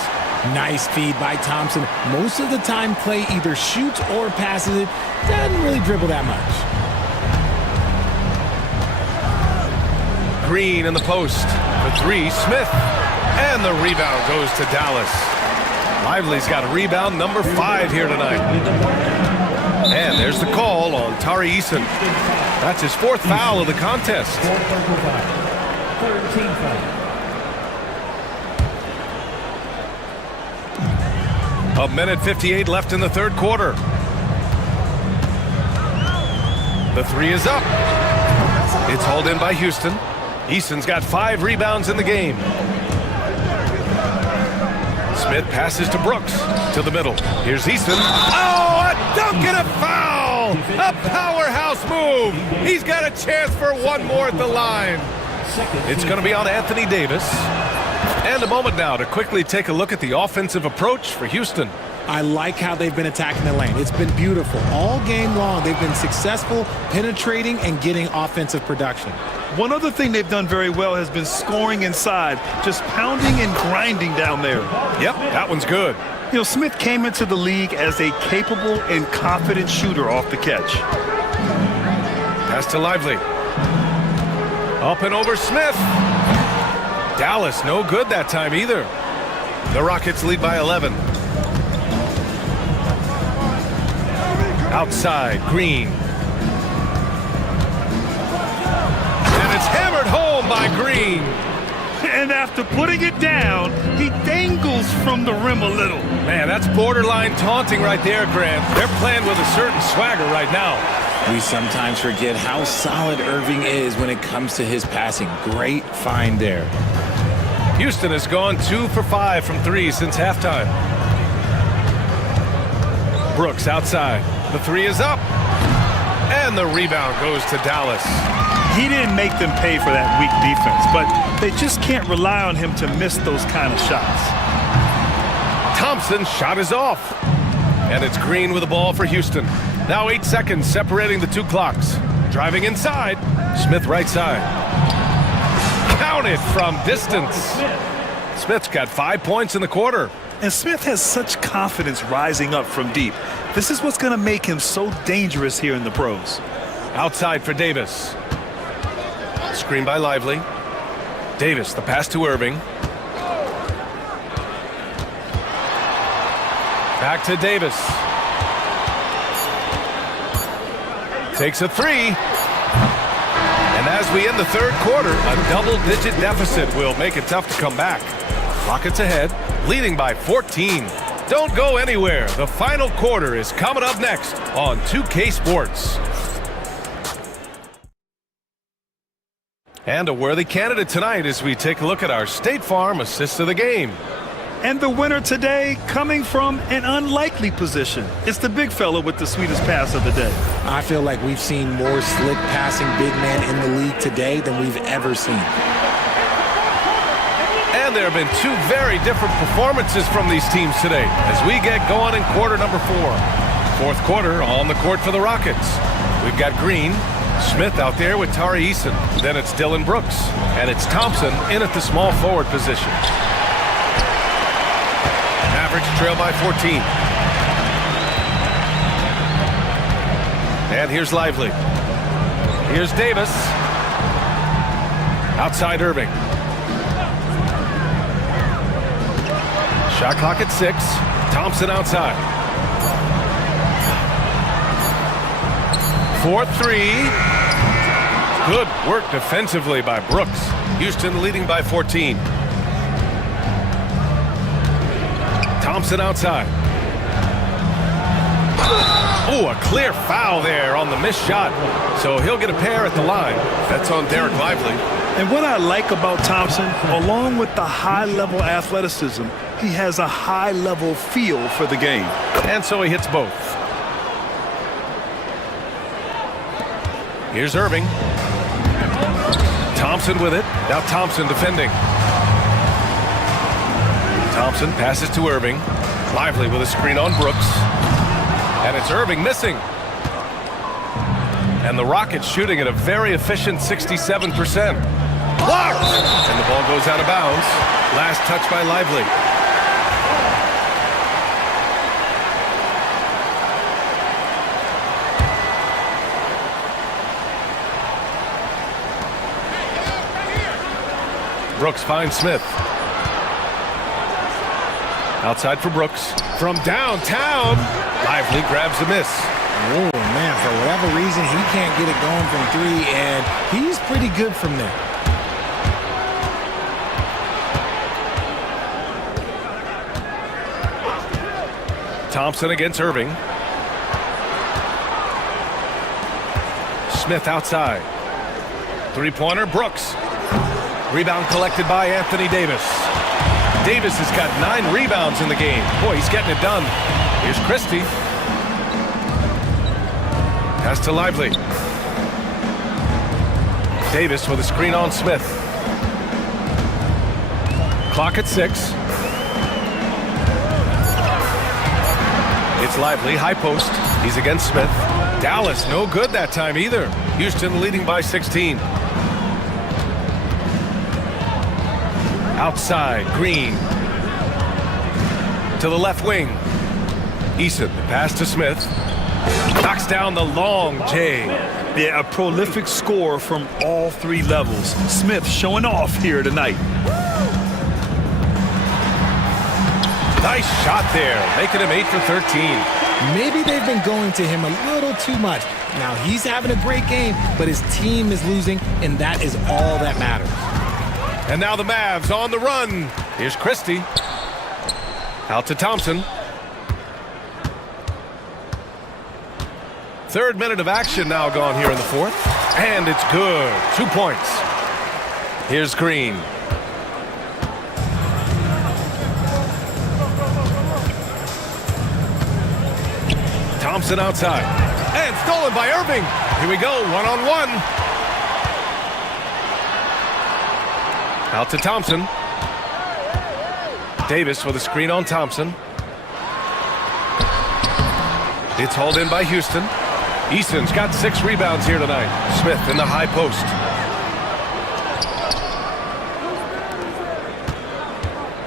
Nice feed by Thompson. Most of the time, Clay either shoots or passes it. Doesn't really dribble that much. Green in the post. For 3, Smith. And the rebound goes to Dallas. Lively's got a rebound number 5 here tonight. And there's the call on Tari Eason. That's his 4th foul of the contest. 13 foul. A minute 58 left in the third quarter. The 3 is up. It's hauled in by Houston. Eason's got 5 rebounds in the game. Smith passes to Brooks to the middle. Here's Easton. Oh, a dunk and a foul! A powerhouse move. He's got a chance for one more at the line. It's going to be on Anthony Davis. And a moment now to quickly take a look at the offensive approach for Houston. I like how they've been attacking the lane. It's been beautiful. All game long, they've been successful penetrating and getting offensive production. One other thing they've done very well has been scoring inside, just pounding and grinding down there. Yep, that one's good. You know, Smith came into the league as a capable and confident shooter off the catch. Pass to Lively. Up and over Smith. Dallas, no good that time either. The Rockets lead by 11. Outside, Green. And it's hammered home by Green. And after putting it down, he dangles from the rim a little. Man, that's borderline taunting right there, Grant. They're playing with a certain swagger right now. We sometimes forget how solid Irving is when it comes to his passing. Great find there. Houston has gone 2 for 5 from 3 since halftime. Brooks outside. The 3 is up. And the rebound goes to Dallas. He didn't make them pay for that weak defense, but they just can't rely on him to miss those kind of shots. Thompson's shot is off. And it's Green with the ball for Houston. Now 8 seconds separating the 2 clocks. Driving inside. Smith right side. Counted from distance. Smith's got 5 points in the quarter. And Smith has such confidence rising up from deep. This is what's going to make him so dangerous here in the pros. Outside for Davis. Screen by Lively. Davis, the pass to Irving. Back to Davis. Takes a 3. And as we end the third quarter, a double-digit deficit will make it tough to come back. Rockets ahead, leading by 14. Don't go anywhere. The final quarter is coming up next on 2K Sports. And a worthy candidate tonight as we take a look at our State Farm assist of the game. And the winner today coming from an unlikely position. It's the big fella with the sweetest pass of the day. I feel like we've seen more slick passing big men in the league today than we've ever seen. And there have been two very different performances from these teams today as we get going in quarter number 4. Fourth quarter on the court for the Rockets. We've got Green, Smith out there with Tari Eason. Then it's Dylan Brooks. And it's Thompson in at the small forward position. Mavericks trail by 14. And here's Lively. Here's Davis. Outside Irving. Shot clock at 6. Thompson outside. 4-3. Good work defensively by Brooks. Houston leading by 14. Thompson outside. Oh, a clear foul there on the missed shot. So he'll get a pair at the line. That's on Derek Lively. And what I like about Thompson, along with the high-level athleticism, he has a high-level feel for the game. And so he hits both. Here's Irving. Thompson with it. Now Thompson defending. Thompson passes to Irving. Lively with a screen on Brooks. And it's Irving missing. And the Rockets shooting at a very efficient 67%. Blocked! And the ball goes out of bounds. Last touch by Lively. Brooks finds Smith. Outside for Brooks. From downtown, Lively grabs the miss. Oh, man, for whatever reason, he can't get it going from 3, and he's pretty good from there. Thompson against Irving. Smith outside. Three-pointer, Brooks. Rebound collected by Anthony Davis. Davis has got 9 rebounds in the game. Boy, he's getting it done. Here's Christie. Pass to Lively. Davis with a screen on Smith. Clock at 6. It's Lively, high post. He's against Smith. Dallas, no good that time either. Houston leading by 16. Outside, Green. To the left wing. Eason, pass to Smith. Knocks down the long J. Yeah, a prolific scorer from all 3 levels. Smith showing off here tonight. Nice shot there, making him 8 for 13. Maybe they've been going to him a little too much. Now he's having a great game, but his team is losing, and that is all that matters. And now the Mavs on the run. Here's Christie. Out to Thompson. 3rd minute of action now gone here in the 4th. And it's good. 2 points. Here's Green. Thompson outside. And stolen by Irving. Here we go, one-on-one. Out to Thompson. Davis with a screen on Thompson. It's hauled in by Houston. Easton's got 6 rebounds here tonight. Smith in the high post.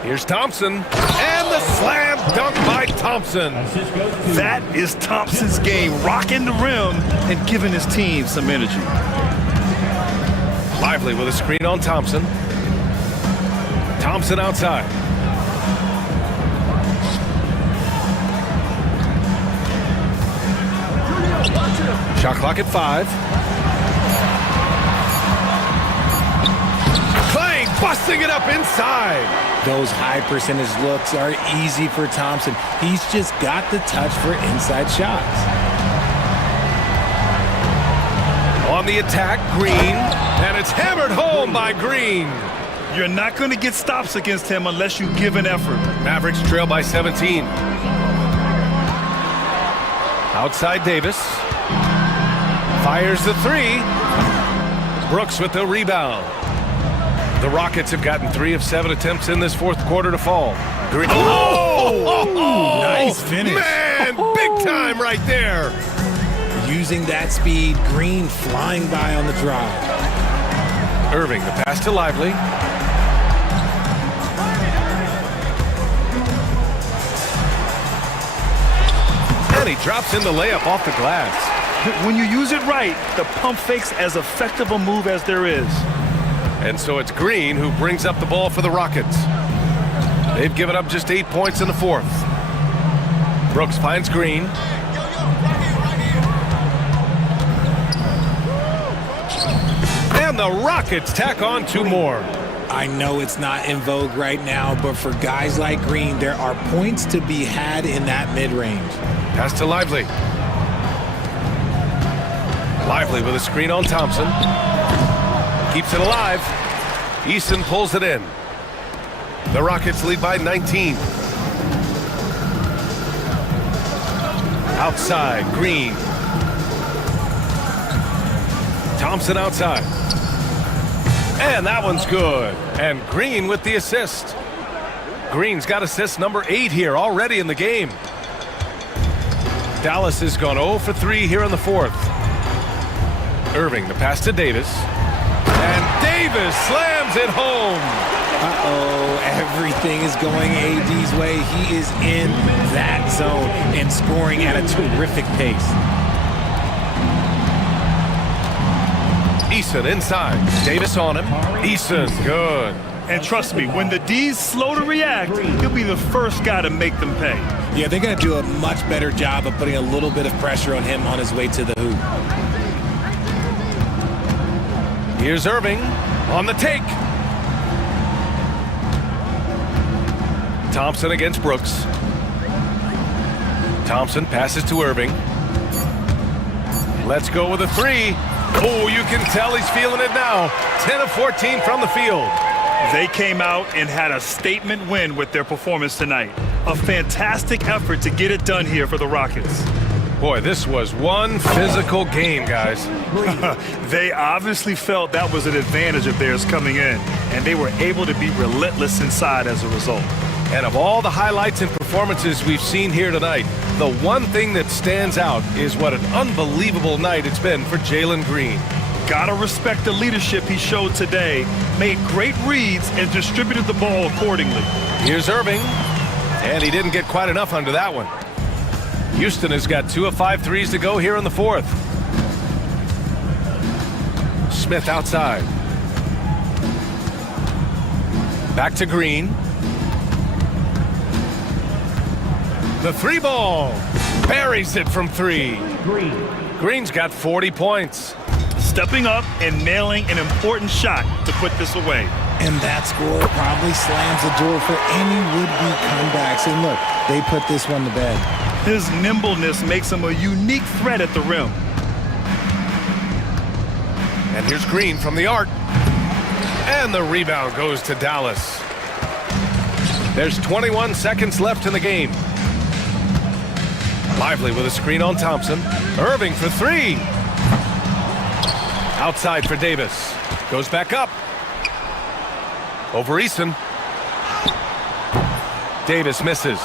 Here's Thompson. And the slam dunk by Thompson. That is Thompson's game, rocking the rim and giving his team some energy. Lively with a screen on Thompson. Thompson outside. Shot clock at 5. Clay busting it up inside. Those high percentage looks are easy for Thompson. He's just got the touch for inside shots. On the attack, Green. And And it's hammered home by Green. You're not going to get stops against him unless you give an effort. Mavericks trail by 17. Outside Davis. Fires the three. Brooks with the rebound. The Rockets have gotten 3 of 7 attempts in this fourth quarter to fall. Green. Oh! Nice finish. Man, big time right there. Using that speed, Green flying by on the drive. Irving, the pass to Lively. And he drops in the layup off the glass. When you use it right, the pump fake's as effective a move as there is. And so it's Green who brings up the ball for the Rockets. They've given up just 8 points in the fourth. Brooks finds Green. And the Rockets tack on 2 more. I know it's not in vogue right now, but for guys like Green, there are points to be had in that mid-range. Pass to Lively. Lively with a screen on Thompson. Keeps it alive. Easton pulls it in. The Rockets lead by 19. Outside, Green. Thompson outside. And that one's good. And Green with the assist. Green's got assist number 8 here already in the game. Dallas has gone 0 for 3 here in the fourth. Irving, the pass to Davis. And Davis slams it home. Uh-oh, everything is going AD's way. He is in that zone and scoring at a terrific pace. Eason inside. Davis on him. Eason, good. And trust me, when the D's slow to react, he'll be the first guy to make them pay. Yeah, they're going to do a much better job of putting a little bit of pressure on him on his way to the hoop. Here's Irving on the take. Thompson against Brooks. Thompson passes to Irving. Let's go with a 3. Oh, you can tell he's feeling it now. 10 of 14 from the field. They came out and had a statement win with their performance tonight. A fantastic effort to get it done here for the Rockets. Boy, this was one physical game, guys. They obviously felt that was an advantage of theirs coming in, and they were able to be relentless inside as a result. And of all the highlights and performances we've seen here tonight, the one thing that stands out is what an unbelievable night it's been for Jalen Green. Gotta respect the leadership he showed today, made great reads, and distributed the ball accordingly. Here's Irving, and he didn't get quite enough under that one. Houston has got 2 of 5 threes to go here in the fourth. Smith outside. Back to Green. The 3 ball. Buries it from 3. Green's got 40 points. Stepping up and nailing an important shot to put this away. And that score probably slams the door for any would-be comebacks. And look, they put this one to bed. His nimbleness makes him a unique threat at the rim. And here's Green from the arc. And the rebound goes to Dallas. There's 21 seconds left in the game. Lively with a screen on Thompson. Irving for 3. Outside for Davis. Goes back up. Over Eason. Davis misses.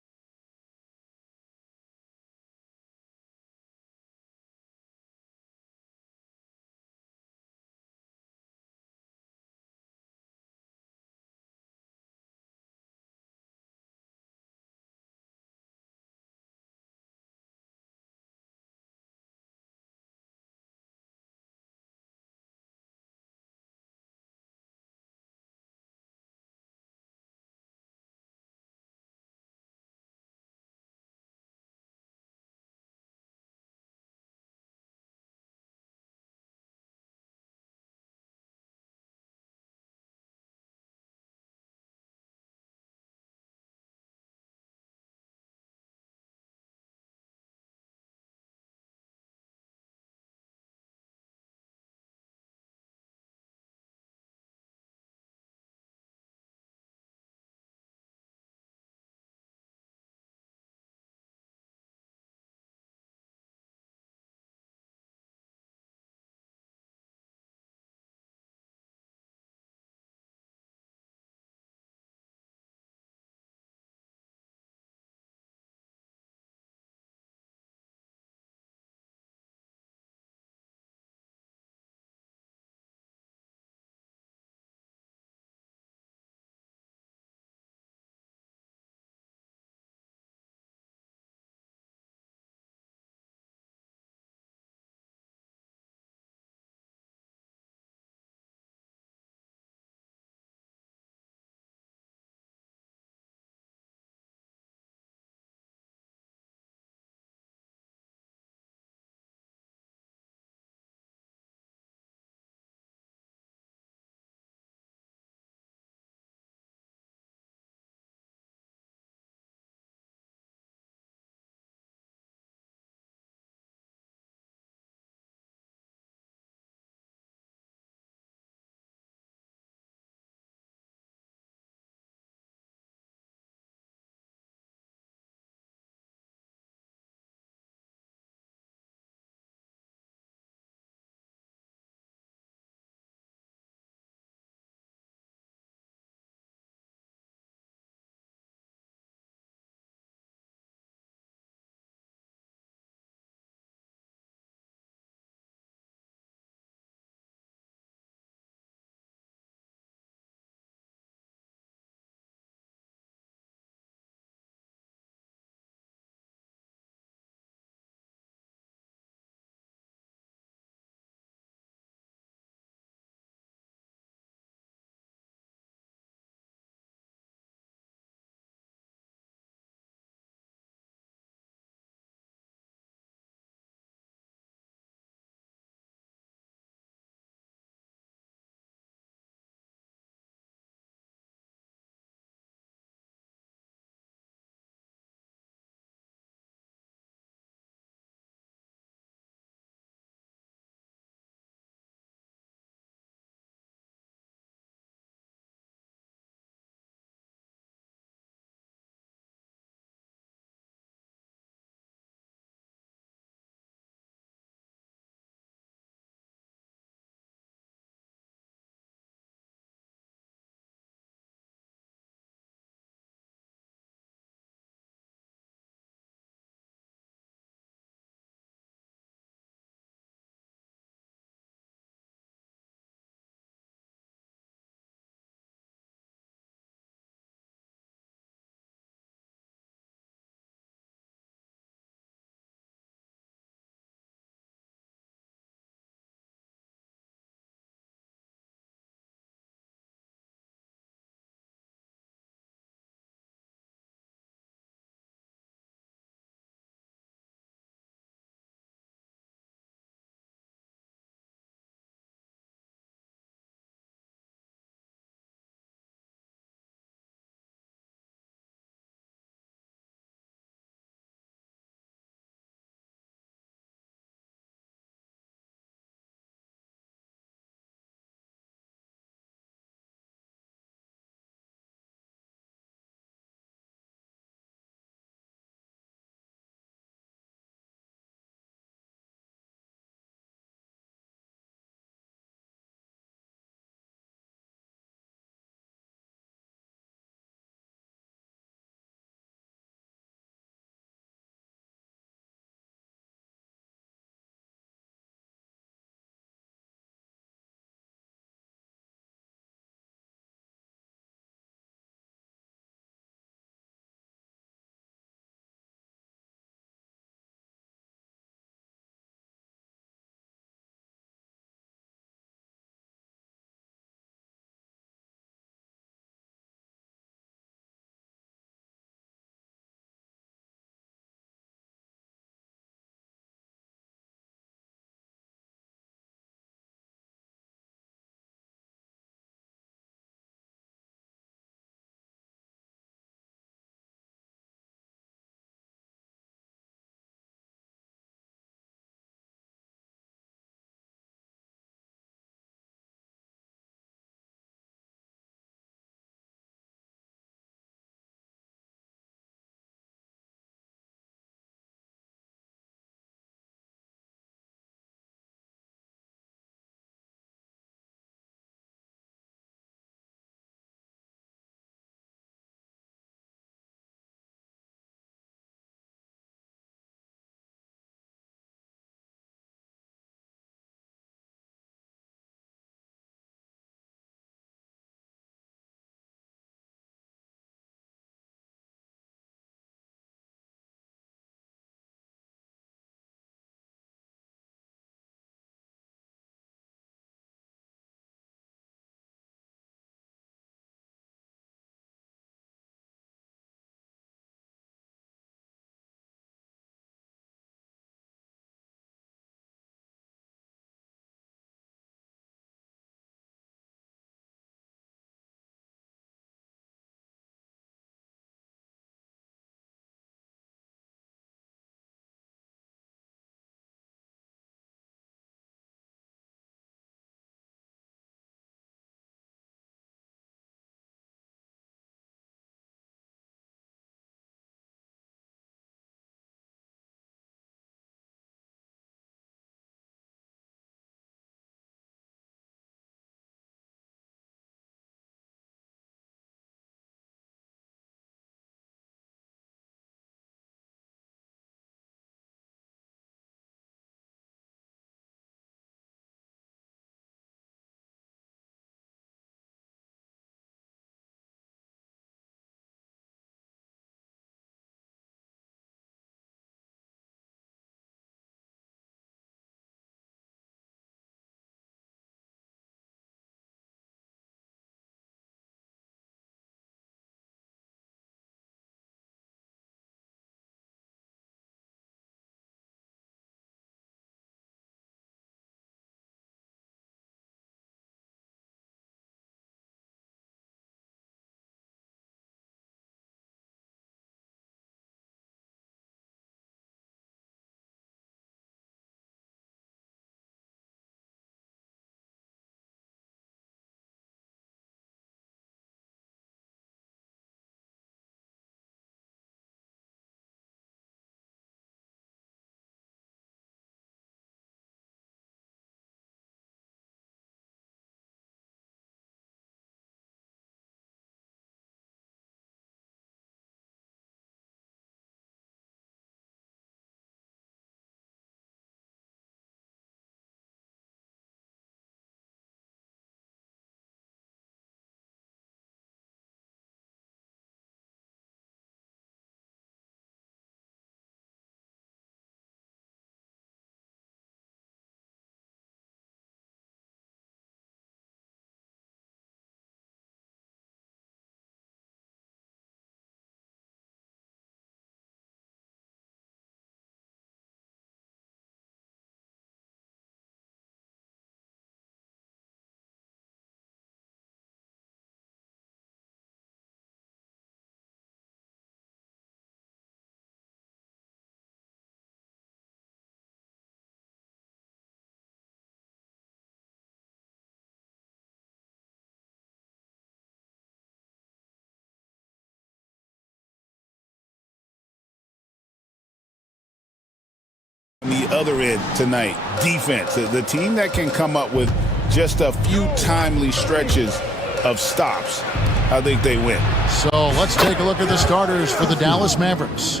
other end tonight, defense. The team that can come up with just a few timely stretches of stops, I think they win. So let's take a look at the starters for the Dallas Mavericks.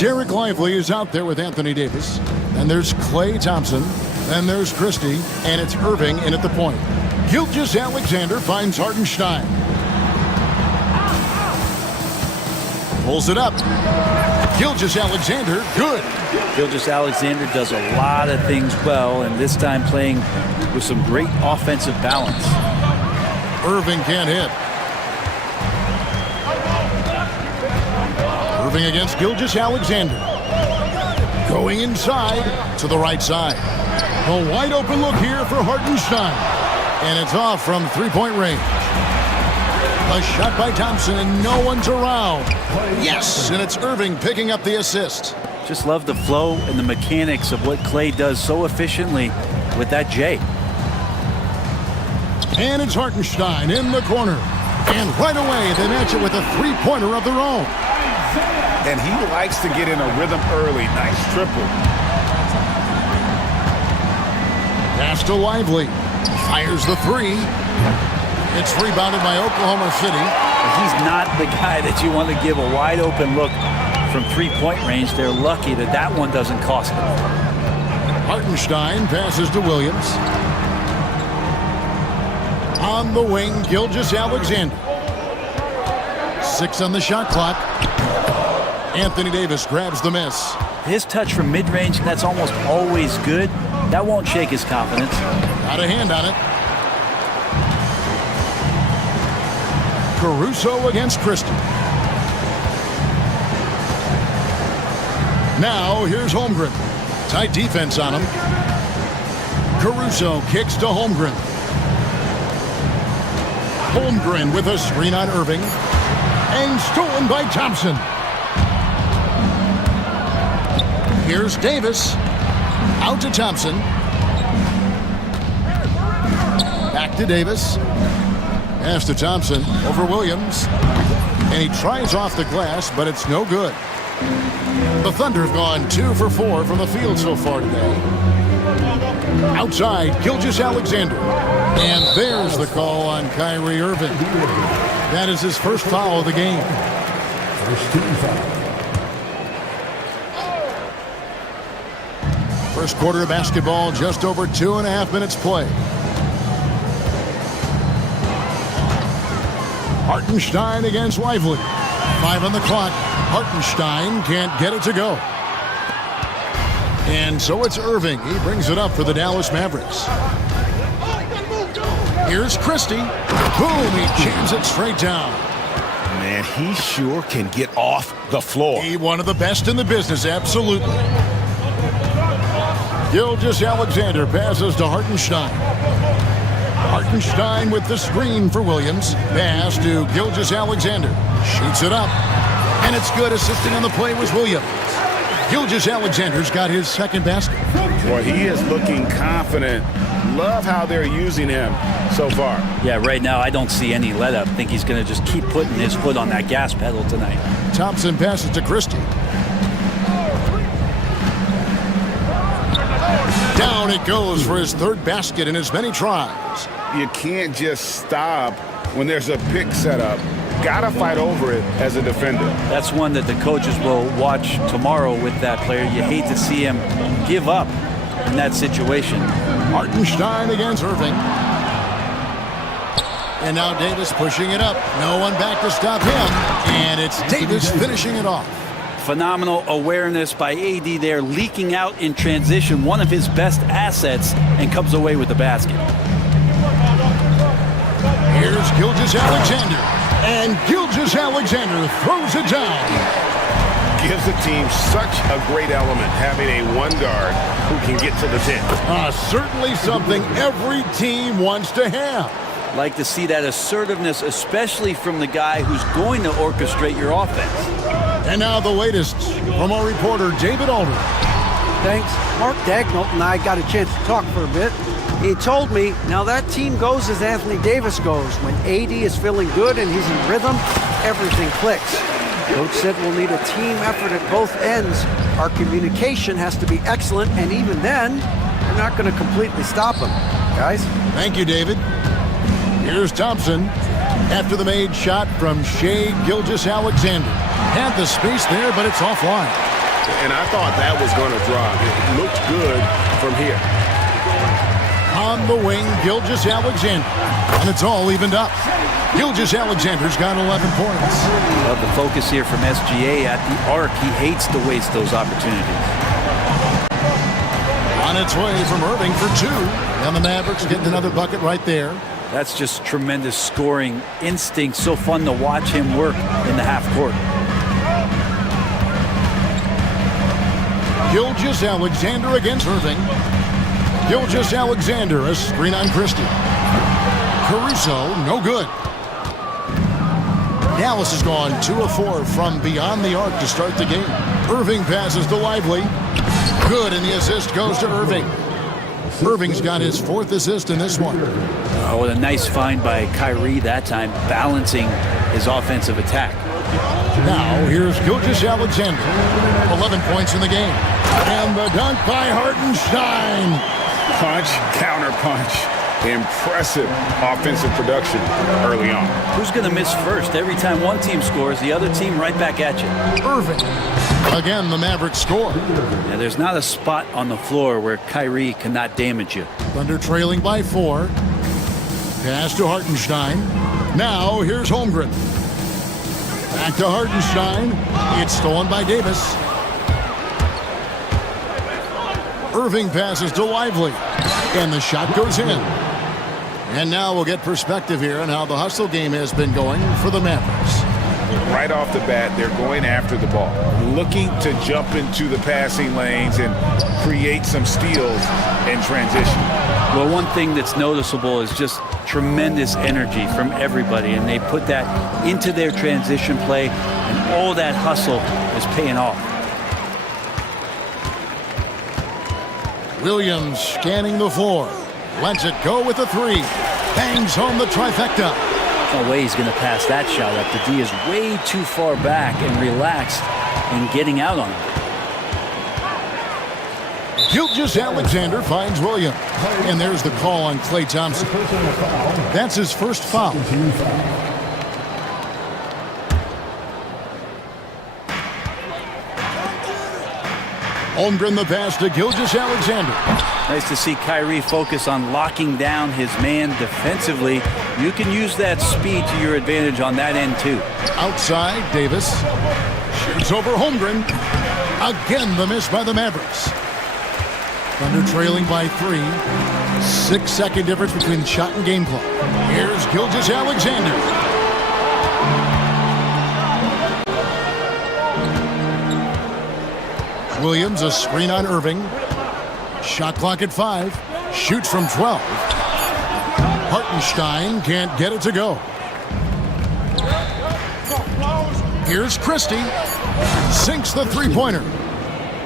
Derek Lively is out there with Anthony Davis. And there's Klay Thompson. Then there's Christie. And it's Irving in at the point. Gilgeous-Alexander finds Hartenstein. Pulls it up. Gilgeous-Alexander, good. Gilgeous-Alexander does a lot of things well, and this time playing with some great offensive balance. Irving can't hit. Irving against Gilgeous-Alexander. Going inside to the right side. A wide open look here for Hartenstein. And it's off from three-point range. A shot by Thompson and no one's around. Yes, and it's Irving picking up the assist. Just love the flow and the mechanics of what Klay does so efficiently with that J. And it's Hartenstein in the corner. And right away, they match it with a three-pointer of their own. And he likes to get in a rhythm early. Nice triple. Pass to Lively. Fires the three. It's rebounded by Oklahoma City. He's not the guy that you want to give a wide open look from three-point range. They're lucky that that one doesn't cost them. Hartenstein passes to Williams. On the wing, Gilgeous-Alexander. 6 on the shot clock. Anthony Davis grabs the miss. His touch from mid-range, that's almost always good. That won't shake his confidence. Got a hand on it. Caruso against Christie. Now here's Holmgren. Tight defense on him. Caruso kicks to Holmgren. Holmgren with a screen on Irving. And stolen by Thompson. Here's Davis. Out to Thompson. Back to Davis. Pass to Thompson over Williams. And he tries off the glass, but it's no good. The Thunder have gone 2 for 4 from the field so far today. Outside, Gilgeous-Alexander. And there's the call on Kyrie Irving. That is his first foul of the game. First team foul. First quarter of basketball, just over 2.5 minutes play. Hartenstein against Lively. 5 on the clock. Hartenstein can't get it to go. And so it's Irving. He brings it up for the Dallas Mavericks. Here's Christie. Boom, he jams it straight down. Man, he sure can get off the floor. He one of the best in the business, absolutely. Gilgeous-Alexander passes to Hartenstein. Hartenstein with the screen for Williams. Pass to Gilgeous-Alexander. Shoots it up. And it's good. Assisting on the play was Williams. Gilgeous-Alexander's got his second basket. Boy, he is looking confident. Love how they're using him so far. Yeah, right now I don't see any let up. I think he's going to just keep putting his foot on that gas pedal tonight. Thompson passes to Christie. Down it goes for his third basket in as many tries. You can't just stop when there's a pick set up. Gotta fight over it as a defender. That's one that the coaches will watch tomorrow with that player. You hate to see him give up in that situation. Hartenstein against Irving. And now Davis pushing it up. No one back to stop him. And it's Davis finishing it off. Phenomenal awareness by AD there, leaking out in transition, one of his best assets, and comes away with the basket. Here's Gilgeous-Alexander. And Gilgeous-Alexander throws it down. Gives the team such a great element, having a one guard who can get to the 10. Certainly something every team wants to have. Like to see that assertiveness, especially from the guy who's going to orchestrate your offense. And now the latest from our reporter, David Alder. Thanks. Mark Dagnall and I got a chance to talk for a bit. He told me, now that team goes as Anthony Davis goes. When AD is feeling good and he's in rhythm, everything clicks. Coach said we'll need a team effort at both ends Our communication has to be excellent, and even then, we're not going to completely stop them. Guys? Thank you, David. Here's Thompson. After the made shot from Shea Gilgeous-Alexander. Had the space there, but it's offline. And I thought that was going to drop. It looked good from here. On the wing, Gilgeous-Alexander. And it's all evened up. Gilgeous-Alexander's got 11 points. Well, the focus here from SGA at the arc. He hates to waste those opportunities. On its way from Irving for 2. And the Mavericks getting another bucket right there. That's just tremendous scoring instinct. So fun to watch him work in the half court. Gilgeous-Alexander against Irving. Gilgeous-Alexander, a screen on Christie. Caruso, no good. Dallas has gone 2 of 4 from beyond the arc to start the game. Irving passes to Lively. Good, and the assist goes to Irving. Irving's got his 4th assist in this one. Oh, what a nice find by Kyrie that time, balancing his offensive attack. Now, here's Gilgeous-Alexander. 11 points in the game. And the dunk by Hartenstein. Punch, counter punch. Impressive offensive production early on. Who's going to miss first? Every time one team scores, the other team right back at you. Irving. Again, the Mavericks score. Now, there's not a spot on the floor where Kyrie cannot damage you. Thunder trailing by 4. Pass to Hartenstein. Now, here's Holmgren. Back to Hartenstein. It's stolen by Davis. Irving passes to Lively. And the shot goes in. And now we'll get perspective here on how the hustle game has been going for the Mavericks. Right off the bat, they're going after the ball, looking to jump into the passing lanes and create some steals in transition. Well, one thing that's noticeable is just tremendous energy from everybody, and they put that into their transition play, and all that hustle is paying off. Williams scanning the floor. Lets it go with a 3. Bangs home the trifecta. No way he's going to pass that shot up. The D is way too far back and relaxed in getting out on it. Gilgeous-Alexander finds Williams. And there's the call on Klay Thompson. That's his first foul. Holmgren the pass to Gilgeous-Alexander. Nice to see Kyrie focus on locking down his man defensively. You can use that speed to your advantage on that end, too. Outside, Davis. Shoots over Holmgren. Again, the miss by the Mavericks. Thunder trailing by 3. 6-second difference between the shot and game clock. Here's Gilgeous-Alexander. Williams, a screen on Irving. Shot clock at 5. Shoots from 12. Hartenstein can't get it to go. Here's Christie. Sinks the three-pointer.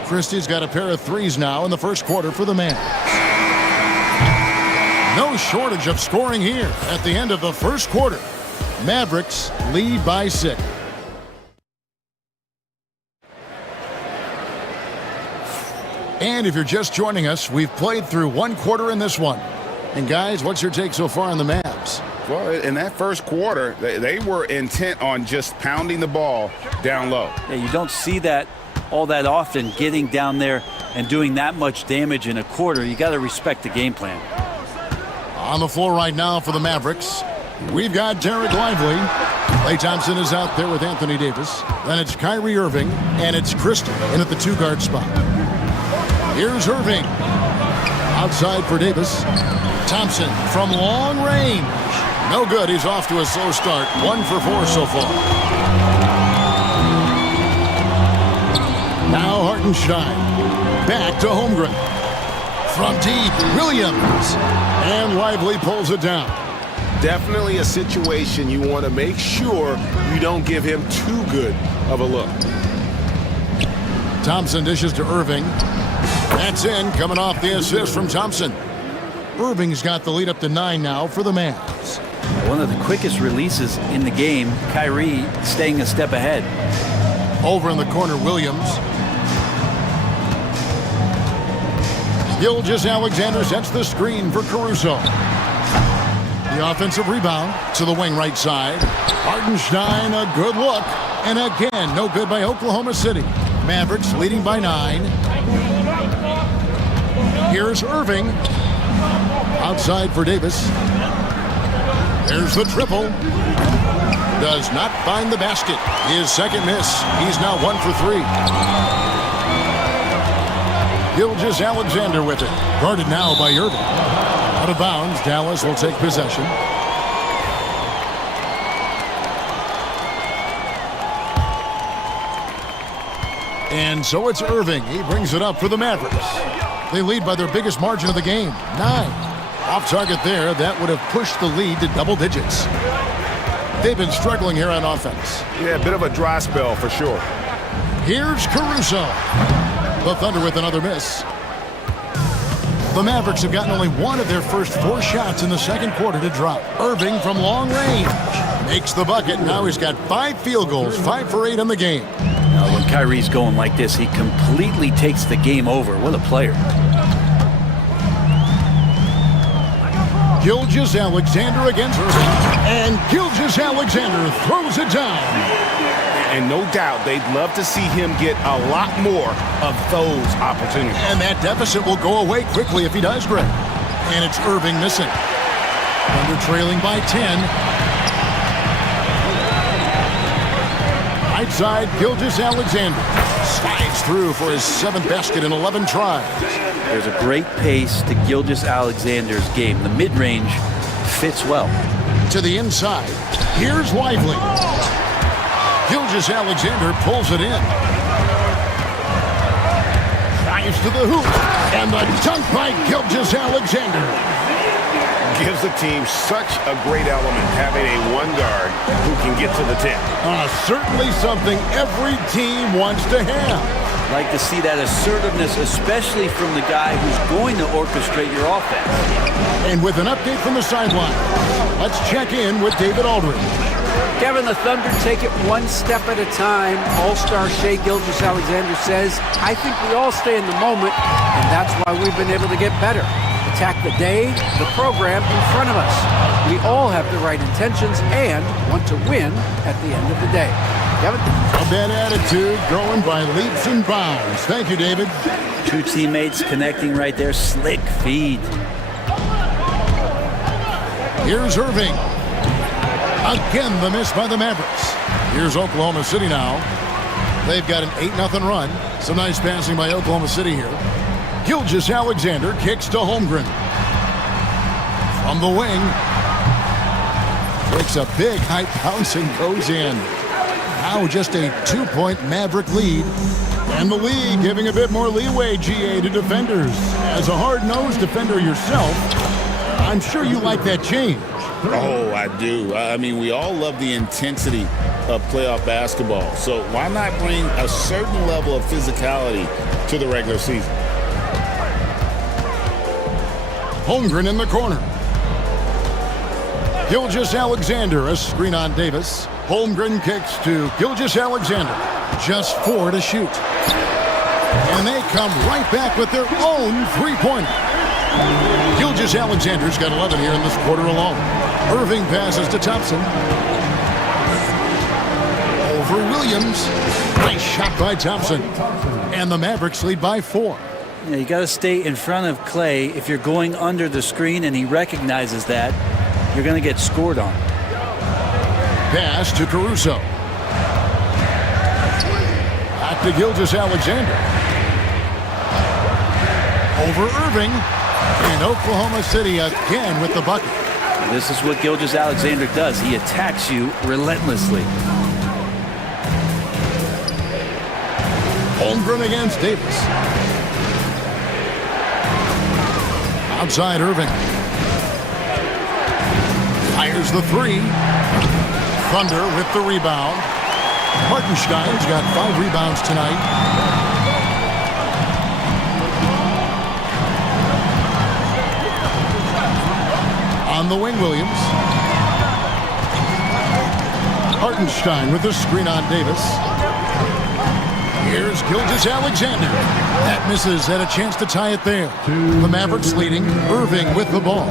Christie's got a pair of threes now in the first quarter for the man. No shortage of scoring here at the end of the first quarter. Mavericks lead by 6. And if you're just joining us, we've played through one quarter in this one. And guys, what's your take so far on the Mavs? Well, in that first quarter, they were intent on just pounding the ball down low. Yeah, you don't see that all that often, getting down there and doing that much damage in a quarter. You got to respect the game plan. On the floor right now for the Mavericks, we've got Derek Lively. Klay Thompson is out there with Anthony Davis. Then it's Kyrie Irving, and it's Christie in at the 2-guard spot. Here's Irving. Outside for Davis. Thompson from long range. No good. He's off to a slow start. 1 for 4 so far. Now Hartenstein. Back to Holmgren. From deep, Williams. And Lively pulls it down. Definitely a situation you want to make sure you don't give him too good of a look. Thompson dishes to Irving. That's in, coming off the assist from Thompson. Irving's got the lead up to 9 now for the Mavs. One of the quickest releases in the game. Kyrie staying a step ahead. Over in the corner, Williams. Gilgeous-Alexander sets the screen for Caruso. The offensive rebound to the wing right side. Hartenstein, a good look. And again, no good by Oklahoma City. Mavericks leading by 9. Here's Irving. Outside for Davis. There's the triple. Does not find the basket. His second miss. He's now 1 for 3. Gilgeous-Alexander with it. Guarded now by Irving. Out of bounds. Dallas will take possession. And so it's Irving. He brings it up for the Mavericks. They lead by their biggest margin of the game, 9. Off target there. That would have pushed the lead to double digits. They've been struggling here on offense. Yeah, a bit of a dry spell for sure. Here's Caruso. The Thunder with another miss. The Mavericks have gotten only 1 of their first 4 shots in the second quarter to drop. Irving from long range makes the bucket. Now he's got 5 field goals, 5 for 8 on the game. Now, when Kyrie's going like this, he completely takes the game over. What a player. Gilgeous-Alexander against Irving. And Gilgeous-Alexander throws it down. And no doubt they'd love to see him get a lot more of those opportunities. And that deficit will go away quickly if he does, Greg. And it's Irving missing. Thunder trailing by 10. Right side, Gilgeous-Alexander slides through for his 7th basket in 11 tries. There's a great pace to Gilgeous-Alexander's game. The mid-range fits well. To the inside, here's Lively. Gilgeous-Alexander pulls it in. Drives to the hoop. And the dunk by Gilgeous-Alexander. Gives the team such a great element having a 1 guard who can get to the 10. Certainly something every team wants to have. Like to see that assertiveness, especially from the guy who's going to orchestrate your offense. And with an update from the sideline, let's check in with David Aldridge. Kevin, the Thunder take it 1 step at a time. All-star Shai Gilgeous-Alexander says, I think we all stay in the moment, and that's why we've been able to get better. Attack the day, the program in front of us. We all have the right intentions and want to win at the end of the day. Kevin? A bad attitude growing by leaps and bounds. Thank you, David. 2 teammates connecting right there. Slick feed. Here's Irving. Again, the miss by the Mavericks. Here's Oklahoma City now. They've got an 8-0 run. Some nice passing by Oklahoma City here. Gilgeous-Alexander kicks to Holmgren. From the wing. Takes a big height bounce and goes in. Now just a 2-point Maverick lead. And the league giving a bit more leeway, GA, to defenders. As a hard-nosed defender yourself, I'm sure you like that change. Oh, I do. I mean, we all love the intensity of playoff basketball. So why not bring a certain level of physicality to the regular season? Holmgren in the corner. Gilgeous-Alexander, a screen on Davis. Holmgren kicks to Gilgeous-Alexander. Just 4 to shoot. And they come right back with their own 3-pointer. Gilgeous-Alexander's got 11 here in this quarter alone. Irving passes to Thompson. Over Williams. Nice shot by Thompson. And the Mavericks lead by 4. Yeah, you got to stay in front of Clay. If you're going under the screen and he recognizes that, you're going to get scored on. Pass to Caruso. Back to Gilgeous-Alexander. Over Irving. And Oklahoma City again with the bucket. This is what Gilgeous-Alexander does. He attacks you relentlessly. Holmgren against Davis. Outside Irving. Fires the 3. Thunder with the rebound. Hartenstein's got 5 rebounds tonight. On the wing, Williams. Hartenstein with the screen on Davis. Here's Gilgeous-Alexander. That misses, had a chance to tie it there. The Mavericks leading, Irving with the ball.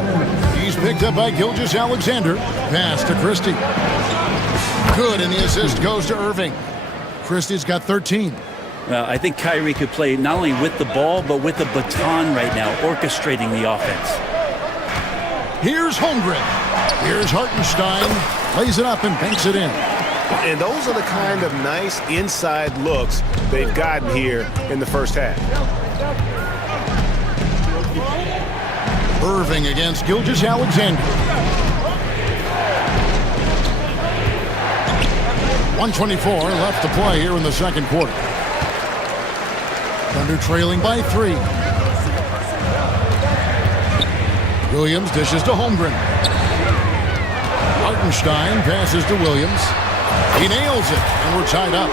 He's picked up by Gilgeous-Alexander. Pass to Christie. Good, and the assist goes to Irving. Christie's got 13. Well, I think Kyrie could play not only with the ball, but with the baton right now, orchestrating the offense. Here's Holmgren. Here's Hartenstein. Lays it up and banks it in. And those are the kind of nice inside looks they've gotten here in the first half. Irving against Gilgeous-Alexander. 1:24 left to play here in the second quarter. Thunder trailing by 3. Williams dishes to Holmgren. Hartenstein passes to Williams. He nails it, and we're tied up.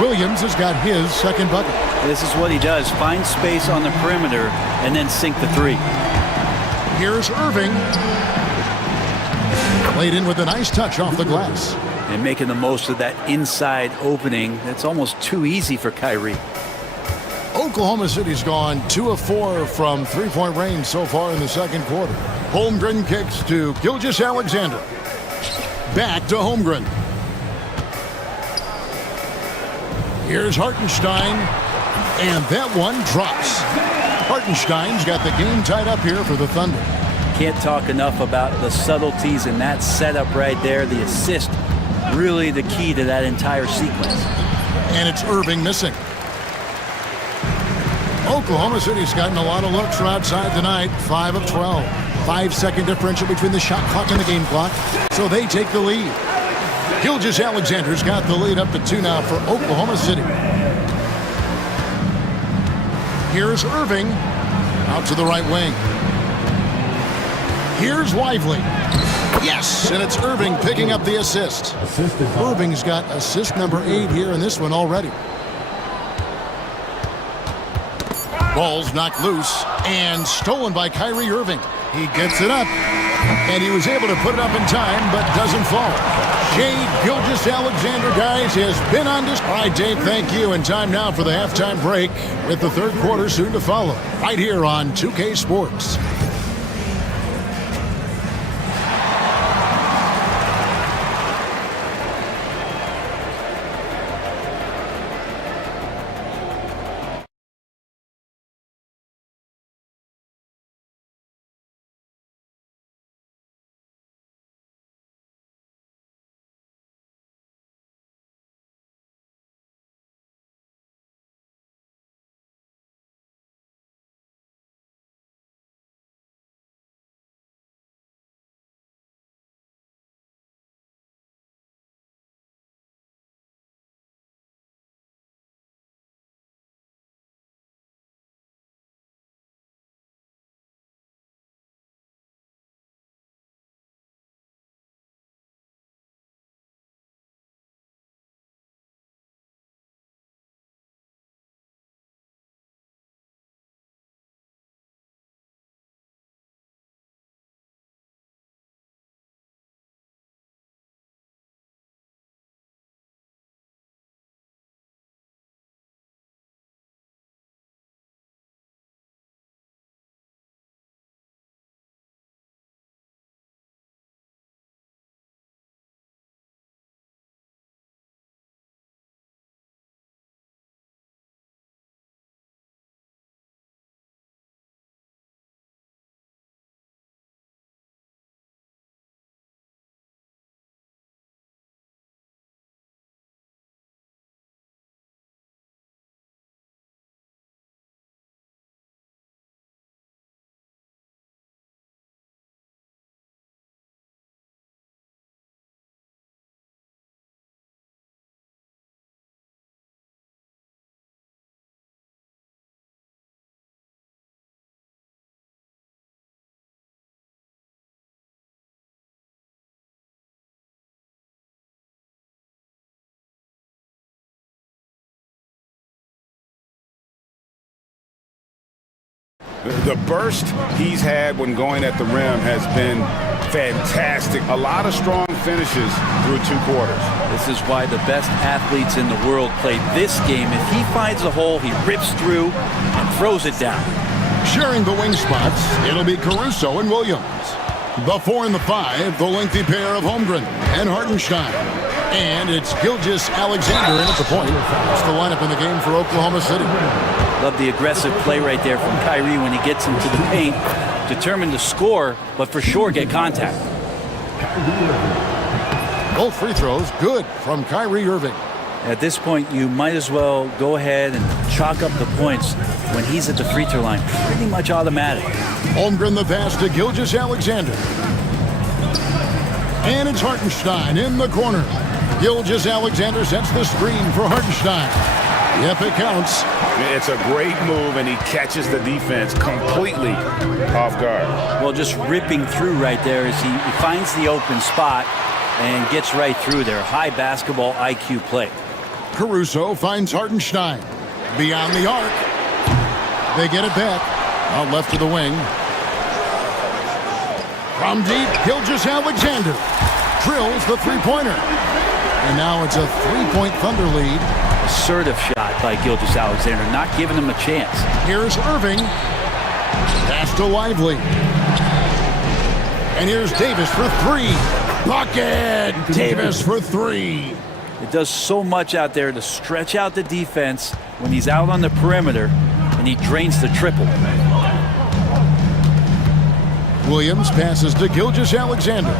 Williams has got his second bucket. This is what he does. Find space on the perimeter and then sink the three. Here's Irving. Played in with a nice touch off the glass. And making the most of that inside opening. That's almost too easy for Kyrie. Oklahoma City's gone 2 of 4 from three-point range so far in the second quarter. Holmgren kicks to Gilgeous-Alexander. Back to Holmgren. Here's Hartenstein, and that one drops. Hartenstein's got the game tied up here for the Thunder. Can't talk enough about the subtleties in that setup right there. The assist, really the key to that entire sequence. And it's Irving missing. Oklahoma City's gotten a lot of looks from outside tonight. 5 of 12. 5-second differential between the shot clock and the game clock. So they take the lead. Gilgeous-Alexander's got the lead up to 2 now for Oklahoma City. Here's Irving out to the right wing. Here's Lively. Yes, and it's Irving picking up the assist. Irving's got assist number 8 here in this one already. Ball's knocked loose and stolen by Kyrie Irving. He gets it up, and he was able to put it up in time, but doesn't fall. Shai Gilgeous-Alexander, guys, has been on display. All right, Dave, thank you. And time now for the halftime break with the third quarter soon to follow. Right here on 2K Sports. The burst he's had when going at the rim has been fantastic. A lot of strong finishes through 2 quarters. This is why the best athletes in the world play this game. If he finds a hole, he rips through and throws it down. Sharing the wing spots, it'll be Caruso and Williams. The 4 and the 5, the lengthy pair of Holmgren and Hartenstein. And it's Gilgeous-Alexander in at the point. It's the lineup in the game for Oklahoma City. Love the aggressive play right there from Kyrie when he gets into the paint. Determined to score, but for sure get contact. Both free throws good from Kyrie Irving. At this point, you might as well go ahead and chalk up the points when he's at the free throw line. Pretty much automatic. Holmgren the pass to Gilgeous-Alexander. And it's Hartenstein in the corner. Gilgeous-Alexander sets the screen for Hartenstein. Yep, it counts. It's a great move, and he catches the defense completely off guard. Well, just ripping through right there as he finds the open spot and gets right through there. High basketball IQ play. Caruso finds Hartenstein. Beyond the arc. They get it back. Out left to the wing. From deep, Gilgeous-Alexander drills the three-pointer. And now it's a 3-point Thunder lead. Assertive shot by Gilgeous-Alexander, not giving him a chance. Here's Irving. Pass to Lively. And here's Davis for 3. Bucket! Davis for 3. It does so much out there to stretch out the defense when he's out on the perimeter, and he drains the triple. Williams passes to Gilgeous-Alexander.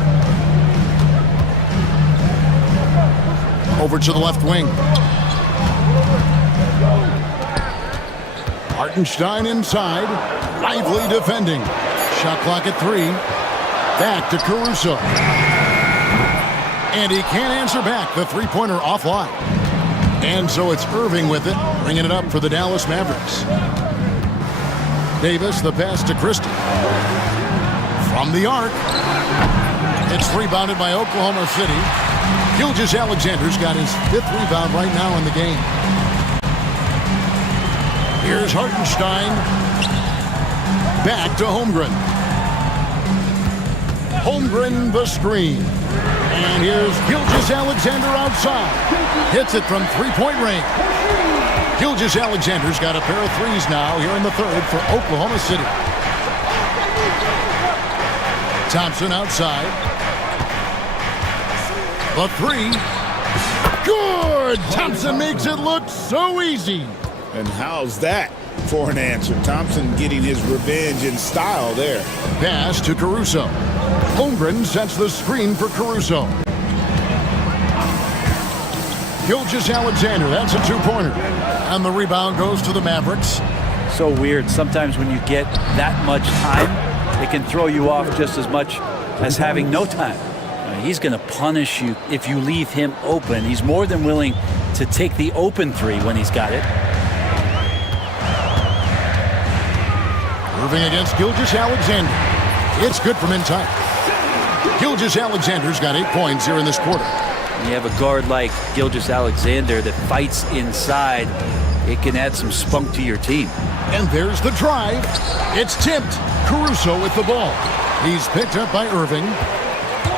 Over to the left wing. Hartenstein inside. Lively defending. Shot clock at 3. Back to Caruso. And he can't answer back. The three-pointer offline. And so it's Irving with it, bringing it up for the Dallas Mavericks. Davis, the pass to Christie. From the arc. It's rebounded by Oklahoma City. Gilgeous-Alexander's got his 5th rebound right now in the game. Here's Hartenstein. Back to Holmgren. Holmgren the screen. And here's Gilgeous-Alexander outside. Hits it from 3-point range. Gilgeous-Alexander's got a pair of threes now here in the 3rd for Oklahoma City. Thompson outside. The 3. Good! Thompson makes it look so easy. And how's that for an answer? Thompson getting his revenge in style there. Pass to Caruso. Holmgren sets the screen for Caruso. Gilgeous-Alexander, that's a 2-pointer. And the rebound goes to the Mavericks. So weird. Sometimes when you get that much time, it can throw you off just as much as having no time. He's going to punish you if you leave him open. He's more than willing to take the open 3 when he's got it. Moving against Gilgeous-Alexander. It's good from inside. Gilgeous-Alexander's got 8 points here in this quarter. You have a guard like Gilgeous-Alexander that fights inside. It can add some spunk to your team. And there's the drive. It's tipped. Caruso with the ball. He's picked up by Irving.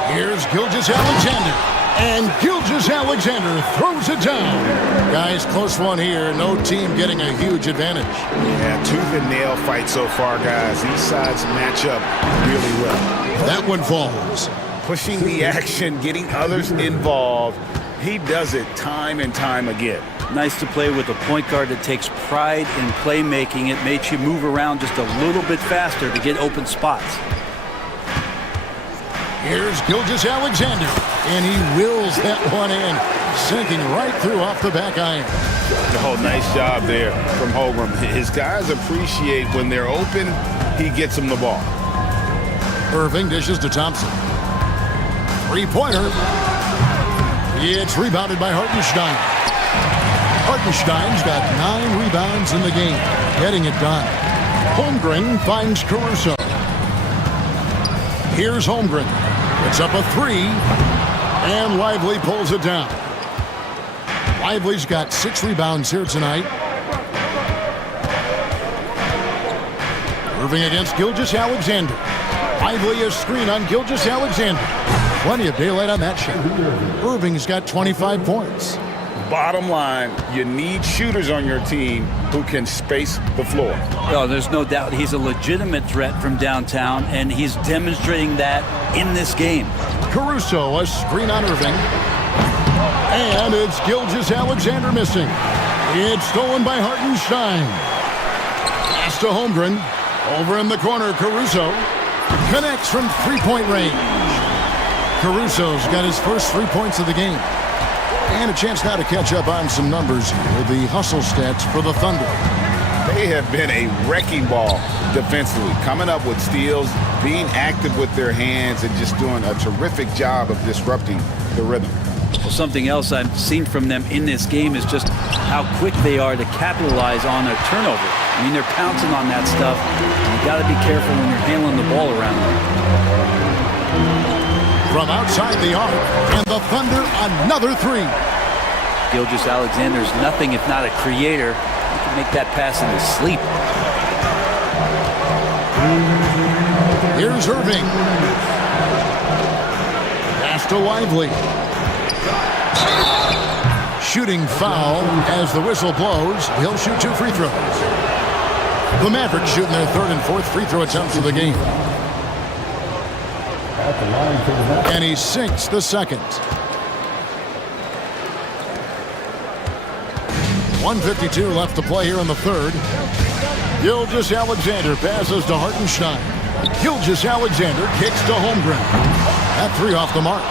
Here's Gilgeous-Alexander. And Gilgeous-Alexander throws it down. Guys, close one here. No team getting a huge advantage. Yeah, tooth and nail fight so far, guys. These sides match up really well. That one falls. Pushing the action, getting others involved. He does it time and time again. Nice to play with a point guard that takes pride in playmaking. It makes you move around just a little bit faster to get open spots. Here's Gilgeous-Alexander, and he wills that one in, sinking right through off the back iron. Oh, nice job there from Holmgren. His guys appreciate when they're open, he gets them the ball. Irving dishes to Thompson. 3-pointer. It's rebounded by Hartenstein. Hartenstein's got 9 rebounds in the game, getting it done. Holmgren finds Caruso. Here's Holmgren. It's up a 3, and Lively pulls it down. Lively's got 6 rebounds here tonight. Irving against Gilgeous-Alexander. Lively a screen on Gilgeous-Alexander. Plenty of daylight on that shot. Irving's got 25 points. Bottom line, you need shooters on your team who can space the floor. Oh, there's no doubt he's a legitimate threat from downtown, and he's demonstrating that in this game. Caruso, a screen on Irving. And it's Gilgeous-Alexander missing. It's stolen by Hartenstein. Pass to Holmgren. Over in the corner, Caruso connects from three-point range. Caruso's got his first 3 points of the game. And a chance now to catch up on some numbers here. The hustle stats for the Thunder. They have been a wrecking ball defensively, coming up with steals, being active with their hands, and just doing a terrific job of disrupting the rhythm. Well, something else I've seen from them in this game is just how quick they are to capitalize on a turnover. I mean, they're pouncing on that stuff. You got to be careful when you're handling the ball around them. From outside the arc, and the Thunder another three. Gilgeous-Alexander's nothing if not a creator. He can make that pass in his sleep. Here's Irving. Pass to Lively. Shooting foul as the whistle blows. He'll shoot 2 free throws. The Mavericks shooting their third and fourth free throw attempts of the game. And he sinks the second. 1:52 left to play here in the third. Gilgeous-Alexander passes to Hartenstein. Gilgeous-Alexander kicks to Holmgren. That three off the mark.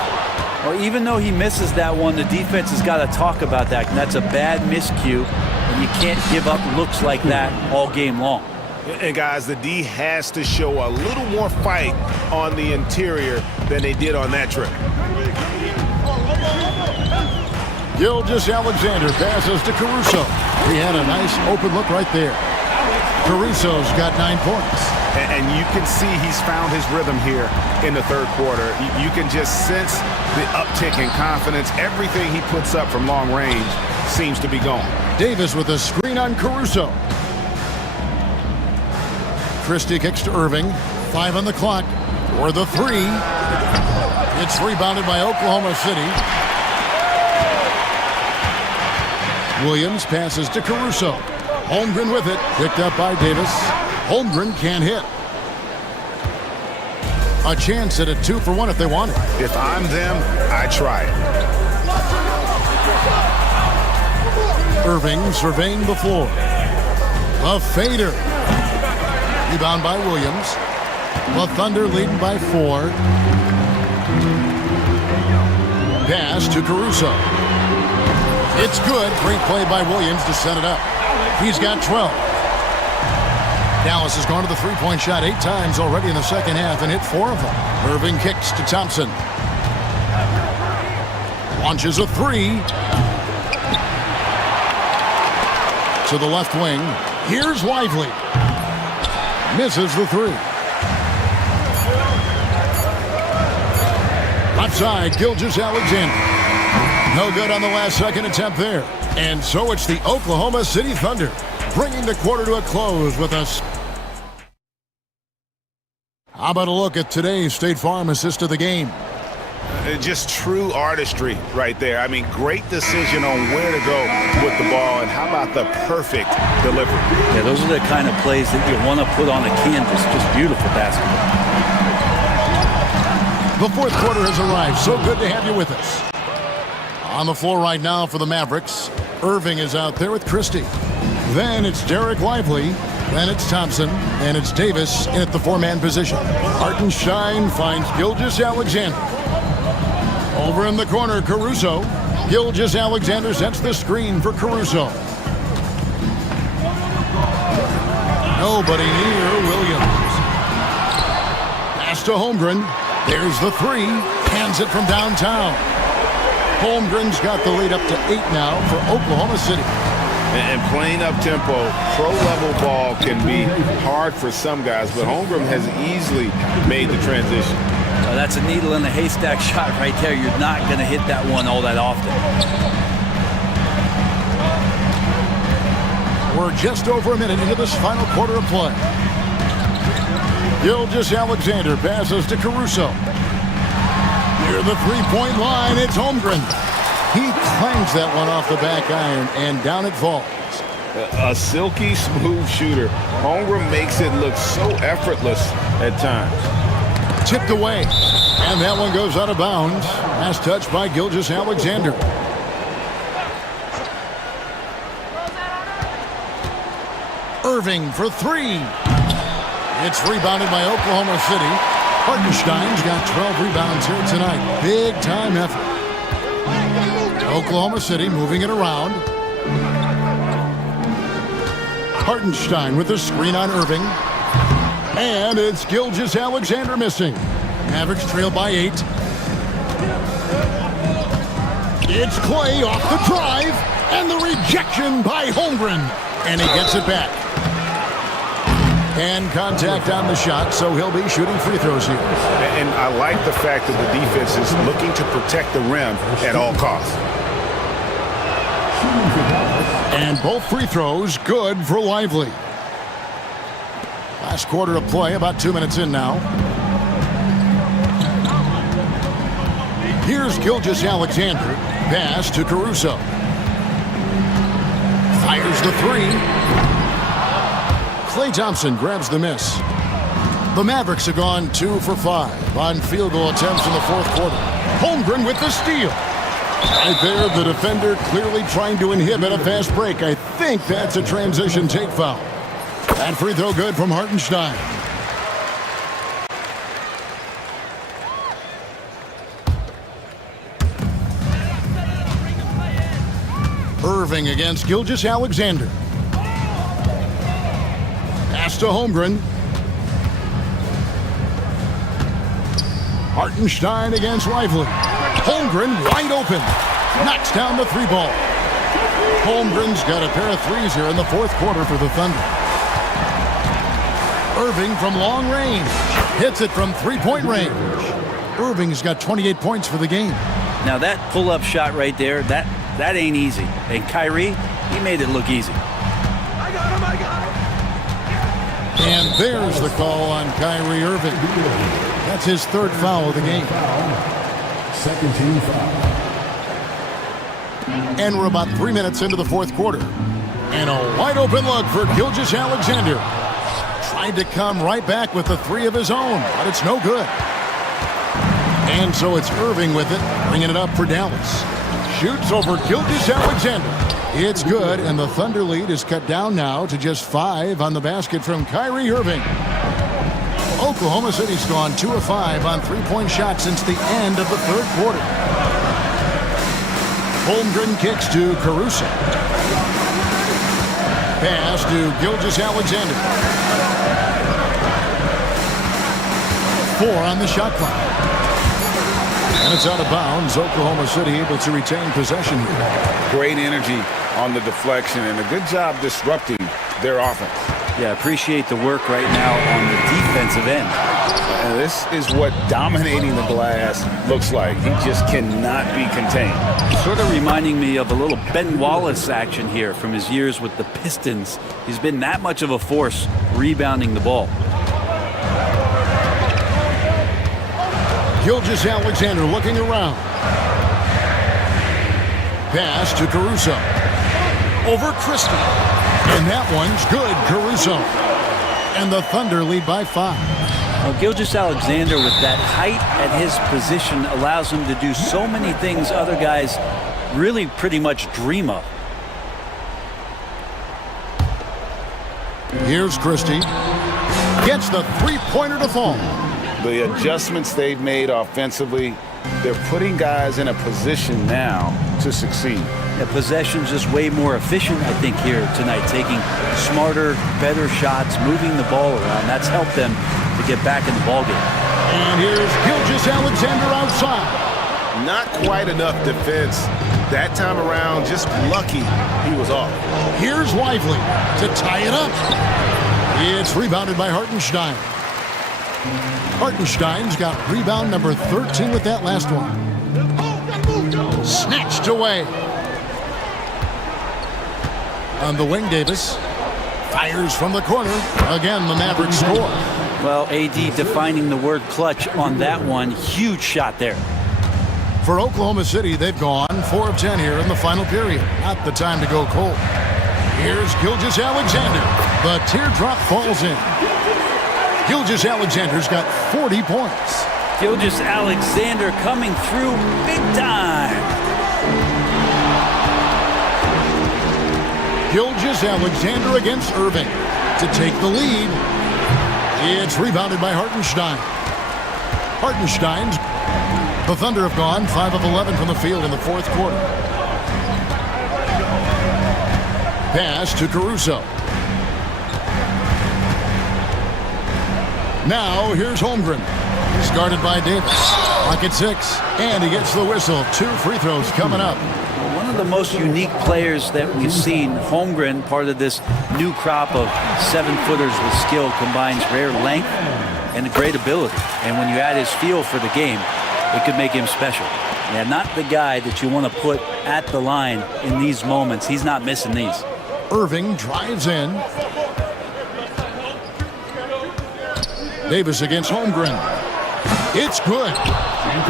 Well, even though he misses that one, the defense has got to talk about that. And that's a bad miscue. And you can't give up looks like that all game long. And guys, the D has to show a little more fight on the interior than they did on that trip. Gilgeous-Alexander passes to Caruso. He had a nice open look right there. Caruso's got 9 points. And you can see he's found his rhythm here in the third quarter. You can just sense the uptick in confidence. Everything he puts up from long range seems to be gone. Davis with a screen on Caruso. Christie kicks to Irving. 5 on the clock for the three. It's rebounded by Oklahoma City. Williams passes to Caruso. Holmgren with it. Picked up by Davis. Holmgren can't hit. A chance at a 2-for-1 if they want it. If I'm them, I try it. Irving surveying the floor. A fader. Rebound by Williams. The Thunder leading by 4. Pass to Caruso. It's good. Great play by Williams to set it up. He's got 12. Dallas has gone to the three-point shot 8 times already in the second half and hit 4 of them. Irving kicks to Thompson. Launches a 3. To the left wing. Here's Lively. Misses the 3. Left side, Gilgeous-Alexander. No good on the last second attempt there. And so it's the Oklahoma City Thunder bringing the quarter to a close with us. How about a look at today's State Farm assist of the game? Just true artistry right there. I mean, great decision on where to go with the ball, and how about the perfect delivery? Yeah, those are the kind of plays that you want to put on a canvas. Just beautiful basketball. The fourth quarter has arrived. So good to have you with us. On the floor right now for the Mavericks, Irving is out there with Christie. Then it's Derek Lively. Then it's Thompson. And it's Davis in at the 4-man position. Hartenstein finds Gilgeous-Alexander. Over in the corner, Caruso. Gilgeous-Alexander sets the screen for Caruso. Nobody near Williams. Pass to Holmgren. There's the 3. Hands it from downtown. Holmgren's got the lead up to 8 now for Oklahoma City. And playing up-tempo, pro-level ball can be hard for some guys, but Holmgren has easily made the transition. That's a needle in a haystack shot right there. You're not going to hit that one all that often. We're just over a minute into this final quarter of play. Gilgeous-Alexander passes to Caruso. Near the three-point line, it's Holmgren. He clangs that one off the back iron, and down it falls. A silky smooth shooter. Holmgren makes it look so effortless at times. Tipped away, and that one goes out of bounds. Last touch by Gilgeous-Alexander. Irving for three. It's rebounded by Oklahoma City. Hartenstein's got 12 rebounds here tonight. Big time effort. Oklahoma City moving it around. Hartenstein with the screen on Irving. And it's Gilgeous-Alexander missing. Mavericks trail by 8. It's Clay off the drive. And the rejection by Holmgren. And he gets it back. And contact on the shot, so he'll be shooting free throws here. And I like the fact that the defense is looking to protect the rim at all costs. And both free throws good for Lively. Last quarter of play, about 2 minutes in now. Here's Gilgeous-Alexander. Pass to Caruso. Fires the three. Klay Thompson grabs the miss. The Mavericks have gone 2 for 5 on field goal attempts in the fourth quarter. Holmgren with the steal. Right there, the defender clearly trying to inhibit a fast break. I think that's a transition take foul. That free throw good from Hartenstein. Irving against Gilgeous-Alexander. Pass to Holmgren. Hartenstein against Lively. Holmgren wide open. Knocks down the three ball. Holmgren's got a pair of threes here in the fourth quarter for the Thunder. Irving from long range. Hits it from three-point range. Irving's got 28 points for the game. Now that pull-up shot right there, that ain't easy. And Kyrie, he made it look easy. And there's the call on Kyrie Irving. That's his third foul of the game. Second team foul. And we're about 3 minutes into the fourth quarter. And a wide open look for Gilgeous-Alexander. Tried to come right back with the three of his own, but it's no good. And so it's Irving with it, bringing it up for Dallas. Shoots over Gilgeous-Alexander. It's good, and the Thunder lead is cut down now to just 5 on the basket from Kyrie Irving. Oklahoma City's gone 2 of 5 on three-point shots since the end of the third quarter. Holmgren kicks to Caruso. Pass to Gilgeous-Alexander. 4 on the shot clock. And it's out of bounds. Oklahoma City able to retain possession here. Great energy on the deflection and a good job disrupting their offense. Yeah, appreciate the work right now on the defensive end. And this is what dominating the glass looks like. He just cannot be contained. Sort of reminding me of a little Ben Wallace action here from his years with the Pistons. He's been that much of a force rebounding the ball. Gilgeous-Alexander looking around. Pass to Caruso. Over Christie. And that one's good, Caruso. And the Thunder lead by 5. Well, Gilgeous-Alexander with that height at his position allows him to do so many things other guys really pretty much dream of. Here's Christie. Gets the three-pointer to fall. The adjustments they've made offensively, they're putting guys in a position now to succeed. The possession's just way more efficient, I think, here tonight, taking smarter, better shots, moving the ball around. That's helped them to get back in the ballgame. And here's Gilgeous-Alexander outside. Not quite enough defense. That time around, just lucky he was off. Here's Lively to tie it up. It's rebounded by Hartenstein. Hartenstein's got rebound number 13 with that last one. Snatched away. On the wing, Davis fires from the corner. Again, the Mavericks score. Well, AD defining the word clutch on that one. Huge shot there. For Oklahoma City, they've gone 4 of 10 here in the final period. Not the time to go cold. Here's Gilgeous-Alexander. The teardrop falls in. Gilgeous-Alexander's got 40 points. Gilgeous-Alexander coming through big time. Gilgeous-Alexander against Irving to take the lead. It's rebounded by Hartenstein. Hartenstein's. The Thunder have gone 5 of 11 from the field in the fourth quarter. Pass to Caruso. Now here's Holmgren. He's guarded by Davis. Clock at 6, and he gets the whistle. 2 free throws coming up. One of the most unique players that we've seen, Holmgren, part of this new crop of 7-footers with skill, combines rare length and a great ability. And when you add his feel for the game, it could make him special. Yeah, not the guy that you want to put at the line in these moments. He's not missing these. Irving drives in. Davis against Holmgren. It's good.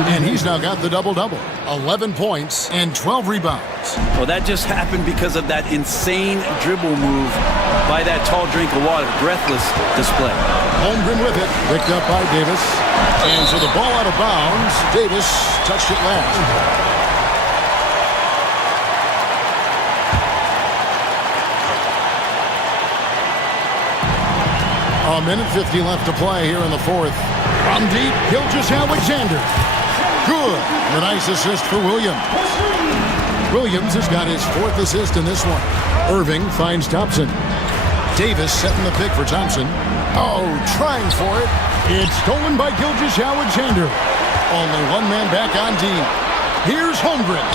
And he's now got the double-double. 11 points and 12 rebounds. Well, that just happened because of that insane dribble move by that tall drink of water. Breathless display. Holmgren with it. Picked up by Davis. And so the ball out of bounds. Davis touched it last. A minute 50 left to play here in the fourth. From deep, Gilgeous-Alexander. Good. A nice assist for Williams. Williams has got his 4th assist in this one. Irving finds Thompson. Davis setting the pick for Thompson. Oh, trying for it. It's stolen by Gilgeous-Alexander. Only one man back on D. Here's Holmgren.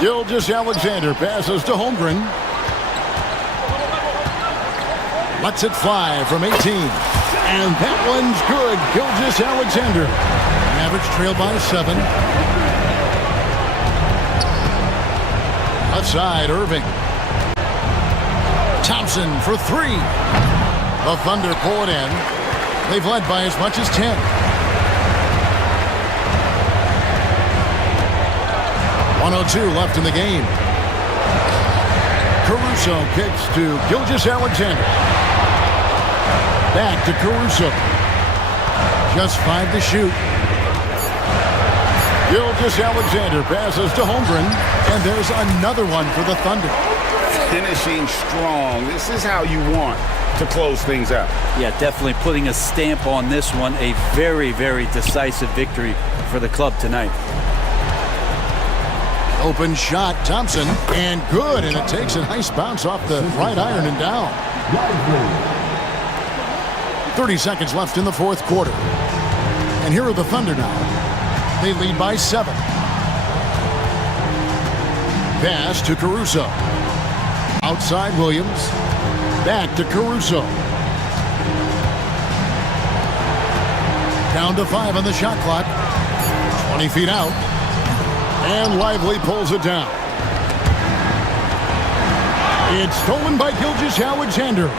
Gilgeous-Alexander passes to Holmgren. Lets it fly from 18. And that one's good. Gilgeous-Alexander. Mavericks trail by 7. Left side, Irving. Thompson for 3. The Thunder pull it in. They've led by as much as 10. .102 left in the game. Caruso kicks to Gilgeous-Alexander. Back to Caruso. Just 5 to shoot. Gilgeous-Alexander passes to Holmgren. And there's another one for the Thunder. Finishing strong. This is how you want to close things out. Yeah, definitely putting a stamp on this one. A very, very decisive victory for the club tonight. Open shot, Thompson. And good. And it takes a nice bounce off the right iron and down. 30 seconds left in the fourth quarter. And here are the Thunder now. They lead by 7. Pass to Caruso. Outside Williams. Back to Caruso. Down to 5 on the shot clock. 20 feet out. And Lively pulls it down. It's stolen by Gilgeous-Alexander.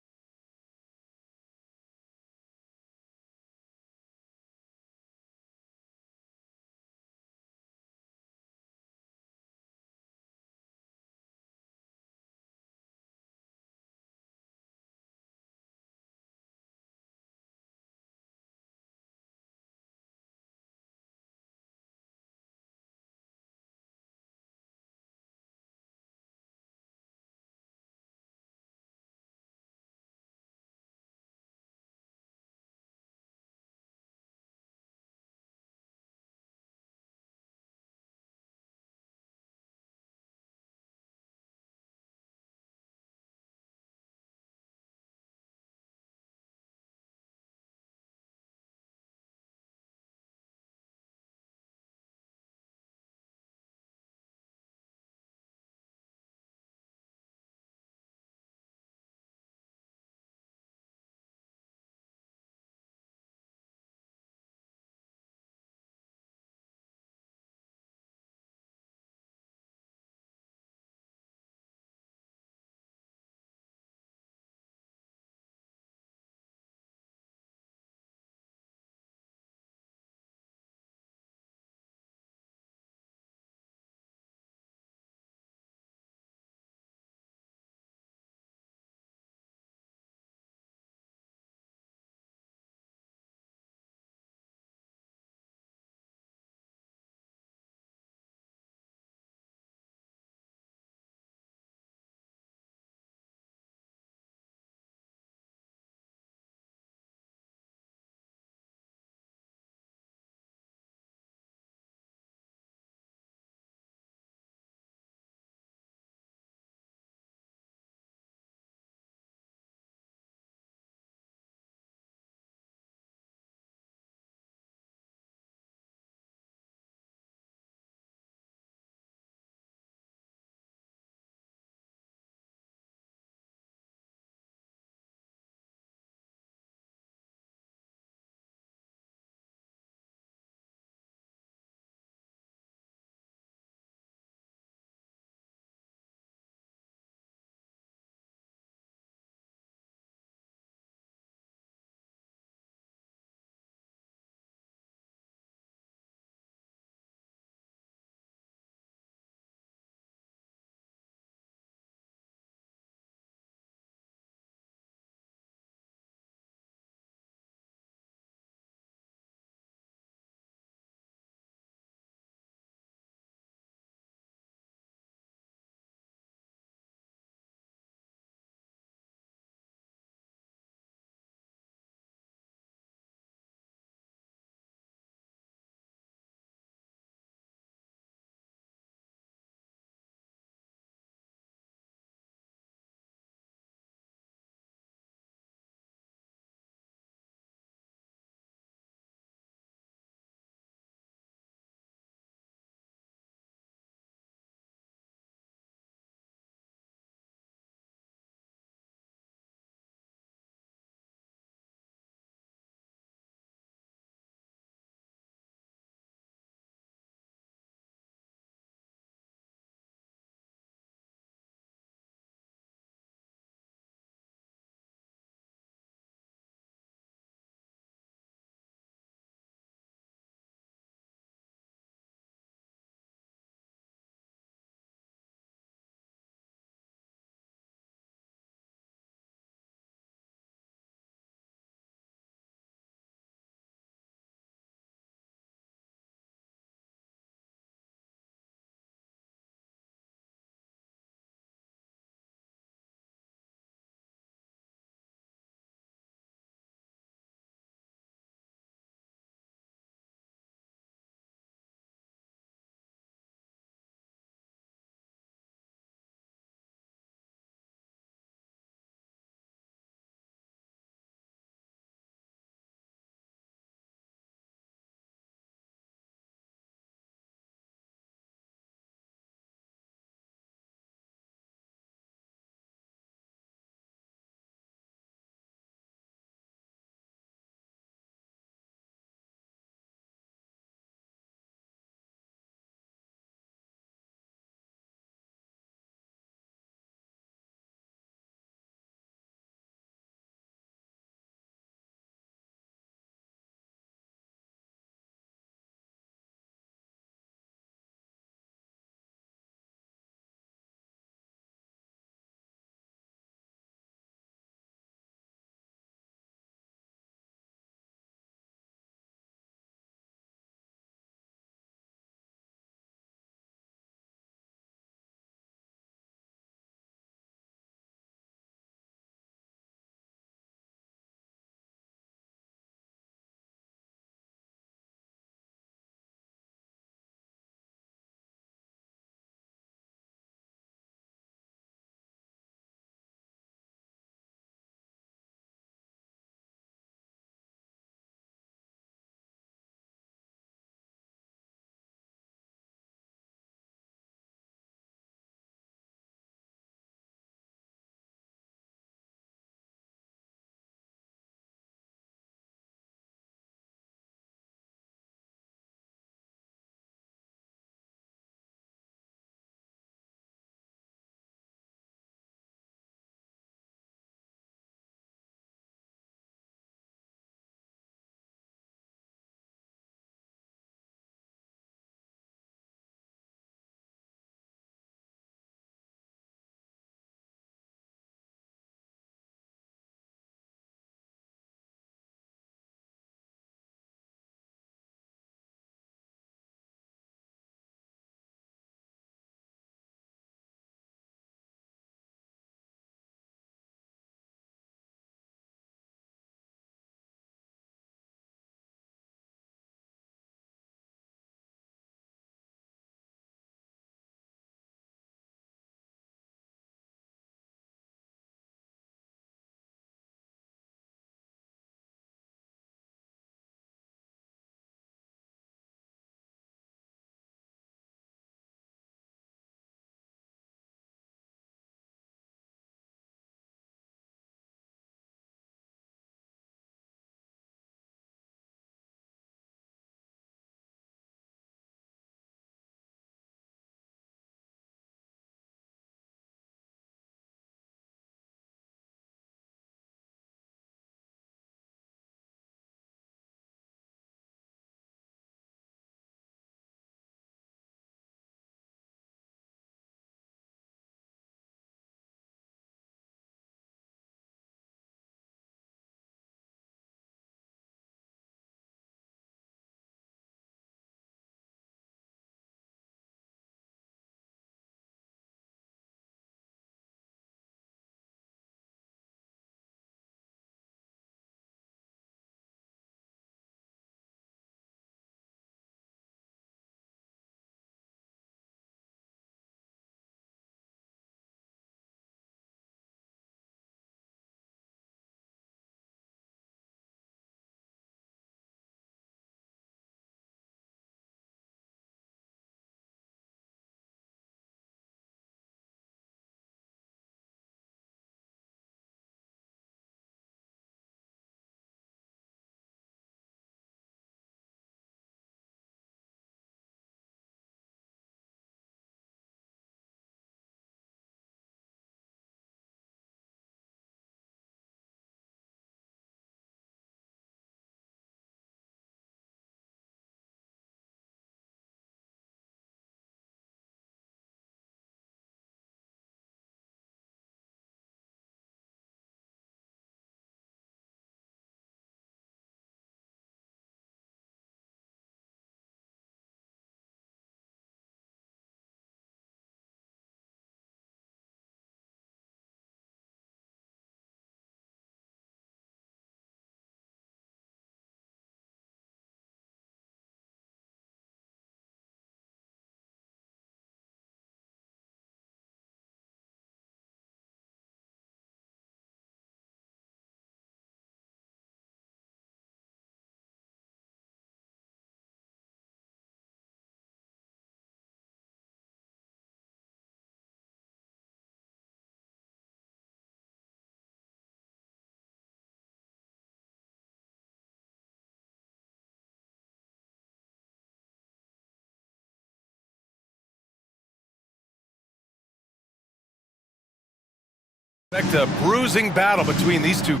Expect a bruising battle between these two.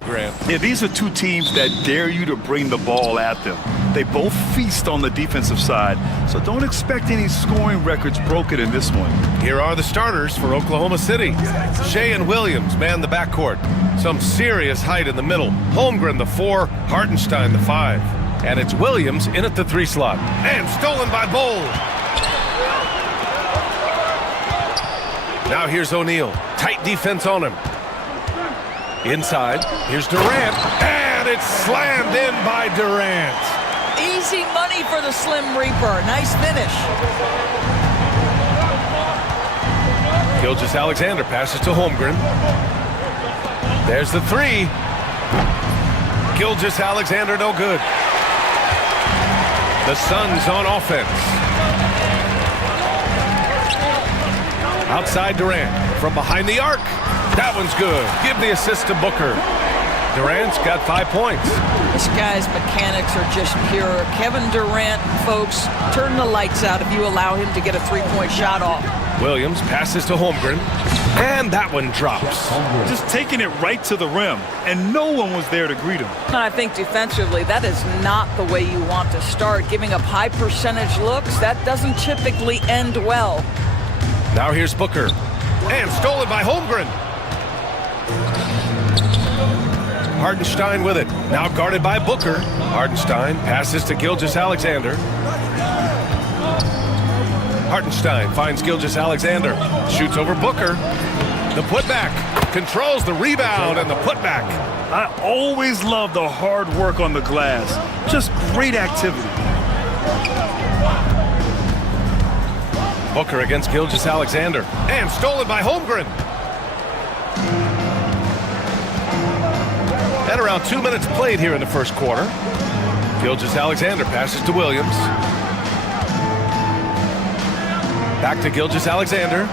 Grant. Yeah, these are two teams that dare you to bring the ball at them. They both feast on the defensive side, so don't expect any scoring records broken in this one. Here are the starters for Oklahoma City. Shea and Williams man the backcourt. Some serious height in the middle. Holmgren the 4, Hartenstein the 5. And it's Williams in at the 3 slot. And stolen by Bowl. Now here's O'Neal. Tight defense on him. Inside, here's Durant. And it's slammed in by Durant. Easy money for the Slim Reaper. Nice finish. Gilgeous-Alexander passes to Holmgren. There's the 3. Gilgeous-Alexander no good. The Suns on offense. Outside Durant from behind the arc. That one's good. Give the assist to Booker. Durant's got 5 points. This guy's mechanics are just pure. Kevin Durant, folks, turn the lights out if you allow him to get a 3-point shot off. Williams passes to Holmgren. And that one drops. Just taking it right to the rim, and no one was there to greet him. And I think defensively, that is not the way you want to start. Giving up high percentage looks, that doesn't typically end well. Now here's Booker. And stolen by Holmgren. Hartenstein with it. Now guarded by Booker. Hartenstein passes to Gilgeous-Alexander. Hartenstein finds Gilgeous-Alexander. Shoots over Booker. The putback. Controls the rebound and the putback. I always love the hard work on the glass. Just great activity. Booker against Gilgeous-Alexander. And stolen by Holmgren. And around 2 minutes played here in the first quarter. Gilgeous-Alexander passes to Williams. Back to Gilgeous-Alexander.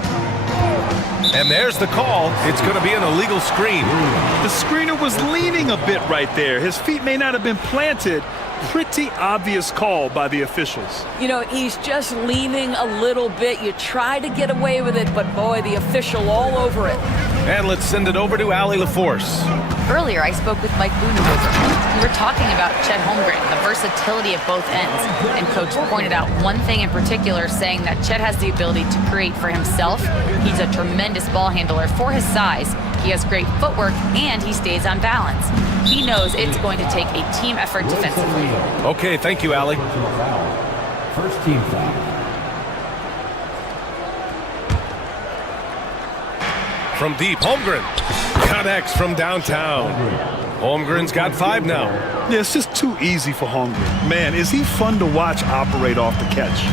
And there's the call. It's going to be an illegal screen. The screener was leaning a bit right there. His feet may not have been planted. Pretty obvious call by the officials. You know, he's just leaning a little bit. You try to get away with it, but boy, the official all over it. And let's send it over to Allie LaForce. Earlier, I spoke with Mike Budenholzer. We were talking about Chet Holmgren, the versatility at both ends. And Coach pointed out one thing in particular, saying that Chet has the ability to create for himself. He's a tremendous ball handler for his size. He has great footwork, and he stays on balance. He knows it's going to take a team effort defensively. Okay, thank you, Allie. First team foul. From deep, Holmgren connects from downtown. Holmgren's got 5 now. Yeah, it's just too easy for Holmgren. Man, is he fun to watch operate off the catch.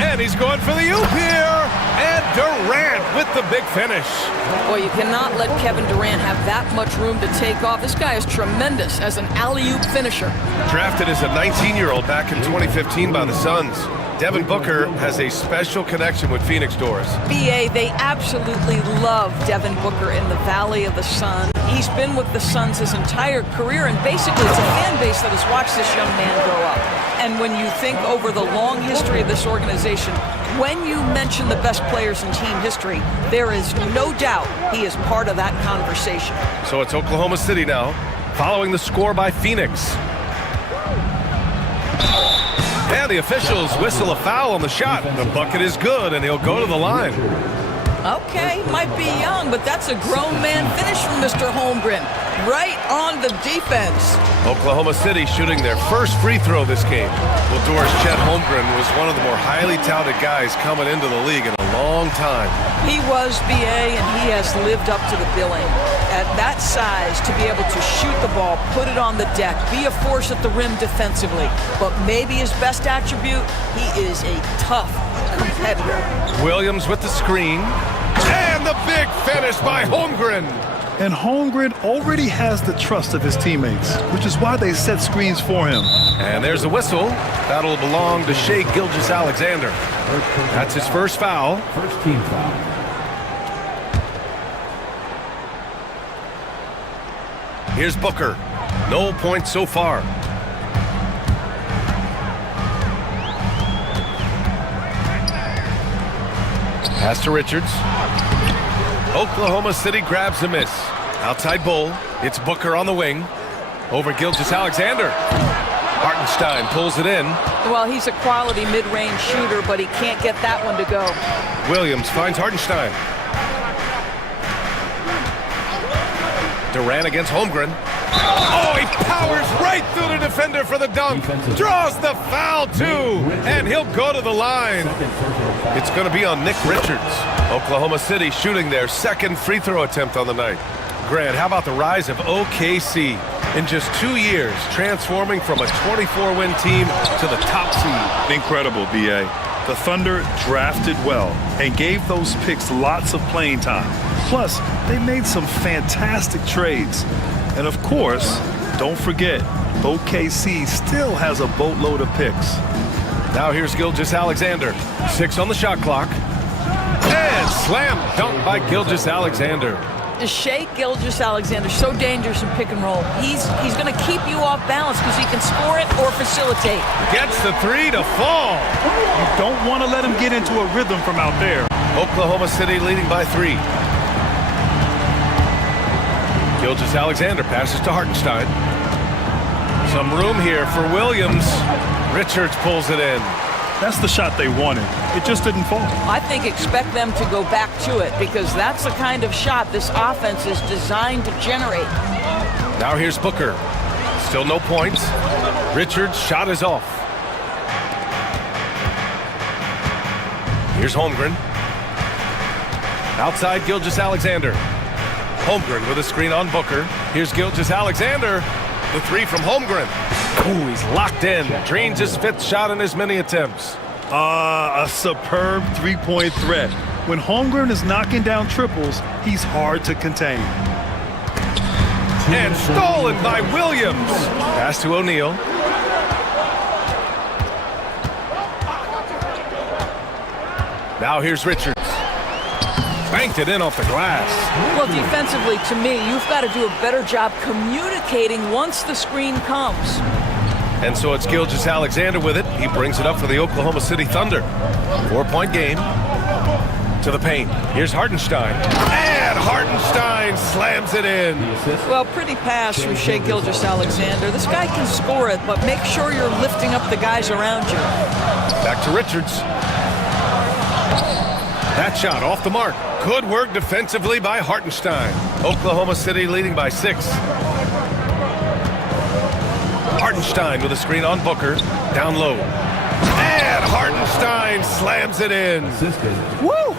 And he's going for the oop here. And Durant with the big finish. Well, you cannot let Kevin Durant have that much room to take off. This guy is tremendous as an alley-oop finisher. Drafted as a 19-year-old back in 2015 by the Suns. Devin Booker has a special connection with Phoenix Doors. BA, they absolutely love Devin Booker in the Valley of the Sun. He's been with the Suns his entire career, and basically it's a fan base that has watched this young man grow up. And when you think over the long history of this organization, when you mention the best players in team history, there is no doubt he is part of that conversation. So it's Oklahoma City now, following the score by Phoenix. And the officials whistle a foul on the shot. The bucket is good, and he'll go to the line. Okay, might be young, but that's a grown man finish from Mr. Holmgren. Right on the defense. Oklahoma City shooting their first free throw this game. Well, Doors, Chet Holmgren was one of the more highly touted guys coming into the league in a long time. He was, BA, and he has lived up to the billing. At that size, to be able to shoot the ball, put it on the deck, be a force at the rim defensively. But maybe his best attribute, he is a tough competitor. Williams with the screen. And the big finish by Holmgren. And Holmgren already has the trust of his teammates, which is why they set screens for him. And there's a whistle. That'll belong to Shea Gilgeous-Alexander. That's his first foul. First team foul. Here's Booker. No points so far. Pass to Richards. Oklahoma City grabs the miss. Outside Bull. It's Booker on the wing. Over Gilgeous-Alexander. Hartenstein pulls it in. Well, he's a quality mid-range shooter, but he can't get that one to go. Williams finds Hartenstein. Durant against Holmgren. Oh, he powers right through the defender for the dunk. Draws the foul, too. And he'll go to the line. It's going to be on Nick Richards. Oklahoma City shooting their second free throw attempt on the night. Grant, how about the rise of OKC? In just 2 years, transforming from a 24-win team to the top seed. Incredible, B.A. The Thunder drafted well and gave those picks lots of playing time. Plus, they made some fantastic trades. And of course, don't forget, OKC still has a boatload of picks. Now here's Gilgeous-Alexander. 6 on the shot clock. And slam dunk by Gilgeous-Alexander. Shai Gilgeous-Alexander, so dangerous in pick and roll. He's going to keep you off balance because he can score it or facilitate. Gets the three to fall. You don't want to let him get into a rhythm from out there. Oklahoma City leading by 3. Gilgeous-Alexander passes to Hartenstein. Some room here for Williams. Richards pulls it in. That's the shot they wanted. It just didn't fall. I think expect them to go back to it because that's the kind of shot this offense is designed to generate. Now here's Booker. Still no points. Richards' shot is off. Here's Holmgren. Outside Gilgeous-Alexander. Holmgren with a screen on Booker. Here's Gilgeous-Alexander. The three from Holmgren. Ooh, he's locked in. Drains his 5th shot in as many attempts. A superb three-point threat. When Holmgren is knocking down triples, he's hard to contain. And stolen by Williams. Pass to O'Neal. Now here's Richards. Banked it in off the glass. Well, defensively, to me, you've got to do a better job communicating once the screen comes. And so it's Gilgeous-Alexander with it. He brings it up for the Oklahoma City Thunder. 4-point game. To the paint. Here's Hartenstein. And Hartenstein slams it in. Well, pretty pass from Shai Gilgeous-Alexander. This guy can score it, but make sure you're lifting up the guys around you. Back to Richards. That shot off the mark. Good work defensively by Hartenstein. Oklahoma City leading by 6. Hartenstein with a screen on Booker. Down low. And Hartenstein slams it in. Woo!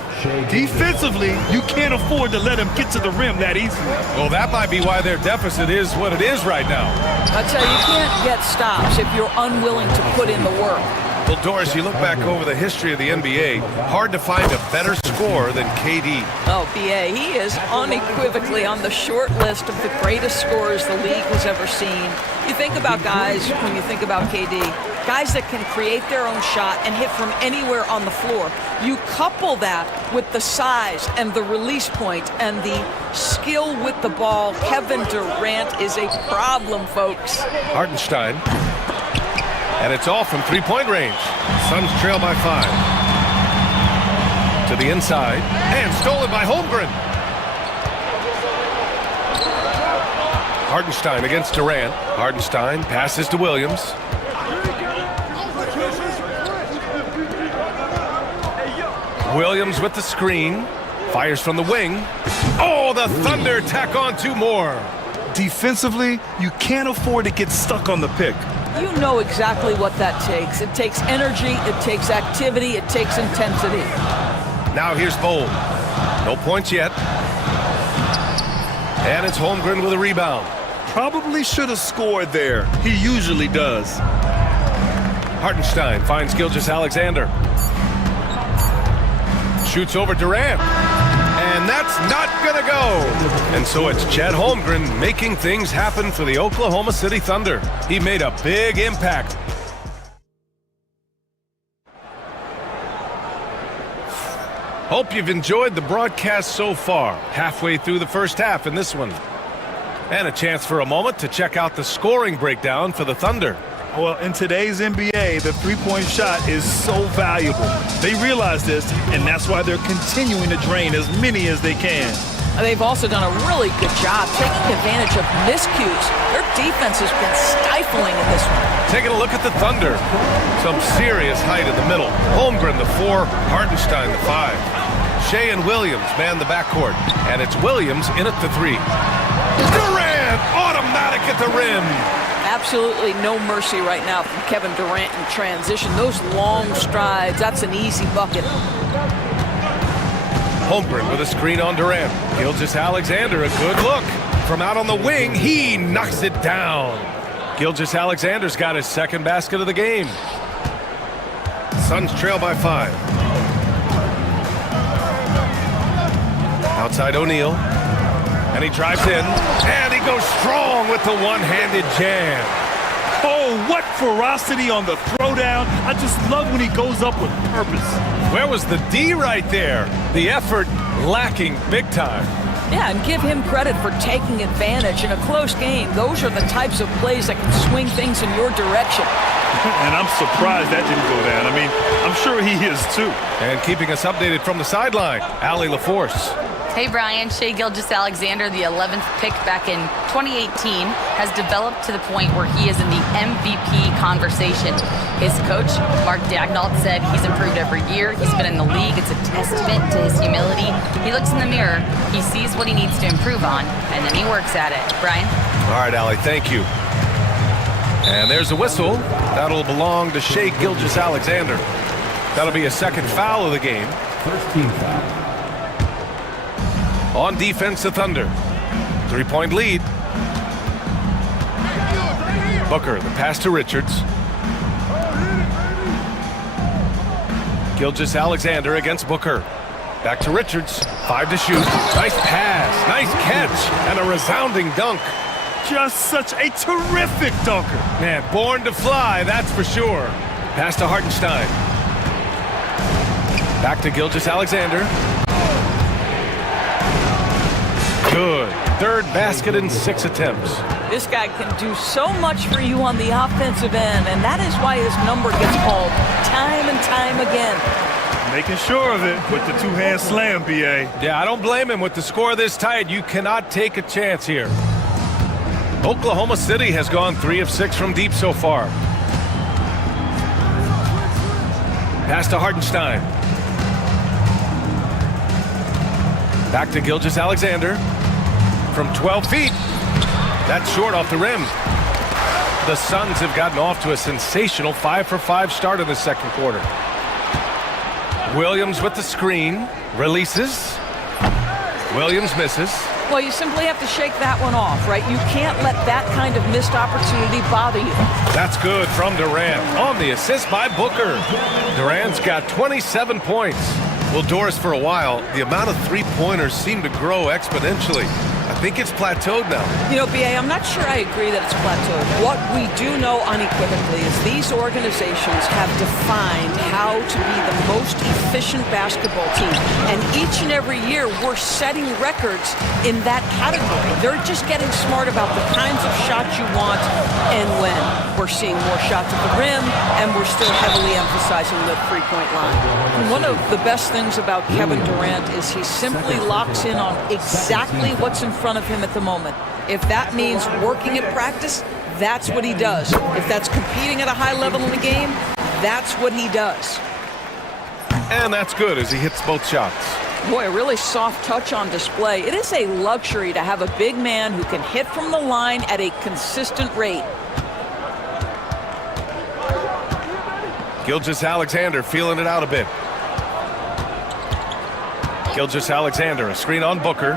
Defensively, you can't afford to let him get to the rim that easily. Well, that might be why their deficit is what it is right now. I tell you, you can't get stops if you're unwilling to put in the work. Well, Doris, you look back over the history of the NBA, hard to find a better scorer than KD. Oh, B.A., he is unequivocally on the short list of the greatest scorers the league has ever seen. You think about guys, when you think about KD, guys that can create their own shot and hit from anywhere on the floor. You couple that with the size and the release point and the skill with the ball. Kevin Durant is a problem, folks. Hartenstein. And it's off from 3-point range. Suns trail by 5. To the inside. And stolen by Holmgren. Hartenstein against Durant. Hartenstein passes to Williams. Williams with the screen. Fires from the wing. Oh, the Thunder tack on 2 more. Defensively, you can't afford to get stuck on the pick. You know exactly what that takes. It takes energy, it takes activity, it takes intensity. Now here's Bold. No points yet. And it's Holmgren with a rebound. Probably should have scored there. He usually does. Hartenstein finds Gilgeous-Alexander. Shoots over Durant. And that's not gonna go. And so it's Chet Holmgren making things happen for the Oklahoma City Thunder. He made a big impact. Hope you've enjoyed the broadcast so far. Halfway through the first half in this one. And a chance for a moment to check out the scoring breakdown for the Thunder. Well, in today's NBA, the three-point shot is so valuable. They realize this, and that's why they're continuing to drain as many as they can. They've also done a really good job taking advantage of miscues. Their defense has been stifling in this one. Taking a look at the Thunder. Some serious height in the middle. Holmgren, the 4, Hartenstein, the 5. Shea and Williams man the backcourt, and it's Williams in at the 3. Durant, automatic at the rim. Absolutely no mercy right now from Kevin Durant in transition. Those long strides, that's an easy bucket. Holmgren with a screen on Durant. Gilgeous-Alexander, a good look. From out on the wing, he knocks it down. Gilgeous-Alexander's got his second basket of the game. Suns trail by 5. Outside O'Neal. And he drives in. And he goes strong with the one-handed jam. Oh, what ferocity on the throwdown. I just love when he goes up with purpose. Where was the D right there? The effort lacking big time. Yeah, and give him credit for taking advantage in a close game. Those are the types of plays that can swing things in your direction. And I'm surprised that didn't go down. I mean, I'm sure he is too. And keeping us updated from the sideline, Allie LaForce. Hey, Brian. Shea Gilgeous-Alexander, the 11th pick back in 2018, has developed to the point where he is in the MVP conversation. His coach, Mark Daignault, said he's improved every year. He's been in the league. It's a testament to his humility. He looks in the mirror, he sees what he needs to improve on, and then he works at it. Brian? All right, Allie, thank you. And there's a whistle. That'll belong to Shea Gilgeous-Alexander. That'll be a second foul of the game. First team foul. On defense, the Thunder. 3-point lead. Booker, the pass to Richards. Gilgeous-Alexander against Booker. Back to Richards. 5 to shoot. Nice pass. Nice catch. And a resounding dunk. Just such a terrific dunker. Man, born to fly, that's for sure. Pass to Hartenstein. Back to Gilgeous-Alexander. Good. Third basket in 6 attempts. This guy can do so much for you on the offensive end, and that is why his number gets called time and time again. Making sure of it with the two-hand slam, B.A. Yeah, I don't blame him. With the score this tight, you cannot take a chance here. Oklahoma City has gone 3 of 6 from deep so far. Pass to Hartenstein. Back to Gilgeous-Alexander. From 12 feet. That's short off the rim. The Suns have gotten off to a sensational 5-for-5 start in the second quarter. Williams with the screen. Releases. Williams misses. Well, you simply have to shake that one off, right? You can't let that kind of missed opportunity bother you. That's good from Durant. On the assist by Booker. Durant's got 27 points. Well, Doris, for a while, the amount of three-pointers seemed to grow exponentially. I think it's plateaued now. You know, B.A., I'm not sure I agree that it's plateaued. What we do know unequivocally is these organizations have defined how to be the most efficient basketball team. And each and every year, we're setting records in that category. They're just getting smart about the kinds of shots you want and when. We're seeing more shots at the rim, and we're still heavily emphasizing the three-point line. And one of the best things about Kevin Durant is he simply locks in on exactly what's in front of him at the moment. If that means working at practice, that's what he does. If that's competing at a high level in the game, that's what he does. And that's good as he hits both shots. Boy, a really soft touch on display. It is a luxury to have a big man who can hit from the line at a consistent rate. Gilgeous-Alexander feeling it out a bit. Gilgeous-Alexander, a screen on Booker.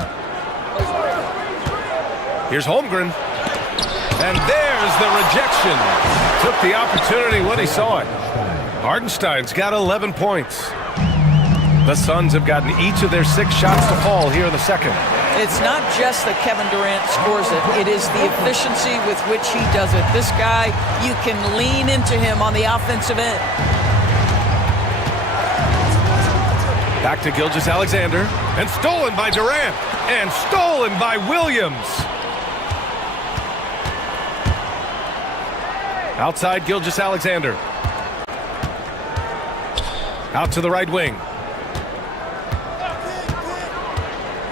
Here's Holmgren. And there's the rejection. Took the opportunity when he saw it. Hartenstein's got 11 points. The Suns have gotten each of their 6 shots to fall here in the second. It's not just that Kevin Durant scores it. It is the efficiency with which he does it. This guy, you can lean into him on the offensive end. Back to Gilgeous-Alexander. And stolen by Durant. And stolen by Williams. Outside, Gilgeous-Alexander. Out to the right wing.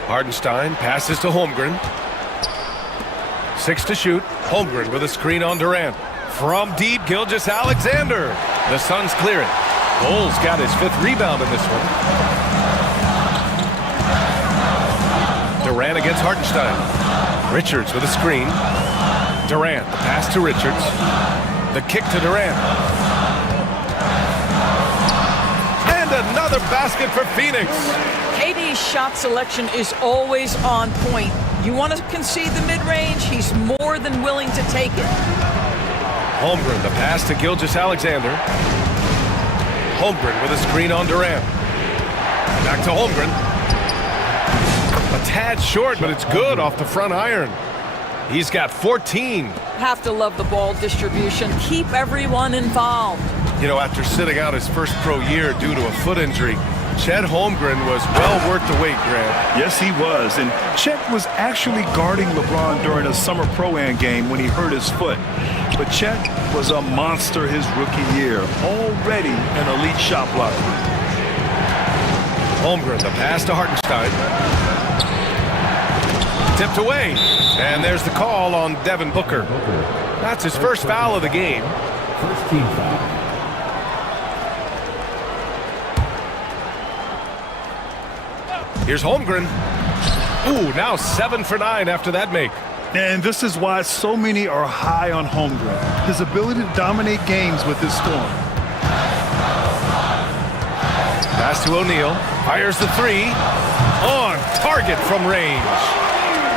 Hardenstein passes to Holmgren. 6 to shoot. Holmgren with a screen on Durant. From deep, Gilgeous-Alexander. The Suns clear it. Bull's got his 5th rebound in this one. Durant against Hardenstein. Richards with a screen. Durant, the pass to Richards. The kick to Durant. And another basket for Phoenix. KD's shot selection is always on point. You want to concede the mid-range, he's more than willing to take it. Holmgren, the pass to Gilgeous-Alexander. Holmgren with a screen on Durant. Back to Holmgren. A tad short, but it's good off the front iron. He's got 14. Have to love the ball distribution. Keep everyone involved. You know, after sitting out his first pro year due to a foot injury, Chet Holmgren was well worth the wait, Grant. Yes, he was. And Chet was actually guarding LeBron during a summer Pro-Am game when he hurt his foot. But Chet was a monster his rookie year, already an elite shot blocker. Holmgren, the pass to Hartenstein. Tipped away. And there's the call on Devin Booker. That's his first foul of the game. First team foul. Here's Holmgren. Ooh, now 7 for 9 after that make. And this is why so many are high on Holmgren. His ability to dominate games with his scoring. Pass to O'Neal. Fires the 3. On target from range.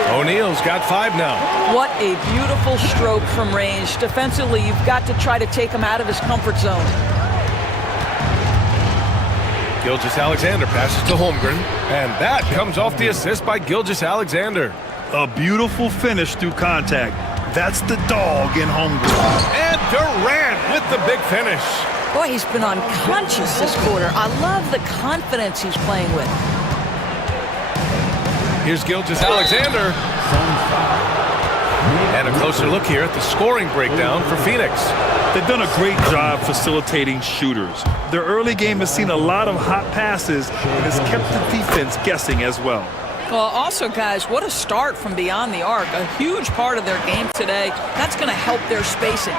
O'Neal's got 5 now. What a beautiful stroke from range. Defensively, you've got to try to take him out of his comfort zone. Gilgeous-Alexander passes to Holmgren. And that comes off the assist by Gilgeous-Alexander. A beautiful finish through contact. That's the dog in Holmgren. And Durant with the big finish. Boy, he's been unconscious this quarter. I love the confidence he's playing with. Here's Gilgeous-Alexander. And a closer look here at the scoring breakdown for Phoenix. They've done a great job facilitating shooters. Their early game has seen a lot of hot passes and has kept the defense guessing as well. Well, also, guys, what a start from beyond the arc. A huge part of their game today. That's going to help their spacing.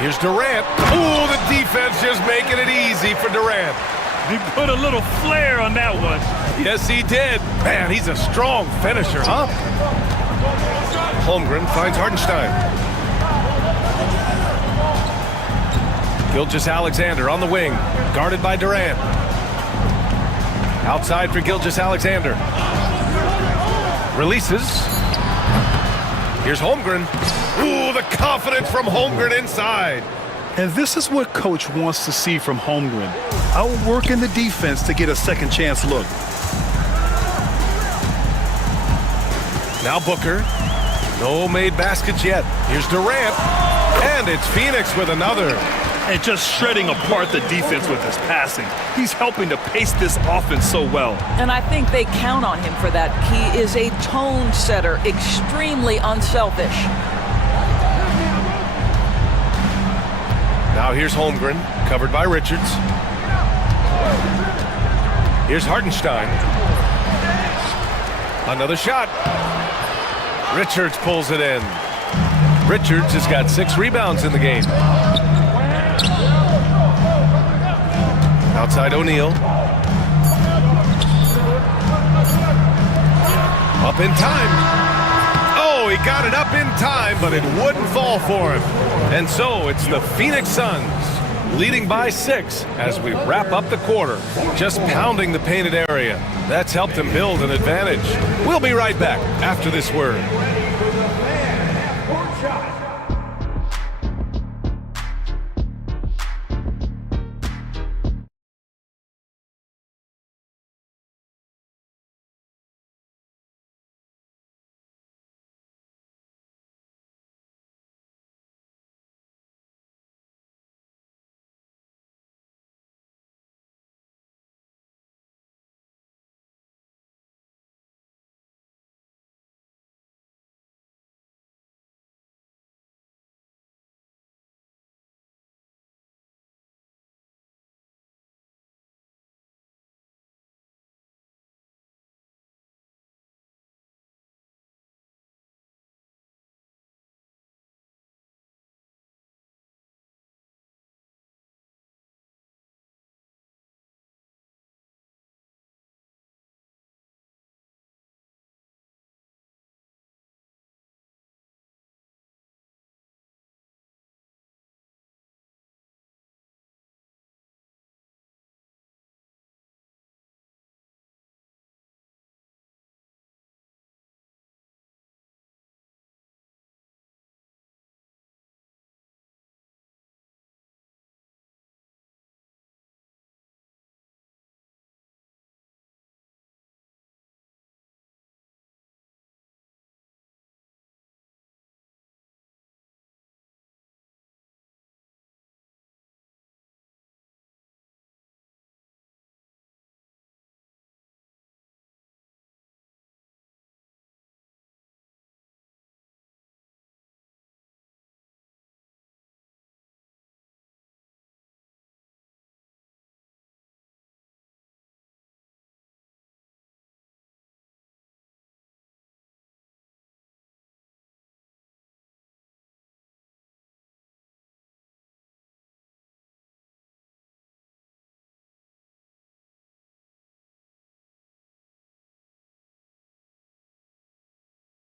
Here's Durant. Ooh, the defense just making it easy for Durant. He put a little flair on that one. Yes, he did. Man, he's a strong finisher, huh? Holmgren finds Hartenstein. Gilgeous-Alexander on the wing, guarded by Durant. Outside for Gilgeous-Alexander. Releases. Here's Holmgren. Ooh, the confidence from Holmgren inside. And this is what coach wants to see from Holmgren. Outworking the defense to get a second chance look. Now Booker. No made baskets yet. Here's Durant. And it's Phoenix with another. And just shredding apart the defense with his passing. He's helping to pace this offense so well. And I think they count on him for that. He is a tone setter, extremely unselfish. Now here's Holmgren, covered by Richards. Here's Hartenstein. Another shot. Richards pulls it in. Richards has got 6 rebounds in the game. Outside O'Neal. Up in time. Oh, he got it up in time, but it wouldn't fall for him. And so it's the Phoenix Suns leading by 6 as we wrap up the quarter. Just pounding the painted area. That's helped them build an advantage. We'll be right back after this word.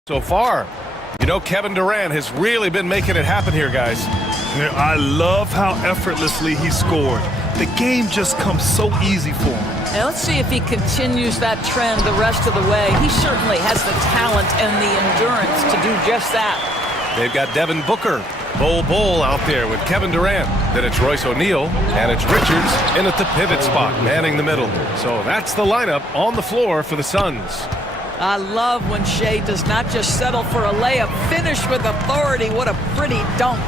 so far. You know, Kevin Durant has really been making it happen here, guys. I love how effortlessly he scored. The game just comes so easy for him. Now let's see if he continues that trend the rest of the way. He certainly has the talent and the endurance to do just that. They've got Devin Booker, Bull out there with Kevin Durant. Then it's Royce O'Neal, and it's Richards in at the pivot spot, manning the middle. So that's the lineup on the floor for the Suns. I love when Shea does not just settle for a layup, finish with authority. What a pretty dunk.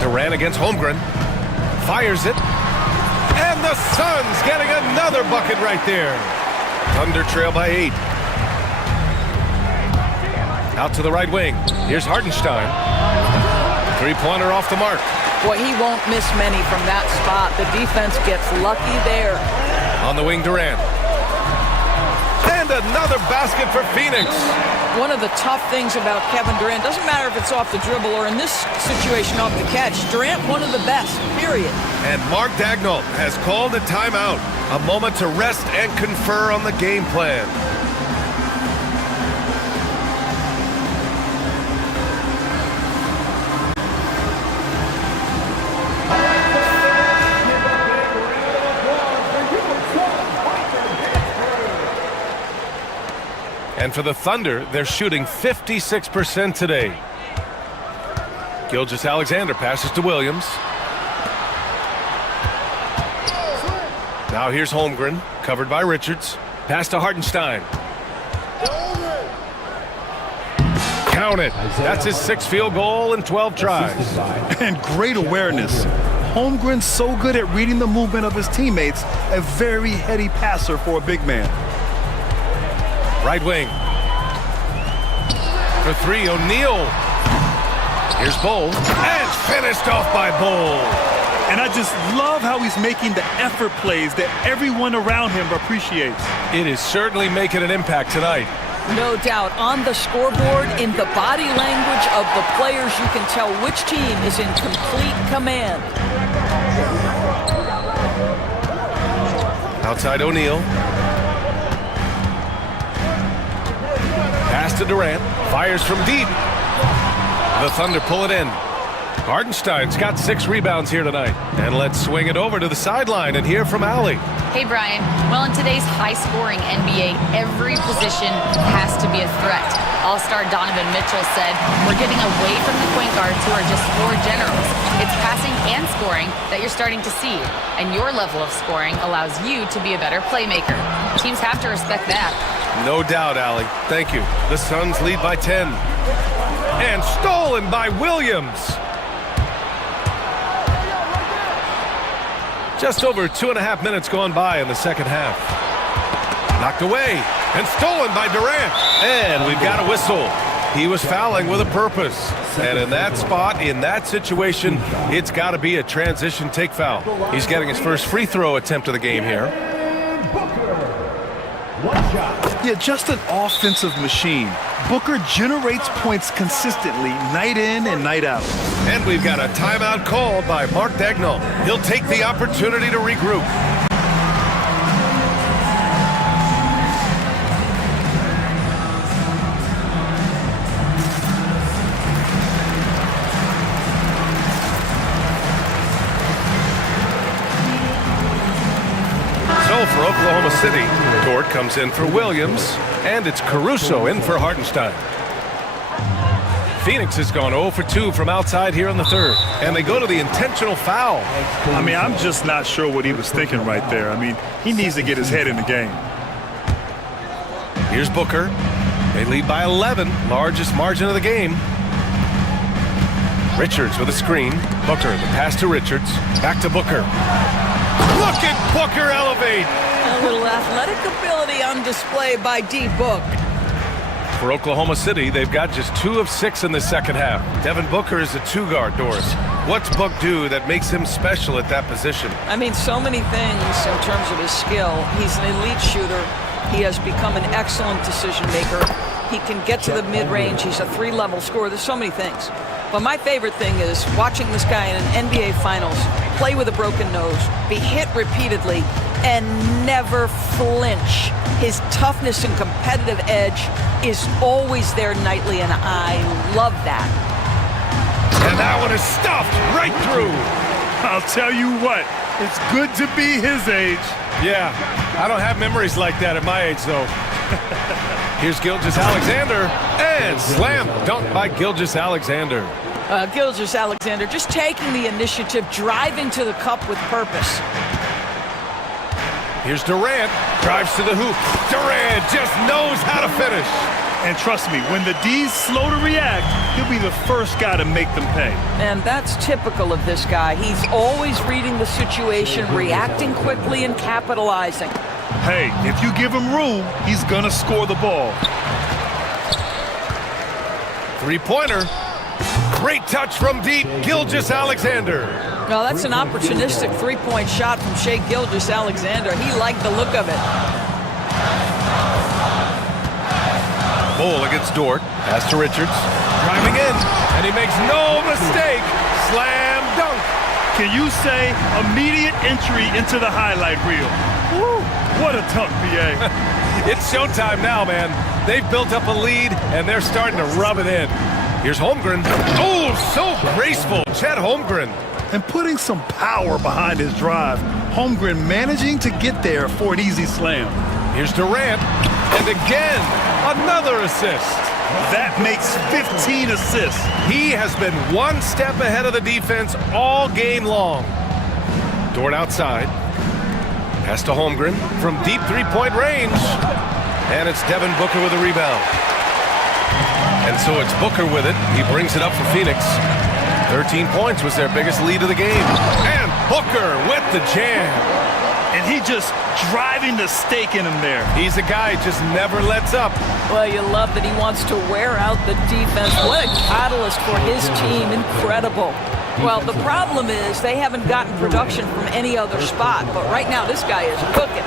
Durant against Holmgren. Fires it. And the Suns getting another bucket right there. Thunder trail by 8. Out to the right wing. Here's Hartenstein. Three-pointer off the mark. Boy, he won't miss many from that spot. The defense gets lucky there. On the wing, Durant. And another basket for Phoenix. One of the tough things about Kevin Durant, doesn't matter if it's off the dribble or in this situation off the catch, Durant, one of the best, period. And Mark Daigneault has called a timeout. A moment to rest and confer on the game plan. And for the Thunder, they're shooting 56% today. Gilgeous-Alexander passes to Williams. Now here's Holmgren, covered by Richards. Pass to Hartenstein. Count it. That's his 6th field goal in 12 tries. And great awareness. Holmgren's so good at reading the movement of his teammates, a very heady passer for a big man. Right wing. For 3, O'Neal. Here's Bull. And finished off by Bull. And I just love how he's making the effort plays that everyone around him appreciates. It is certainly making an impact tonight. No doubt. On the scoreboard, in the body language of the players, you can tell which team is in complete command. Outside O'Neal. Pass to Durant. Fires from deep. The Thunder pull it in. Hartenstein's got 6 rebounds here tonight. And let's swing it over to the sideline and hear from Allie. Hey, Brian. Well, in today's high-scoring NBA, every position has to be a threat. All-star Donovan Mitchell said, "We're getting away from the point guards who are just floor generals. It's passing and scoring that you're starting to see. And your level of scoring allows you to be a better playmaker. Teams have to respect that." No doubt, Allie. Thank you. The Suns lead by 10. And stolen by Williams. Just over 2.5 minutes gone by in the second half. Knocked away and stolen by Durant. And we've got a whistle. He was fouling with a purpose. And in that spot, in that situation, it's got to be a transition take foul. He's getting his first free throw attempt of the game here. Yeah, just an offensive machine. Booker generates points consistently, night in and night out. And we've got a timeout called by Mark Daigneault. He'll take the opportunity to regroup. So for Oklahoma City, Dort comes in for Williams, and it's Caruso in for Hartenstein. Phoenix has gone 0 for 2 from outside here in the third, and they go to the intentional foul. I mean, I'm just not sure what he was thinking right there. I mean, he needs to get his head in the game. Here's Booker. They lead by 11, largest margin of the game. Richards with a screen. Booker, the pass to Richards. Back to Booker. Look at Booker elevate. A little athletic ability on display by D-Book. For Oklahoma City, they've got just 2 of 6 in the second half. Devin Booker is a 2-guard, Doris. What's Book do that makes him special at that position? I mean, so many things in terms of his skill. He's an elite shooter. He has become an excellent decision maker. He can get to the mid-range. He's a 3-level scorer. There's so many things. But my favorite thing is watching this guy in an NBA Finals play with a broken nose, be hit repeatedly, and never flinch. His toughness and competitive edge is always there nightly, and I love that. And that one is stuffed right through. I'll tell you what, it's good to be his age. Yeah, I don't have memories like that at my age, though. Here's Gilgeous-Alexander, and slam dunk by Gilgeous-Alexander. Gilgeous-Alexander just taking the initiative, driving to the cup with purpose. Here's Durant, drives to the hoop. Durant just knows how to finish. And trust me, when the D's slow to react, he'll be the first guy to make them pay. And that's typical of this guy. He's always reading the situation, reacting quickly and capitalizing. Hey, if you give him room, he's gonna score the ball. Three-pointer. Great touch from deep, Gilgeous-Alexander. Well, that's an opportunistic three-point shot from Shai Gilgeous-Alexander. He liked the look of it. Bull against Dort. Pass to Richards. Driving in, and he makes no mistake. Slam dunk. Can you say immediate entry into the highlight reel? Woo, what a dunk, BA. It's showtime now, man. They've built up a lead, and they're starting to rub it in. Here's Holmgren. Oh, so graceful, Chet Holmgren. And putting some power behind his drive. Holmgren managing to get there for an easy slam. Here's Durant, and again, another assist. That makes 15 assists. He has been one step ahead of the defense all game long. Dort outside. Pass to Holmgren from deep three-point range. And it's Devin Booker with a rebound. And so it's Booker with it. He brings it up for Phoenix. 13 points was their biggest lead of the game. And Booker with the jam. And he just driving the stake in him there. He's a guy who just never lets up. Well, you love that he wants to wear out the defense. What a catalyst for his team. Incredible. Well, the problem is they haven't gotten production from any other spot. But right now, this guy is cooking.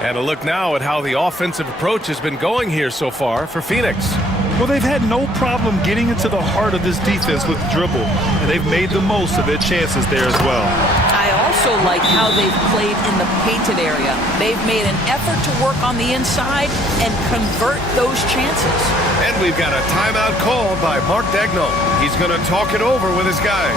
And a look now at how the offensive approach has been going here so far for Phoenix. Well, they've had no problem getting into the heart of this defense with the dribble, and they've made the most of their chances there as well. I also like how they've played in the painted area. They've made an effort to work on the inside and convert those chances. And we've got a timeout called by Mark Dagnall. He's going to talk it over with his guys.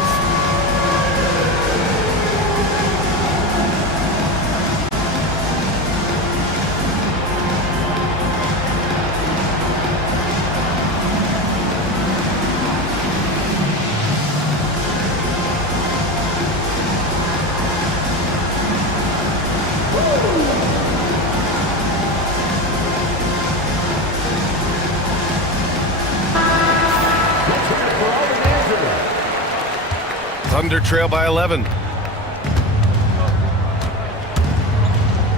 Thunder trail by 11.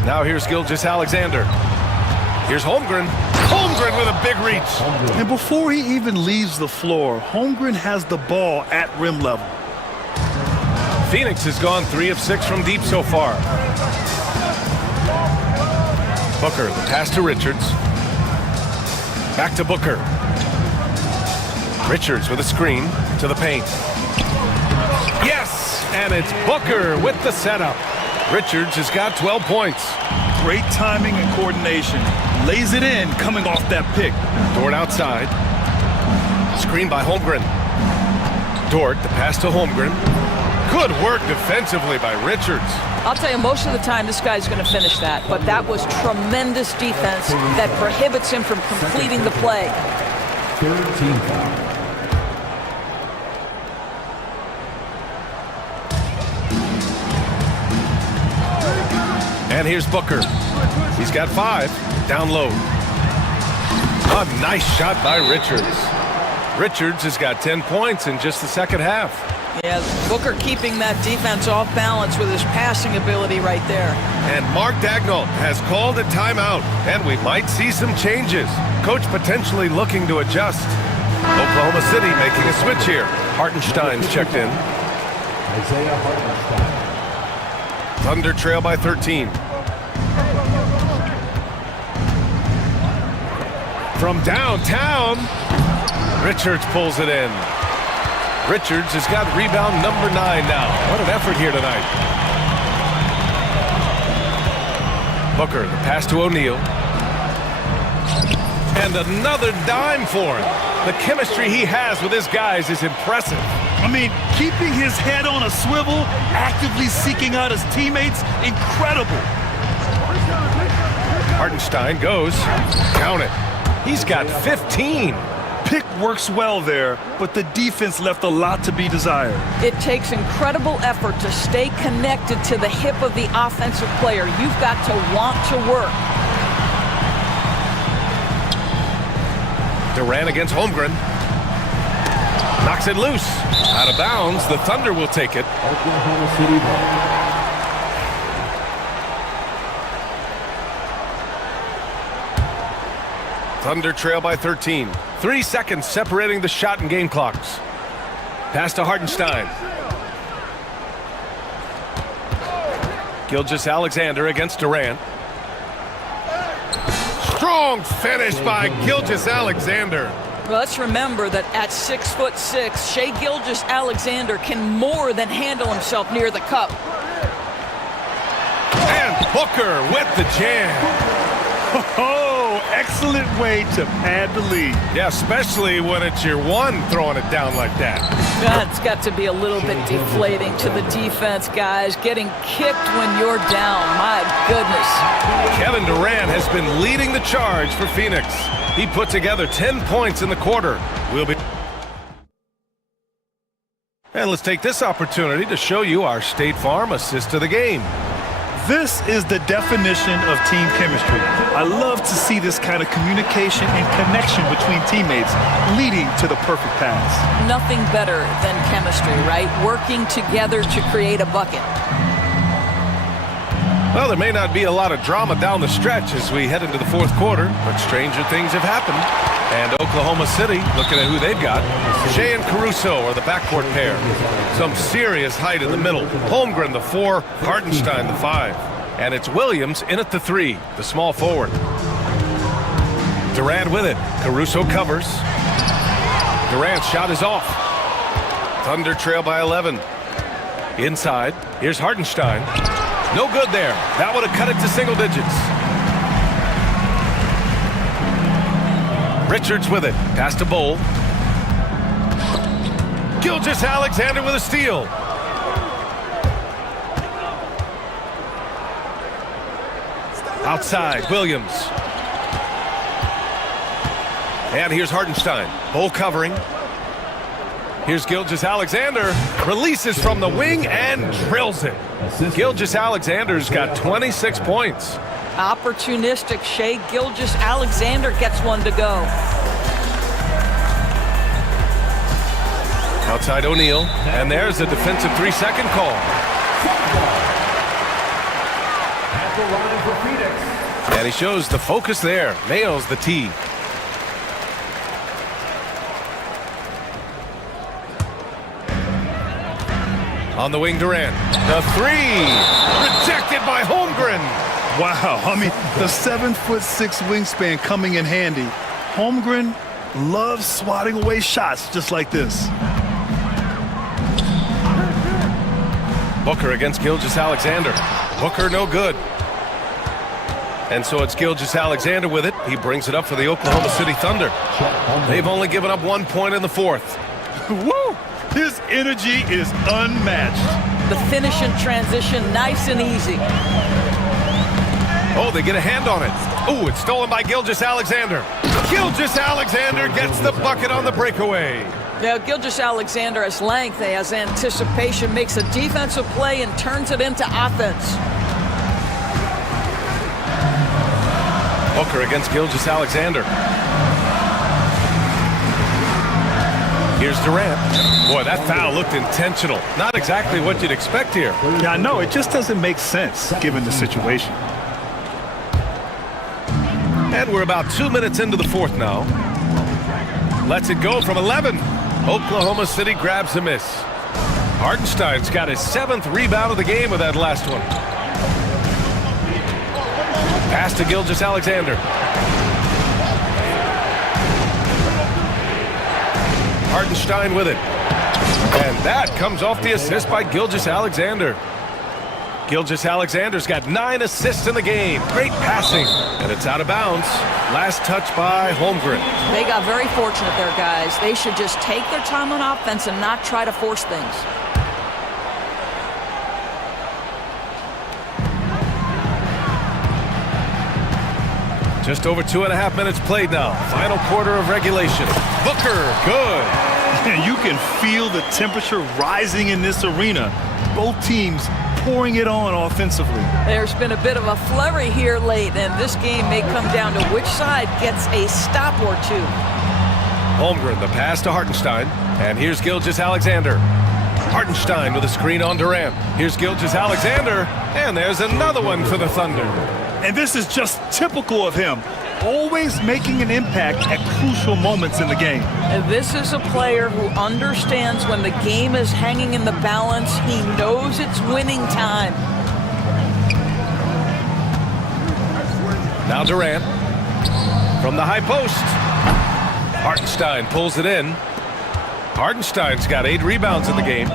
Now here's Gilgeous-Alexander. Here's Holmgren. Holmgren with a big reach. And before he even leaves the floor, Holmgren has the ball at rim level. Phoenix has gone 3 of 6 from deep so far. Booker, the pass to Richards. Back to Booker. Richards with a screen to the paint. Yes! And it's Booker with the setup. Richards has got 12 points. Great timing and coordination. Lays it in coming off that pick. Dort outside. Screen by Holmgren. Dort, the pass to Holmgren. Good work defensively by Richards. I'll tell you, most of the time this guy's going to finish that, but that was tremendous defense that prohibits him from completing the play. Third team foul. And here's Booker. He's got 5. Down low. A nice shot by Richards. Richards has got 10 points in just the second half. Yeah, Booker keeping that defense off balance with his passing ability right there. And Mark Dagnall has called a timeout, and we might see some changes. Coach potentially looking to adjust. Oklahoma City making a switch here. Hartenstein's checked in. Isaiah Hartenstein. Thunder trail by 13. From downtown, Richards pulls it in. Richards has got rebound number 9 now. What an effort here tonight. Booker, the pass to O'Neal. And another dime for him. The chemistry he has with his guys is impressive. I mean, keeping his head on a swivel, actively seeking out his teammates, incredible. Hartenstein goes. Count it. He's got 15. Pick works well there, but the defense left a lot to be desired. It takes incredible effort to stay connected to the hip of the offensive player. You've got to want to work. Durant against Holmgren. Knocks it loose. Out of bounds. The Thunder will take it. Oklahoma City ball. Thunder trail by 13. 3 seconds separating the shot and game clocks. Pass to Hartenstein. Gilgeous-Alexander against Durant. Strong finish by Gilgeous-Alexander. Well, let's remember that at 6'6", Shai Gilgeous-Alexander can more than handle himself near the cup. And Booker with the jam. Oh, excellent way to pad the lead. Yeah, especially when it's your one throwing it down like that. That's got to be a little bit deflating to the defense, guys. Getting kicked when you're down. My goodness. Kevin Durant has been leading the charge for Phoenix. He put together 10 points in the quarter. And let's take this opportunity to show you our State Farm assist of the game. This is the definition of team chemistry. I love to see this kind of communication and connection between teammates leading to the perfect pass. Nothing better than chemistry, right? Working together to create a bucket. Well, there may not be a lot of drama down the stretch as we head into the fourth quarter, but stranger things have happened. And Oklahoma City, looking at who they've got, Shai and Caruso are the backcourt pair. Some serious height in the middle. Holmgren, the 4, Hartenstein, the 5. And it's Williams in at the 3, the small forward. Durant with it. Caruso covers. Durant's shot is off. Thunder trail by 11. Inside, here's Hartenstein. No good there. That would have cut it to single digits. Richards with it. Pass to Bowl. Gilgeous-Alexander with a steal. Outside, Williams. And here's Hartenstein. Bowl covering. Here's Gilgeous-Alexander. Releases from the wing and drills it. Gilgeous-Alexander's got 26 points. Opportunistic Shai Gilgeous-Alexander gets one to go. Outside O'Neal. And there's a defensive 3-second call. At the line for Phoenix. And he shows the focus there. Nails the tee. On the wing, Durant. The 3. Rejected by Holmgren. Wow, I mean, the 7'6" wingspan coming in handy. Holmgren loves swatting away shots just like this. Booker against Gilgeous-Alexander. Booker no good. And so it's Gilgeous-Alexander with it. He brings it up for the Oklahoma City Thunder. They've only given up 1 point in the fourth. Woo! His energy is unmatched. The finish in transition, nice and easy. Oh, they get a hand on it. Oh, it's stolen by Gilgeous-Alexander. Gilgeous-Alexander gets the bucket on the breakaway. Now, Gilgeous-Alexander has length, he has anticipation, makes a defensive play and turns it into offense. Booker against Gilgeous-Alexander. Here's Durant. Boy, that foul looked intentional. Not exactly what you'd expect here. Yeah, I know. It just doesn't make sense given the situation. And we're about 2 minutes into the fourth now. Lets it go from 11. Oklahoma City grabs a miss. Hartenstein's got his 7th rebound of the game with that last one. Pass to Gilgeous-Alexander. Hartenstein with it. And that comes off the assist by Gilgeous-Alexander. Gilgeous-Alexander's got 9 assists in the game. Great passing. And it's out of bounds. Last touch by Holmgren. They got very fortunate there, guys. They should just take their time on offense and not try to force things. Just over 2.5 minutes played now. Final quarter of regulation. Booker, good. You can feel the temperature rising in this arena. Both teams pouring it on offensively. There's been a bit of a flurry here late, and this game may come down to which side gets a stop or two. Holmgren, the pass to Hartenstein. And here's Gilgeous-Alexander. Hartenstein with a screen on Durant. Here's Gilgeous-Alexander. And there's another one for the Thunder. And this is just typical of him. Always making an impact at crucial moments in the game. And this is a player who understands when the game is hanging in the balance. He knows it's winning time. Now Durant from the high post. Hartenstein pulls it in. Hartenstein's got 8 rebounds in the game.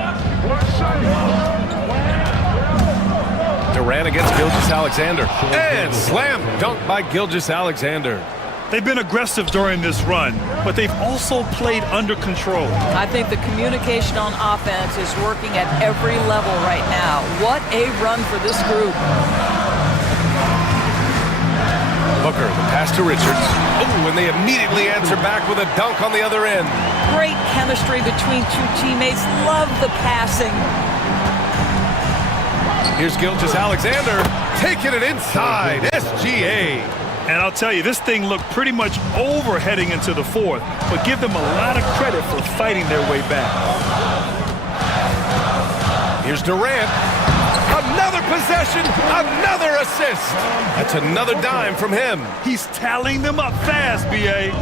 Durant against Gilgeous-Alexander. And slam dunk by Gilgeous-Alexander. They've been aggressive during this run, but they've also played under control. I think the communication on offense is working at every level right now. What a run for this group. Booker, the pass to Richards. Oh, and they immediately answer back with a dunk on the other end. Great chemistry between two teammates. Love the passing. Here's Gilgeous-Alexander taking it inside. SGA. And I'll tell you, this thing looked pretty much over heading into the fourth, but give them a lot of credit for fighting their way back. Here's Durant. Another possession, another assist. That's another dime from him. He's tallying them up fast, B.A.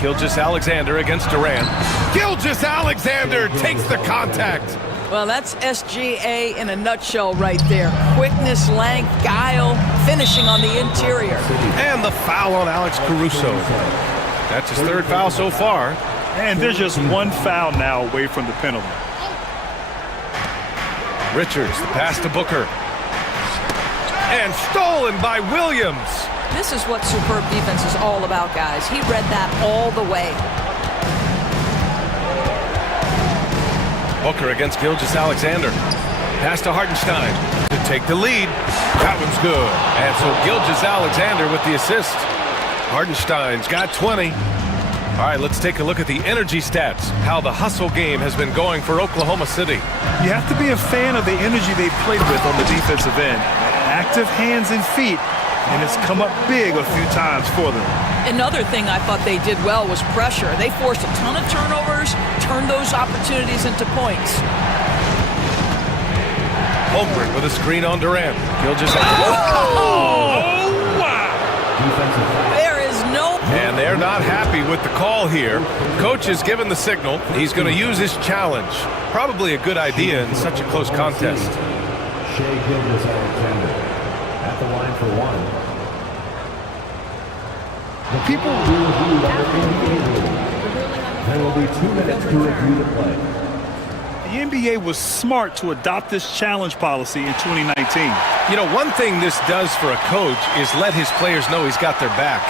Gilgeous-Alexander against Durant. Gilgeous-Alexander takes the contact. Well, that's SGA in a nutshell right there. Quickness, length, guile, finishing on the interior. And the foul on Alex Caruso. That's his 3rd foul so far. And there's just 1 foul now away from the penalty. Richards, the pass to Booker. And stolen by Williams. This is what superb defense is all about, guys. He read that all the way. Booker against Gilgeous-Alexander. Pass to Hartenstein to take the lead. That one's good. And so Gilgeous-Alexander with the assist. Hartenstein's got 20. All right, let's take a look at the energy stats, how the hustle game has been going for Oklahoma City. You have to be a fan of the energy they've played with on the defensive end. Active hands and feet, and it's come up big a few times for them. Another thing I thought they did well was pressure. They forced a ton of turnovers, turned those opportunities into points. Holmgren with a screen on Durant. Gilgeous-Alexander. Oh, wow! There is no... And they're not happy with the call here. Coach has given the signal. He's going to use his challenge. Probably a good idea in such a close contest. Shea Gilgeous-Alexander at the line for 1. The people will review our NBA rules. There will be 2 minutes to review the play. The NBA was smart to adopt this challenge policy in 2019. You know, one thing this does for a coach is let his players know he's got their back.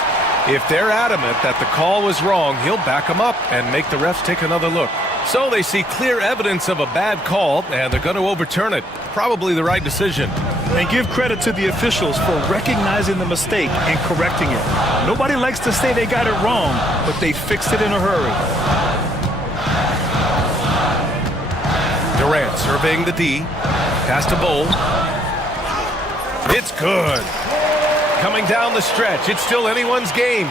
If they're adamant that the call was wrong, he'll back them up and make the refs take another look. So they see clear evidence of a bad call, and they're going to overturn it. Probably the right decision. And give credit to the officials for recognizing the mistake and correcting it. Nobody likes to say they got it wrong, but they fixed it in a hurry. Durant surveying the D. Pass to Bull. It's good. Coming down the stretch, it's still anyone's game.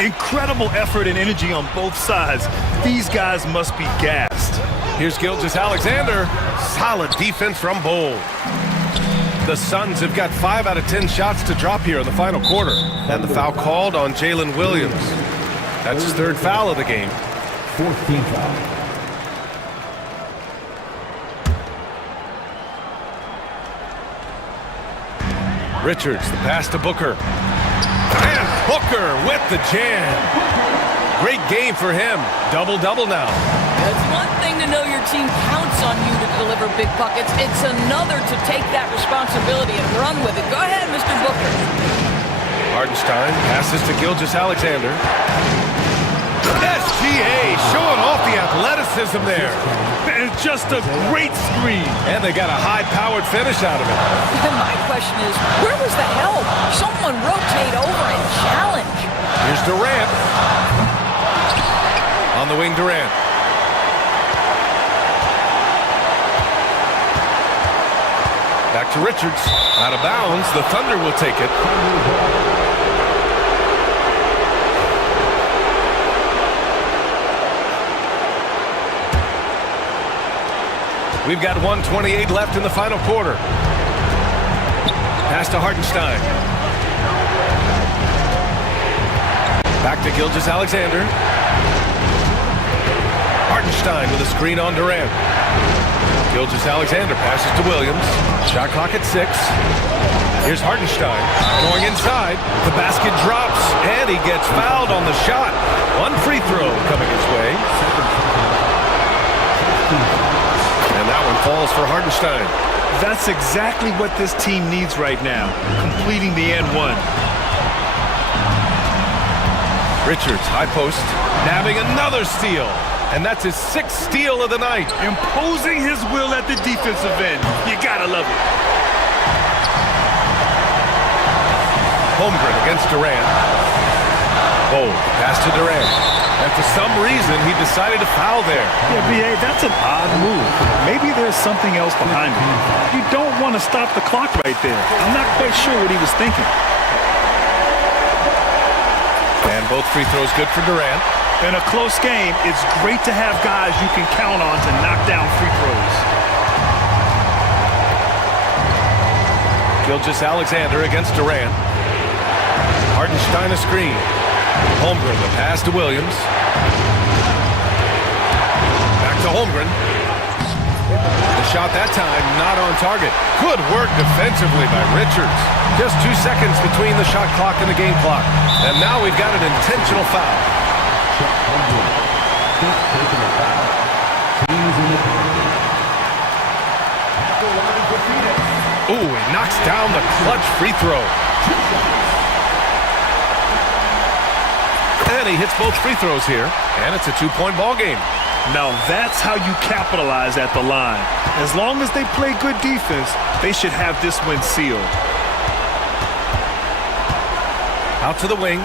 Incredible effort and energy on both sides. These guys must be gassed. Here's Gilgeous-Alexander. Solid defense from Bull. The Suns have got 5 out of 10 shots to drop here in the final quarter. And the foul called on Jalen Williams. That's his 3rd foul of the game. 14th foul. Richards, the pass to Booker. And Booker with the jam. Great game for him. Double-double now. It's one thing to know your team counts on you to deliver big buckets. It's another to take that responsibility and run with it. Go ahead, Mr. Booker. Hartenstein passes to Gilgeous-Alexander. SGA showing off the athleticism there. And just a great screen. And they got a high-powered finish out of it. My question is, where was the help? Someone rotate over and challenge. Here's Durant. On the wing, Durant. Back to Richards. Out of bounds. The Thunder will take it. We've got 1:28 left in the final quarter. Pass to Hartenstein. Back to Gilgeous-Alexander. Hartenstein with a screen on Durant. Gilgeous-Alexander passes to Williams. Shot clock at 6. Here's Hartenstein going inside. The basket drops, and he gets fouled on the shot. One free throw coming his way. And that one falls for Hartenstein. That's exactly what this team needs right now, completing the and one. Richards, high post, nabbing another steal. And that's his 6th steal of the night. Imposing his will at the defensive end. You gotta love it. Holmgren against Durant. Oh, pass to Durant. And for some reason, he decided to foul there. Yeah, B.A., that's an odd move. Maybe there's something else behind it. You don't want to stop the clock right there. I'm not quite sure what he was thinking. And both free throws good for Durant. In a close game, it's great to have guys you can count on to knock down free throws. Gilgeous-Alexander against Durant. Hartenstein a screen. Holmgren, the pass to Williams. Back to Holmgren. The shot that time not on target. Good work defensively by Richards. Just 2 seconds between the shot clock and the game clock. And now we've got an intentional foul. Ooh, he knocks down the clutch free throw. And he hits both free throws here. And it's a 2-point ball game. Now that's how you capitalize at the line. As long as they play good defense, they should have this win sealed. Out to the wing.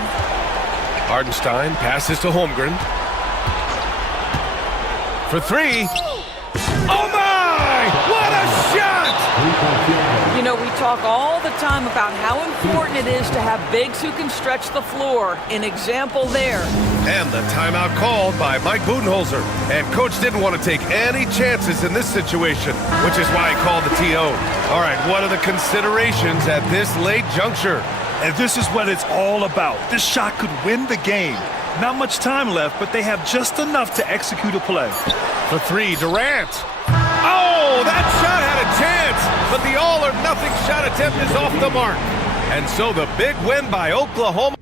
Hartenstein passes to Holmgren. For 3. Oh my! What a shot! You know, we talk all the time about how important it is to have bigs who can stretch the floor. An example there. And the timeout called by Mike Budenholzer. And coach didn't want to take any chances in this situation, which is why he called the TO. All right, what are the considerations at this late juncture? And this is what it's all about. This shot could win the game. Not much time left, but they have just enough to execute a play. For 3, Durant. Oh, that shot had a chance, but the all-or-nothing shot attempt is off the mark. And so the big win by Oklahoma.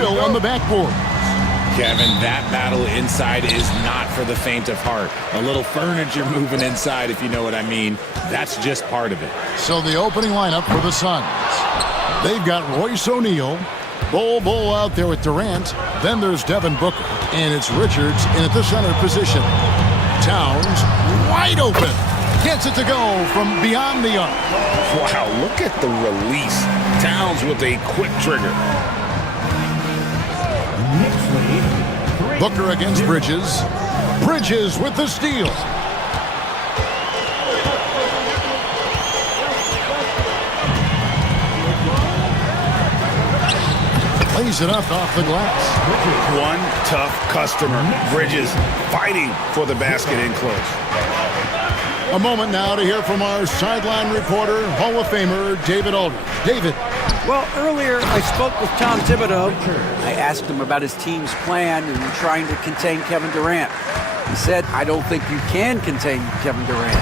still on the backboard. Kevin, that battle inside is not for the faint of heart. A little furniture moving inside, if you know what I mean. That's just part of it. So the opening lineup for the Suns. They've got Royce O'Neal, Bull out there with Durant. Then there's Devin Booker, and it's Richards in at the center position. Towns wide open. Gets it to go from beyond the arc. Wow, look at the release. Towns with a quick trigger. Booker against Bridges. Bridges with the steal. Plays it up off the glass. One tough customer. Bridges fighting for the basket in close. A moment now to hear from our sideline reporter, Hall of Famer David Aldridge. David. Well, earlier I spoke with Tom Thibodeau. I asked him about his team's plan in trying to contain Kevin Durant. He said, I don't think you can contain Kevin Durant.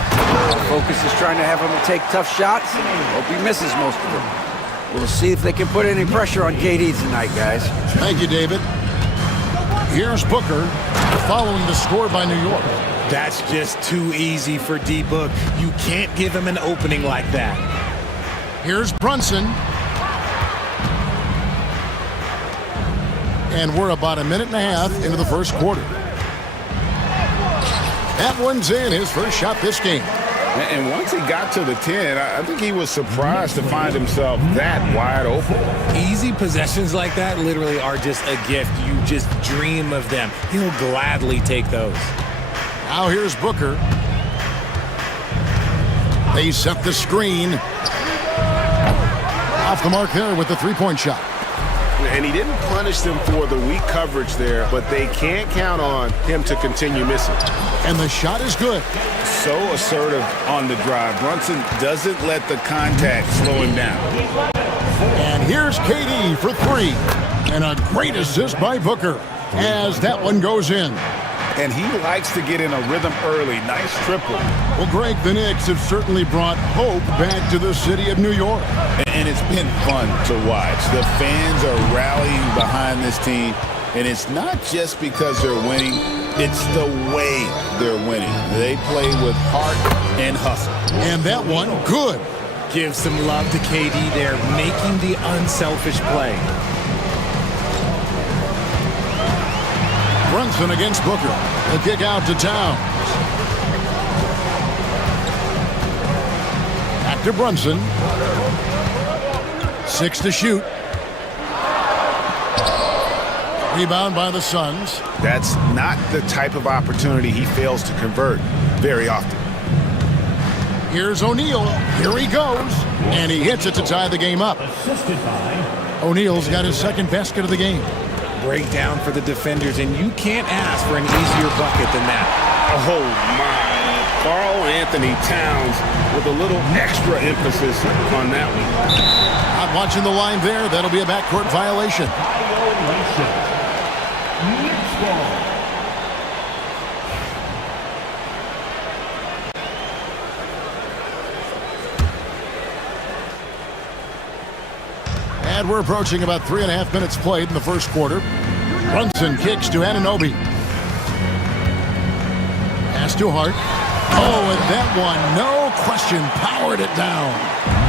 The focus is trying to have him take tough shots. Hope he misses most of them. We'll see if they can put any pressure on KD tonight, guys. Thank you, David. Here's Booker following the score by New York. That's just too easy for D-Book. You can't give him an opening like that. Here's Brunson. And we're about a minute and a half into the first quarter. That one's in, his first shot this game. And once he got to the 10, I think he was surprised to find himself that wide open. Easy possessions like that literally are just a gift. You just dream of them. He'll gladly take those. Now here's Booker. They set the screen. Off the mark there with the three-point shot. And he didn't punish them for the weak coverage there, but they can't count on him to continue missing. And the shot is good. So assertive on the drive. Brunson doesn't let the contact slow him down. And here's KD for three. And a great assist by Booker as that one goes in. And he likes to get in a rhythm early. Nice triple. Well, Greg, the Knicks have certainly brought hope back to the city of New York. And it's been fun to watch. The fans are rallying behind this team. And it's not just because they're winning. It's the way they're winning. They play with heart and hustle. And that one, good. Give some love to KD there, making the unselfish play. Brunson against Booker. The kick out to Towns. Back to Brunson. 6 to shoot. Rebound by the Suns. That's not the type of opportunity he fails to convert very often. Here's O'Neal. Here he goes. And he hits it to tie the game up. O'Neal's got his second basket of the game. Breakdown for the defenders, and you can't ask for an easier bucket than that. Oh, my. Karl Anthony Towns with a little extra emphasis on that one. Not watching the line there. That'll be a backcourt violation. And we're approaching about 3.5 minutes played in the first quarter. Brunson kicks to Anunoby. Pass to Hart. Oh, and that one, no question, powered it down.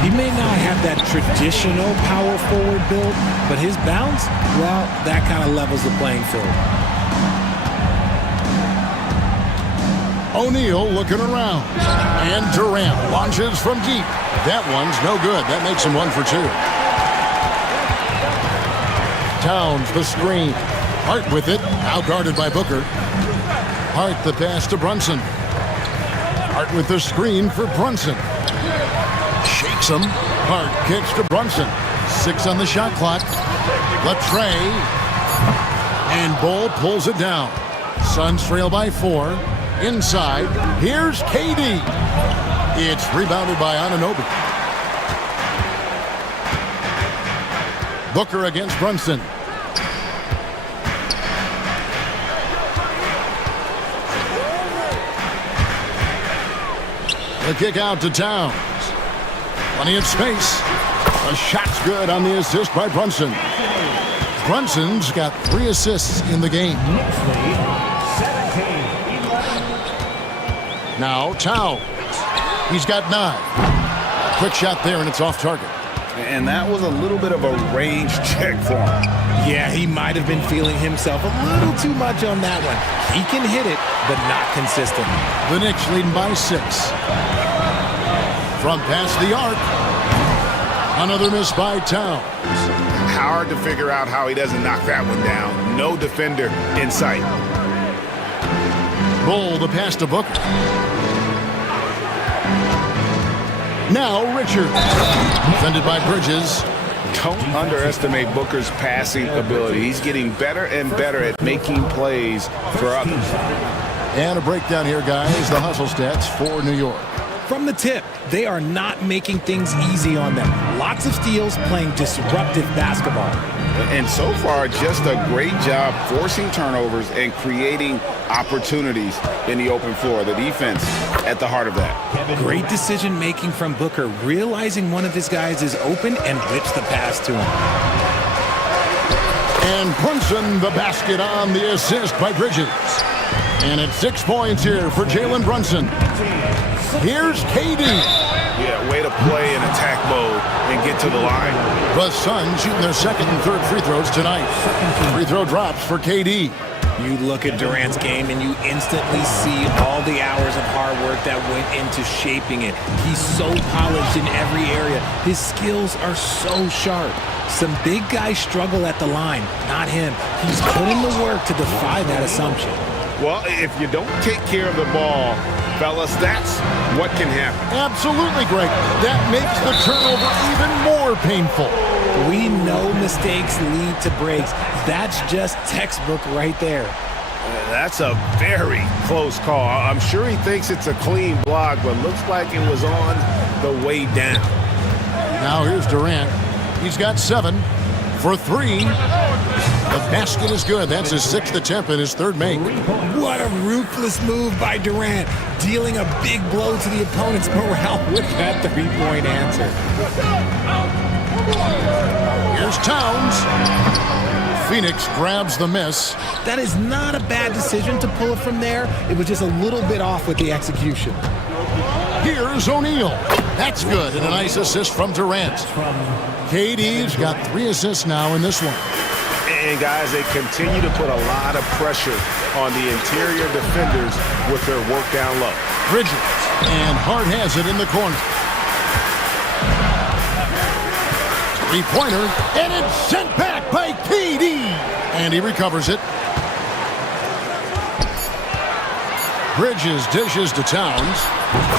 He may not have that traditional power forward build, but his bounce, well, that kind of levels the playing field. O'Neal looking around. And Durant launches from deep. That one's no good. That makes him 1 for 2. Towns the screen. Hart with it. Now guarded by Booker. Hart the pass to Brunson. Hart with the screen for Brunson. Shakes him. Hart kicks to Brunson. 6 on the shot clock. Latrey. And Bull pulls it down. Suns trail by 4. Inside. Here's KD. It's rebounded by Anunoby. Booker against Brunson. The kick out to Towns. Plenty of space. A shot's good on the assist by Brunson. Brunson's got 3 assists in the game. Now Towns. He's got 9. Quick shot there, and it's off target. And that was a little bit of a range check for him. Yeah, he might have been feeling himself a little too much on that one. He can hit it, but not consistently. The Knicks leading by 6. From past the arc. Another miss by Towns. Hard to figure out how he doesn't knock that one down. No defender in sight. Bull the pass to Booker. Now Richard. Defended by Bridges. Don't underestimate Booker's passing ability. He's getting better and better at making plays for others. And a breakdown here, guys. The hustle stats for New York. From the tip, they are not making things easy on them. Lots of steals, playing disruptive basketball. And so far, just a great job forcing turnovers and creating opportunities in the open floor. The defense at the heart of that. Great decision making from Booker, realizing one of his guys is open and whips the pass to him. And Brunson the basket on the assist by Bridges. And it's 6 points here for Jalen Brunson. Here's KD. Yeah, way to play in attack mode and get to the line. The Suns shooting their second and third free throws tonight. Free throw drops for KD. You look at Durant's game and you instantly see all the hours of hard work that went into shaping it. He's so polished in every area. His skills are so sharp. Some big guys struggle at the line, not him. He's put in the work to defy that assumption. Well, if you don't take care of the ball, fellas, that's what can happen. Absolutely, Greg. That makes the turnover even more painful. We know mistakes lead to breaks. That's just textbook right there. That's a very close call. I'm sure he thinks it's a clean block, but looks like it was on the way down. Now here's Durant. He's got 7 for 3. The basket is good. That's his 6th attempt and his 3rd make. What a ruthless move by Durant, dealing a big blow to the opponent's morale with that 3-point answer. Here's Towns. Phoenix grabs the miss. That is not a bad decision to pull it from there. It was just a little bit off with the execution. Here's O'Neal. That's good, and a nice assist from Durant. KD's got 3 assists now in this one. And guys, they continue to put a lot of pressure on the interior defenders with their work down low. Bridges, and Hart has it in the corner. 3-pointer, and it's sent back by KD. And he recovers it. Bridges dishes to Towns.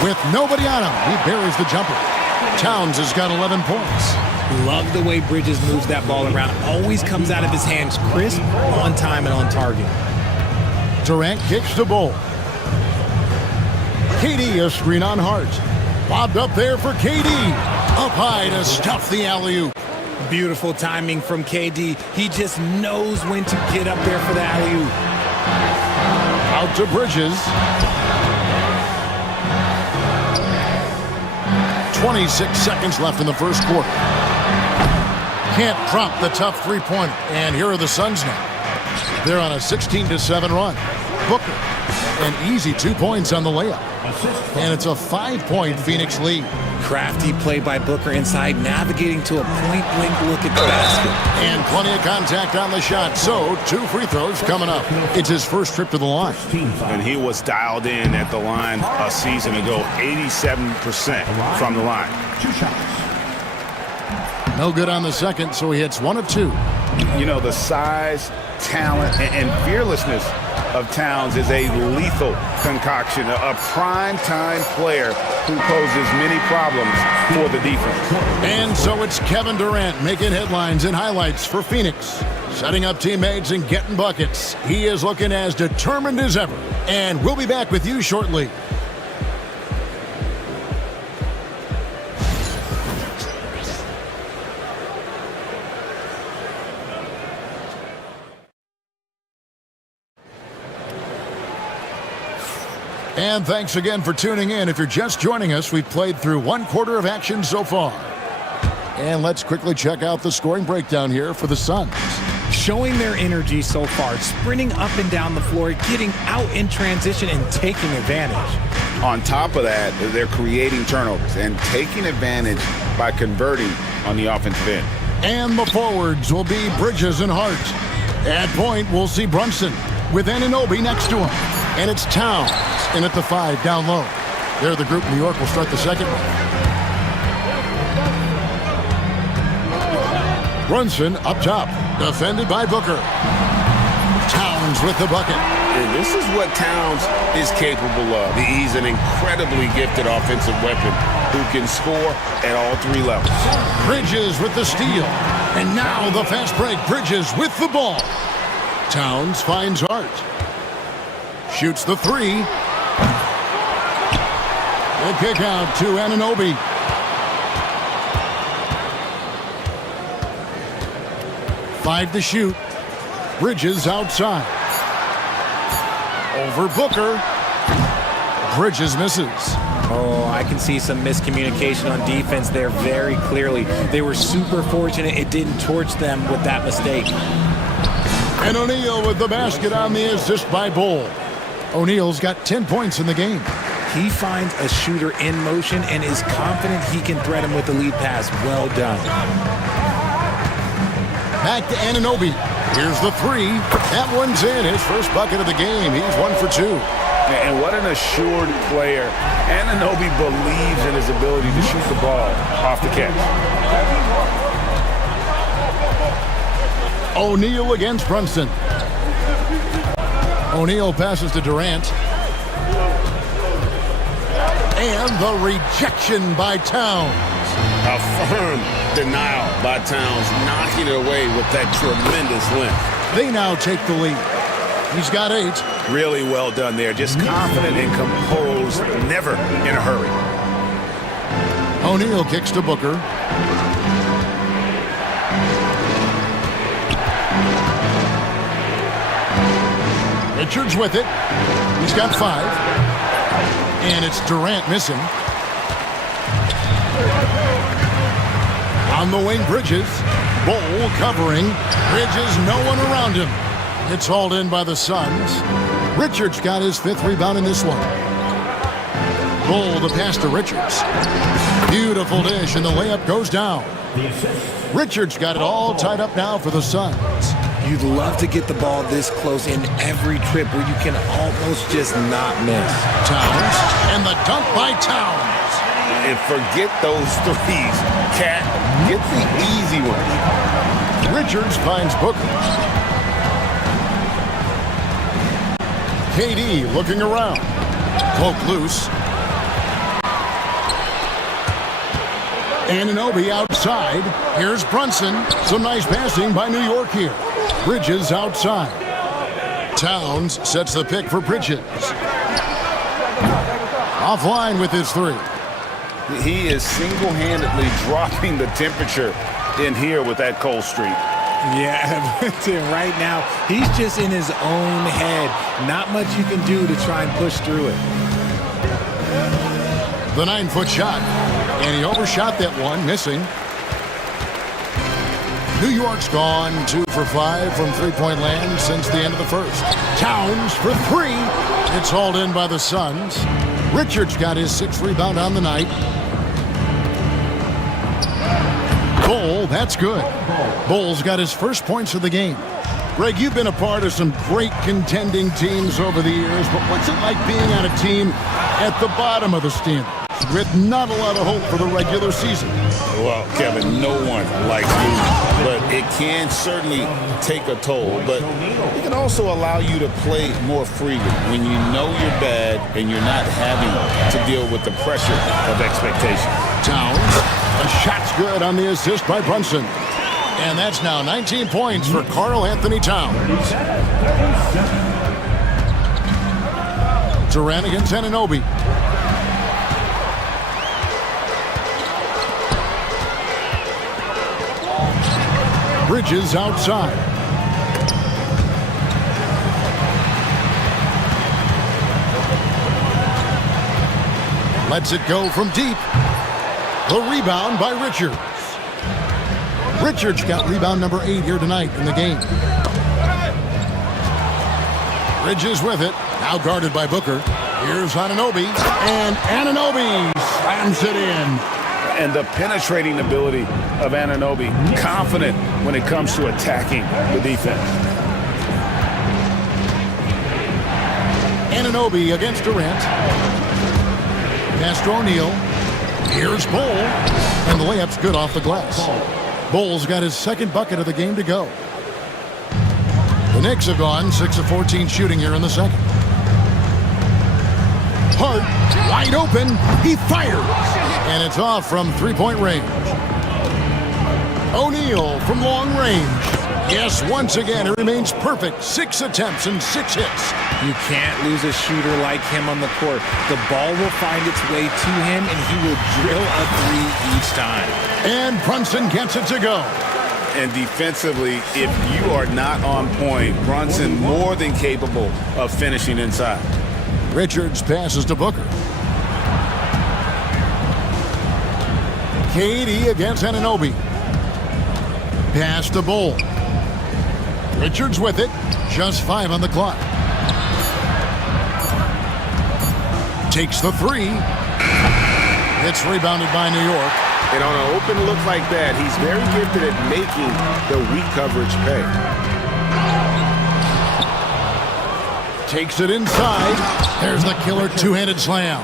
With nobody on him, he buries the jumper. Towns has got 11 points. Love the way Bridges moves that ball around. Always comes out of his hands crisp, on time, and on target. Durant kicks the ball. KD a screen on Hart. Lobbed up there for KD. Up high to stuff the alley-oop. Beautiful timing from KD. He just knows when to get up there for the alley-oop. Out to Bridges. 26 seconds left in the first quarter. Can't drop the tough 3-pointer. And here are the Suns now. They're on a 16-7 run. Booker, an easy 2 points on the layup. And it's a 5-point Phoenix lead. Crafty play by Booker inside, navigating to a point-blank look at the basket. And plenty of contact on the shot. So 2 free throws coming up. It's his first trip to the line. And he was dialed in at the line a season ago, 87% from the line. 2 shots. No good on the second, so he hits 1 of 2. You know, the size, talent, and fearlessness of Towns is a lethal concoction, a prime-time player who poses many problems for the defense. And so it's Kevin Durant making headlines and highlights for Phoenix. Setting up teammates and getting buckets. He is looking as determined as ever. And we'll be back with you shortly. And thanks again for tuning in. If you're just joining us, we've played through 1 quarter of action so far. And let's quickly check out the scoring breakdown here for the Suns. showing their energy so far, sprinting up and down the floor, getting out in transition and taking advantage. On top of that, they're creating turnovers and taking advantage by converting on the offensive end. And the forwards will be Bridges and Hart. At point, we'll see Brunson with Anunoby next to him. And it's Towns in at the 5 down low. There, the group New York will start the second one. Brunson up top, defended by Booker. Towns with the bucket. And this is what Towns is capable of. He's an incredibly gifted offensive weapon who can score at all 3 levels. Bridges with the steal. And now the fast break. Bridges with the ball. Towns finds Hart. Shoots the 3. The kick out to Anunoby. Five to shoot. Bridges outside. Over Booker. Bridges misses. Oh, I can see some miscommunication on defense there very clearly. They were super fortunate it didn't torch them with that mistake. And O'Neal with the basket on the assist by Bull. O'Neal's got 10 points in the game. He finds a shooter in motion and is confident he can thread him with the lead pass. Well done. Back to Anunoby. Here's the 3. That one's in. His first bucket of the game. He's 1 for 2. And what an assured player. Anunoby believes in his ability to shoot the ball off the catch. O'Neal against Brunson. O'Neal passes to Durant. And the rejection by Towns. A firm denial by Towns, knocking it away with that tremendous length. They now take the lead. He's got 8. Really well done there. Just confident and composed, never in a hurry. O'Neal kicks to Booker. Richards with it. He's got 5. And it's Durant missing. On the wing, Bridges. Bull covering. Bridges, no one around him. It's hauled in by the Suns. Richards got his 5th rebound in this one. Bull the pass to Richards. Beautiful dish, and the layup goes down. Richards got it all tied up now for the Suns. You'd love to get the ball this close in every trip where you can almost just not miss. Towns, and the dunk by Towns. And forget those threes. Cat, get the easy one. Richards finds Booker. KD looking around. Poke loose. Anunoby outside. Here's Brunson. Some nice passing by New York here. Bridges outside. Towns sets the pick for Bridges. Offline with his 3. He is single-handedly dropping the temperature in here with that cold streak. Yeah, right now, he's just in his own head. Not much you can do to try and push through it. The 9-foot shot. And he overshot that one, missing. New York's gone 2 for 5 from three-point land since the end of the first. Towns for 3. It's hauled in by the Suns. Richards got his 6th rebound on the night. Bull, that's good. Bull's got his first points of the game. Greg, you've been a part of some great contending teams over the years, but what's it like being on a team at the bottom of the standings with not a lot of hope for the regular season? Well, Kevin, no one likes losing, but it can certainly take a toll. But it can also allow you to play more freely when you know you're bad and you're not having to deal with the pressure of expectation. Towns, a shot's good on the assist by Brunson. And that's now 19 points for Karl Anthony Towns. Durant against Anunoby. Bridges outside. Lets it go from deep. The rebound by Richards. Richards got rebound number 8 here tonight in the game. Bridges with it. Now guarded by Booker. Here's Anunoby. And Anunoby slams it in. And the penetrating ability of Anunoby, confident when it comes to attacking the defense. Anunoby against Durant. Pass to O'Neal. Here's Bull. And the layup's good off the glass. Bull's got his second bucket of the game to go. The Knicks have gone 6 of 14 shooting here in the second. Hart, wide open. He fires. And it's off from three-point range. O'Neal from long range. Yes, once again, it remains perfect. 6 attempts and 6 hits. You can't lose a shooter like him on the court. The ball will find its way to him, and he will drill a three each time. And Brunson gets it to go. And defensively, if you are not on point, Brunson more than capable of finishing inside. Richards passes to Booker. KD against Anunoby. Pass to Bull. Richards with it. Just 5 on the clock. Takes the three. It's rebounded by New York. And on an open look like that, he's very gifted at making the weak coverage pay. Takes it inside. There's the killer two-handed slam.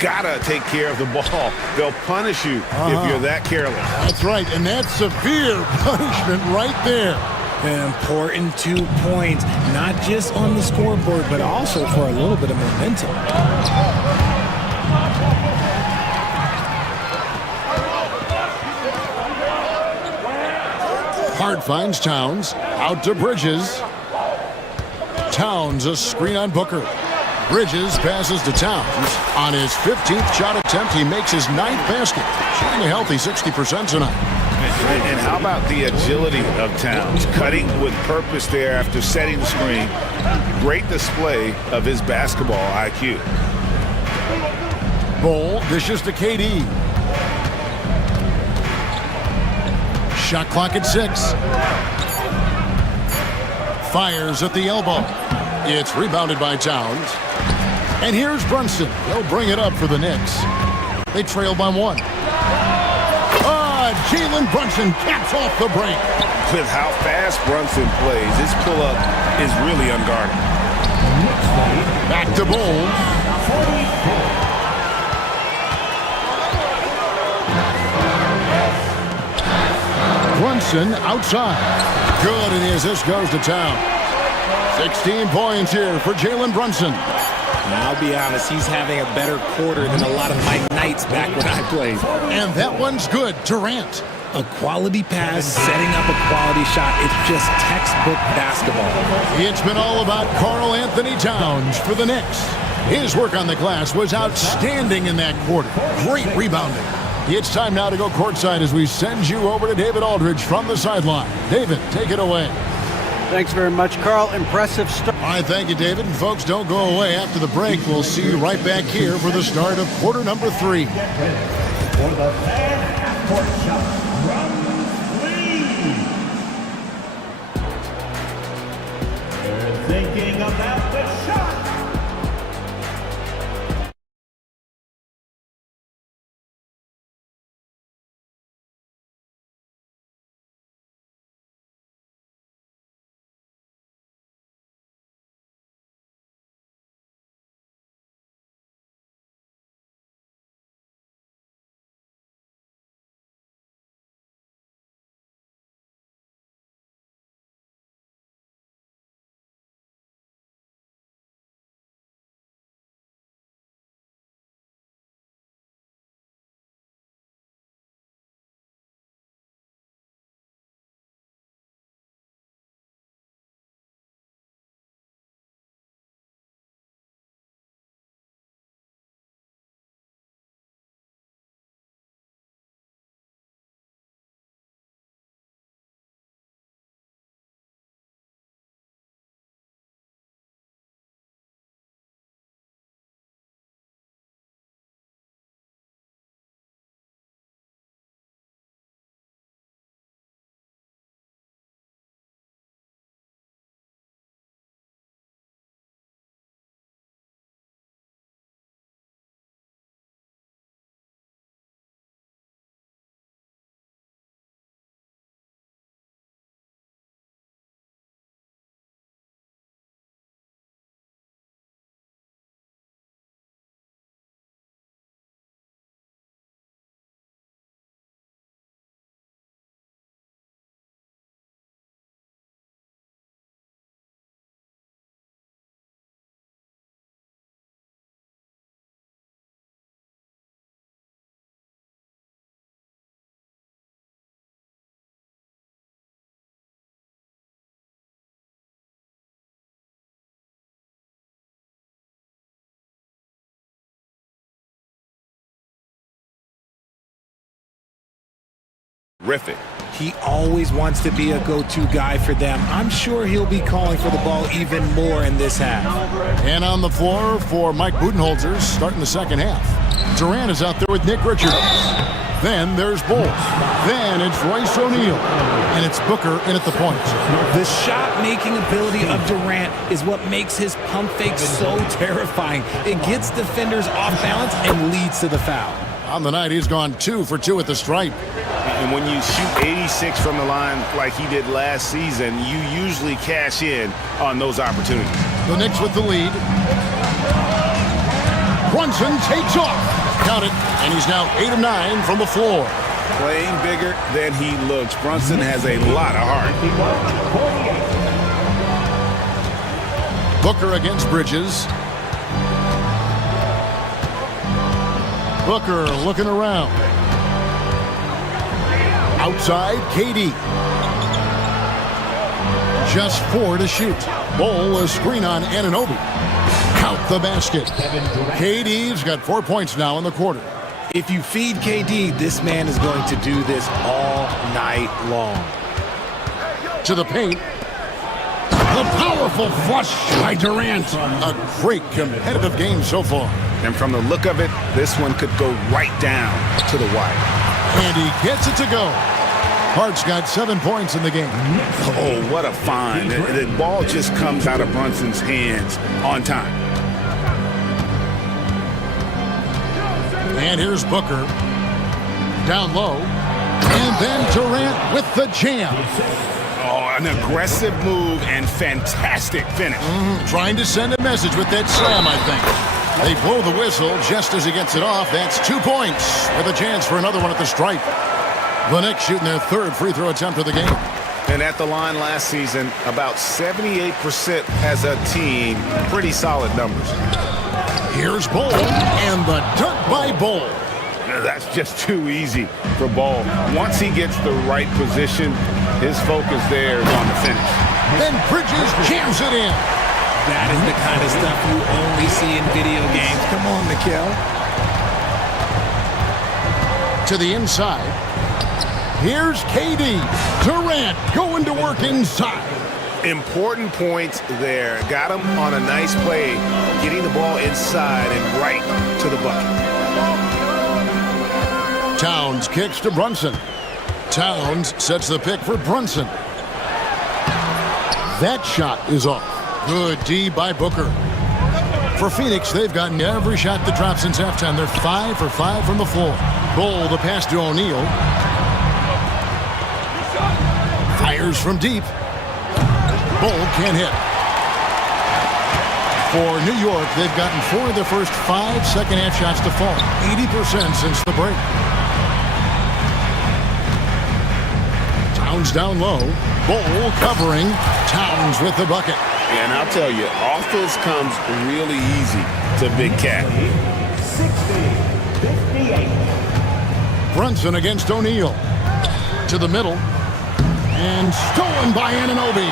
Gotta take care of the ball. They'll punish you if you're that careless. That's right, and that's severe punishment right there. An important 2 points, not just on the scoreboard, but also for a little bit of momentum. Hart finds Towns. Out to Bridges. Towns, a screen on Booker. Bridges passes to Towns. On his 15th shot attempt, he makes his 9th basket. Shooting a healthy 60% tonight. And how about the agility of Towns? Cutting with purpose there after setting the screen. Great display of his basketball IQ. Bull dishes to KD. Shot clock at 6. Fires at the elbow. It's rebounded by Towns. And here's Brunson. They'll bring it up for the Knicks. They trail by 1. Jalen Brunson caps off the break. With how fast Brunson plays, his pull-up is really unguarded. Back to Bull. Brunson outside. Good, and the assist goes to Town. 16 points here for Jalen Brunson. I'll be honest, he's having a better quarter than a lot of my nights back when I played. And that one's good. Durant. A quality pass, setting up a quality shot. It's just textbook basketball. It's been all about Karl Anthony Towns for the Knicks. His work on the glass was outstanding in that quarter. Great rebounding. It's time now to go courtside as we send you over to David Aldridge from the sideline. David, take it away. Thanks very much, Carl. Impressive start. All right, thank you, David. And folks, don't go away. After the break, we'll see you right back here for the start of quarter number 3. For the court shot. Thinking about the shot. Terrific. He always wants to be a go-to guy for them. I'm sure he'll be calling for the ball even more in this half. And on the floor for Mike Budenholzer starting the second half. Durant is out there with Nick Richards. Then there's Bowles. Then it's Royce O'Neal. And it's Booker in at the point. The shot-making ability of Durant is what makes his pump fake so terrifying. It gets defenders off balance and leads to the foul. On the night, he's gone 2 for 2 at the stripe. And when you shoot 86 from the line like he did last season, you usually cash in on those opportunities. The Knicks with the lead. Brunson takes off. Count it, and he's now 8 of 9 from the floor. Playing bigger than he looks. Brunson has a lot of heart. Booker against Bridges. Booker looking around. Outside, KD. Just 4 to shoot. Bowl a screen on Anunoby. Count the basket. KD's got 4 points now in the quarter. If you feed KD, this man is going to do this all night long. To the paint. The powerful flush by Durant. A great competitive game so far. And from the look of it, this one could go right down to the wire. And he gets it to go. Hart's got 7 points in the game. Oh, what a find. The ball just comes out of Brunson's hands on time. And here's Booker. Down low. And then Durant with the jam. Oh, an aggressive move and fantastic finish. Trying to send a message with that slam, I think. They blow the whistle just as he gets it off. That's 2 points with a chance for another one at the stripe. The Knicks shooting their 3rd free throw attempt of the game. And at the line last season, about 78% as a team. Pretty solid numbers. Here's Ball and the dunk by Ball. That's just too easy for Ball. Once he gets the right position, his focus there is on the finish. Then Bridges jams it in. That is the kind of stuff you only see in video games. Come on, Mikal. To the inside. Here's KD. Durant going to work inside. Important points there. Got him on a nice play, getting the ball inside and right to the bucket. Towns kicks to Brunson. Towns sets the pick for Brunson. That shot is off. Good D by Booker. For Phoenix, they've gotten every shot that dropped since halftime. They're 5 for 5 from the floor. Ball the pass to O'Neal. Fires from deep. Ball can't hit. For New York, they've gotten 4 of their first 5 second-half shots to fall. 80% since the break. Towns down low. Ball covering. Towns with the bucket. And I'll tell you, offense comes really easy to Big Cat. 60-58. Brunson against O'Neal. To the middle. And stolen by Anunoby.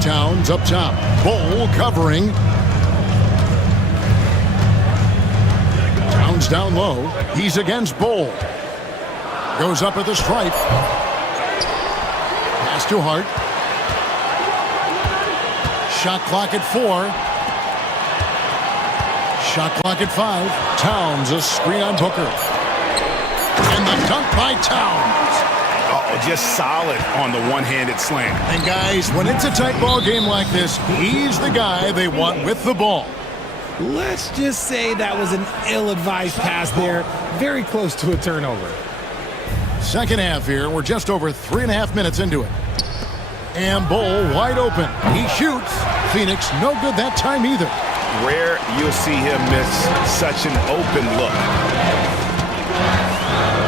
Towns up top. Ball covering. Towns down low. He's against Ball. Goes up at the stripe. Pass to Hart. Shot clock at 4. Shot clock at 5. Towns a screen on Booker. And the dunk by Towns. Oh, just solid on the one-handed slam. And guys, when it's a tight ball game like this, he's the guy they want with the ball. Let's just say that was an ill-advised pass there. Very close to a turnover. Second half here. We're just over 3.5 minutes into it. And Ball wide open. He shoots. Phoenix no good that time either. Rare you'll see him miss such an open look.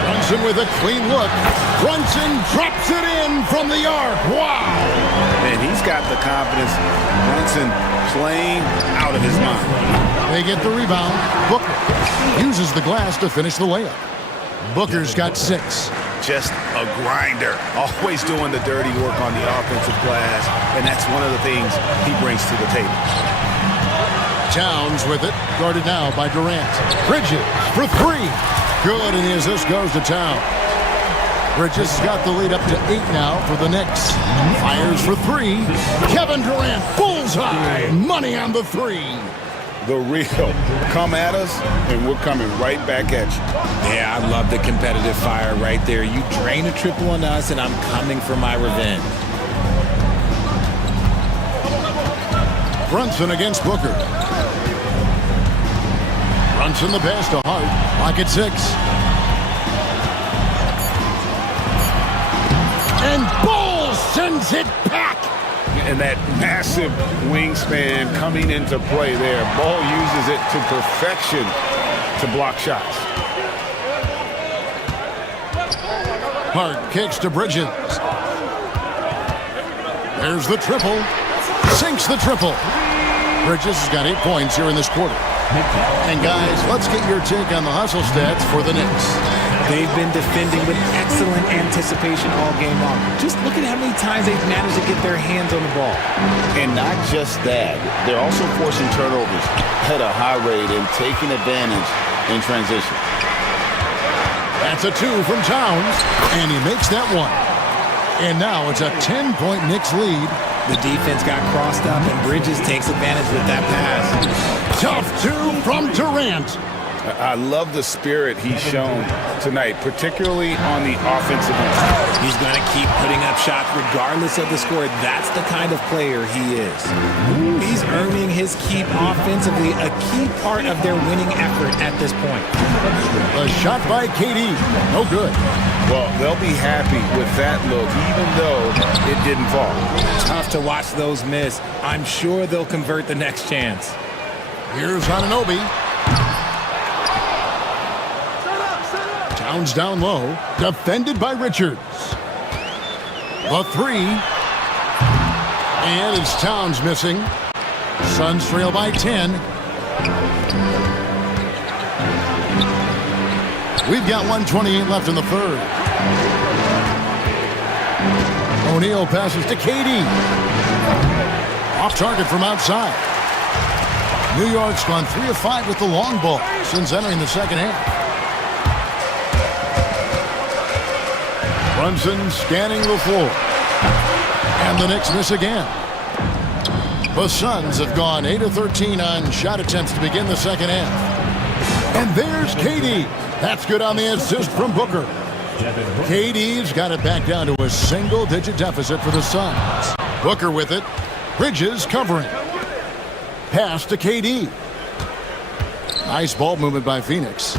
Brunson with a clean look. Brunson drops it in from the arc. Wow. And he's got the confidence. Brunson playing out of his mind. They get the rebound. Booker uses the glass to finish the layup. Booker's got 6. Just a grinder. Always doing the dirty work on the offensive glass. And that's one of the things he brings to the table. Towns with it, guarded now by Durant. Bridges for three. Good, and the assist goes to Towns. Bridges has got the lead up to 8 now for the Knicks. Fires for three. Kevin Durant, bullseye. Money on the three. The real. Come at us, and we're coming right back at you. Yeah, I love the competitive fire right there. You drain a triple on us, and I'm coming for my revenge. Brunson against Booker. Brunson the pass to Hart. Clock at 6. And Ball sends it back. And that massive wingspan coming into play there. Ball uses it to perfection to block shots. Hart kicks to Bridges. There's the triple. Sinks the triple. Bridges has got 8 points here in this quarter. And guys, let's get your take on the hustle stats for the Knicks. They've been defending with excellent anticipation all game long. Just look at how many times they've managed to get their hands on the ball. And not just that, they're also forcing turnovers at a high rate and taking advantage in transition. That's a 2 from Towns, and he makes that one. And now it's a 10-point Knicks lead. The defense got crossed up, and Bridges takes advantage with that pass. Tough 2 from Durant. I love the spirit he's shown tonight, particularly on the offensive end. He's going to keep putting up shots regardless of the score. That's the kind of player he is. He's earning his keep offensively, a key part of their winning effort at this point. A shot by KD. No good. Well, they'll be happy with that look, even though it didn't fall. Tough to watch those miss. I'm sure they'll convert the next chance. Here's Anunoby. Towns down low, defended by Richards. The 3. And it's Towns missing. Suns trail by 10. We've got 1:28 left in the third. O'Neal passes to KD. Off target from outside. New York's gone 3 of 5 with the long ball since entering the second half. Brunson scanning the floor. And the Knicks miss again. The Suns have gone 8 of 13 on shot attempts to begin the second half. And there's KD. That's good on the assist from Booker. KD's got it back down to a single-digit deficit for the Suns. Booker with it. Bridges covering. Pass to KD. Nice ball movement by Phoenix.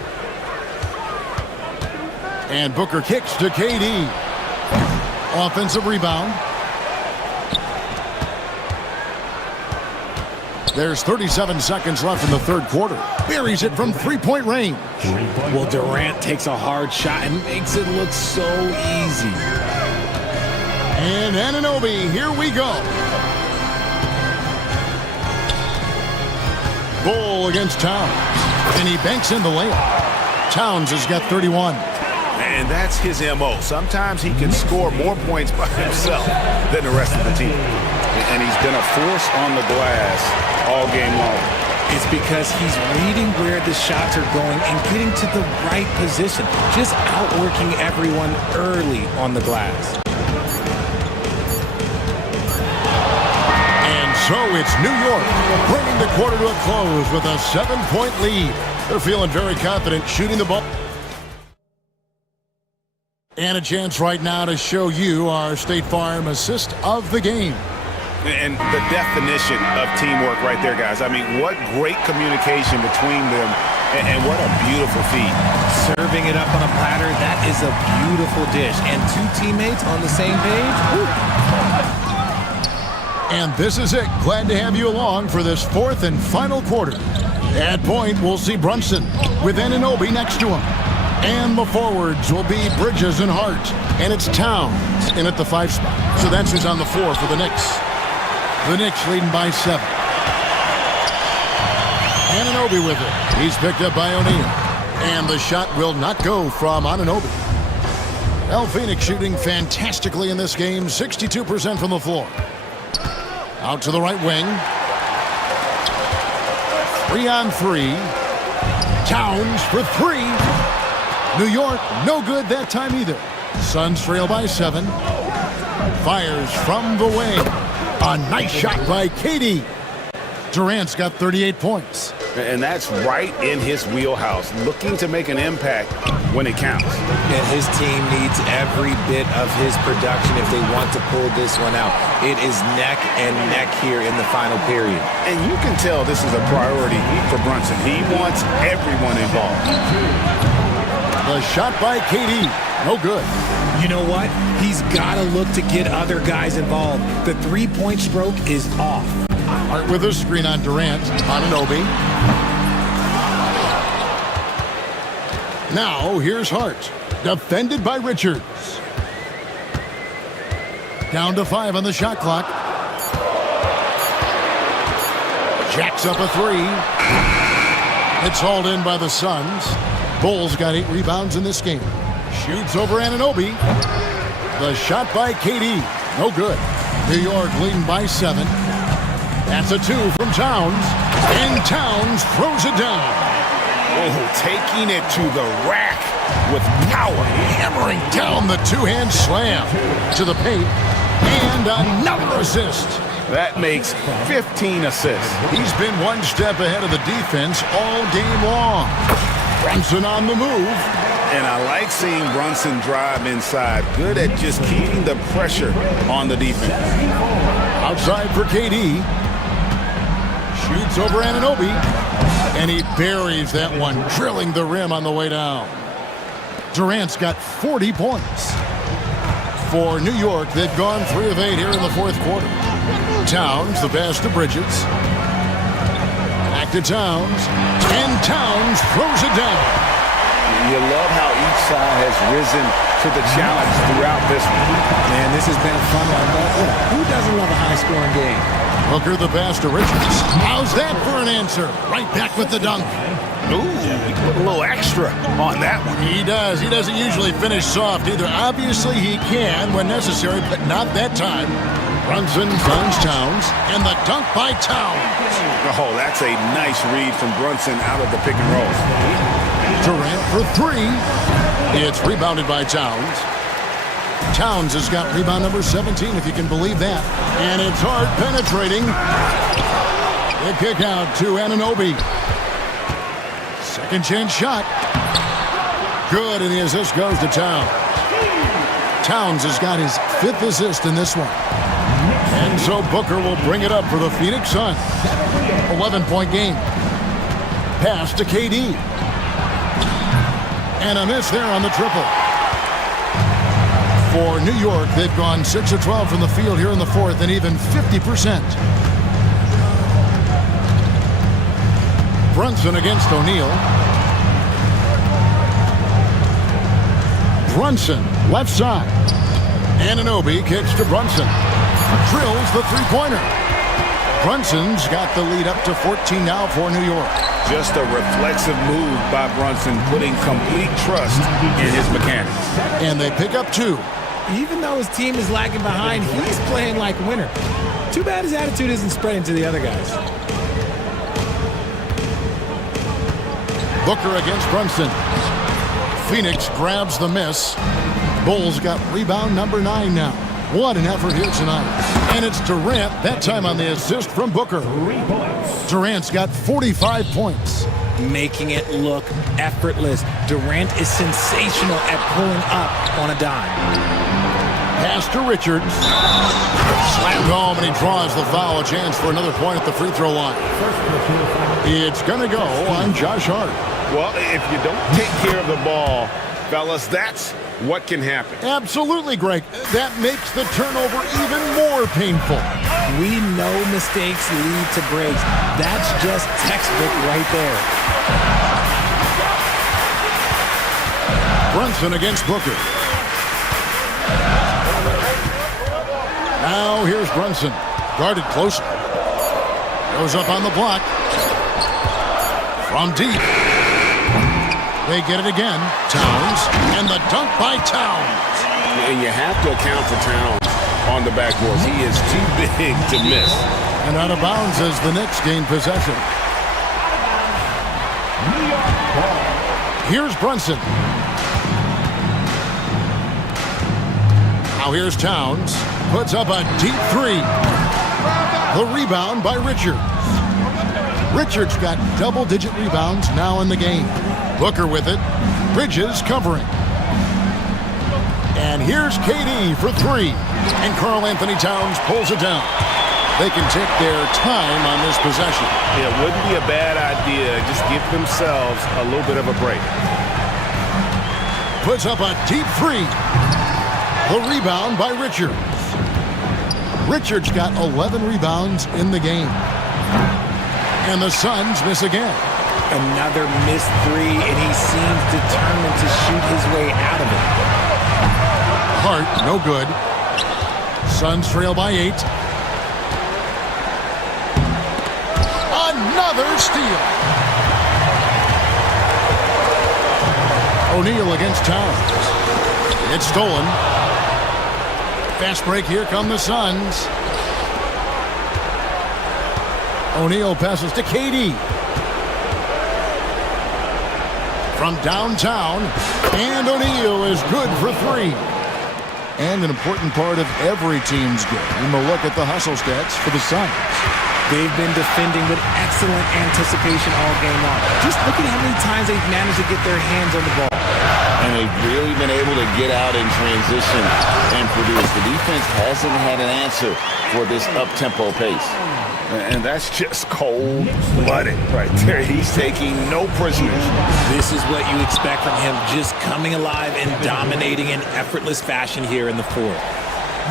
And Booker kicks to KD. Offensive rebound. There's 37 seconds left in the third quarter. Buries it from three-point range. Well, Durant takes a hard shot and makes it look so easy. And Anunoby, here we go. Bull against Towns. And he banks in the layup. Towns has got 31. And that's his MO. Sometimes he can score more points by himself than the rest of the team. And he's been a force on the glass all game long. It's because he's reading where the shots are going and getting to the right position. Just outworking everyone early on the glass. And so it's New York bringing the quarter to a close with a 7-point lead. They're feeling very confident shooting the ball. And a chance right now to show you our State Farm assist of the game. And the definition of teamwork right there, guys. I mean, what great communication between them, and what a beautiful feed. Serving it up on a platter, that is a beautiful dish. And 2 teammates on the same page. Woo. And this is it. Glad to have you along for this fourth and final quarter. At point, we'll see Brunson with Anunoby next to him. And the forwards will be Bridges and Hart. And it's Towns in at the 5 spot. So that's who's on the floor for the Knicks. The Knicks leading by 7. Anunoby with it. He's picked up by O'Neal. And the shot will not go from Anunoby. Phoenix shooting fantastically in this game. 62% from the floor. Out to the right wing. 3-on-3. Towns for three. New York, no good that time either. Suns trail by 7. Fires from the wing. A nice shot by KD. Durant's got 38 points. And that's right in his wheelhouse, looking to make an impact when it counts. And his team needs every bit of his production if they want to pull this one out. It is neck and neck here in the final period. And you can tell this is a priority for Brunson. He wants everyone involved. The shot by KD, no good. You know what? He's got to look to get other guys involved. The three-point stroke is off. Hart with a screen on Durant. Anunoby. Now here's Hart. Defended by Richards. Down to 5 on the shot clock. Jacks up a 3. It's hauled in by the Suns. Bulls got 8 rebounds in this game. Shoots over Anunoby. The shot by KD. No good. New York leading by 7. That's a 2 from Towns. And Towns throws it down. Oh, taking it to the rack with power. Hammering down the two-hand slam to the paint. And another assist. That makes 15 assists. He's been one step ahead of the defense all game long. Brunson on the move. And I like seeing Brunson drive inside. Good at just keeping the pressure on the defense. Outside for KD. Shoots over Anunoby. And he buries that one, drilling the rim on the way down. Durant's got 40 points. For New York, they've gone 3 of 8 here in the fourth quarter. Towns, the pass to Bridges. Back to Towns. And Towns throws it down. You love how each side has risen to the challenge throughout this one. Man, this has been a fun one. Who doesn't love a high-scoring game? Hooker the pass to Richards. How's that for an answer? Right back with the dunk. Ooh, he put a little extra on that one. He does. He doesn't usually finish soft either. Obviously, he can when necessary, but not that time. Brunson finds Towns, and the dunk by Towns. Oh, that's a nice read from Brunson out of the pick and roll. Durant for 3. It's rebounded by Towns. Towns has got rebound number 17, if you can believe that. And it's hard penetrating. The kick out to Anunoby. Second chance shot. Good, and the assist goes to Towns. Towns has got his 5th assist in this one. And so Booker will bring it up for the Phoenix Suns. 11-point game. Pass to KD. And a miss there on the triple. For New York, they've gone 6 of 12 from the field here in the fourth, and even 50%. Brunson against O'Neal. Brunson, left side. Anunoby kicks to Brunson. Drills the three-pointer. Brunson's got the lead up to 14 now for New York. Just a reflexive move by Brunson, putting complete trust in his mechanics. And they pick up 2. Even though his team is lagging behind, he's playing like a winner. Too bad his attitude isn't spreading to the other guys. Booker against Brunson. Phoenix grabs the miss. Bulls got rebound number 9 now. What an effort here tonight. And it's Durant, that time on the assist from Booker. Durant's got 45 points. Making it look effortless. Durant is sensational at pulling up on a dime. Pass to Richards. Slammed home, and he draws the foul. A chance for another point at the free throw line. It's going to go on Josh Hart. Well, if you don't take care of the ball, fellas, that's what can happen. Absolutely, Greg. That makes the turnover even more painful. We know mistakes lead to breaks. That's just textbook right there. Brunson against Booker. Now here's Brunson. Guarded closer. Goes up on the block. From deep. They get it again. Towns. And the dunk by Towns. And you have to account for Towns on the backboards. He is too big to miss. And out of bounds as the Knicks gain possession. Here's Brunson. Now here's Towns. Puts up a deep three. The rebound by Richards. Richards got double-digit rebounds now in the game. Booker with it. Bridges covering. And here's KD for three. And Karl Anthony Towns pulls it down. They can take their time on this possession. Yeah, it wouldn't be a bad idea. Just give themselves a little bit of a break. Puts up a deep three. The rebound by Richards. Richards got 11 rebounds in the game. And the Suns miss again. Another missed three, and he seems determined to shoot his way out of it. Hart, no good. Suns trail by 8. Another steal. O'Neal against Towns. It's stolen. Fast break, here come the Suns. O'Neal passes to KD. From downtown, and O'Neal is good for three. And an important part of every team's game, a look at the hustle stats for the Suns. They've been defending with excellent anticipation all game long. Just look at how many times they've managed to get their hands on the ball. And they've really been able to get out in transition and produce. The defense hasn't had an answer for this up-tempo pace. And that's just cold-blooded right there. He's taking no prisoners. This is what you expect from him, just coming alive and dominating in effortless fashion here in the fourth.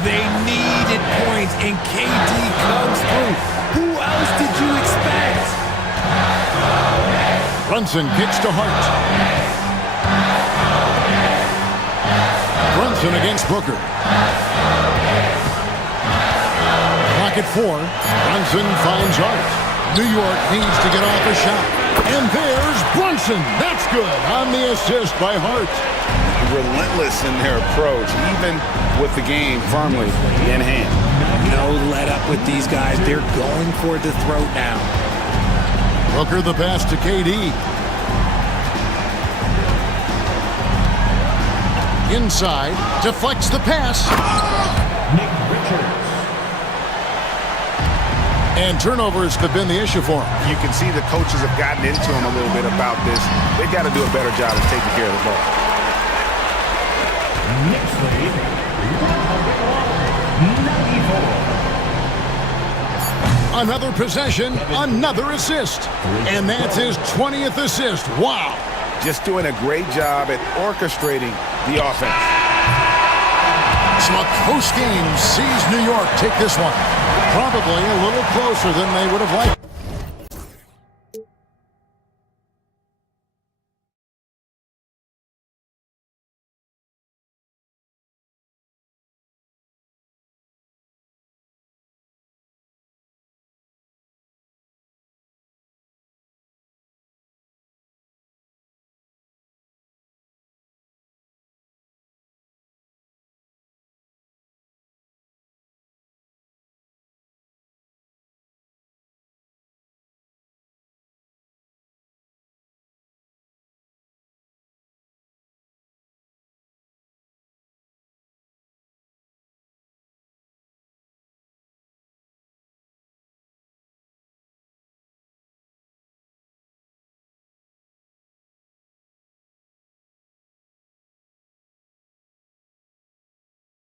They needed points, and KD comes through. Who else did you expect? Brunson kicks to Hart. Brunson against Booker. Clock at 4. Brunson finds Hart. New York needs to get off a shot. And there's Brunson. That's good on the assist by Hart. Relentless in their approach, even with the game firmly in hand. No let up with these guys. They're going for the throat now. Booker the pass to KD. Inside, deflects the pass. And turnovers have been the issue for him. You can see the coaches have gotten into him a little bit about this. They've got to do a better job of taking care of the ball. Next lead, Another possession, another assist. And that's his 20th assist. Wow. Just doing a great job at orchestrating the offense. So a close game sees New York take this one. Probably a little closer than they would have liked.